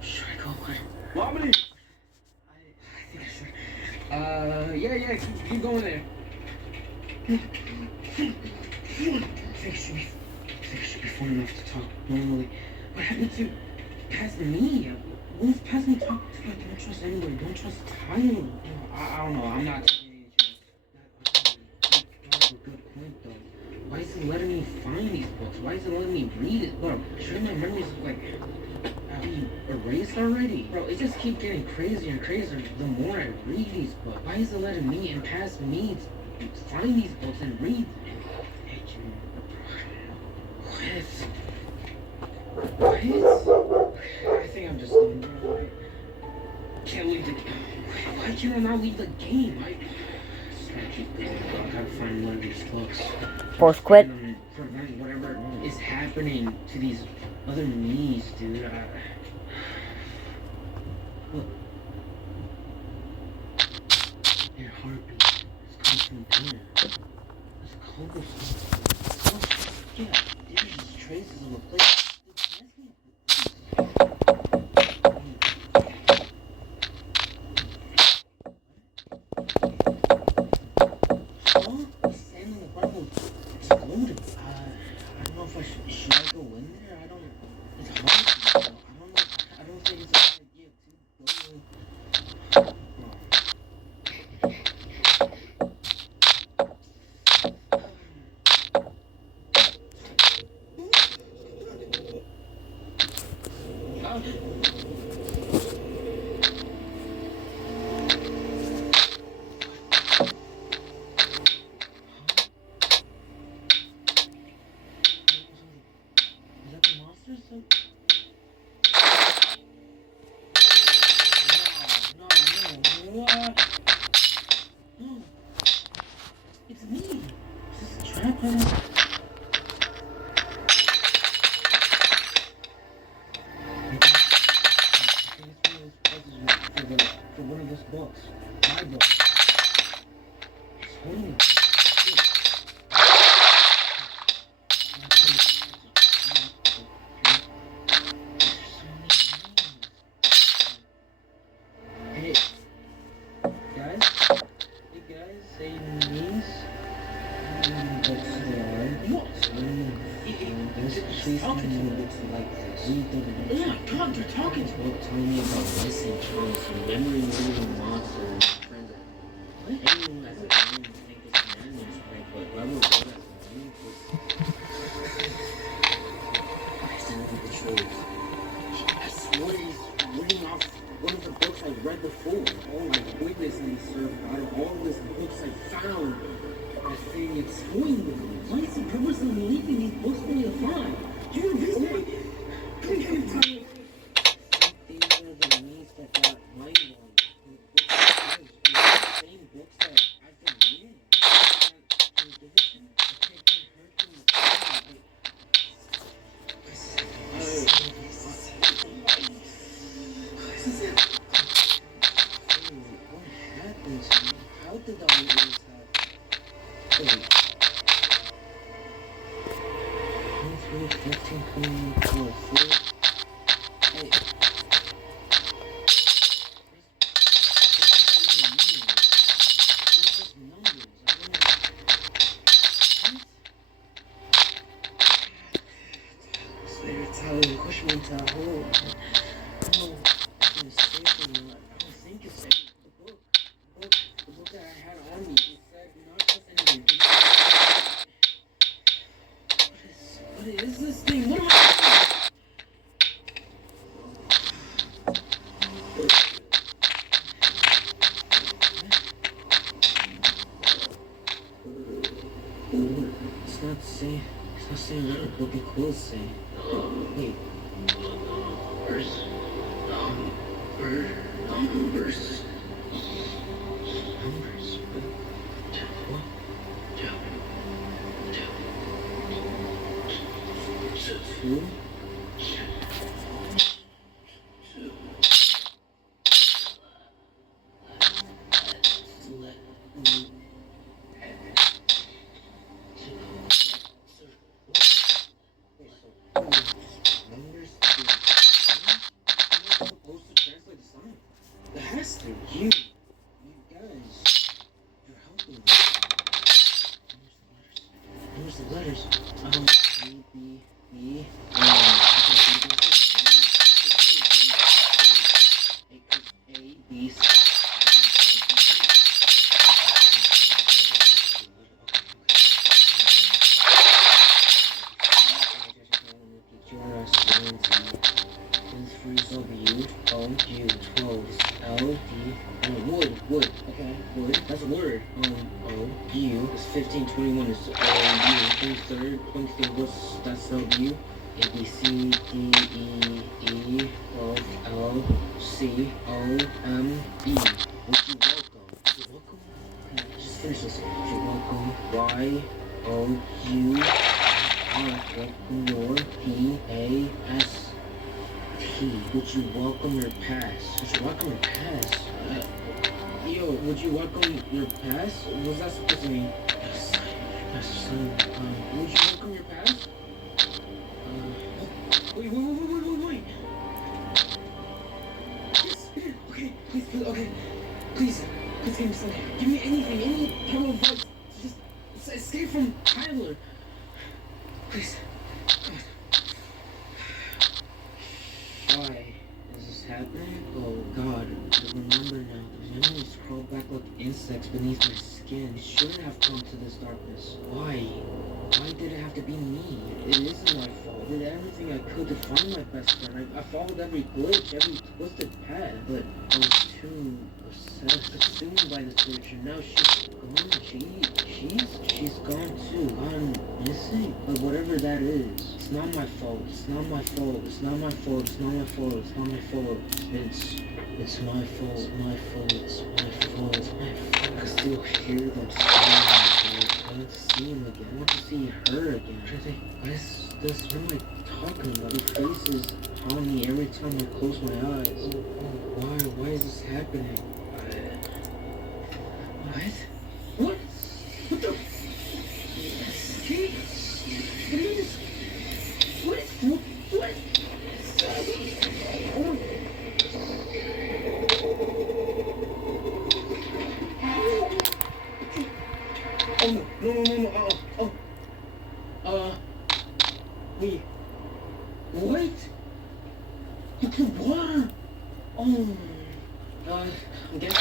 Should I go? Lomedy! I think I should. Yeah. Keep going there. I think it should be fun enough to talk normally. What happened to past me? When's past me talk to? Don't trust anybody. Don't trust Tyler. I don't know. I'm not taking any chances. That's a good point, though. Why is it letting me find these books? Why is it letting me read it? Bro, shouldn't my memories like be erased already? Bro, it just keeps getting crazier and crazier the more I read these books. Why is it letting me and past me find these books and read them? What? I think I'm just leaving. Can't leave the game. Why can't I not leave the game? I just gotta keep going, bro. I gotta find one of these books. Force quit. Prevent whatever is happening to these other me's, dude. Look. Their heartbeat is coming from there. There's cobblestone. Yeah, there's just traces of a place. Should I go in there? It's hard. I don't know. that the monsters? No, what? No. It's me. Is this a trap? For one of those books. My book. It's holding it. Hey guys, say names. Books they are. What? Please talking to me books like this. Oh my god, they're talking to me. Tell me about missing chunks, memory moving monsters, friends. Anyone that's a man think this man is right, but whoever wrote as a man was the truth. I swear he's reading off one of the books I read before. Oh my goodness, and sir, out of all these books I found, I think it's toying with me. Why is he purposely leaving these books for me to find? Do you understand? These are the names that got my one. The same books that I've been reading. Can you give it to me? I can't hurt them. What happened to me? How did all this happen? Wait. 15, 24, 4. Hey. It's how they push me into a hole. No, it's a mistake. I don't think it's the book that I had on me. It said not just anything. What is this thing? What am I doing? It's not saying what the book and quills say. Wait. Numbers. What? Two? You guys, you're helping me. Where's the letters? A, B, E, A, B, C. Wood, okay, wood, that's a word. U is 15, 21 is U, 23rd, 23rd, that's W, A, B, C, D, E, F, L, C, O, M, E. Would you welcome? Okay, just finish this. Would you welcome? Y, O, U, R, welcome your, P, A, S, T. Would you welcome your past? Would you welcome your past? Yo, would you welcome your past? What's that supposed to mean? Yes, would you welcome your past? Wait. Yes, okay, please, please give me something. Give me anything, any kind of advice. Just escape from Tyler. Please, come on. Why is this happening? Oh God, I remember now. Memories crawl back like insects beneath my skin. It shouldn't have come to this darkness. Why? Why did it have to be me? It isn't my fault. did everything I could to find my best friend. I followed every glitch, every twisted path, but I was too consumed by the search, and now she's gone. She's gone too. Gone missing. But whatever that is, it's not my fault. It's not my fault. It's not my fault. It's not my fault. It's not my fault. It's my fault. It's my fault. It's my fault. It's my fault. I can still hear them screaming. I want to see him again. I want to see her again. I think, what am I talking about? Her face is on me every time I close my eyes. Why is this happening? What? What? What the? Hey, what is this? What? Oh no. Wait. What? It's the water. Oh. I guess my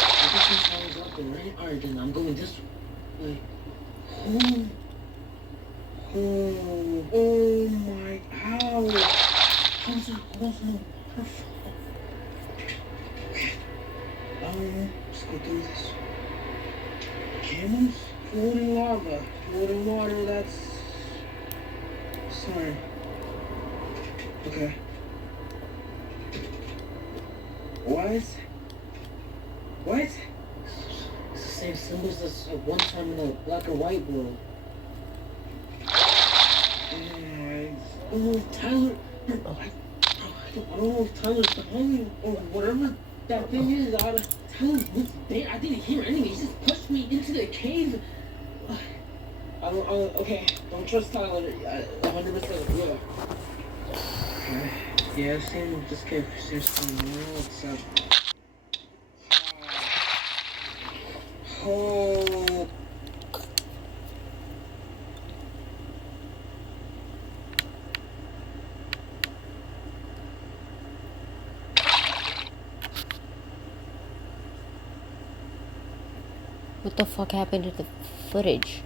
power's up and right? Alright, then I'm going this way. Oh my, how? How's it possible? Okay. Let's go through this. Camels? Floating lava. Floating water, that's... Sorry. Okay. What? It's the same symbols as at one time in the black and white world. Oh, Tyler. I don't know if Tyler's the homie or whatever that thing is. Tyler was there. I didn't hear anything. He just pushed me into the cave. Okay, don't trust Tyler. 100%. Yeah. Okay. Yeah, I've seen this cave since what's up. Oh. What the fuck happened to the footage?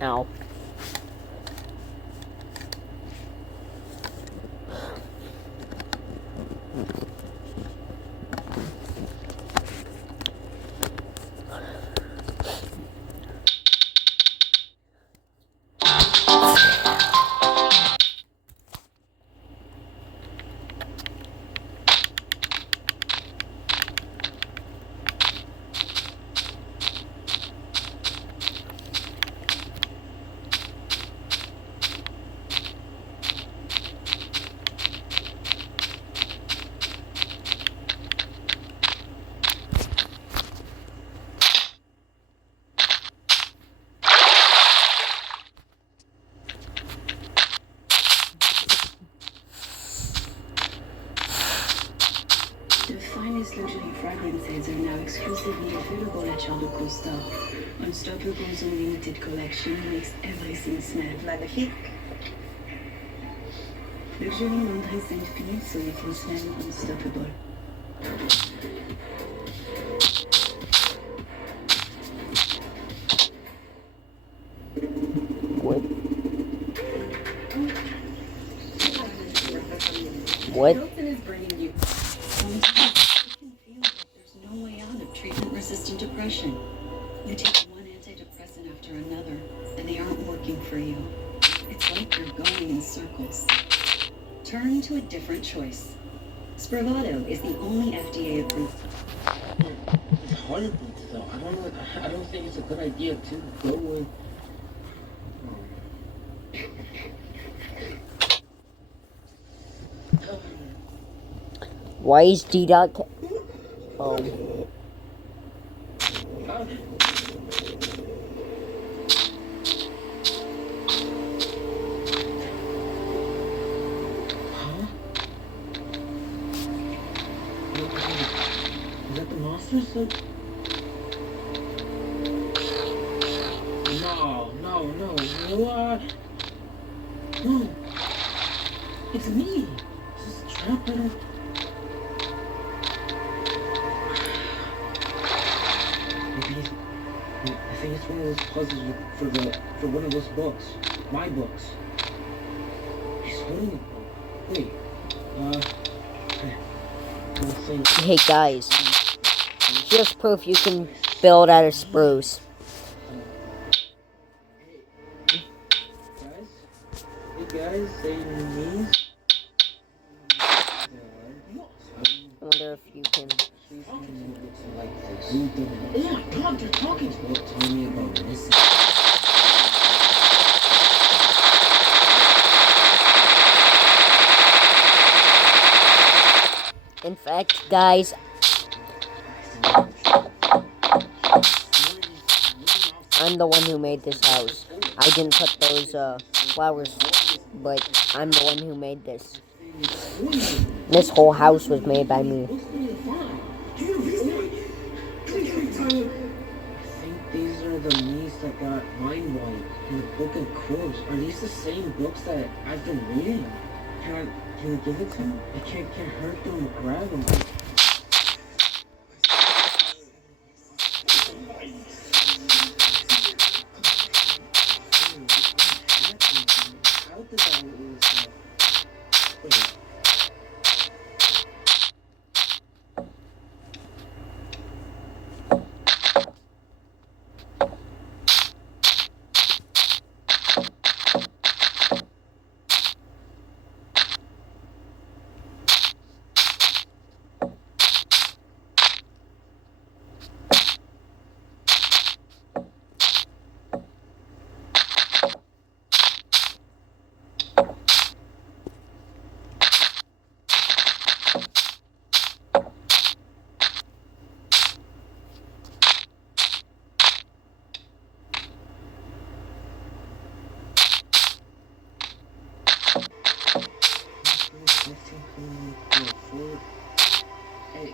Ow. Luxury fragrances are now exclusively available at Charles de Costa. Unstoppable's unlimited collection makes everything smell magnifique. Luxury laundry is infinite, so you can smell unstoppable. What? Hilton is bringing you. Treatment-resistant depression. You take one antidepressant after another, and they aren't working for you. It's like you're going in circles. Turn to a different choice. Spravato is the only FDA-approved. It's horrible, though. I don't think it's a good idea to go in. Why is D-Dot? monsters? No. What? No. It's me. This is a trap. I think it's one of those puzzles for one of those books. My books. He's holding a book. Wait. Hey guys, just proof you can build out of spruce. Hey guys, say knees. I wonder if you can. Oh my god, they're talking! Tell me about this. In fact, guys, I'm the one who made this house. I didn't put those flowers, but I'm the one who made this. This whole house was made by me. I think these are the knees that got mind wiped in the Book of Crows. Are these the same books that I've been reading? Can you give it to me? I can't hurt them or grab them. How did I lose that? Wait. Hey.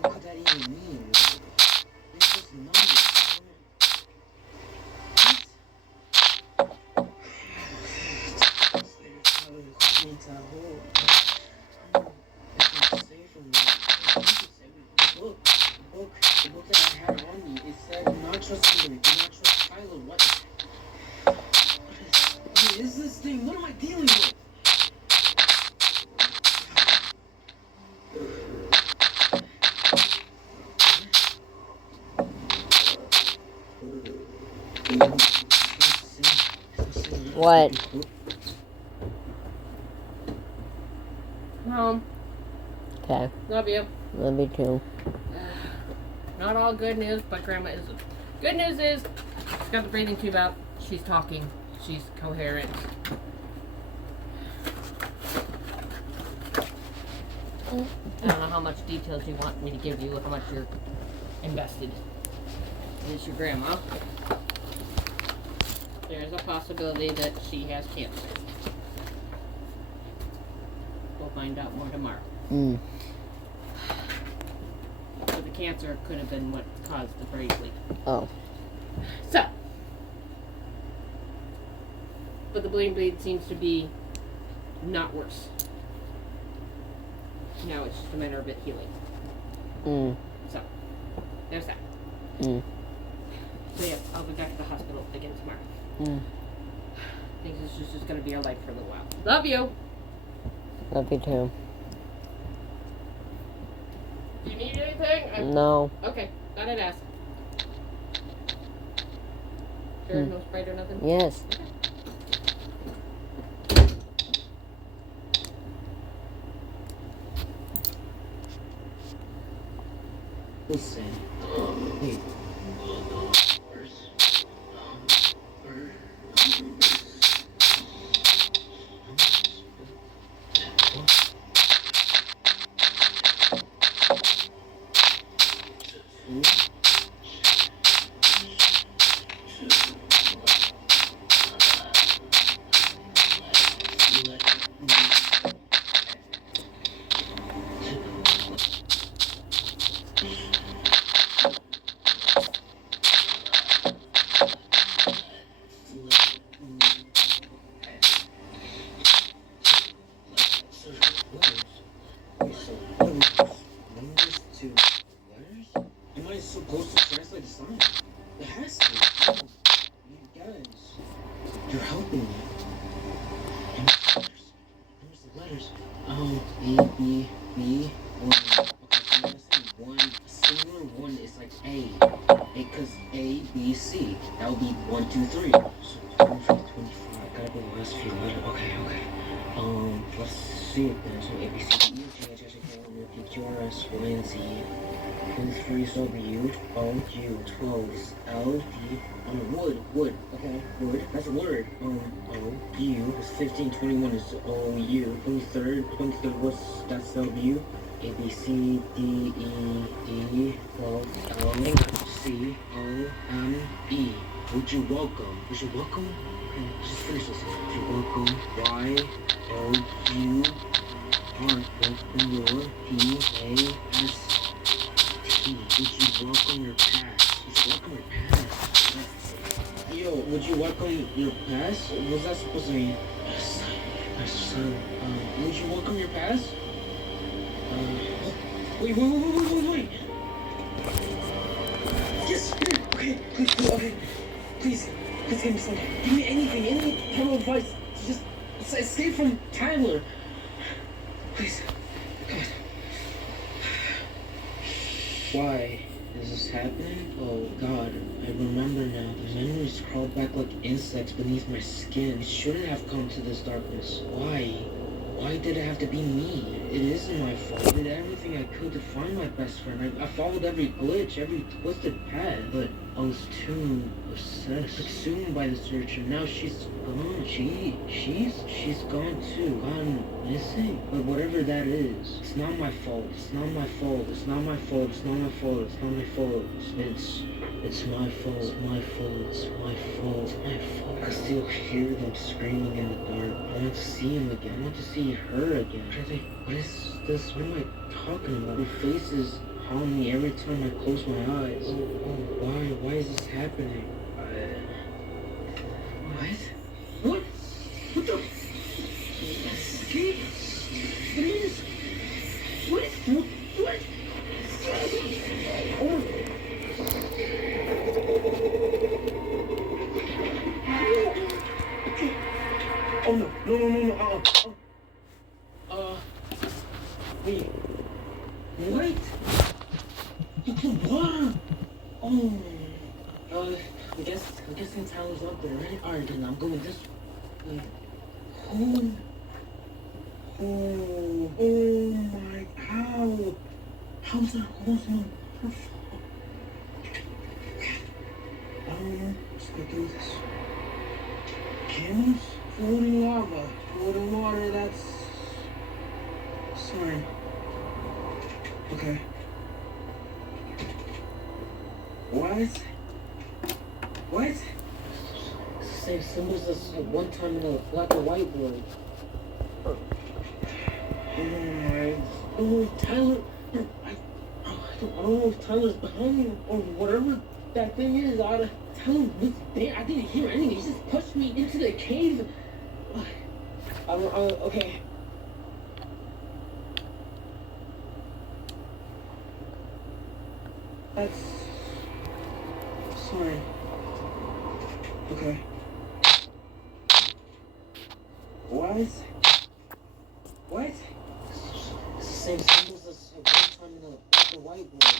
What could that even mean? There's just numbers. The book that I had on me, it said not trust me, do not trust Kylo. What is this thing? What am I dealing with? What? Home. Okay. Love you. Love you too. Not all good news, but Grandma isn't. Good news is, she's got the breathing tube out. She's talking. She's coherent. I don't know how much details you want me to give you, how much you're invested. It's your grandma. There's a possibility that she has cancer. We'll find out more tomorrow. So the cancer could have been what caused the brain bleed. Oh. So. But the brain bleed seems to be not worse. Now it's just a matter of it healing. So, there's that. So yeah, I'll be back at the hospital again tomorrow. I think this is just going to be our life for a little while. Love you! Love you too. Do you need anything? No. Okay, thought I'd ask. Sure, no Sprite or nothing? Yes. Okay. Listen. Hey. You're helping me. And there's the letters. A, B, B, 1. Okay, so I'm missing 1. A singular 1 is like A. Because A, B, C. That would be 1, 2, 3. So 23, 25. Gotta be the last few letters. Okay. Let's see it then. So A, B, C, D, E, F, G, H, I, J, K, L, M, N, P, Q, R, S, Y, and Z. 23 is W, O, U, 12 is L, D, wood, okay, wood, that's a word, O, U, is 15, 21 is O, U, 23rd, that's W, A, B, C, D, E, D, 12, L, C, O, M, E, would you welcome, okay, just finish this, would you welcome, Y, O, U, R, welcome your, P, A, S, would you welcome your past? Yo, would you welcome your past? What's that supposed to mean? Yes, would you welcome your past? Wait. Yes, okay, please give me something. Give me anything, any type of advice. Just escape from Tyler. Please, come on. Why is this happening? Oh God, I remember now. The memories crawled back like insects beneath my skin. It shouldn't have come to this darkness. Why? Why did it have to be me? It isn't my fault. I did everything I could to find my best friend. I followed every glitch, every twisted path, but I was too obsessed, consumed by the search, and now she's gone. She's gone too. Gone missing. But whatever that is, it's not my fault. It's not my fault. It's not my fault. It's not my fault. It's not my fault. It's my fault. It's my fault. It's my fault. It's my fault. I still hear them screaming in the dark. I want to see him again. I want to see her again. What is this? What am I talking about? Her face is on me every time I close my eyes. Why is this happening? What? What the? Escape? What is? What? Oh no. Wait. What? It's the water. Oh. I guess Tyler's up there, right? Alright, then I'm going this way. Oh my, how's that horse on her fault? Let's go do this. Cameras? Floating lava. Floating water, that's... Sorry. Okay. What? It's the same symbols as one time in the black and white world. Tyler... I don't know if Tyler's behind me or whatever that thing is. Tyler was there. I didn't hear anything. He just pushed me into the cave. Okay. That's... Sorry. Okay. What? It's the same symbols as one time in the black and white world.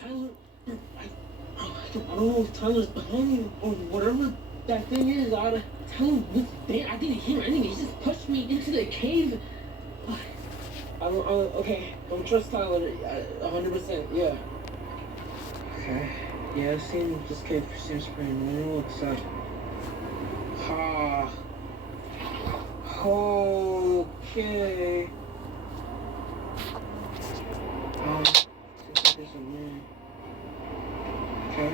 Tyler... I don't know if Tyler's behind me or whatever that thing is. Tyler was there. I didn't hear anything. He just pushed me into the cave. Okay, don't trust Tyler, 100%, yeah. Okay, yeah, I've seen this cave for some spring. It looks like... Okay. Seems like there's a room. Okay.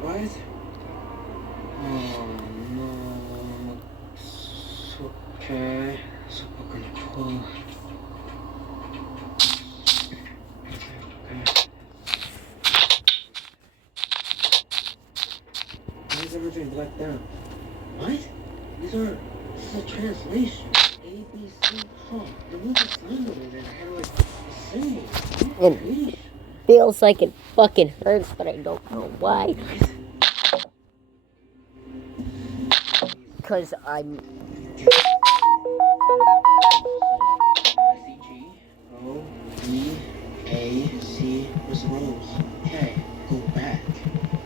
What? Oh, no. Okay, so fucking cool. Okay. Why is everything blacked out? What? This is a translation. A, B, C, huh? There was a sign over there that had like a symbol. I'm pretty sure. feels like it fucking hurts, but I don't know why. Because I'm... C-G-O-E-A-C. Where's the rose? Okay, go back.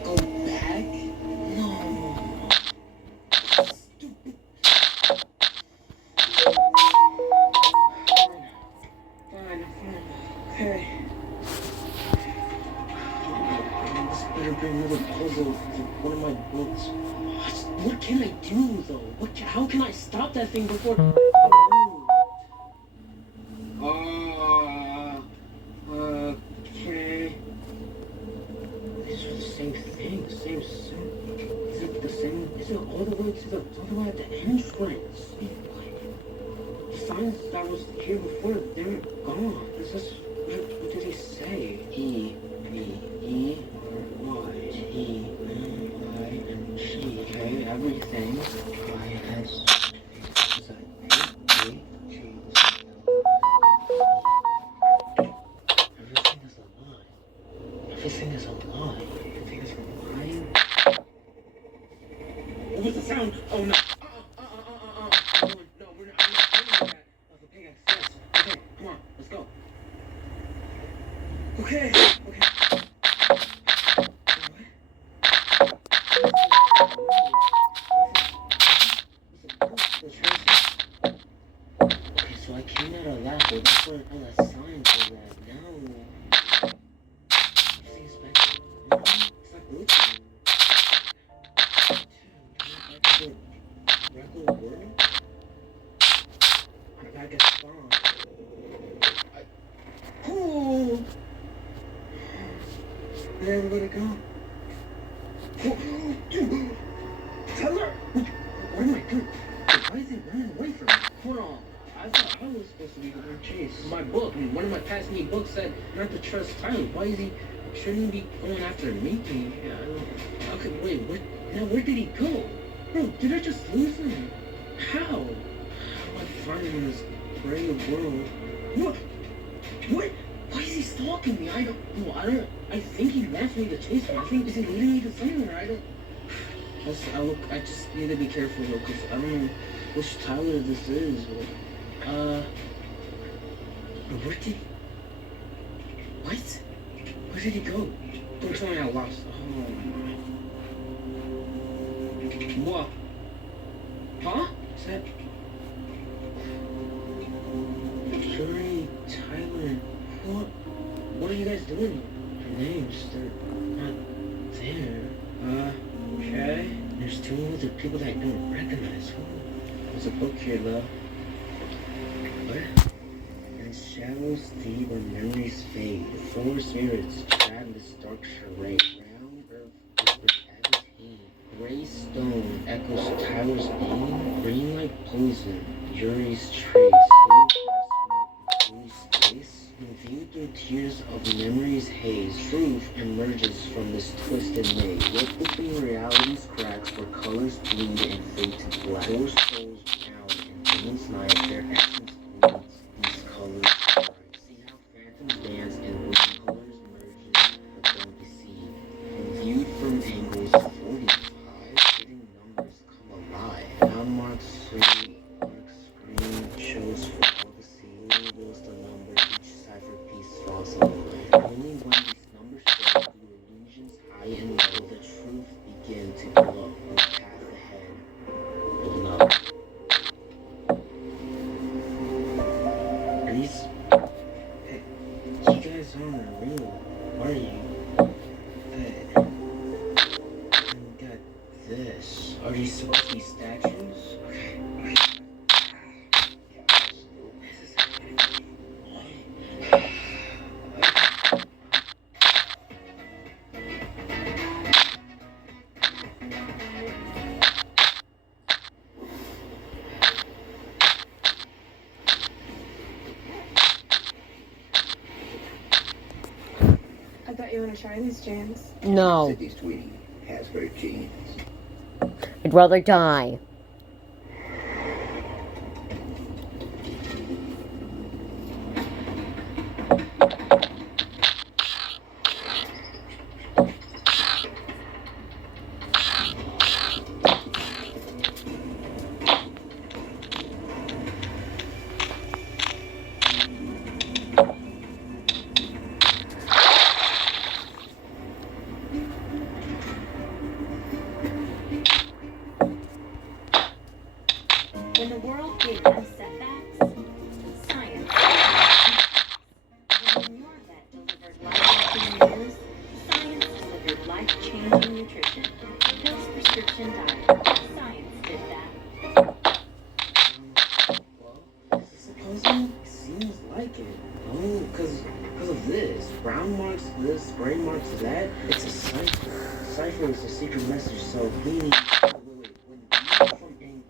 Go back? No. Stupid. Fine. Okay. This better bring another puzzle to one of my books. What can I do, though? How can I stop that thing before... Okay. These are the same thing, same. Is it the same? Is it all the way to the way at the entrance? The signs that was here before, they're gone. Is this what did he say? E-B-E-R-Y. T-E-M-I-N-G. Okay, everything. I-S. Is that A-G? Everything is a lie. Everything is a lie. What was the sound? Oh no. No, we're not doing that. Of a pickaxe, yes. Okay, come on, let's go. Okay. Okay, so I came out of that, but that's where all that signs for that. Now, everything's back. It's not glitching. Regular world? I gotta get strong. Oh! Where'd everybody go? Dude! Tell her! What am I doing? Why is he running away from me? Hold on. I thought I was supposed to be the one chased. My book, one of my past me books said not to trust Tyler. Why is he... Shouldn't he be going after me? Yeah, I don't... Okay, wait, what? Now, where did he go? Bro, did I just lose him? How? How do I find him in this brave world? What? What? Why is he stalking me? I think he wants me to chase him. I think, is he leading me to somewhere? I just need to be careful though, because I don't know which Tyler this is. But, where did... What? Where did he go? Don't tell me I lost. Oh my... What? Huh? Is that... Yuri, Tyler... What are you guys doing? Their names, they're not there. Okay. There's two other people that I don't recognize. There's a book here, though. What? And shadows flee where memories fade. The four spirits drag this dark charade. Round earth whispers Abby's gray stone echoes Tyler's name. Green like poison, Yuri's trace. Blue space. Viewed through tears of memory's haze, truth emerges from this twisted maze. Look between reality's cracks where colors bleed and fade to black. Four souls drown in demons' night, their essence bleeds, these colors shine. See how phantoms dance and which colors merge, but don't deceive. Viewed from angles 45, hidden numbers come alive. Now marks 3, marks screen shows for all to see. Reveals the number. Cipher piece falls away. Only when these numbers show the illusions high and low, the truth begin to glow. The path ahead will know. Are these... Hey, you guys aren't real, are you? Hey, and got this. Are these supposed to be statues? Okay. I thought you want to try these jams. No. Sydney Sweeney has her genes. I'd rather die. mean, because of this. Brown marks this, gray marks that. It's a cipher. Cipher is a secret message, so we need... Wait. When view from angle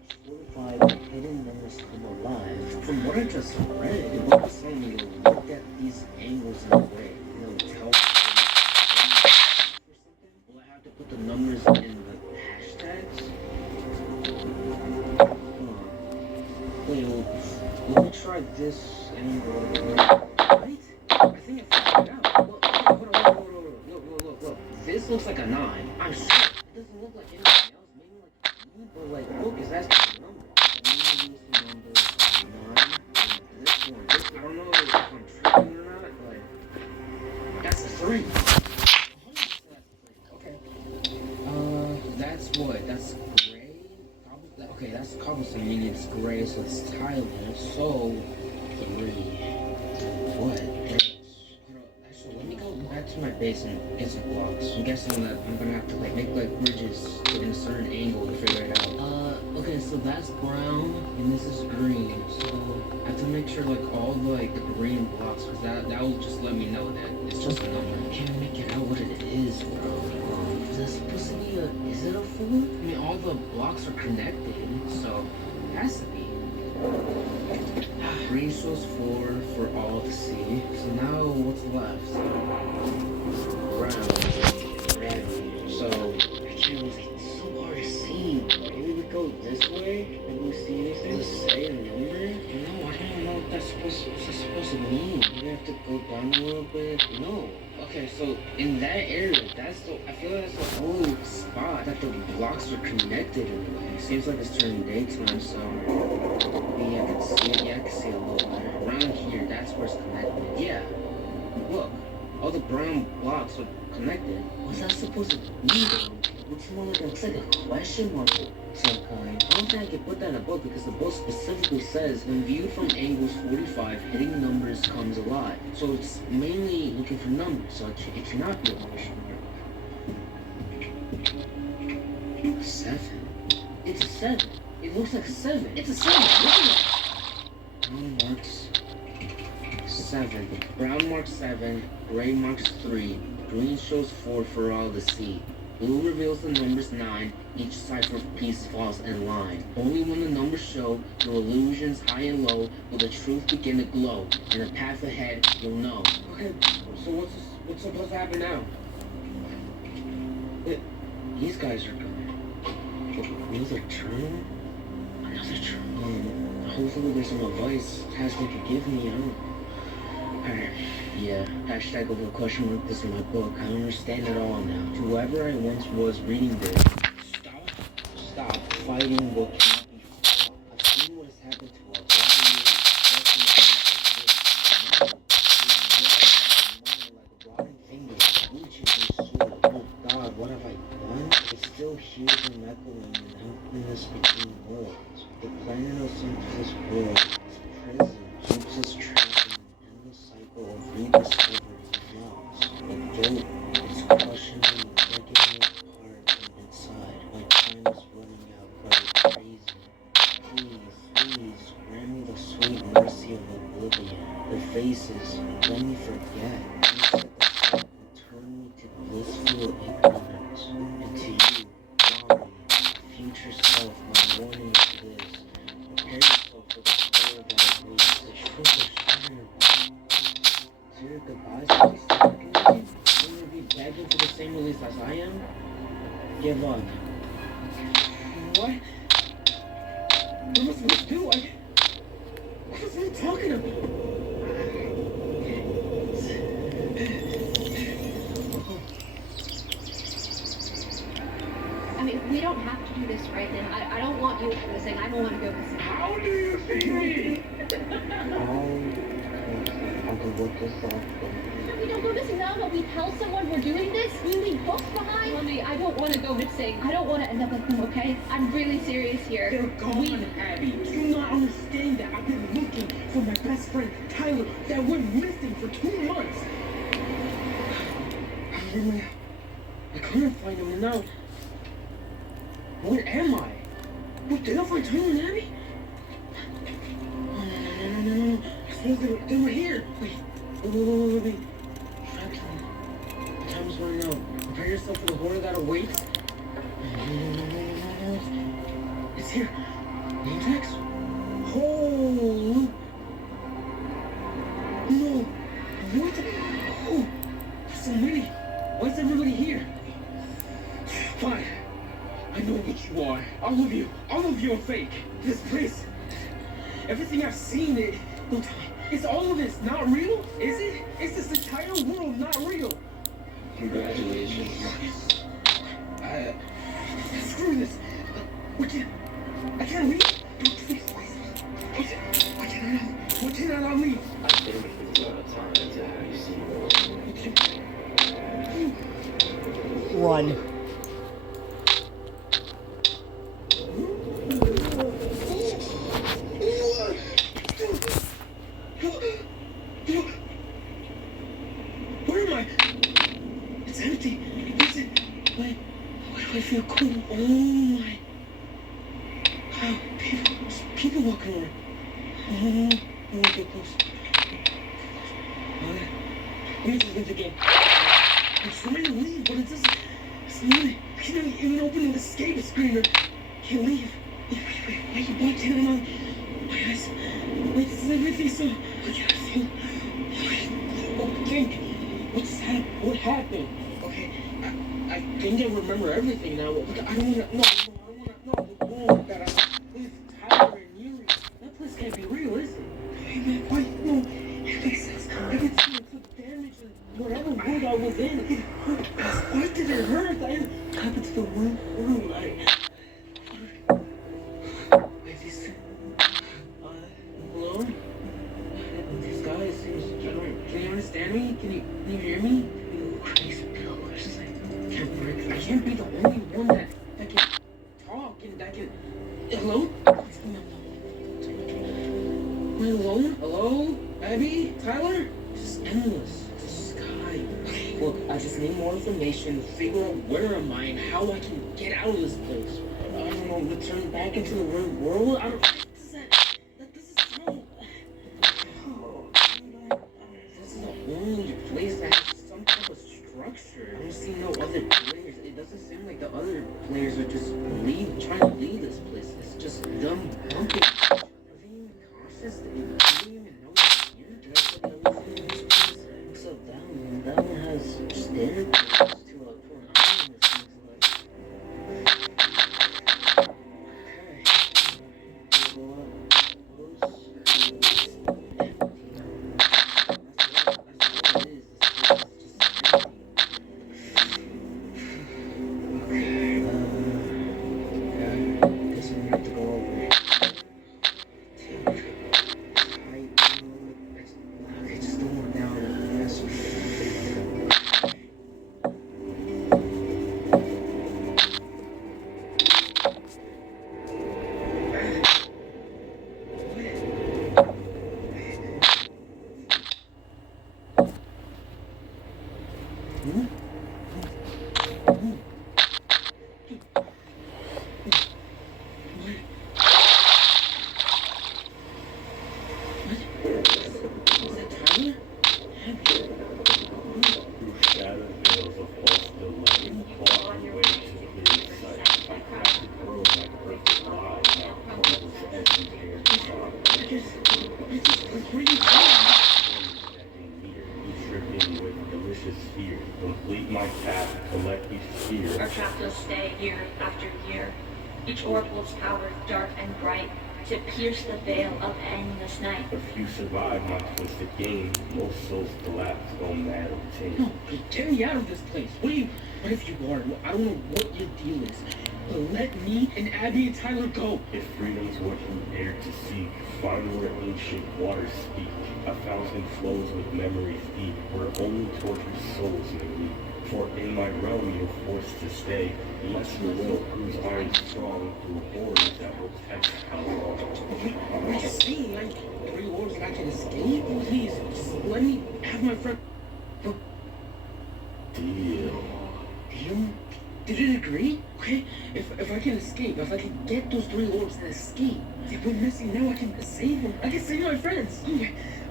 45, hidden numbers come alive. From what I just read, the book is telling me to look at these angles in a way. You know, tell me or something. Will I have to put the numbers in the hashtags? Wait, well, let me try this angle. Right? I think I figured it out. Look, hold on. Look. This looks like a 9. I'm sure. It doesn't look like anything else. Maybe like 3, but like, look, it's asking for numbers. Maybe use the number 9. And this one. I don't know if I'm tripping or not, but that's a 3. Okay. That's what? That's gray? Okay, that's cobblestone, meaning it's gray, so it's tile there. So, 3. What? Actually, let me go back to my base and get some blocks. I'm guessing that I'm gonna have to like make like bridges in a certain angle to figure it out. Okay, so that's brown and this is green. So I have to make sure like all the green blocks, because that will just let me know that it's just a number. I can't make it out what it is, bro. Is it supposed to be is it a 4? I mean, all the blocks are connected, so it has to be. Green shows 4 for all to see. So now what's left? Brown, red. So it's so hard to see. Maybe we go this way. Maybe we see anything to say a number. No, I don't know what that's supposed to mean. Maybe I have to go down a little bit. No. Okay, so in that area, I feel like that's the only spot that the blocks are connected in a way. Seems like it's during daytime, so maybe I can see it. Yeah, I can see it a little better. Around here, that's where it's connected. Yeah. Look, all the brown blocks are connected. What's that supposed to be though? Looks like a question mark of some kind. I don't think I can put that in a book because the book specifically says when viewed from angles 45, hitting numbers comes alive. So it's mainly looking for numbers, so it cannot be a question mark. 7. It's a 7. It looks like a 7. It's a 7. Look at that. Brown marks 7. Brown marks 7. Gray marks 3. Green shows 4 for all to see. Blue reveals the numbers 9. Each cipher piece falls in line. Only when the numbers show no illusions high and low will the truth begin to glow, and the path ahead you'll know. Okay, so what's supposed to happen now? These guys are gone. Another turn? Another turn. Hopefully there's some advice Tasman can give me. Alright, yeah, hashtag over question mark this in my book. I understand it all now. To whoever I once was reading this, stop fighting what cannot be fought. I've seen what has happened to our body, especially in a place like this. Now, it's like a rotting finger, reaching his sword. Oh God, what have I done? It still hears and echoing in emptiness between worlds. The planet of this world, this prison, keeps us trapped of rediscovery lost. The dope is crushing and breaking me apart inside. My time is running out like crazy. Please, grant me the sweet mercy of oblivion. The faces, let me forget. You set the stop and turn me to blissful ignorance. And to you, Lonnie, future self, my warning is this. Prepare yourself for the horror that awaits. The truth is shattered. Your goodbyes will be second. Will you be begging for the same release as I am? Give up. What? What am I supposed to do? What was he talking about? I mean, we don't have to do this right now. I don't want you missing. I don't want to go missing. How do you see me? I can work this off. We don't go missing now, but we tell someone we're doing this. We leave books behind. Mommy, I don't want to go missing. I don't want to end up like them, okay? I'm really serious here. They're gone, Abby. Do you not understand that I've been looking for my best friend, Tyler, that went missing for 2 months? I couldn't find him, and now... Where am I? Wait, did I find Tyler and Abby? No. They were here. Wait, Wait. Franklin, the time's running out. Prepare yourself for the horror that awaits. It's here. Name tags? Oh. No. What? Oh. There's so many. Why is everybody here? Fine. I know what you are. All of you are fake. This place, everything I've seen, it's all of this not real? Is it? Is this entire world not real? Congratulations. Screw this. I can't leave. Why can't I not leave? I think it's about time to have you see more. Run. Where am I? It's empty. Is it? Why do I feel cool? Oh my. How? People walking around. Oh, I won't get close. Let me just leave the game. I'm trying to leave, but it doesn't. It's not. I can't even open the escape screen. I can't leave. Wait, why are you blocking on my eyes? Wait, this is everything so. I can't feel. Okay. What happened? Okay, I think I remember everything now. I don't wanna. No. Please, Tyler and Yuri. That place can't be real, is it? Hey man, why? No. Everything took damage and whatever world I was in. Why did it hurt? What happened to the world? Hello? This guy seems general. Can you understand me? Can you hear me? These pillars. I can't be the only one that can talk and that can. Hello? Am I alone? Hello? Abby? Tyler? It's endless. The sky. Look, I just need more information to figure out where am I and how I can get out of this place. I don't know, return back into the real world? I don't. This is so. This is the only place that has some type of structure. I don't see no other players. It doesn't seem like the other players are just trying to leave this place. It's just them bumping. Are they even cautious? They don't even know it's here. What's up, that one? That one has standard to an island, it seems like. Complete my task, collect these spheres. Our trapped will stay year after year. Each orb holds power dark and bright to pierce the veil of endless night. A few survive my twisted game. Most souls collapse, go mad or tame. No, get me out of this place. What if you are? I don't know what your deal is. But let me and Abby and Tyler go. If freedom's what you dare to seek, find where ancient waters speak. 1,000 flows with memories deep, where only tortured souls may leap. For in my realm you're forced to stay, unless your will proves iron strong through horrors that will test how long. What are you saying? Like 3 orbs and I can escape? Please, just let me have my friend. Deal. Deal? Did it agree? Okay, if I can escape, if I can get those 3 orbs and escape, they went missing. Now I can save them. I can save my friends.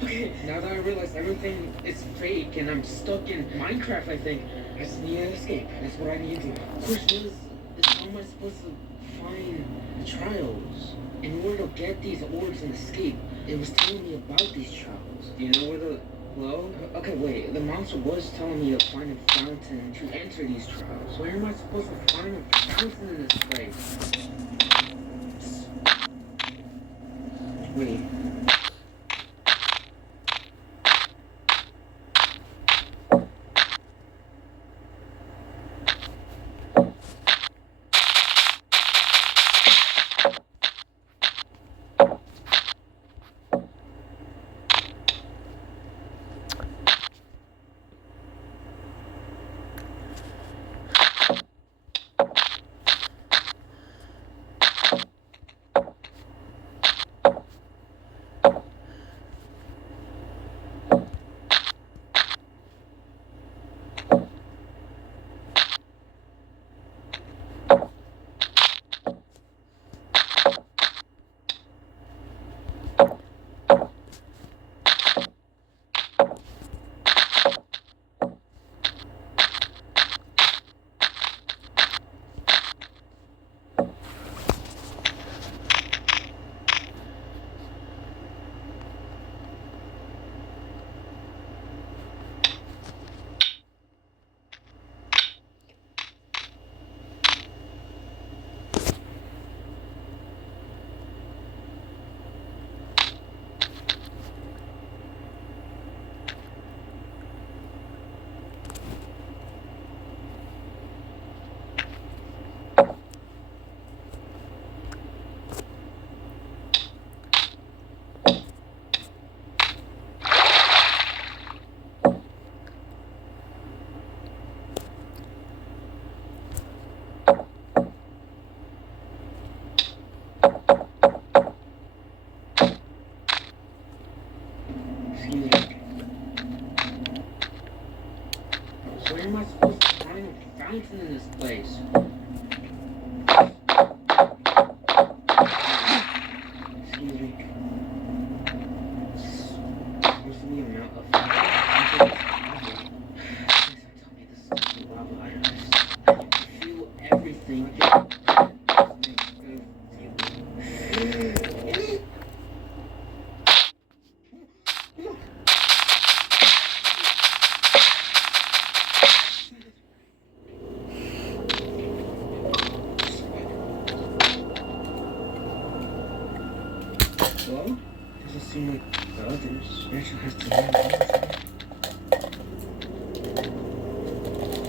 Okay, now that I realize everything is fake and I'm stuck in Minecraft, I think I just need an escape. That's what I need to do. Question is how am I supposed to find the trials? In order to get these orbs and escape, it was telling me about these trials. Do you know where the... Well, okay, wait. The monster was telling me to find a fountain to enter these trials. Where am I supposed to find a fountain in this place? Wait. Where am I supposed to find a fountain in this place? Excuse me. Supposed to be a mount of fountain. Please don't tell me this is just lava. I can feel everything. Well, doesn't seem like the others. Rachel has to learn everything.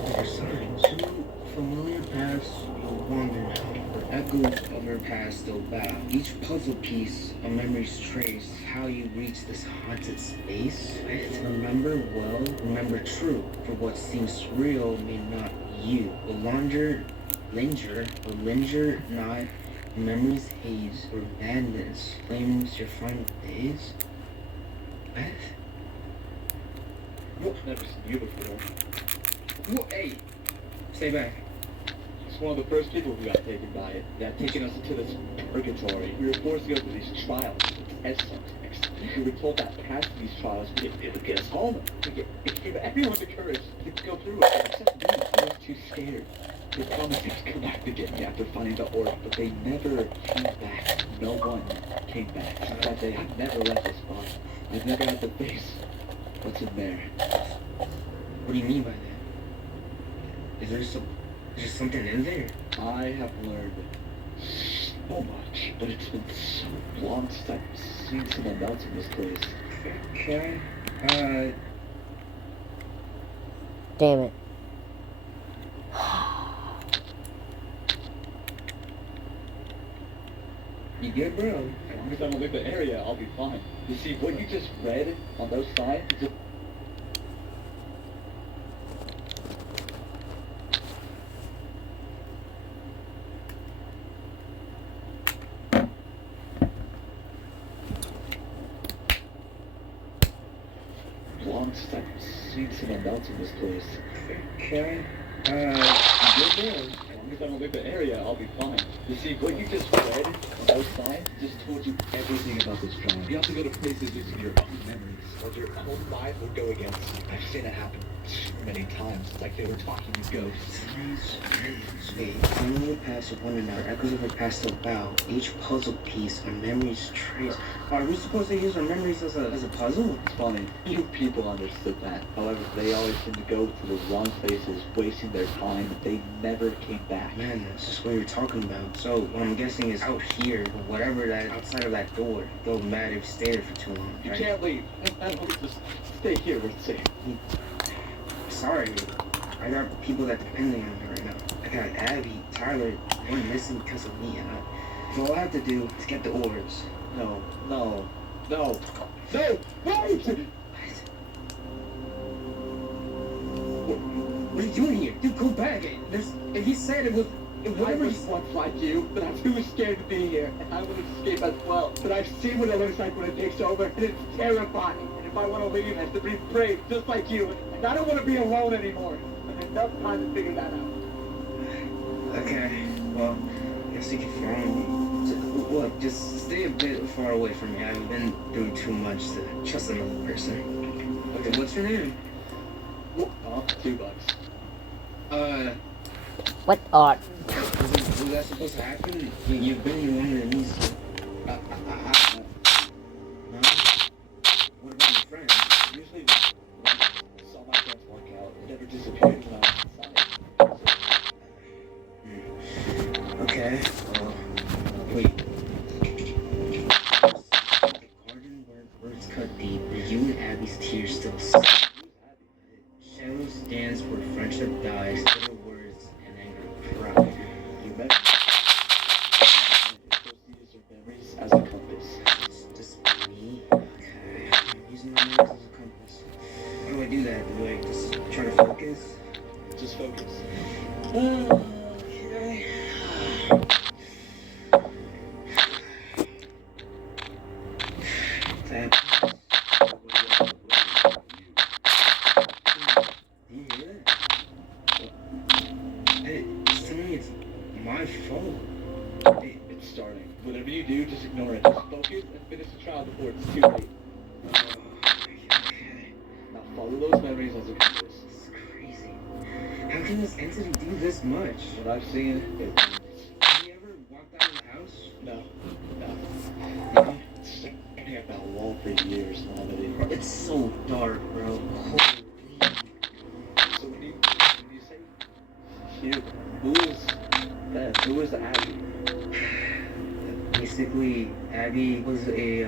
There are signs. Two familiar paths you'll wander now, but echoes of your past still bow. Each puzzle piece, a memory's trace, how you reach this haunted space. Remember well, remember true, for what seems real may not you. Will linger not. Memories haze or madness claims your final days? Beth? I've never seen you before. Whoa, hey! Stay back. It's one of the first people who got taken by it. That taking us into this purgatory. We were forced to go through these trials. As subjects. We were told that passing these trials it would get us home. It gave everyone the courage to go through it. Except me. I was too scared. They promised to come back to get me after finding the orb, but they never came back. No one came back. Since that day, I've never left this spot. I've never had to face what's in there. What do you mean by that? Is there something in there? I have learned so much, but it's been so long since I've seen someone else in this place. Okay. Damn it. You good, bro? As long as I don't leave the area, I'll be fine. You see, what you just read on those signs is long since I've seen someone else in this place. Okay. You're there. As long as I don't leave the area, I'll be fine. You see, what you just read on those signs just told you everything about this drawing. You have to go to places using your own memories, or your own mind will go against you. I've seen it happen many times. It's like they were talking to ghosts. Wait, some of the past are one another, echoes of our past about. Each puzzle piece, our memories trace. Are we supposed to use our memories as a puzzle? It's funny. You people understood that. However, they always seem to go to the wrong places, wasting their time. They never came back. Man, that's just what you're talking about. So, what I'm guessing is out here, or whatever that, outside of that door. They'll be mad if you stay there for too long. You right? can't leave. Just stay here. We're safe. Sorry. I got people that depend on me right now. I got Abby, Tyler, one missing because of me. So all I have to do is get the orbs. No. Wait! What are you doing here? Dude, go back. He said it was... I was once like you, but I'm too scared to be here, and I would escape as well. But I've seen what it looks like when it takes over, and it's terrifying. And if I want to leave, I have to be brave, just like you. And I don't want to be alone anymore. And there's enough time to figure that out. Okay, well, I guess you can follow me. Look, just stay a bit far away from me. I've been through too much to trust another person. Okay, what's your name? $2. What are? Was that supposed to happen? You've been here longer than me, so... Huh? What about your friends? Usually when I saw my friends work out, it never disappeared when I was inside. Okay, wait. The garden where it's cut deep, where you and Abby's tears still sit. Shadows dance where friendship dies, bitter words and anger cry. You met memories as a compass. Just me? Okay. I'm using my memories as a compass. How do I do that? Do I just try to focus? Just focus. Okay. That. Do you hear that? It's telling me it's my fault. It's starting. Whatever you do, just ignore it. Just focus and finish the trial before it's too late. Now follow those memories as a compass. It's crazy. How can this entity do this much? What I've seen is... Have you ever walked out of the house? No. No? It's staring at that wall for years now that It's so dark, bro. Holy. So when you say you, who is that? Who is Abby? Basically, Abby was a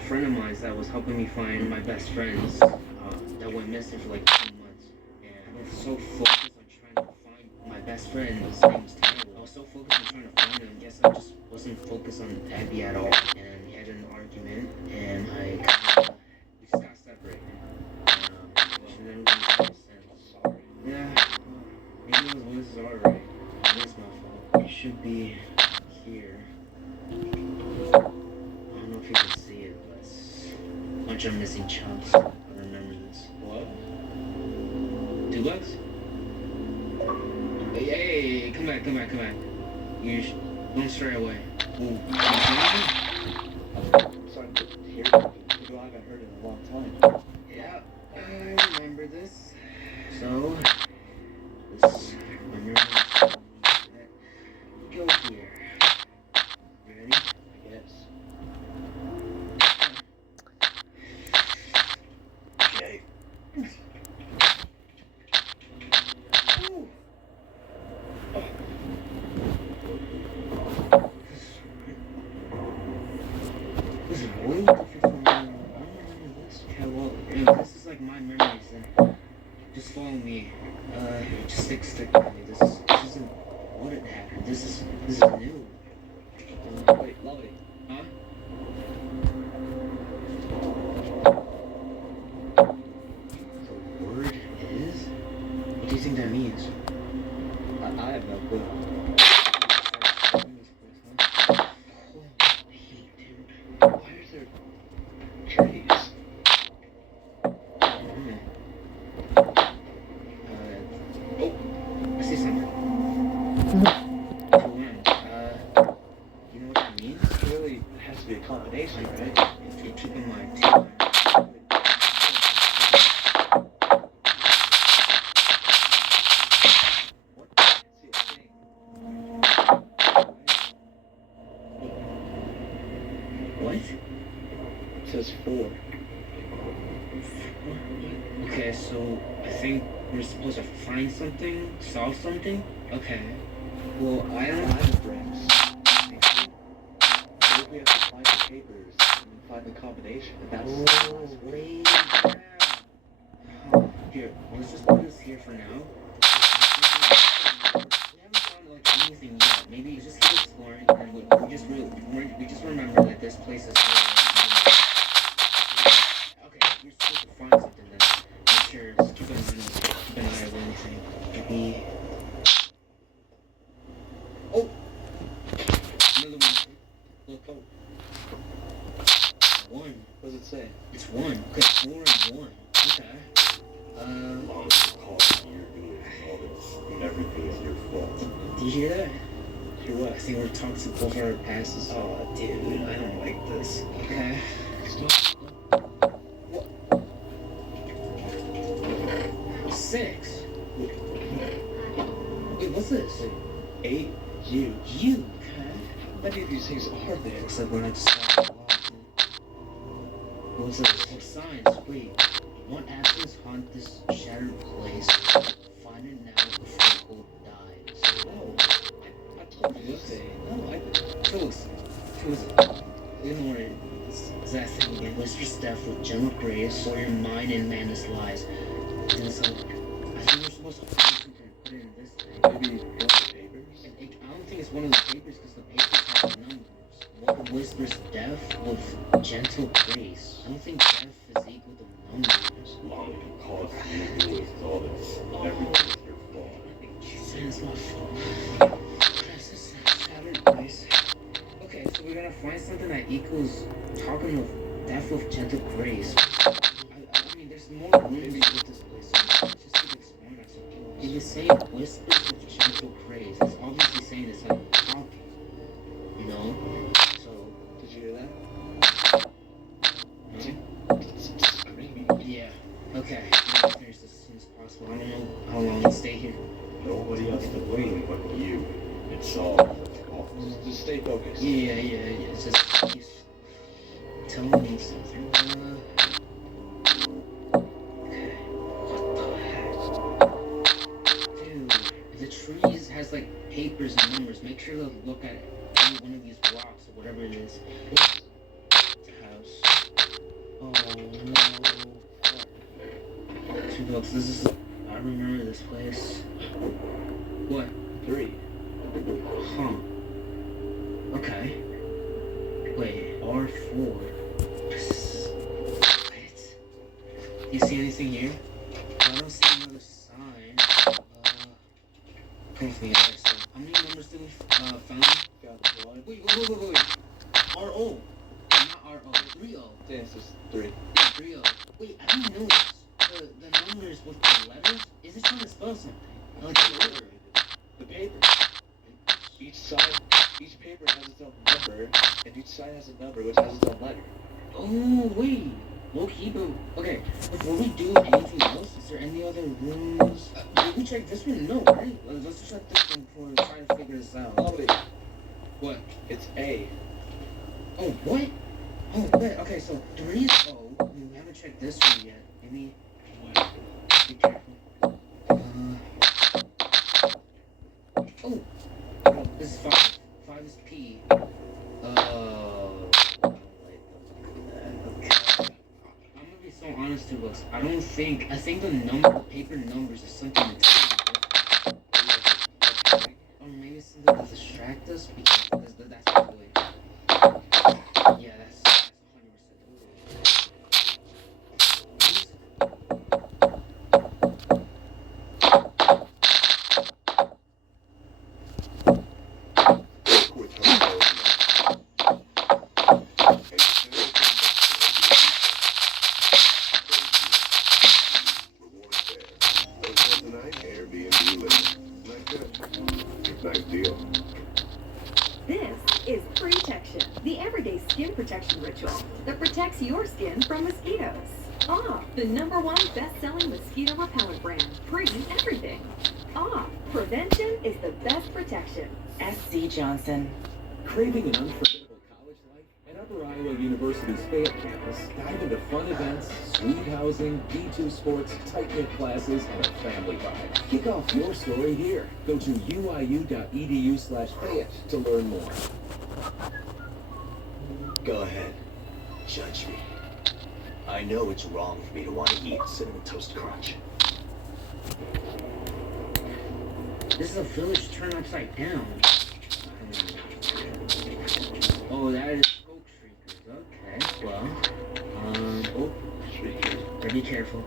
friend of mine that was helping me find my best friends that went missing for like 2 months. And I was so focused on trying to find my best friend. His name was Tyler. I was so focused on trying to find him. I guess I just wasn't focused on Abby at all. And we had an argument, and we just got separated. She never really got a sense. Sorry. Yeah, maybe those voices are right. It is my fault. It should be here. I don't know if you can see it, but it's a bunch of missing chunks. I remember this. What? $2? Hey, come back. You don't stray away. Ooh, I'm sorry to hear that. I haven't heard it in a long time. yeah, I remember this. So, this memory go here. Ready? I guess. Okay. Ooh. This is way different from I remember this. Okay, well, this is like my memories, then just follow me. Just stick with me. This isn't what had happened. This is new. Wait, lovely. Huh? The word is? What do you think that means? I have no clue. Why is there trees? Oh, I see something. I think we're supposed to find something, solve something. Okay. Well, I don't. I have drinks. Maybe we have to find the papers and then find the combination. And that's Wait. Here, let's just put this here for now. We haven't found like anything yet. Maybe just keep exploring, and we just remember that this place is. Okay, we're supposed to find something then. Make sure just keep an eye on anything. Maybe. Oh, another one. Look, oh. One. What does it say? It's one. Okay, 4 and 1. Okay. Everything is your fault. Do you hear that? Hear what? I think we're talking both our passes. Oh, dude, I don't like this. Okay. What? 6. Wait, what's this? 8. You. You. Okay. How many of these things are there? Looks like we're not just talking about it. What's this? Oh, signs. Wait. What actions haunt this shattered place? Find it now before hope dies. No. I told you this day. No, Phyllis. Ignore it. It's that thing again. Whisper stuff with gentle grace, or your mind in madness lies. And so, I think we're supposed to find something and put it in this thing. Maybe one of the papers? I don't think it's one of the papers because the papers have numbers. What whispers death with gentle grace? I don't think death is equal to numbers. Long because you doing all this. Everything is your fault. It's my fault. This is shattered place. Okay, so we're gonna find something that equals talking of death with gentle grace. I mean, there's more rooms with this place. So let's just keep exploring ourselves. If it's saying whispers with gentle grace, it's obviously saying it's like talking. You know? So, did you hear that? No? It's screaming. Yeah. Okay. I'm gonna finish this as soon as possible. I don't know how long I'll stay here. Nobody else to blame but you. It's all your fault. Just stay focused. Yeah. It's just he's telling me something. Okay. What the heck? Dude, the trees has like papers and numbers. Make sure to look at any one of these rocks or whatever it is. The house. Oh no. 2 books. This is. I remember this place. What? 3. Huh. Okay. Wait, R4. What? You see anything here? I don't see another sign. Come with me, alright, so how many numbers did we found? Got 1. Wait. R-O. Not R-O. 3-O. Yeah, it's just 3. Yeah, 3-O. Wait, I didn't know this. The numbers with the letters? Is it trying to spell something? Like the order. The paper. Each paper has its own number, and each sign has a number which has its own letter. Oh, wait. Low key, but okay. Before we do anything else, is there any other rooms? Did we check this one? No, right? Let's check this one before we try to figure this out. Oh, wait. What? It's A. Oh, what? Oh, wait. Okay, so 3 is O. We haven't checked this one yet. Maybe. Be careful. Oh. This is 5. 5 is P. So honest to us, I think the paper numbers is something entirely different. Or maybe it's something to distract us because that's the way. Yeah, that's 100%. Nice deal. This is Protection, the everyday skin protection ritual that protects your skin from mosquitoes. The #1 best-selling mosquito repellent brand, Pre Everything. Prevention is the best protection. S.C. Johnson. Craving an unforgettable college life? At Upper Iowa University University's Fayette campus, dive into fun events, sweet housing, D2 sports, tight-knit classes, and a family vibe. Kick off your story here. Go to uiu.edu/Fayette to learn more. Go ahead. Judge me. I know it's wrong for me to want to eat Cinnamon Toast Crunch. This is a village turned upside down. Oh, that is smoke shriekers. Okay, well, oh, shriekers. Better be careful.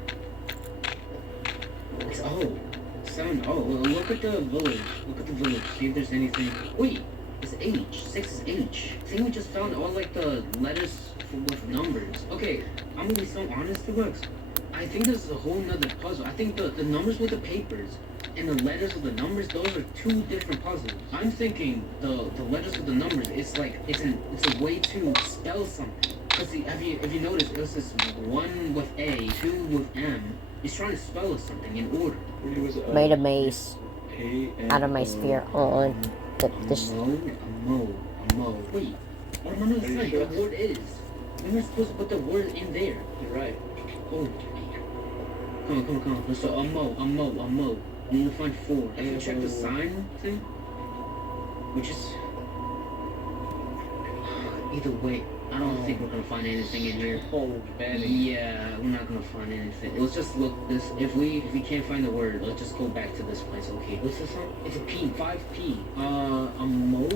It's look at the village. Look at the village. See if there's anything. Wait, it's H. 6 is H. I think we just found all like the letters with numbers. Okay, I'm gonna be so honest, Lux. I think this is a whole nother puzzle. I think the numbers with the papers and the letters of the numbers, those are two different puzzles. I'm thinking the letters of the numbers, it's like it's a way to spell something. Cause see, have you noticed it was this 1 with A, 2 with M. It's trying to spell us something in order. Made a maze out of my sphere on this. A mo. Wait, I remember the sign. The word is. We were supposed to put the word in there. You're right. Oh, come on. So a mo. We need to find 4. Have you checked the sign thing? Which is... Either way, I don't think we're gonna find anything in here. Oh, man. Yeah, we're not gonna find anything. Let's just look this. If we can't find the word, let's just go back to this place. Okay, what's this one? It's a P. 5P. A mo.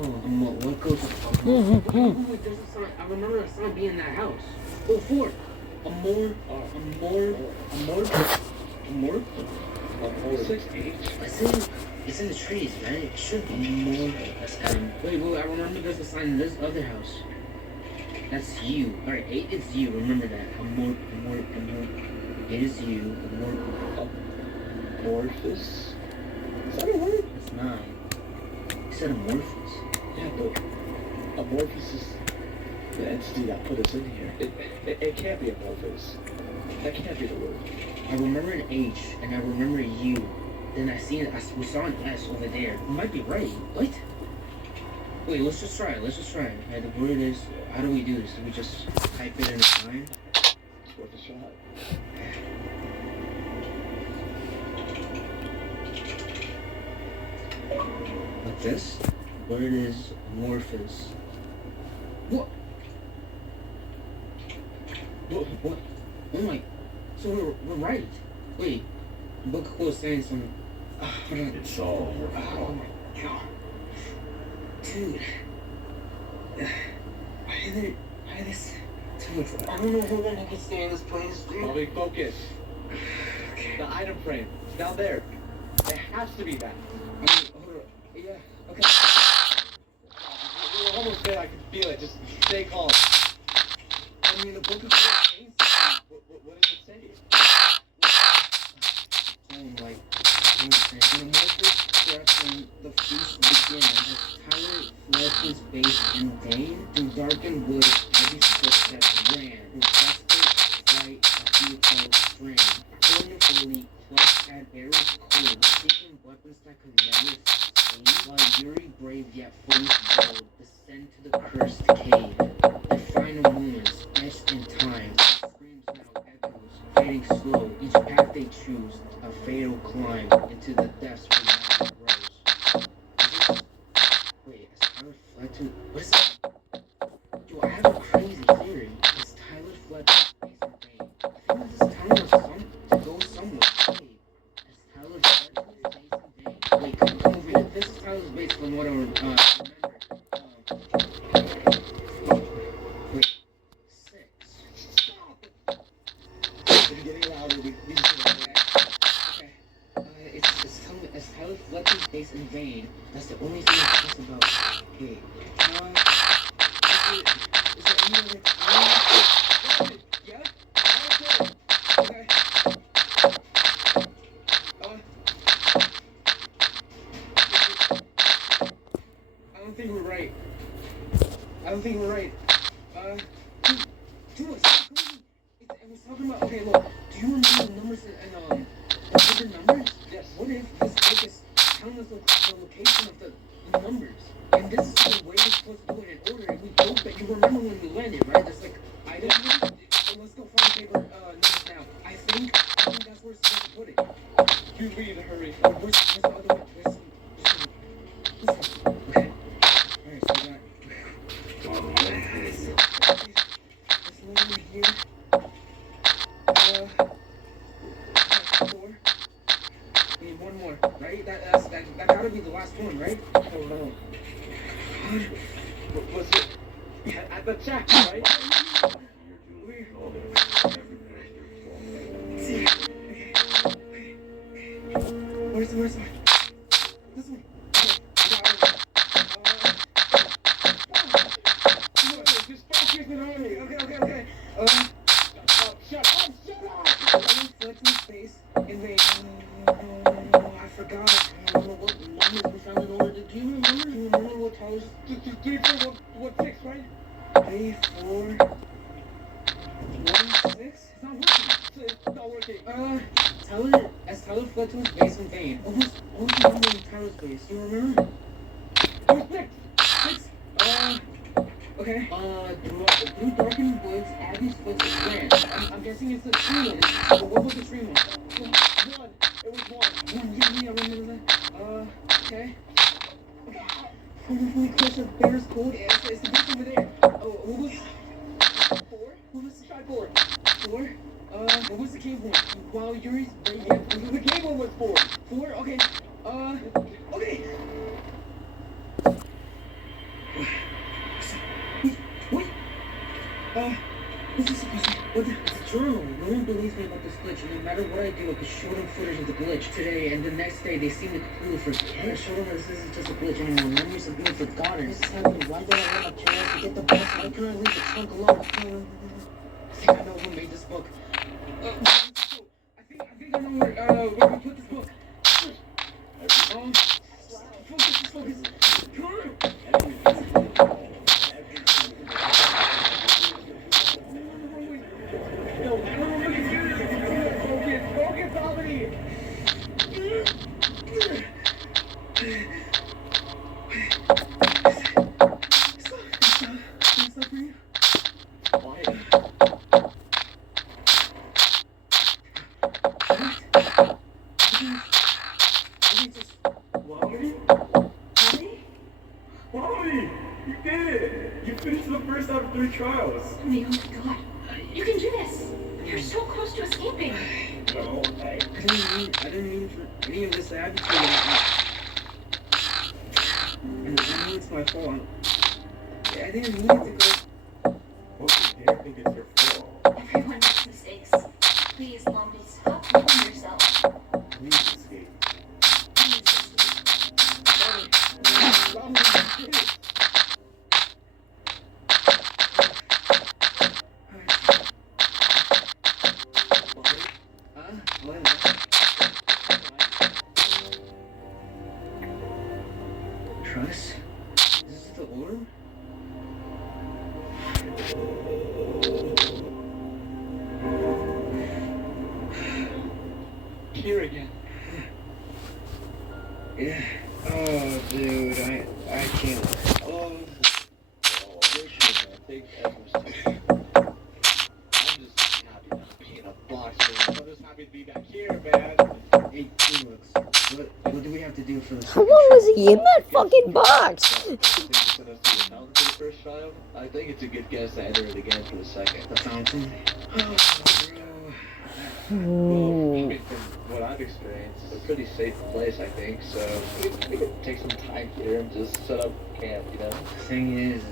Oh, a mo. What goes with a mo? Wait, there's a sign. I remember a sign being in that house. Oh, 4. A more. It's in the trees, man. It should be more. Wait, I remember there's a sign in this other house. That's you. Alright, 8 is you. Remember that. Amor. 8 is you. Amorphous? Is that a word? It's 9. You said amorphous. Yeah, but amorphous is the entity that put us in here. It can't be amorphous. That can't be the word. I remember an H, and I remember U. Then we saw an S over there. You might be right. What? Wait, let's just try it. Right, the word is, how do we do this? Do we just type it in a sign? It's worth a shot. Like this? Word is amorphous. What? Oh my... So we're right. Wait. The book was saying some... It's all Oh my god. Dude. Why this... Dude, I don't know how long I can stay in this place, dude. Bobby, focus. Okay. The item frame. It's down there. It has to be that. I mean, hold on. Yeah, okay. You're almost there. I can feel it. Just stay calm. I mean, the book is saying something. What does it say? Like, when Amorphous crept from the feast began, as Tyler fled his base in vain, through darkened woods, heavy footsteps ran, through desperate flight, a futile strain. Formidably clutched at arrows cold, seeking weapons that could never sustain, while Yuri brave yet foolish bold, descend to the cursed cave. The final moments, etched in time, screams now echoes, fading slow, each path they choose, a fatal climb into the depths where magic grows. Wait, is Tyler fled to... What is that? Yo, I have a crazy theory. Is Tyler fled to space in vain? I think this is telling us to go somewhere. Wait, is Tyler fled to space in vain? Wait, come over here. This is Tyler's base from what I remember. Wait, 6. Stop it! It's getting louder. We need to go back. It's telling me, as Tyler fled his base in vain, that's the only thing it talks about. Wait, is there any other time? Yeah? Okay. I don't think we're right. Dude, it's talking about, okay, look, do you remember the numbers and the different numbers? Yes. What if this book is telling us the location of the numbers? And this is the way we're supposed to do it in order, and we don't, but you remember when we landed, right? There's like Dude, we need to hurry. Where's the other one? Where's okay. Alright, so we got... This lady here. 4. We need one more, right? That gotta be the last one, right? Oh no. Was it at the check, right? Where's the one? This one. Just focus it on me. Okay. Shut up. Flex my space. Invade. I forgot. I don't know what numbers we found in order to do. Do you remember what towers? 3, 4, 1, 6, right? 3, 4, 1, 6. It's not working. It's not working. Tyler fled to his base and Vane. What was the number in Tyler's base? Do you remember? It was 6. Okay. Through darkened woods, Abby's footsteps ran. I'm guessing it's the tree one. But what was the tree one? 1. It was 1. Yeah, I remember that. Okay. Wonderfully close to Bear's Cold. It's the beach over there. Oh, what was... 4? What was the try 4? 4? What was the cave one? While Yuri's... Yeah, the cave one was 4. 4? Okay. Okay. What? What's this supposed to be? It's a journal. No one believes me about this glitch, and no matter what I do, I can show them footage of the glitch today, and the next day they seem to completely forget. I show them that this isn't just a glitch anymore. Memories have been forgotten. This is happening. Why did I run up chairs to get the bus? Why couldn't I leave the trunk alone? I think I know who made this book. I think I know where we put this book. Focus. Come on. Focus, Albany! Stop for you? Quiet. Wally! You did it! You finished the first out of 3 trials. Oh my god. You can do this! You're so close to escaping. No, I didn't mean for any of this to happen to me. And I know it's my fault. I didn't mean it to go. Most people here think it's your fault. Everyone makes mistakes. Please, Lumpy, stop blaming yourself. Please escape. Trust? Is this the orb? Here again. Yeah. Oh, dude, I can't. Oh, this shit, man. Take Edwards. I'm just happy not being a boxer. I'm just happy to be back here, man. Hey, Felix, what do we have to do for this? What was he in that fucking box? First trial, I think it's a good guess to enter it again for the second. The fountain? Well, I mean, from what I've experienced, it's a pretty safe place, I think, so we could take some time here and just set up camp, you know? The thing is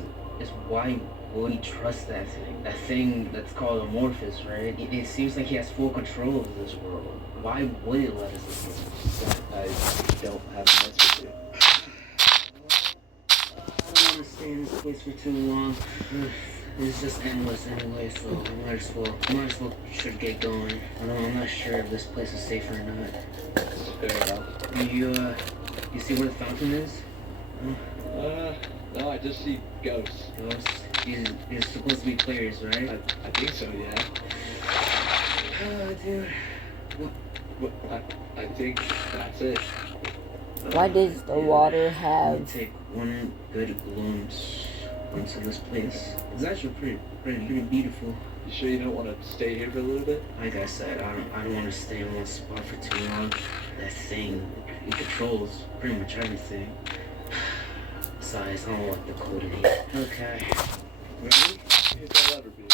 why would he trust that thing? That thing that's called Amorphous, right? It seems like he has full control of this world. Why would it let us in? I don't have an answer to. I don't want to stay in this place for too long. It's just endless anyway, so I might as well should get going. I'm not sure if this place is safe or not. Fair enough. You see where the fountain is? No, I just see ghosts. Ghosts? These supposed to be players, right? I think so, yeah. Oh, dude. I think that's it. Why does the water have... Take one good glimpse into this place. It's actually pretty beautiful. You sure you don't want to stay here for a little bit? Like I said, I don't want to stay in one spot for too long. That thing, it controls pretty much everything. Besides, I don't like the cold in here. Okay. Ready? Hit that lever, baby.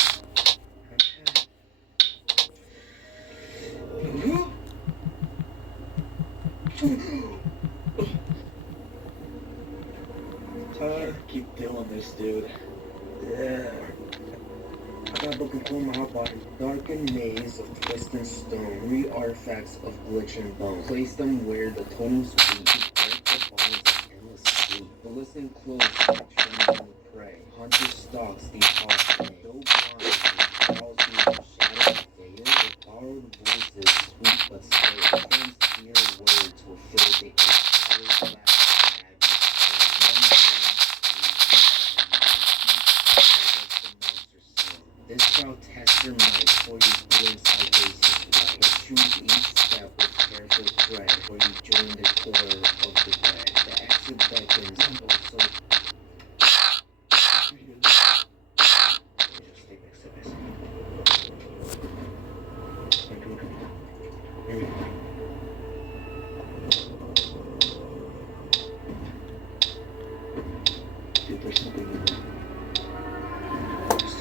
Keep doing this, dude. Yeah. I got book and cool my hot bottom. Darkened maze of twist and stone. 3 artifacts of glitch and bone. Place them where the totems meet. Break the bonds of endless sleep. But listen close to the trembling of prey. Hunter stalks the impossible. So blind, falls through the shadow of veil. The borrowed voices, sweet but stale. Friends hear words will fill the air. This shall test your might, for you glimpse how gracious light. But choose each step with careful tread, for you join the core of the bed. The exit beckons also. Just take next to this. Here we go. Dude, there's something in there.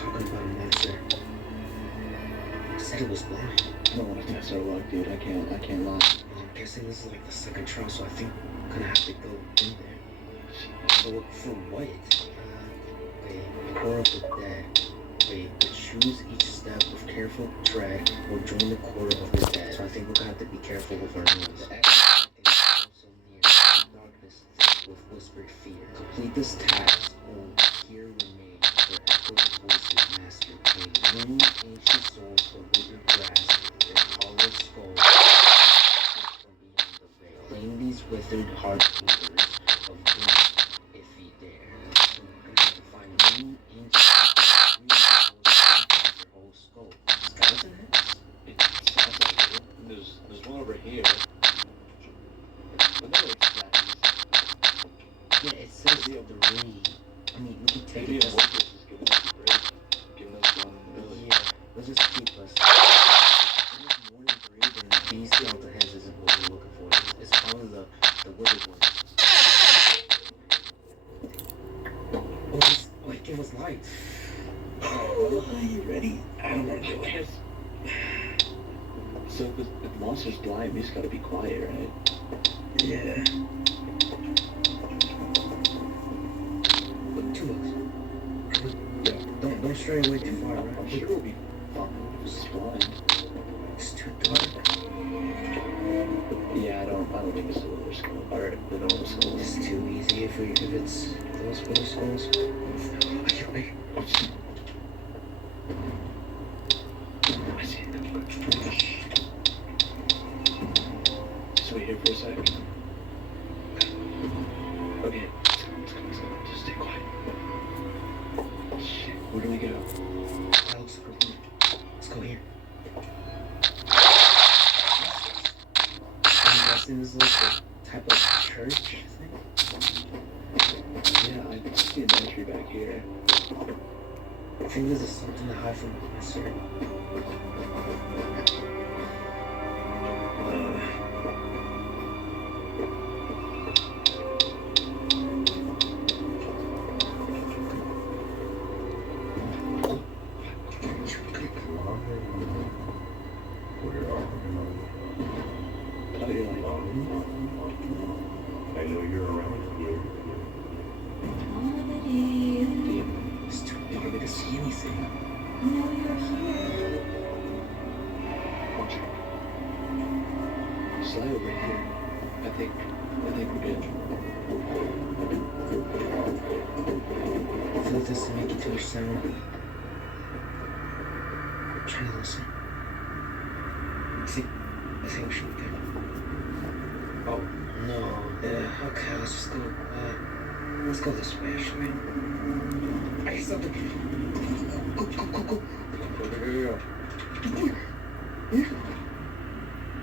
Talking about a monster. I said it was blind. I don't want to test our luck, dude. I can't lie. Well, I'm guessing this is like the second trial, so I think I'm gonna have to go in there. For what? Wait, core of the dead. Wait, but choose each step with careful tread or join the core of the dead. So I think we're gonna have to be careful with our noise. The exit is also near. The darkness thick with whispered fear. Complete this task or here remain. Where echoes voices master pain. Many ancient souls for withered grasp. Their hollow skulls from beyond the veil. Claim these withered heart eaters of grief if ye dare. So we're gonna have to find many ancient souls their whole skull. Skeleton heads? It sounds like it. There's one over here. But no, it's not. Yeah, it says the read. I mean, we can take Maybe it. a workers is giving us a break. Giving us one early. Yeah, let's just keep us. If it's more than 3, then these skeleton heads isn't what we're looking for. It's probably the withered ones. Oh, it gave us light. Oh, are you ready? I don't want to do it. So if the monster's blind, we just gotta be quiet, right? Yeah. Look, 2 bucks. Don't stray away too far, right? I'm sure we'll be fine if it's blind. It's too dark. Yeah, I don't think it's a little skull. Or the normal skull. It's too easy if it's those little skulls. Wait. I see it. Just wait here for a sec. Okay, let's go. Just stay quiet. Shit, where do we go? Let's go here. I'm guessing this is like a type of church thing. Yeah, I see an entry back here. I think this is something to hide from my sir. I know you're around here. It's too big of it to see anything. Watch it. Slide over here. I think we're good. I feel like this to make it too much sound. I'm trying to listen. I think we should be good. Oh, no. Yeah, okay, let's just go. Let's go this way, actually. I hear something. Go. Go. Yeah.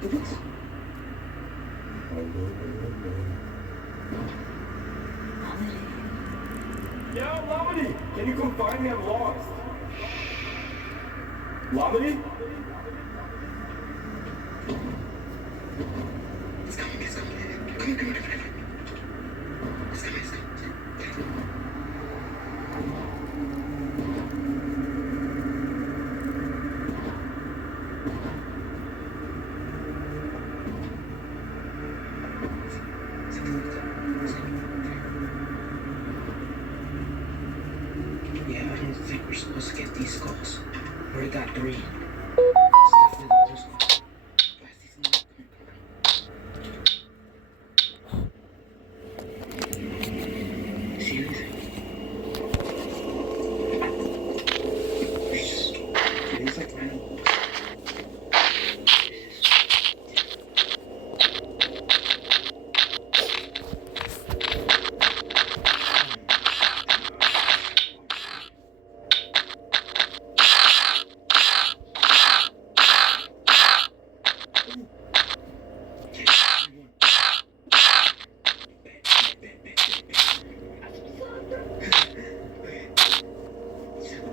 The woods. Yo, Lamini! Can you come find me? I'm lost. Lamini? It's coming, it's coming. Come on. It's coming, it's coming. Yeah, I don't think we're supposed to get these calls. We already got 3. It's definitely the first call. See anything? It's like random.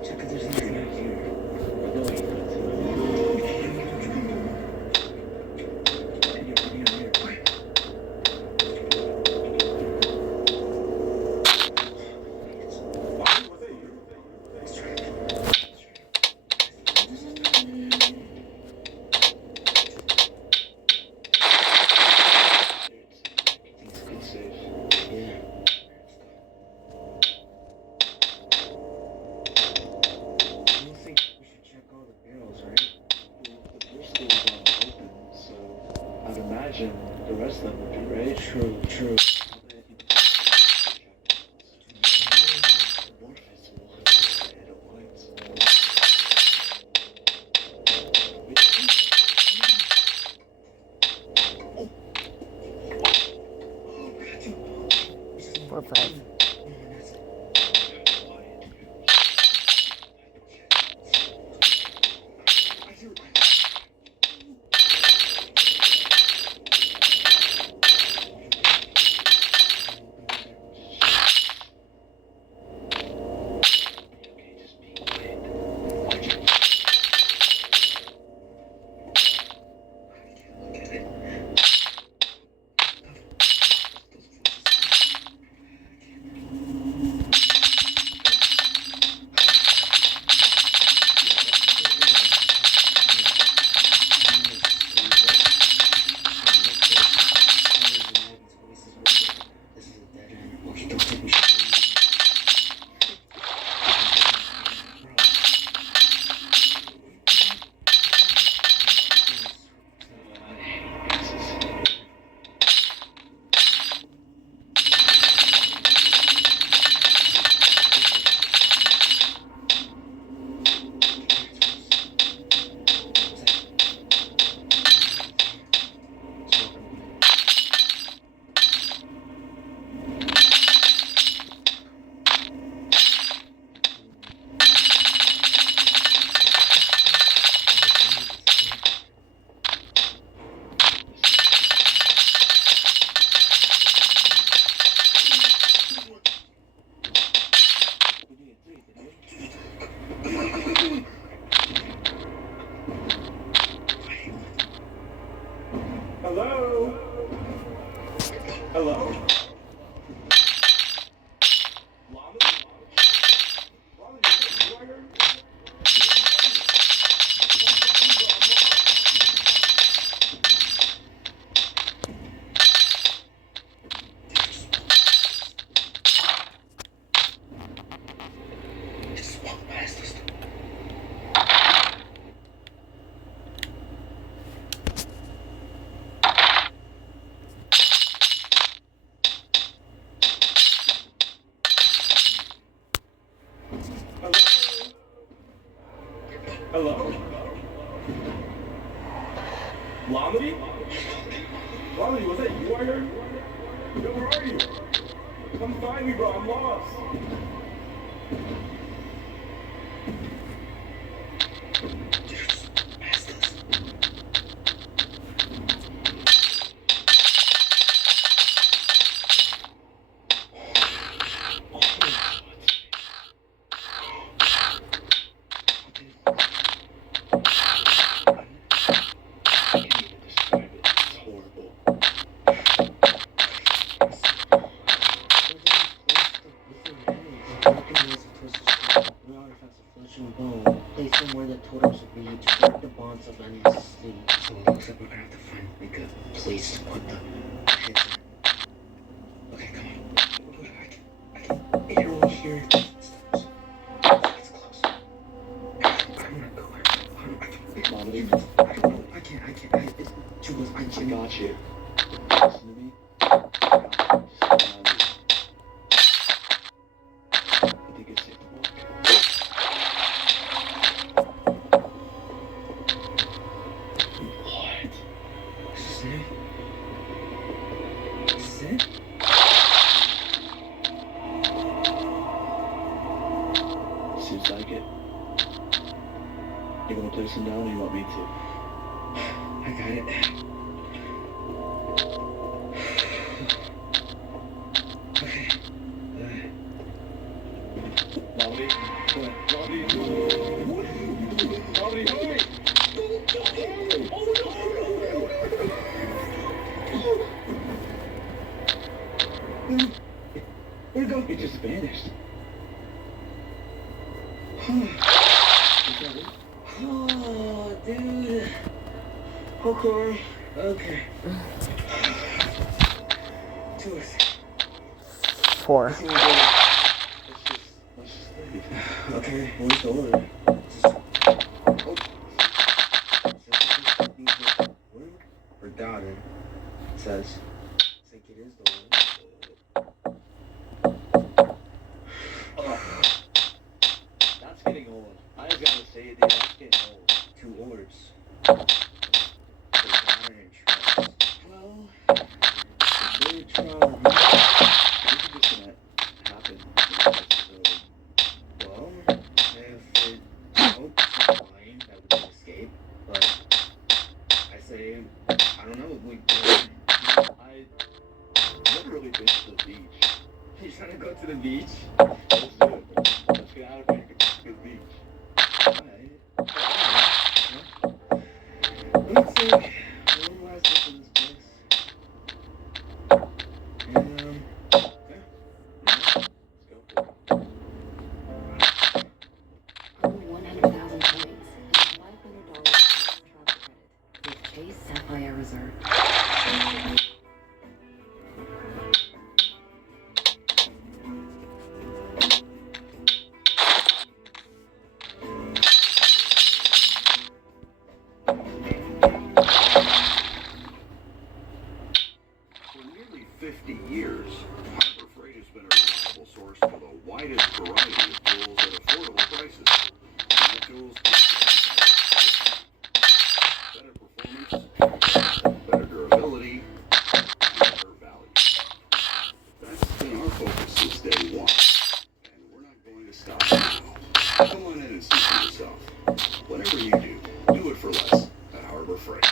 Check if there's anything out here. Good save. Yeah. I don't think we should check all the barrels, right? The first door was open, so I'd imagine the rest of them would be right. True. Four, five. Hello? Hello? Just walk past us. Hello? Lamini? Lamini, was that you I heard? Yo, where are you? Come find me, bro. I'm lost. Please put the heads in. Okay, come on. I can barely hear it. It's close. I wanna go. Mommy, I can't. Jules, I I can't. got you. Listen to me. You think it's safe to walk? What? This is it? This is it? Seems like it. You wanna place him down or you want me to? I got it. Okay. Mommy? What? Mommy? What are you doing? Mommy, hurry! Where'd it go? It just vanished. Oh, dude. Okay. 2 hours. 4. Let's just leave. Okay, where's the order? Her daughter says, I think it is the order. That's getting old. I just gotta say it, dude. That's getting old. 2 orders. The daughter and trust. Well, the big trial. This is just gonna happen. Well, if it helps lying, that we can escape. But I say, I don't know. I've never really been to the beach. You trying to go to the beach? Let's do it. Let's get out of here and go to the beach. Alright. Let's see. One last look at this place. And, yeah. Let's go for it. Earn 100,000 points and $500 cash travel credit with Chase Sapphire Reserve. For nearly 50 years, Harbor Freight has been a reliable source for the widest variety of tools at affordable prices. New tools better performance, better durability, and better value. That's been our focus since day one, and we're not going to stop now. Come on in and see for yourself. Whatever you do it for less at Harbor Freight.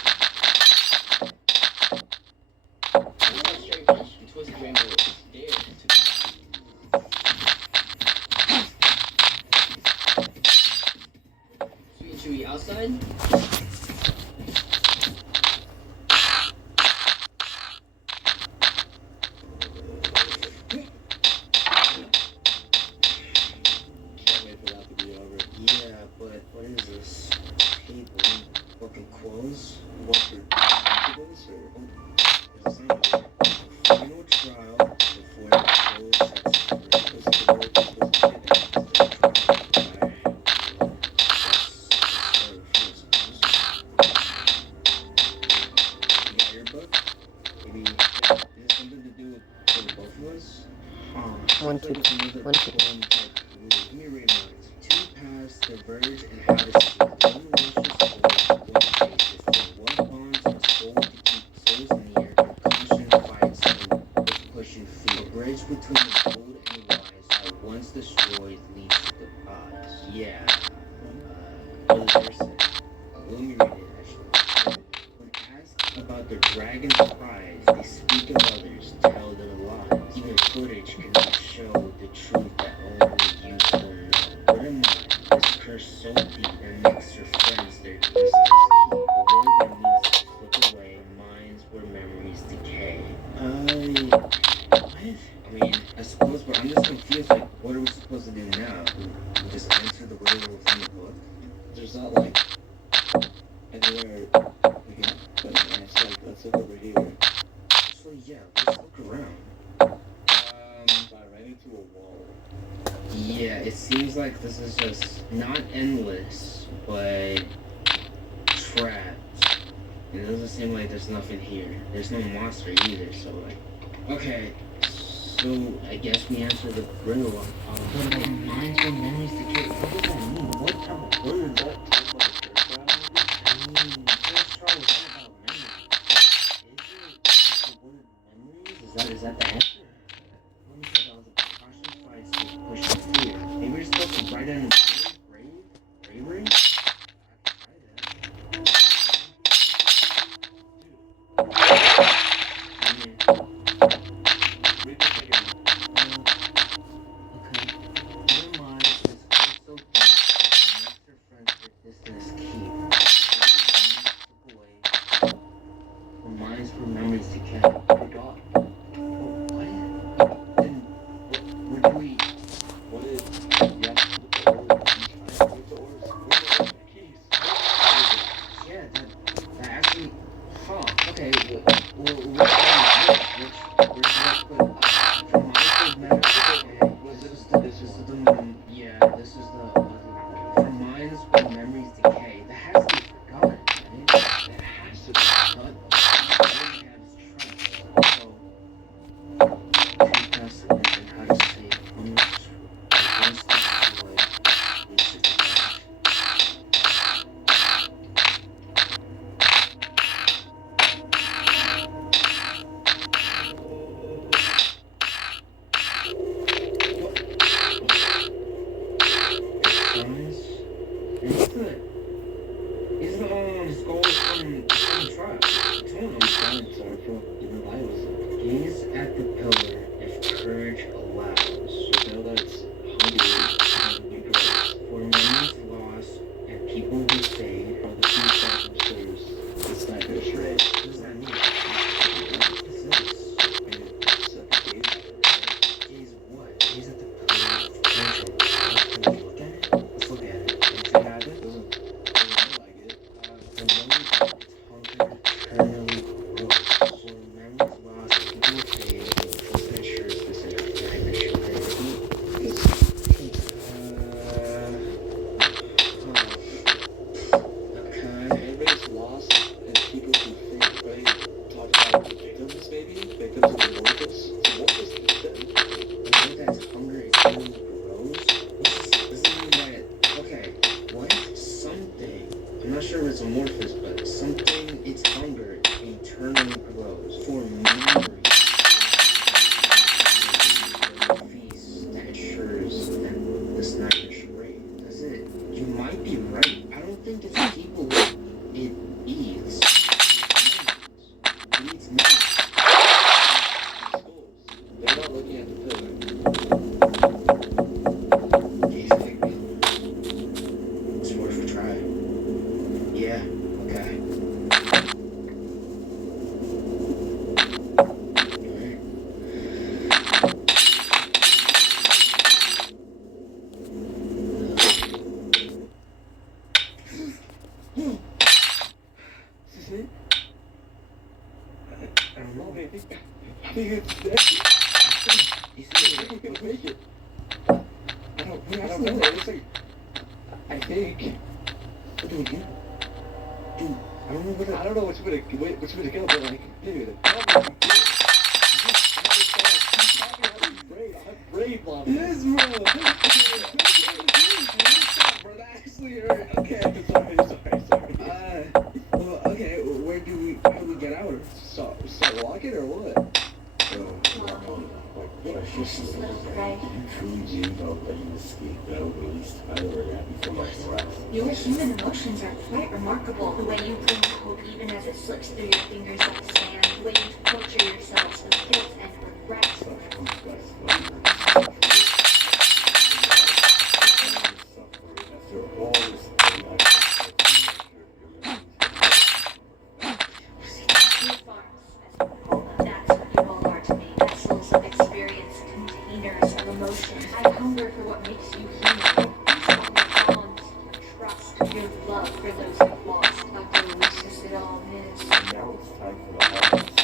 Straight punch and twisted rainbow is dared to combine. Sweet and chewy outside. Can't wait for that to be over. Yeah, but what is this? Table, fucking clothes. What's your confidence or? There's a sign here. Final trial before the full sets free. This is the word you're supposed to get at. This is the trial. You got your book? Maybe it has something to do with for the both of us? Huh. 1, 2, 1, 2. Let me read mine. 2 past the verge and how to see. 1 wishes for 1 faces. 1 bonds a soul to keep souls near. Caution fights with pushing feet. A bridge between the bold and wise that once destroyed leads to the prize. Yeah. What does yours say? Let me read it actually. When asked about their dragon's prize, they speak of others, tell their lies. Even footage cannot show the truth that only you will know. What am I? This curse so deep that makes your friends their distance keep. A world that needs to slip away, minds where memories decay. What? I mean, I suppose, but I'm just confused. Like, what are we supposed to do now? We just answer the riddle within the book? There's not like anywhere we can put an answer. Like, let's look over here. around. I ran into a wall. Yeah, it seems like this is just not endless, but trapped. And it doesn't seem like there's nothing here. There's no monster either, so like... Okay, so I guess we answer the riddle. Minds and memories to keep... What does that mean? What type of word is that? I mean, first try was all about memory. Is it the word memories? Is that the answer? Let me say that was a cautious try to push the fear. Maybe we're supposed to write in bravery? Your human emotions are quite remarkable. The way you cling to hope even as it slips through your fingers like sand. The way you torture yourselves with guilt and regret. That's what you all are to me. Vessels of experience, containers of emotions. I hunger for what makes you human. Your love for those you've lost, how delicious it all is. Now it's time for the harvest.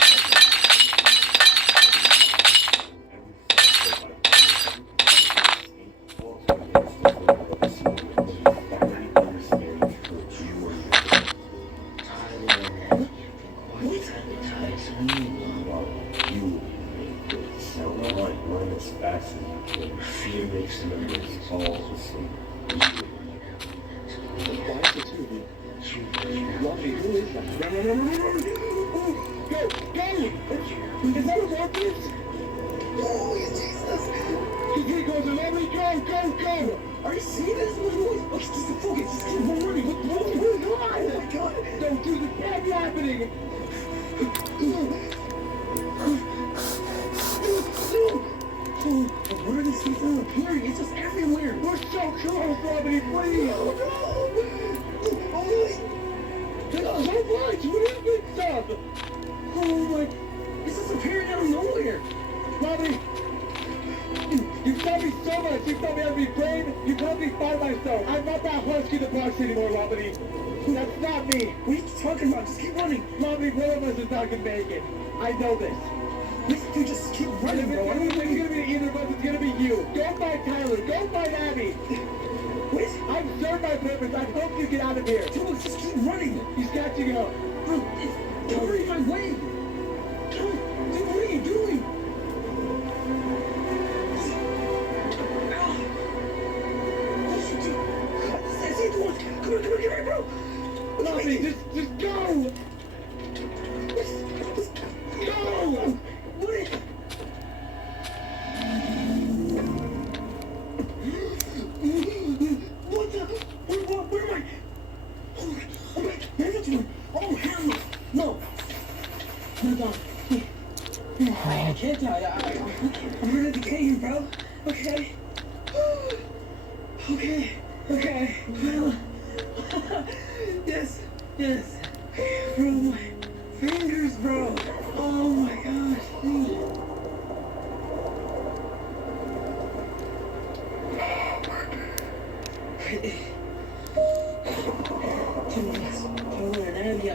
You will be really good. Now run as fast as you can. Fear makes memories all the same. Why is it too, dude? Lovely, who is that? Run! Go! Is that a Morpheus? Oh, Jesus! He goes, Lovely, go! Are you seeing this? Oh, just focus, just keep running. What's going on? Oh my God! Don't do this, bad happening! Where are these things all appearing? It's just everywhere. We're so close, Robin, please. Oh no! So much! What is this stuff? Oh my! It's just appearing out of nowhere. Robin, you taught me so much. You taught me how to be brave. You taught me to find myself. I'm not that husky in the box anymore, Robin. That's not me. What are you talking about? Just keep running. Robin, one of us is not gonna make it. I know this. Dude, just keep running, bro. I don't think it's gonna be either of us. It's gonna be you. Go find Tyler. Go find Abby. What? I've served my purpose. I hope you get out of here. Dude, just keep running. He's catching up. Bro, don't hurry my way. Dude, what are you doing? Come on, bro. Lovely, just go. Go. What is... What the... Where am I? Oh my... Mandatory. Oh, hell no. No. No, no. I can't die. I'm gonna decay here, bro. Okay. Okay. Well... Yes. Bro, my fingers, bro. Oh my gosh. 2 minutes. Tyler and Abby.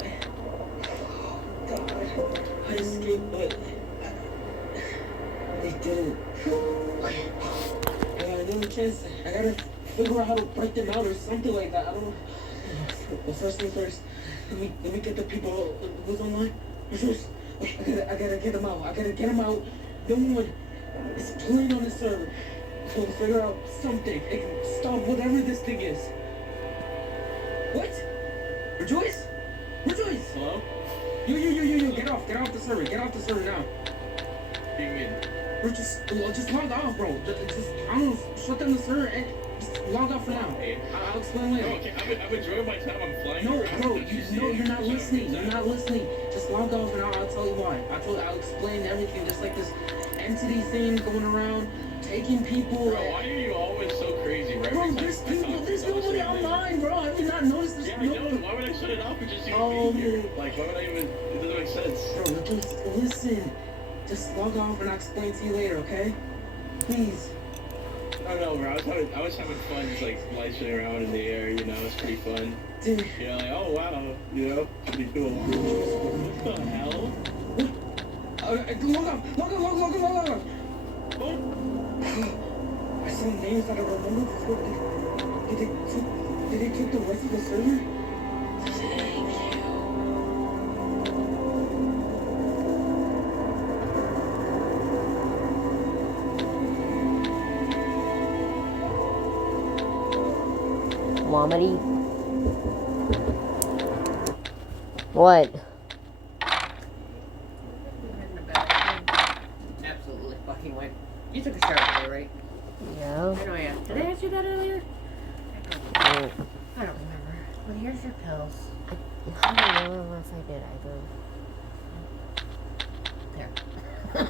God. I escaped, but they didn't. I got another chance. I gotta figure out how to break them out or something like that. I don't know. Well, first thing first, let me get the people who's online. First, I gotta get them out. No one is playing on the server. So figure out something. It can stop whatever this thing is. What? Rejoice? Hello? You, get off the server. Get off the server now. What do you mean? We're just log off, bro. Just, I don't know, shut down the server and just log off for now. Hey. I'll explain later. Okay, I'm enjoying my time. I'm flying. No, bro, you're not listening. Just log off and I'll tell you why. I'll explain everything. Just like this entity thing going around, taking people. Bro, why are you always so crazy, right? Bro, there's nobody online, bro. I did not notice this. Yeah, I know. Why would I shut it off and just you be here? Like, why would I even... It doesn't make sense. Bro, just listen. Just log off and I'll explain to you later, okay? Please. I don't know, bro. I was having fun just like slicing around in the air, you know, it's pretty fun. Dude. You know, like, oh wow, you know, pretty cool. What the hell? Log off. Oh. I saw names that I remember before. Did they take the rest of the server? Thank you. Womedy? What? Absolutely fucking went. You took a shower today, right? Yeah. I know, yeah. Did I ask you that earlier? Oh. I don't remember. Well, here's your pills. I don't remember if I did either. There.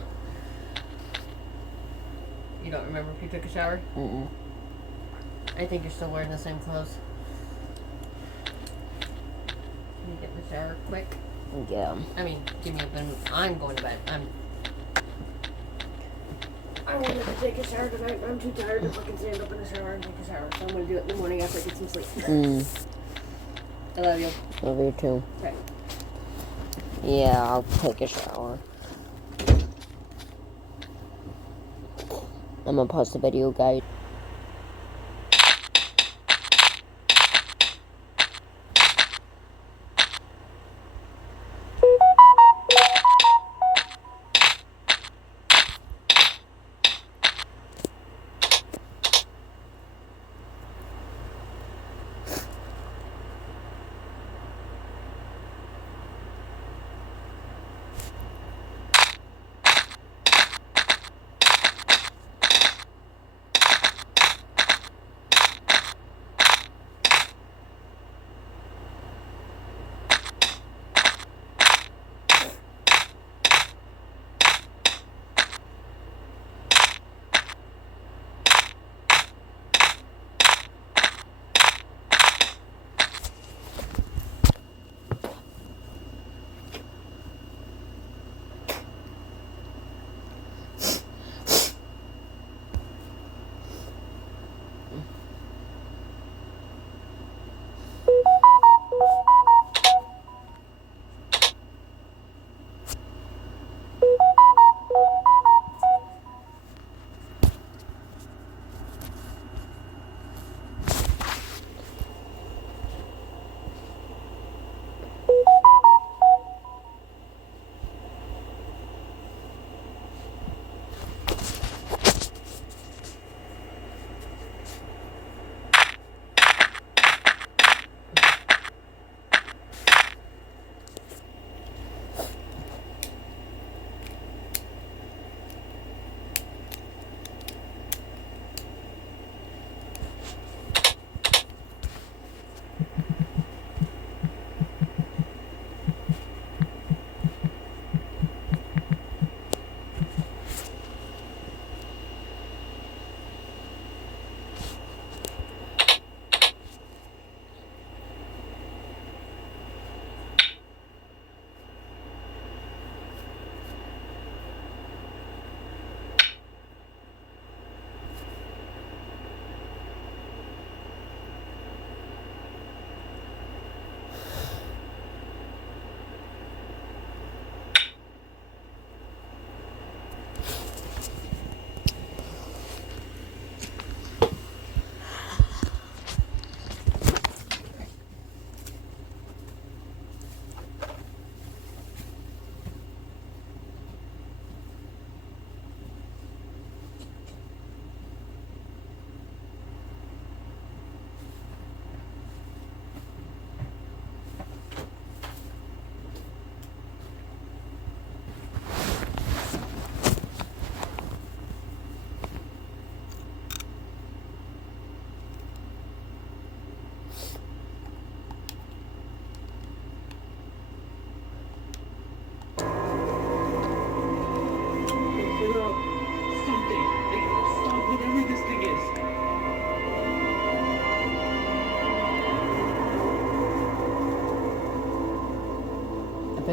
You don't remember if you took a shower? Mm-mm. I think you're still wearing the same clothes. Can you get in the shower quick? Yeah. I mean, give me a minute. I'm going to bed. I wanted to take a shower tonight, but I'm too tired to fucking stand up in the shower and take a shower. So I'm going to do it in the morning after I get some sleep. I love you. Love you too. Okay. Yeah, I'll take a shower. I'm gonna pause the video, guys.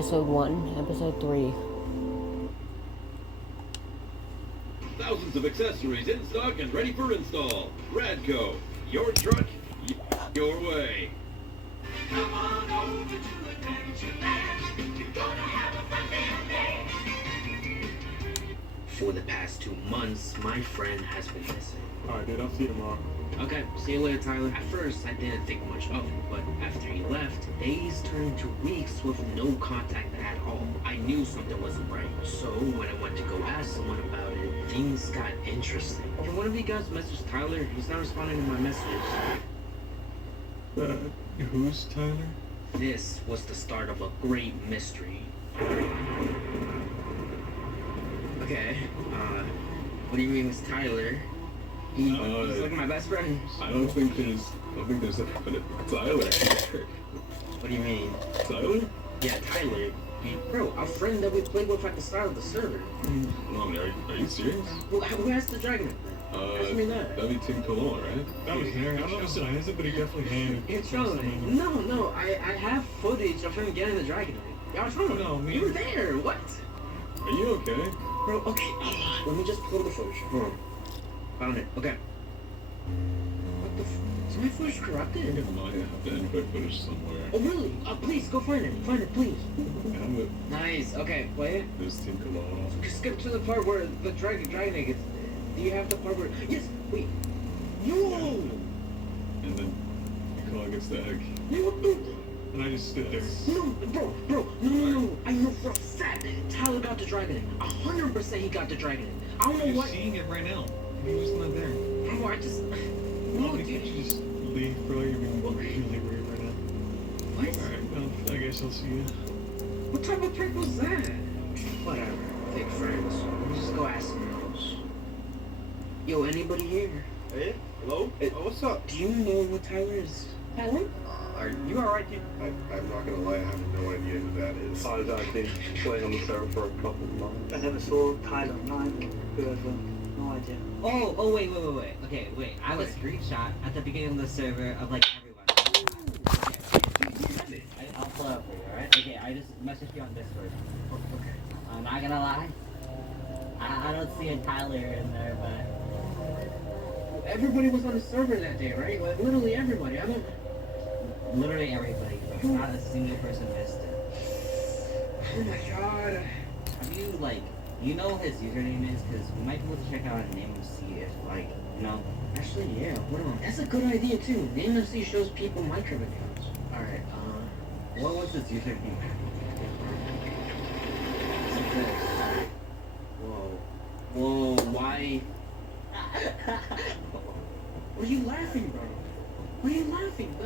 episode 1, episode 3. Thousands of accessories in stock and ready for install. Radco, your truck, your way. Come on over to Adventureland. You're gonna have a fun day. For the past 2 months, my friend has been missing. Alright, dude, I'll see you tomorrow. Okay, see you later, Tyler. At first, I didn't think much of it, but after he left, days turned into weeks with no contact at all. I knew something wasn't right, so when I went to go ask someone about it, things got interesting. Can one of you guys message Tyler? He's not responding to my messages. Who's Tyler? This was the start of a great mystery. Okay, what do you mean it's Tyler? He's like my best friend. I don't think there's a Tyler. What do you mean? Tyler? Yeah, Tyler. Bro, our friend that we played with at the start of the server. No, are you serious? Who has the dragon? Ask me that. That'd be Tim Cologne, right? That was him. I don't know if it's his, but he definitely handed You're trolling. No, I have footage of him getting the dragon. Y'all trolling. No, man. You were there. What? Are you okay? Bro, okay. Let me just pull the footage. Hold on. Found it. Okay. What the is my footage corrupted? I think it might have been footage somewhere. Oh, really? Please, go find it. Find it, please. Yeah, Nice. Okay, play it. there's Tim Cologne. Skip to the part where the dragon gets... Do you have the part where... Yes! Wait! No! And then Cologne gets the egg. No! And I just stood there. No! Bro! No! I know for a fact Tyler got the dragon. 100% he got the dragon. I don't know You're what... seeing it right now. He was not there. Bro, I just... No, can't you just leave, bro? You're being really weird right now. What? Alright, well, I guess I'll see you. What type of trick was that? Whatever. Fake friends. We'll just go ask someone else. Yo, anybody here? Hey? Hello? Hey, what's up? Do you know what Tyler is? Tyler? Are you alright, dude? I'm not gonna lie, I have no idea who that is. I've been playing on the server for a couple of months. I never saw Tyler online. Whoever. No idea. Oh, wait. Okay, wait. I have a screenshot at the beginning of the server of like everyone. Okay. I'll pull it up for you, alright? Okay, I just messaged you on Discord. Okay. I'm not gonna lie. I don't see a Tyler in there, but... Everybody was on the server that day, right? Like, literally everybody. I don't... Literally everybody. Not a single person missed it. Oh my god. Have you, like... You know what his username is? Because we might be able to check out his name and see if, like, you know... Actually, yeah, hold on. That's a good idea, too. Name FC shows people Minecraft accounts. Alright, what was his username? Whoa, why? What are you laughing, bro? Why are you laughing?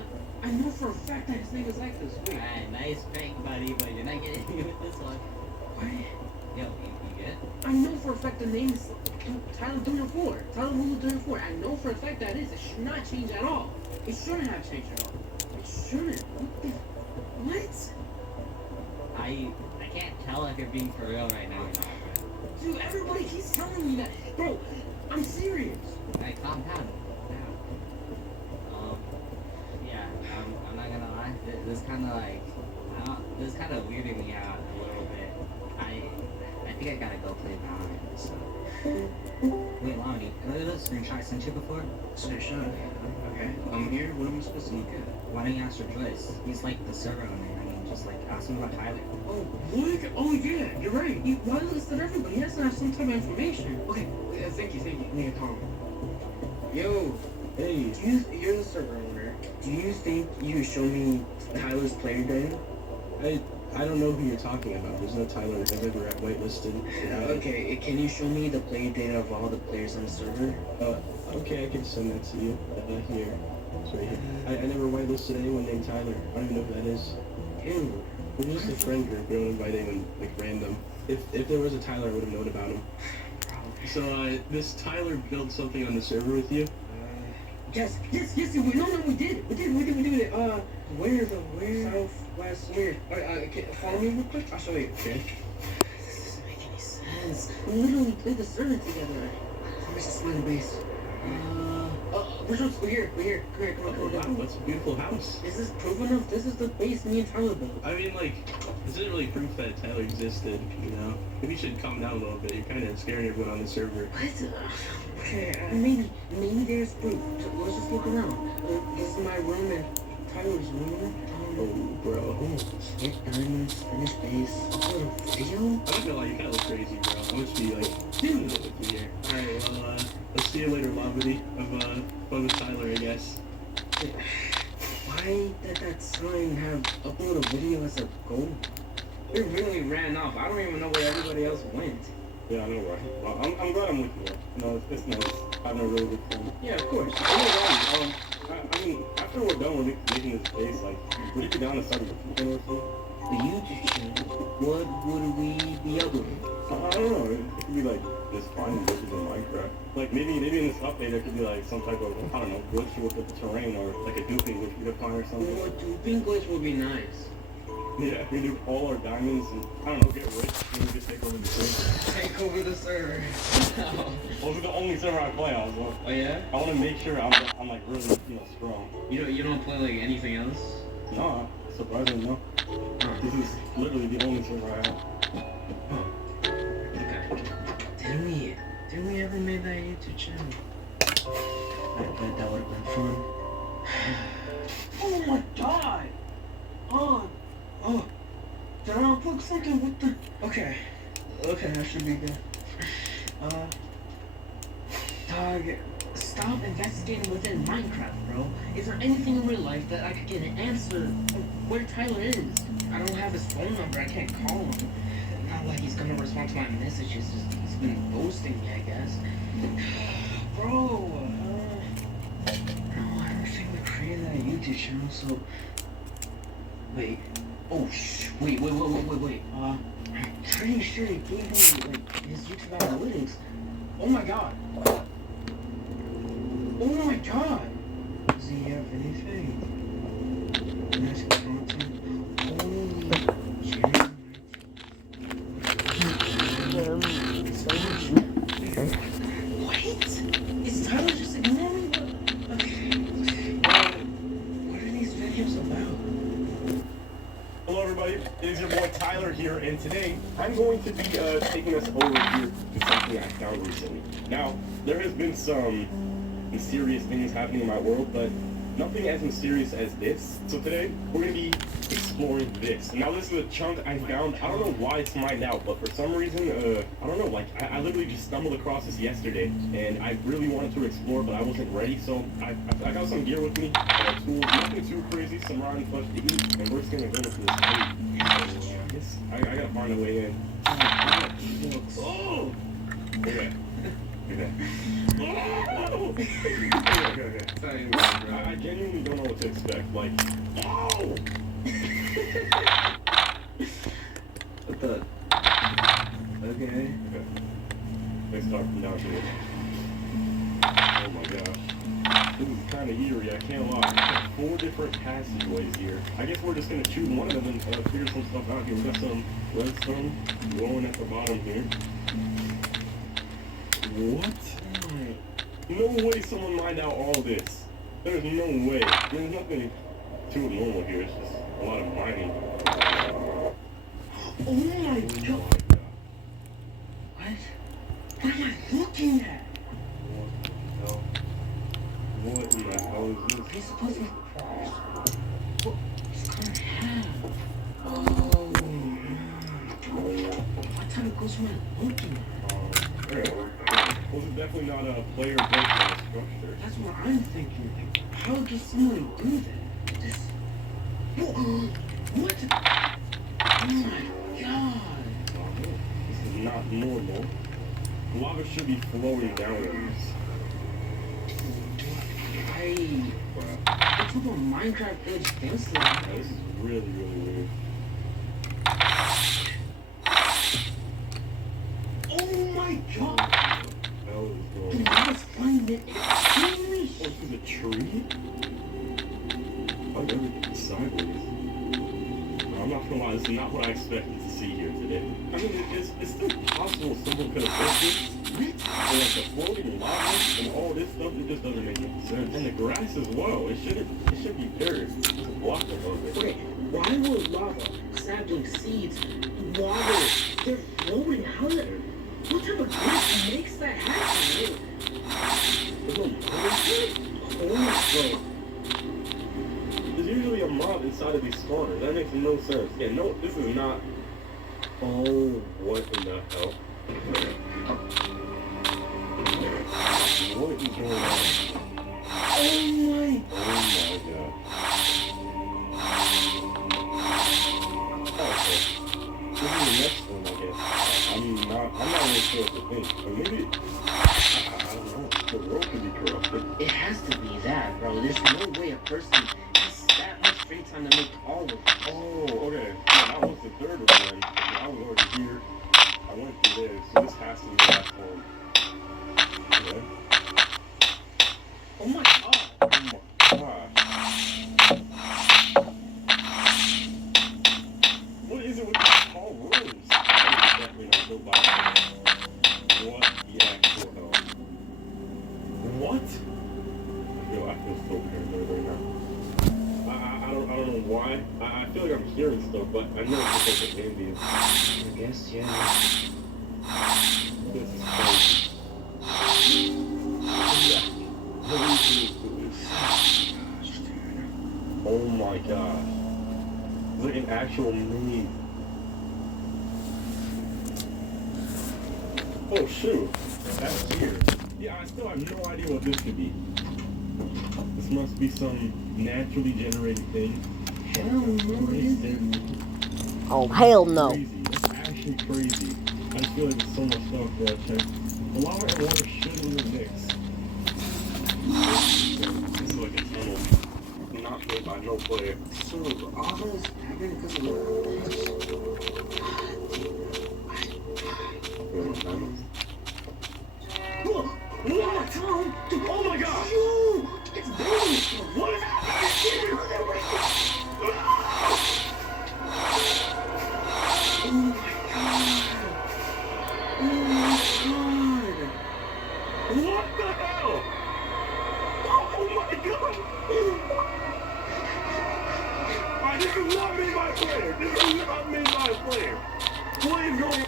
I know for a fact that his name is like this. Wait. Alright, nice prank, buddy, but you're not getting me with this one. Why? Yo, you get it? I know for a fact the name is Tyler 304. Tyler Hulu 304. I know for a fact that is. It should not change at all. It shouldn't have changed at all. It shouldn't. What the? What? I can't tell if you're being for real right now or not. Dude, everybody keeps telling me that. Bro, I'm serious. Alright, calm down. Yeah, I'm not gonna lie. This kind of like, this kind of weirded me out a little bit. I think I gotta go play Valorant. So. Wait, Lonnie, look at the screenshot I sent you before. Screenshot. Okay. I'm here. What am I supposed to look at? Why don't you ask for Joyce? He's like the server owner. I mean, just like ask him about Tyler. Oh, what? Oh yeah, you're right. He whitelisted everybody. He has to have some type of information. Okay. Thank you. Nigga, calm. Yo. Hey. You're the server owner. Do you think you could show me Tyler's player data? I don't know who you're talking about. There's no Tyler ever whitelisted. Okay, can you show me the player data of all the players on the server? Okay, I can send that to you. Here. It's right here. I never whitelisted anyone named Tyler. I don't even know who that is. Ew. We're just a friend group. We don't invite anyone, like, random. If there was a Tyler, I would have known about him. So, this Tyler built something on the server with you? Yes, no, we did. We did it. Where? Southwest, where? Okay, follow me real quick, I'll show you. Okay. This doesn't make any sense. We literally played the server together. Where's the smiley base? We're here. Come here. Wow, that's a beautiful house. Is this proof enough? This is the base me and Tyler built. I mean, like, this isn't really proof that Tyler existed, you know? Maybe you should calm down a little bit. You're kind of scaring everyone on the server. What? Okay, maybe there's proof. Let's just look around. This is my room and Tyler's room. Oh, bro. Get diamonds, finish base. Upload a video? I'm not gonna lie, you kind of look crazy, bro. I'm just be like, doing it with me here. Alright, well, let's see you later, Lavity. Of fun with Tyler, I guess. Why did that sign have upload a video as a goal? It really ran off. I don't even know where everybody else went. Yeah, I know, right? Well, I'm glad I'm with you. You know, it's nice. Having a really good fun. Yeah, of course. I mean, after we're done with making this base, like, would you be down to start a YouTube channel or something? The YouTube channel? What would we be uploading? I don't know. It could be like just finding glitches in Minecraft. Like maybe in this update there could be like some type of, I don't know, glitch with the terrain or like a duping glitch we could find or something. A duping glitch would be nice. Yeah, we do all our diamonds and, I don't know, get rich and we just take over the server. Take over the server. Well, this is the only server I play on, so. Oh yeah? I want to make sure I'm like really, strong. You don't play like anything else? No, surprisingly no. This is literally the only server I have. Okay. Didn't we ever make that YouTube channel? I bet that would have been fun. Oh my god! Oh, did I unplug something? What the? Okay, that should be good. Dog, stop investigating within Minecraft, bro. Is there anything in real life that I could get an answer of where Tyler is? I don't have his phone number, I can't call him. Not like he's gonna respond to my messages, he's been ghosting me, I guess. Bro, no, I don't think we created that YouTube channel, so... Wait. Oh, wait. I'm pretty sure he gave me, like, his YouTube analytics. Oh my god. Does he have anything? Nice content. Wait! Is Tyler just ignoring me? Okay. What are these videos about? Hello everybody, it is your boy Tyler here, and today I'm going to be taking us over here to something I found recently. Now, there has been some mysterious things happening in my world, but nothing as mysterious as this. So today, we're going to be exploring this. Now this is a chunk I found. I don't know why it's mined out, but for some reason, I don't know, like, I literally just stumbled across this yesterday, and I really wanted to explore, but I wasn't ready, so I got some gear with me, tools, nothing too crazy, some rotten flesh to eat, and we're just going to go into this cave. I gotta find a way in. Oh! Okay. Okay. Okay. I genuinely don't know what to expect. Like, oh! What the? Okay. Let's start from down here. Oh my gosh. This is kind of eerie, I can't lie. 4 different passageways here. I guess we're just gonna choose one of them and figure some stuff out here. We got some redstone glowing at the bottom here. What? No way someone mined out all this. There's no way. There's nothing too normal here. It's just a lot of mining. Oh my god. What am I looking at? What in the hell is this? He's supposed to be... He's gonna have... Oh, what type of ghost am I looking at? Well, it's definitely not a player-based structure. That's what I'm thinking. How does someone do that? This... What? Oh my god. This is not normal. Lava should be flowing downwards. It's like a Minecraft glitch dance level. Yeah, this is really, really weird. Oh my god! That was going. That was fun. Holy shit! This is a tree? Like everything is sideways. I'm not gonna lie, this is not what I expected to see here today. I mean, it's still possible someone could have built this. What? And like the floating lava and all this stuff, it just doesn't make any sense. And the grass as well. It should be dirt. Just block a little bit. Okay, why would lava, sapling, seeds, water, they're flowing? How the, what type of glitch makes that happen? There's no mob. There's usually a mob inside of these spawners. That makes no sense. Yeah, no, this is not. Oh, what in the hell? What is going on? Oh my god. Okay. This is the next one, I guess. I'm not really sure what to think. Or maybe, I don't know. The world could be corrupted. It has to be that, bro. There's no way a person has that much free time to make all of it. Oh, okay. Yeah, that was the third one then. I was already here. I went through there, so this has to be the last one. Okay. Oh my god. Oh my gosh. What is it with these small rooms? That is definitely not built by me. What the actual hell? What? I feel so paranoid right now. I don't know why. I feel like I'm hearing stuff, but I know it's just like an ambient. I guess, yeah. This is crazy. Oh my gosh. It's like an actual meme. Oh shoot. That's weird. Yeah, I still have no idea what this could be. This must be some naturally generated thing. Hell no. Oh, hell no. Crazy. That's actually crazy. I just feel like there's so much stuff that I checked. The lava and water shouldn't mix. This is like a tunnel. Not made by no player. So, all this happened because of Tom! Oh my god! It's building! What is happening? Oh my god! What the hell? Oh my god! This is not made by a player! This is not made by a player! What is going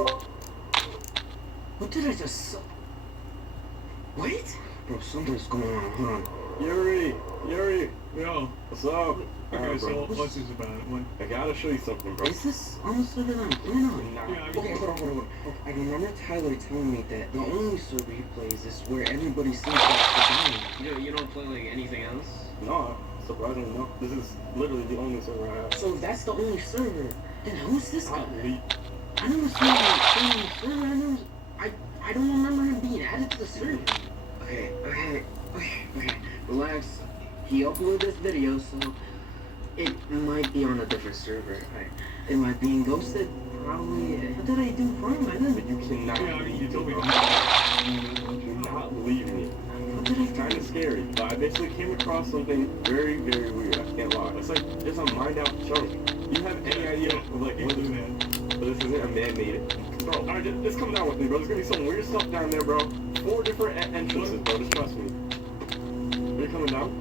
on? What did I just... Wait? Bro, something's going on. Hold on. Yuri! Yo, What's up? okay, so bro. what's this about? What? I gotta show you something, bro. Is this honestly that I'm playing on? Nah. Yeah, Okay, hold on. Okay, I remember Tyler telling me that the only server he plays is where everybody seems like they're dying. You don't play like anything else? No, surprisingly no. This is literally the only server I have. So if that's the only server, then who's this guy? Leap. I never seen him on the server. I don't remember him being added to the server. Okay. Relax. He uploaded this video, so it might be on a different server. Am I being ghosted? Probably. What did I do wrong? I didn't. But you cannot. Yeah, I mean, you told me. Do not believe me. What did I It's kind of scary, but I basically came across something very, very weird. I can't lie. It's like there's a mined out chunk. Do you have any idea of like what this is? But this isn't a man-made. Bro, alright, just come down with me, bro. There's gonna be some weird stuff down there, bro. 4 different entrances, bro. Just trust me. Are you coming down?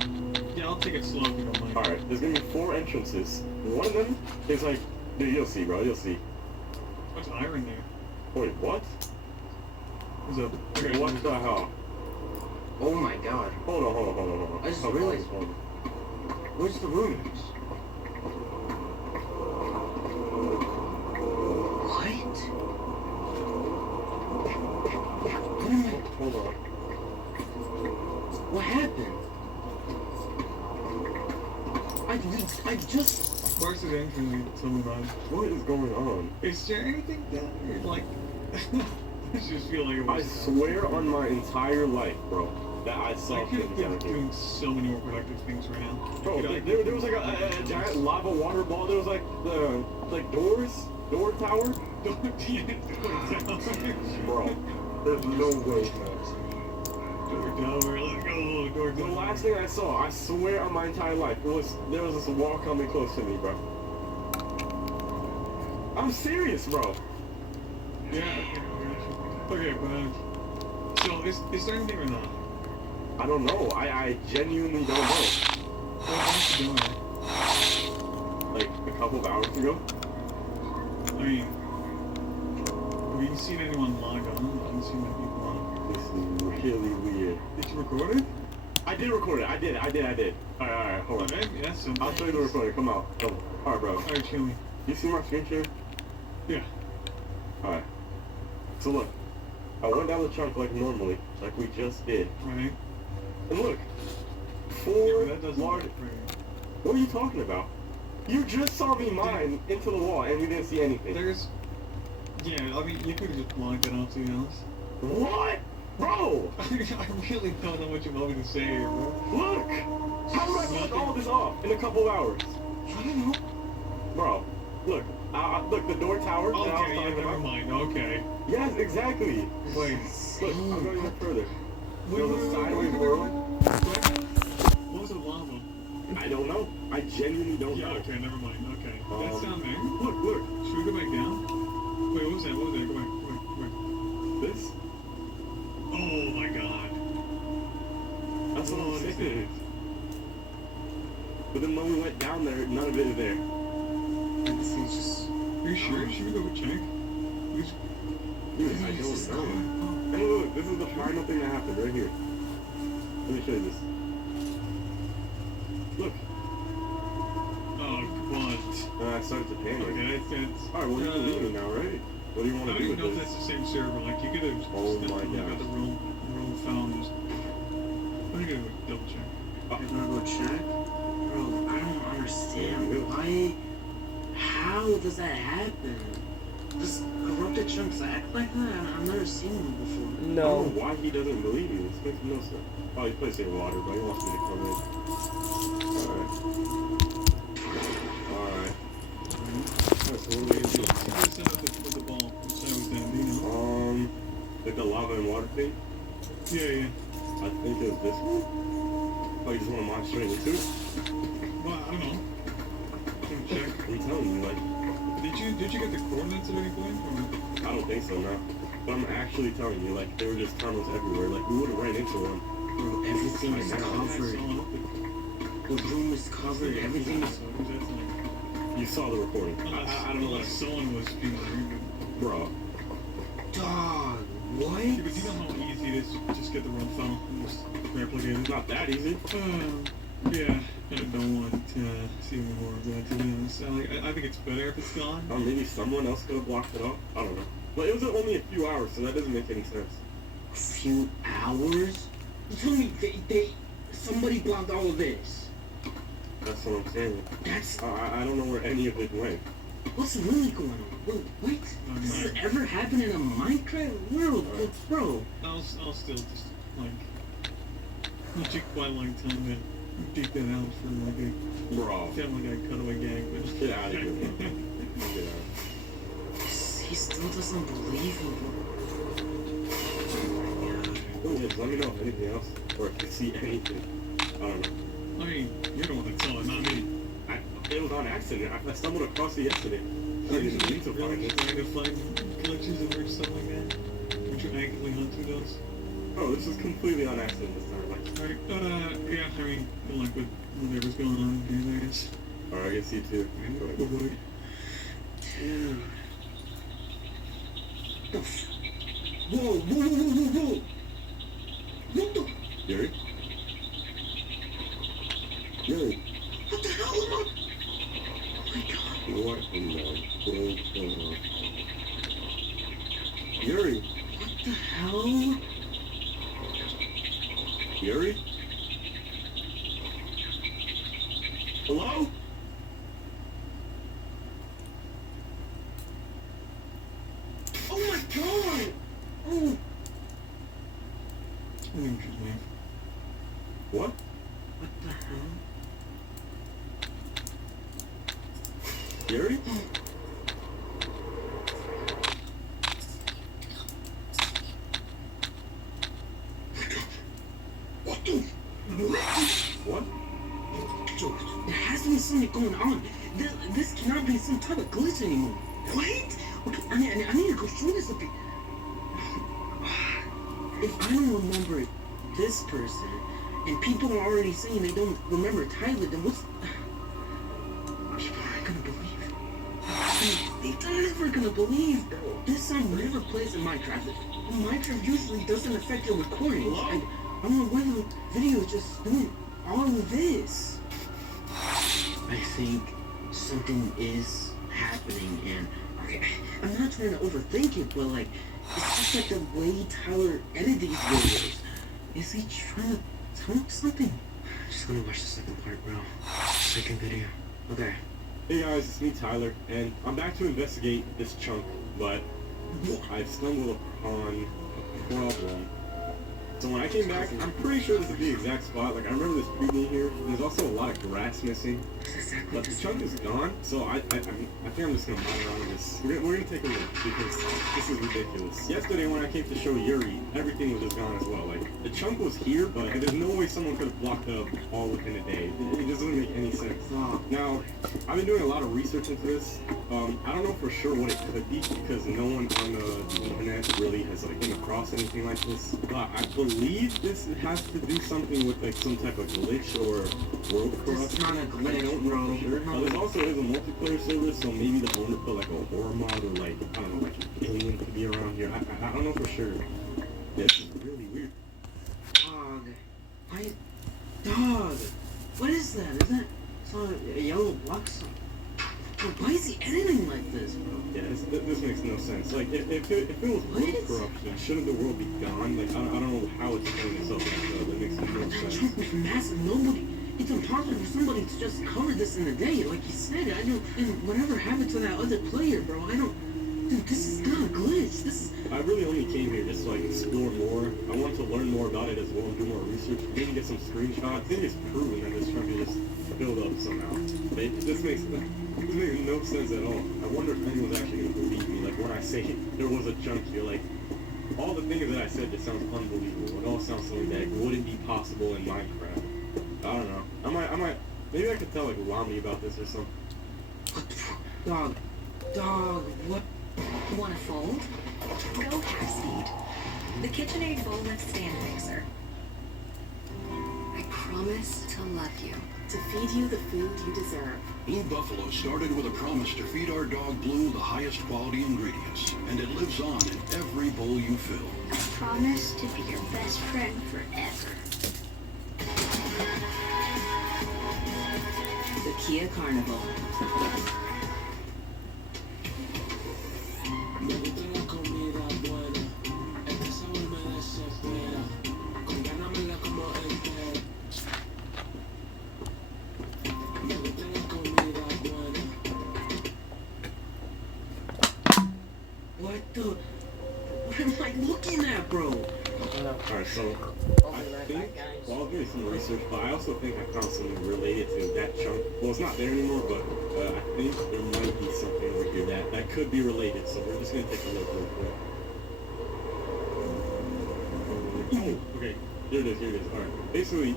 Yeah, I'll take it slow if you don't mind. Alright, there's gonna be 4 entrances. One of them is like, dude, you'll see, bro. You'll see. What's iron there? Wait, what? There's a... Okay, what the hell? Oh my god. Hold on. I just Hold on, realized- hold on. Where's the rooms? What? What am I... Hold on. What happened? I just... Where's the entrance? Tell me about it. What is going on? Is there anything down there? Like... I just feel like it I was... swear on my entire life, bro, that I saw I could things have been down here. doing so many more productive things right now. Bro, You know, there was like a giant lava water ball. There was like the door tower. Bro, there's no way. Door tower, let's go, door The tower. last thing I saw, I swear on my entire life, there was this wall coming close to me, bro. I'm serious, bro. Okay, but so is there anything or not? I don't know. I genuinely don't know. What you doing? Like a couple of hours ago. I mean, have you seen anyone log on? I haven't seen many people on. This is really weird. Did you record it? I did record it. I did. Alright, hold on. That's something. I'll show you the recording. Come out. Come. Alright, bro. Alright, show me. You see my screen share? Yeah. Alright. So look. I went down the trunk like normally, like we just did. Right. And look. Yeah, Four but that doesn't large... look right. What are you talking about? You just saw me mine into the wall and you didn't see anything. There's... Yeah, I mean, you could have just blocked it off, to be honest. What? Bro! I really don't know what you want me to say here, bro. Look! How would I block all this off in a couple of hours? I don't know. Bro, look. Look, the door tower that I was Okay, yeah, talking never about. mind, okay. Yes, exactly. Wait. Look, I'm going even further. Wait, You know the sideways world? What was the lava? I don't know. I genuinely don't Yeah, know. okay, never mind, okay. That's down there. Look. Should we go back down? Wait, what was that? Go back. This? Oh my god. That's what I'm What is saying. it? But then when we went down there, none of it is there. This is just... Are you sure? Should we go check? Dude, I don't know. And look, this is the final thing that happened right here. Let me show you this. Look. Oh, what? I started to panic. Okay, that's... Alright, well, you're leaving now, right? What do you I want don't to do even know with if this? that's the same server. Like, you could have Oh my got gosh. the real founders. Let me go double check. You're gonna go check? Bro, I don't understand. Why? How does that happen? Does corrupted chunks act like that? I've never seen them before. I don't know why he doesn't believe me. This makes no sense. Oh, he plays in water, but he wants me to come in. Alright. Alright, so what are we gonna do? What's up with the ball? Which side was that? Do you know? Like the lava and water thing? Yeah. I think it was this one? Oh, you just want to launch straight into it? Well, I don't know. Can we check? I'm telling you, like... Did you get the coordinates at any point? Or? I don't think so, no. But I'm actually telling you, like, there were just tunnels everywhere. Like, we would have ran into one. Bro, everything is covered. The room is covered. Everything is... You saw the recording. I don't know what... Someone was being rude. Bro. Dog, what? Yeah, but you know how easy it is to just get the raw file and just replicate it? It's not that easy. Yeah, I don't want to see more of that, to be honest. I think it's better if it's gone. Or maybe someone else could have blocked it off. I don't know. But it was only a few hours, so that doesn't make any sense. A few hours? You tell me somebody blocked all of this? That's what I'm saying. That's... I don't know where any of it went. What's really going on? What? Does this ever happen in a Minecraft world? Bro. I'll still just, like... It took quite a long time to dig that out for, like, a... Bro. Family Guy cutaway gag, but... Get out of here, bro. Get out. He still doesn't believe me, bro. Oh, just let me know if anything else, or if you see anything. I don't know. I mean, you're the one that saw it, not me. It was on accident. I stumbled across it yesterday. I didn't even need to find it. Trying to find collections of weird stuff like that? Would you actively hunt through those? Oh, this is completely on accident this time. Like, alright, yeah, I mean, good luck with whatever's going on here, I guess. Alright, I guess you too. Good boy. Dude. Whoa. What the? Yuri? Yuri? What the hell? Oh my god. What in the world? Yuri? What the hell? Yuri? Hello? Oh my god! Oh. I think we should leave. What? What the hell? Yuri? What the? What? Yo, there has to be something going on. This cannot be some type of glitch anymore. What? Okay, I need to go go through this with me. If I don't remember this person, and people are already saying they don't remember Tyler, then what's... People aren't gonna believe. They're never gonna believe, bro. This song never plays in Minecraft. Minecraft usually doesn't affect your recordings. I don't know why the video is just doing all of this. I think something is happening, and okay, I'm not trying to overthink it, but like, it's just like the way Tyler edited these videos. Is he trying to tell me something? I'm just gonna watch the second part, bro. Second video. Okay. Hey guys, it's me Tyler, and I'm back to investigate this chunk, but I've stumbled upon a problem. So when I came back, I'm pretty sure this is the exact spot. Like, I remember this tree being here. There's also a lot of grass missing. But the chunk is gone, so I think I'm just gonna mine around with this. We're gonna take a look, because this is ridiculous. Yesterday when I came to show Yuri, everything was just gone as well. Like, the chunk was here, but there's no way someone could have blocked up all within a day. It doesn't make any sense. Now, I've been doing a lot of research into this. I don't know for sure what it could be, because no one on the internet really has like came across anything like this. But I believe this has to do something with like some type of glitch or world corruption. It's not a glitch, I don't know bro. for sure. This also is a multiplayer server, so maybe the owner put like a horror mod or like, I don't know, like an alien could be around here. I don't know for sure. Yeah, this is really weird. Dog. What is that? Is that a yellow block song? Why is he editing like this, bro? Yeah, this makes no sense. Like, if it was world corruption, shouldn't the world be gone? Like, I don't know how it's doing itself like that. That makes no sense. Trump was massive. Nobody. It's impossible for somebody to just cover this in a day. Like you said, I don't. And whatever happened to that other player, bro? I don't. Dude, this is not a glitch. This is. I really only came here just so I can explore more. I want to learn more about it as well and do more research. Maybe get some screenshots. I think it's proven that this trying to just build up somehow. This makes no sense at all. I wonder if anyone's actually going to believe me. Like, when I say there was a chunk here, like, all the things that I said just sounds unbelievable. It all sounds something that wouldn't be possible in Minecraft. I don't know. I might, maybe I could tell, like, Lami about this or something. Dog, what? You want to fold? Go have seed. The KitchenAid bowl lift stand mixer. I promise to love you. To feed you the food you deserve. Blue Buffalo started with a promise to feed our dog Blue the highest quality ingredients, and it lives on in every bowl you fill. I promise to be your best friend forever. The Kia Carnival. What am I looking at, bro? Alright, so I think, well, I'll give you some research, but I also think I found something related to that chunk. Well, it's not there anymore, but I think there might be something over here that could be related, so we're just going to take a look real quick. Oh, okay, here it is. Alright, basically,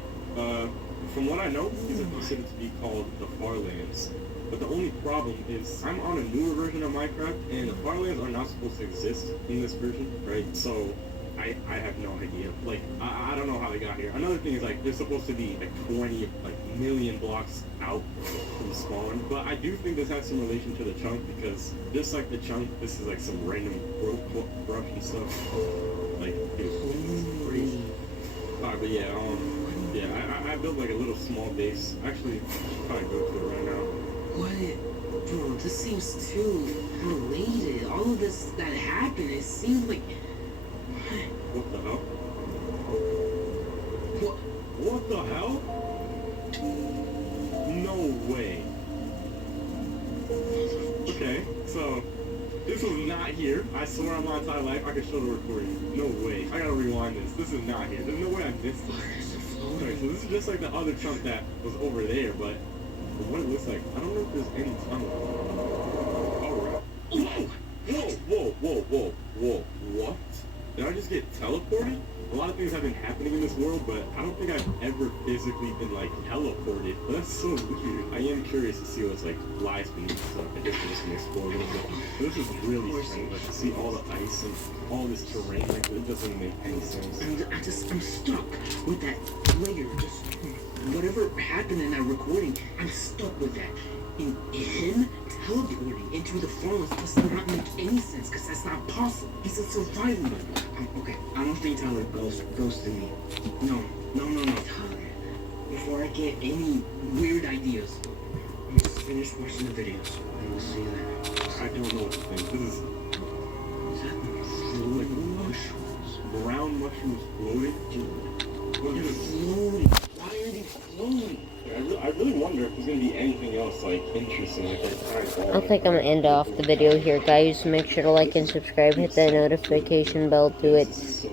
from what I know, these are considered to be called the Farlands. But the only problem is, I'm on a newer version of Minecraft, and the Farlands are not supposed to exist in this version, right? So, I have no idea. Like, I don't know how they got here. Another thing is, like, they're supposed to be, like, 20, like, million blocks out from spawn. But I do think this has some relation to the chunk, because just like the chunk, this is, like, some random corruption stuff. Like, dude, this is crazy. Alright, but yeah, I built, like, a little small base. Actually, I should probably go to it right now. What? Bro, this seems too related. All of this that happened, it seems like... What the hell? What the hell? No way. Okay, so this was not here. I swear on my entire life I could show the recording. No way. I gotta rewind this. This is not here. There's no way I missed this. Okay, so this is just like the other chunk that was over there, but what it looks like, I don't know if there's any tunnel. Alright. Whoa! What? Did I just get teleported? A lot of things have been happening in this world, but I don't think I've ever physically been, like, teleported. That's so weird. I am curious to see what's, like, lies beneath stuff. I guess we're just gonna explore a little bit. But this is really strange. Like, to see all the ice and all this terrain, like, it doesn't make any sense. I'm stuck with that layer. Just whatever happened in that recording, I'm stuck with that. And him teleporting into the forest does not make any sense, because that's not possible. He's a survival mode. Okay, I don't think Tyler ghosted me. No. Tyler, before I get any weird ideas, I'm just finish watching the videos, and we'll see you then. I don't know what to think. This is that like mushrooms. Brown mushrooms floating? They're floating. Why are they floating? I really wonder if there's gonna be anything else like interesting. Like, I think I'm gonna end off the video here, guys. Make sure to like and subscribe. Hit that notification bell. Do it.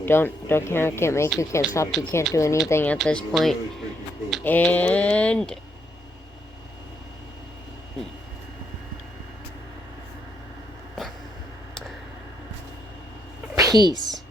Don't care. Can't make you. Can't stop you. Can't do anything at this point. And peace.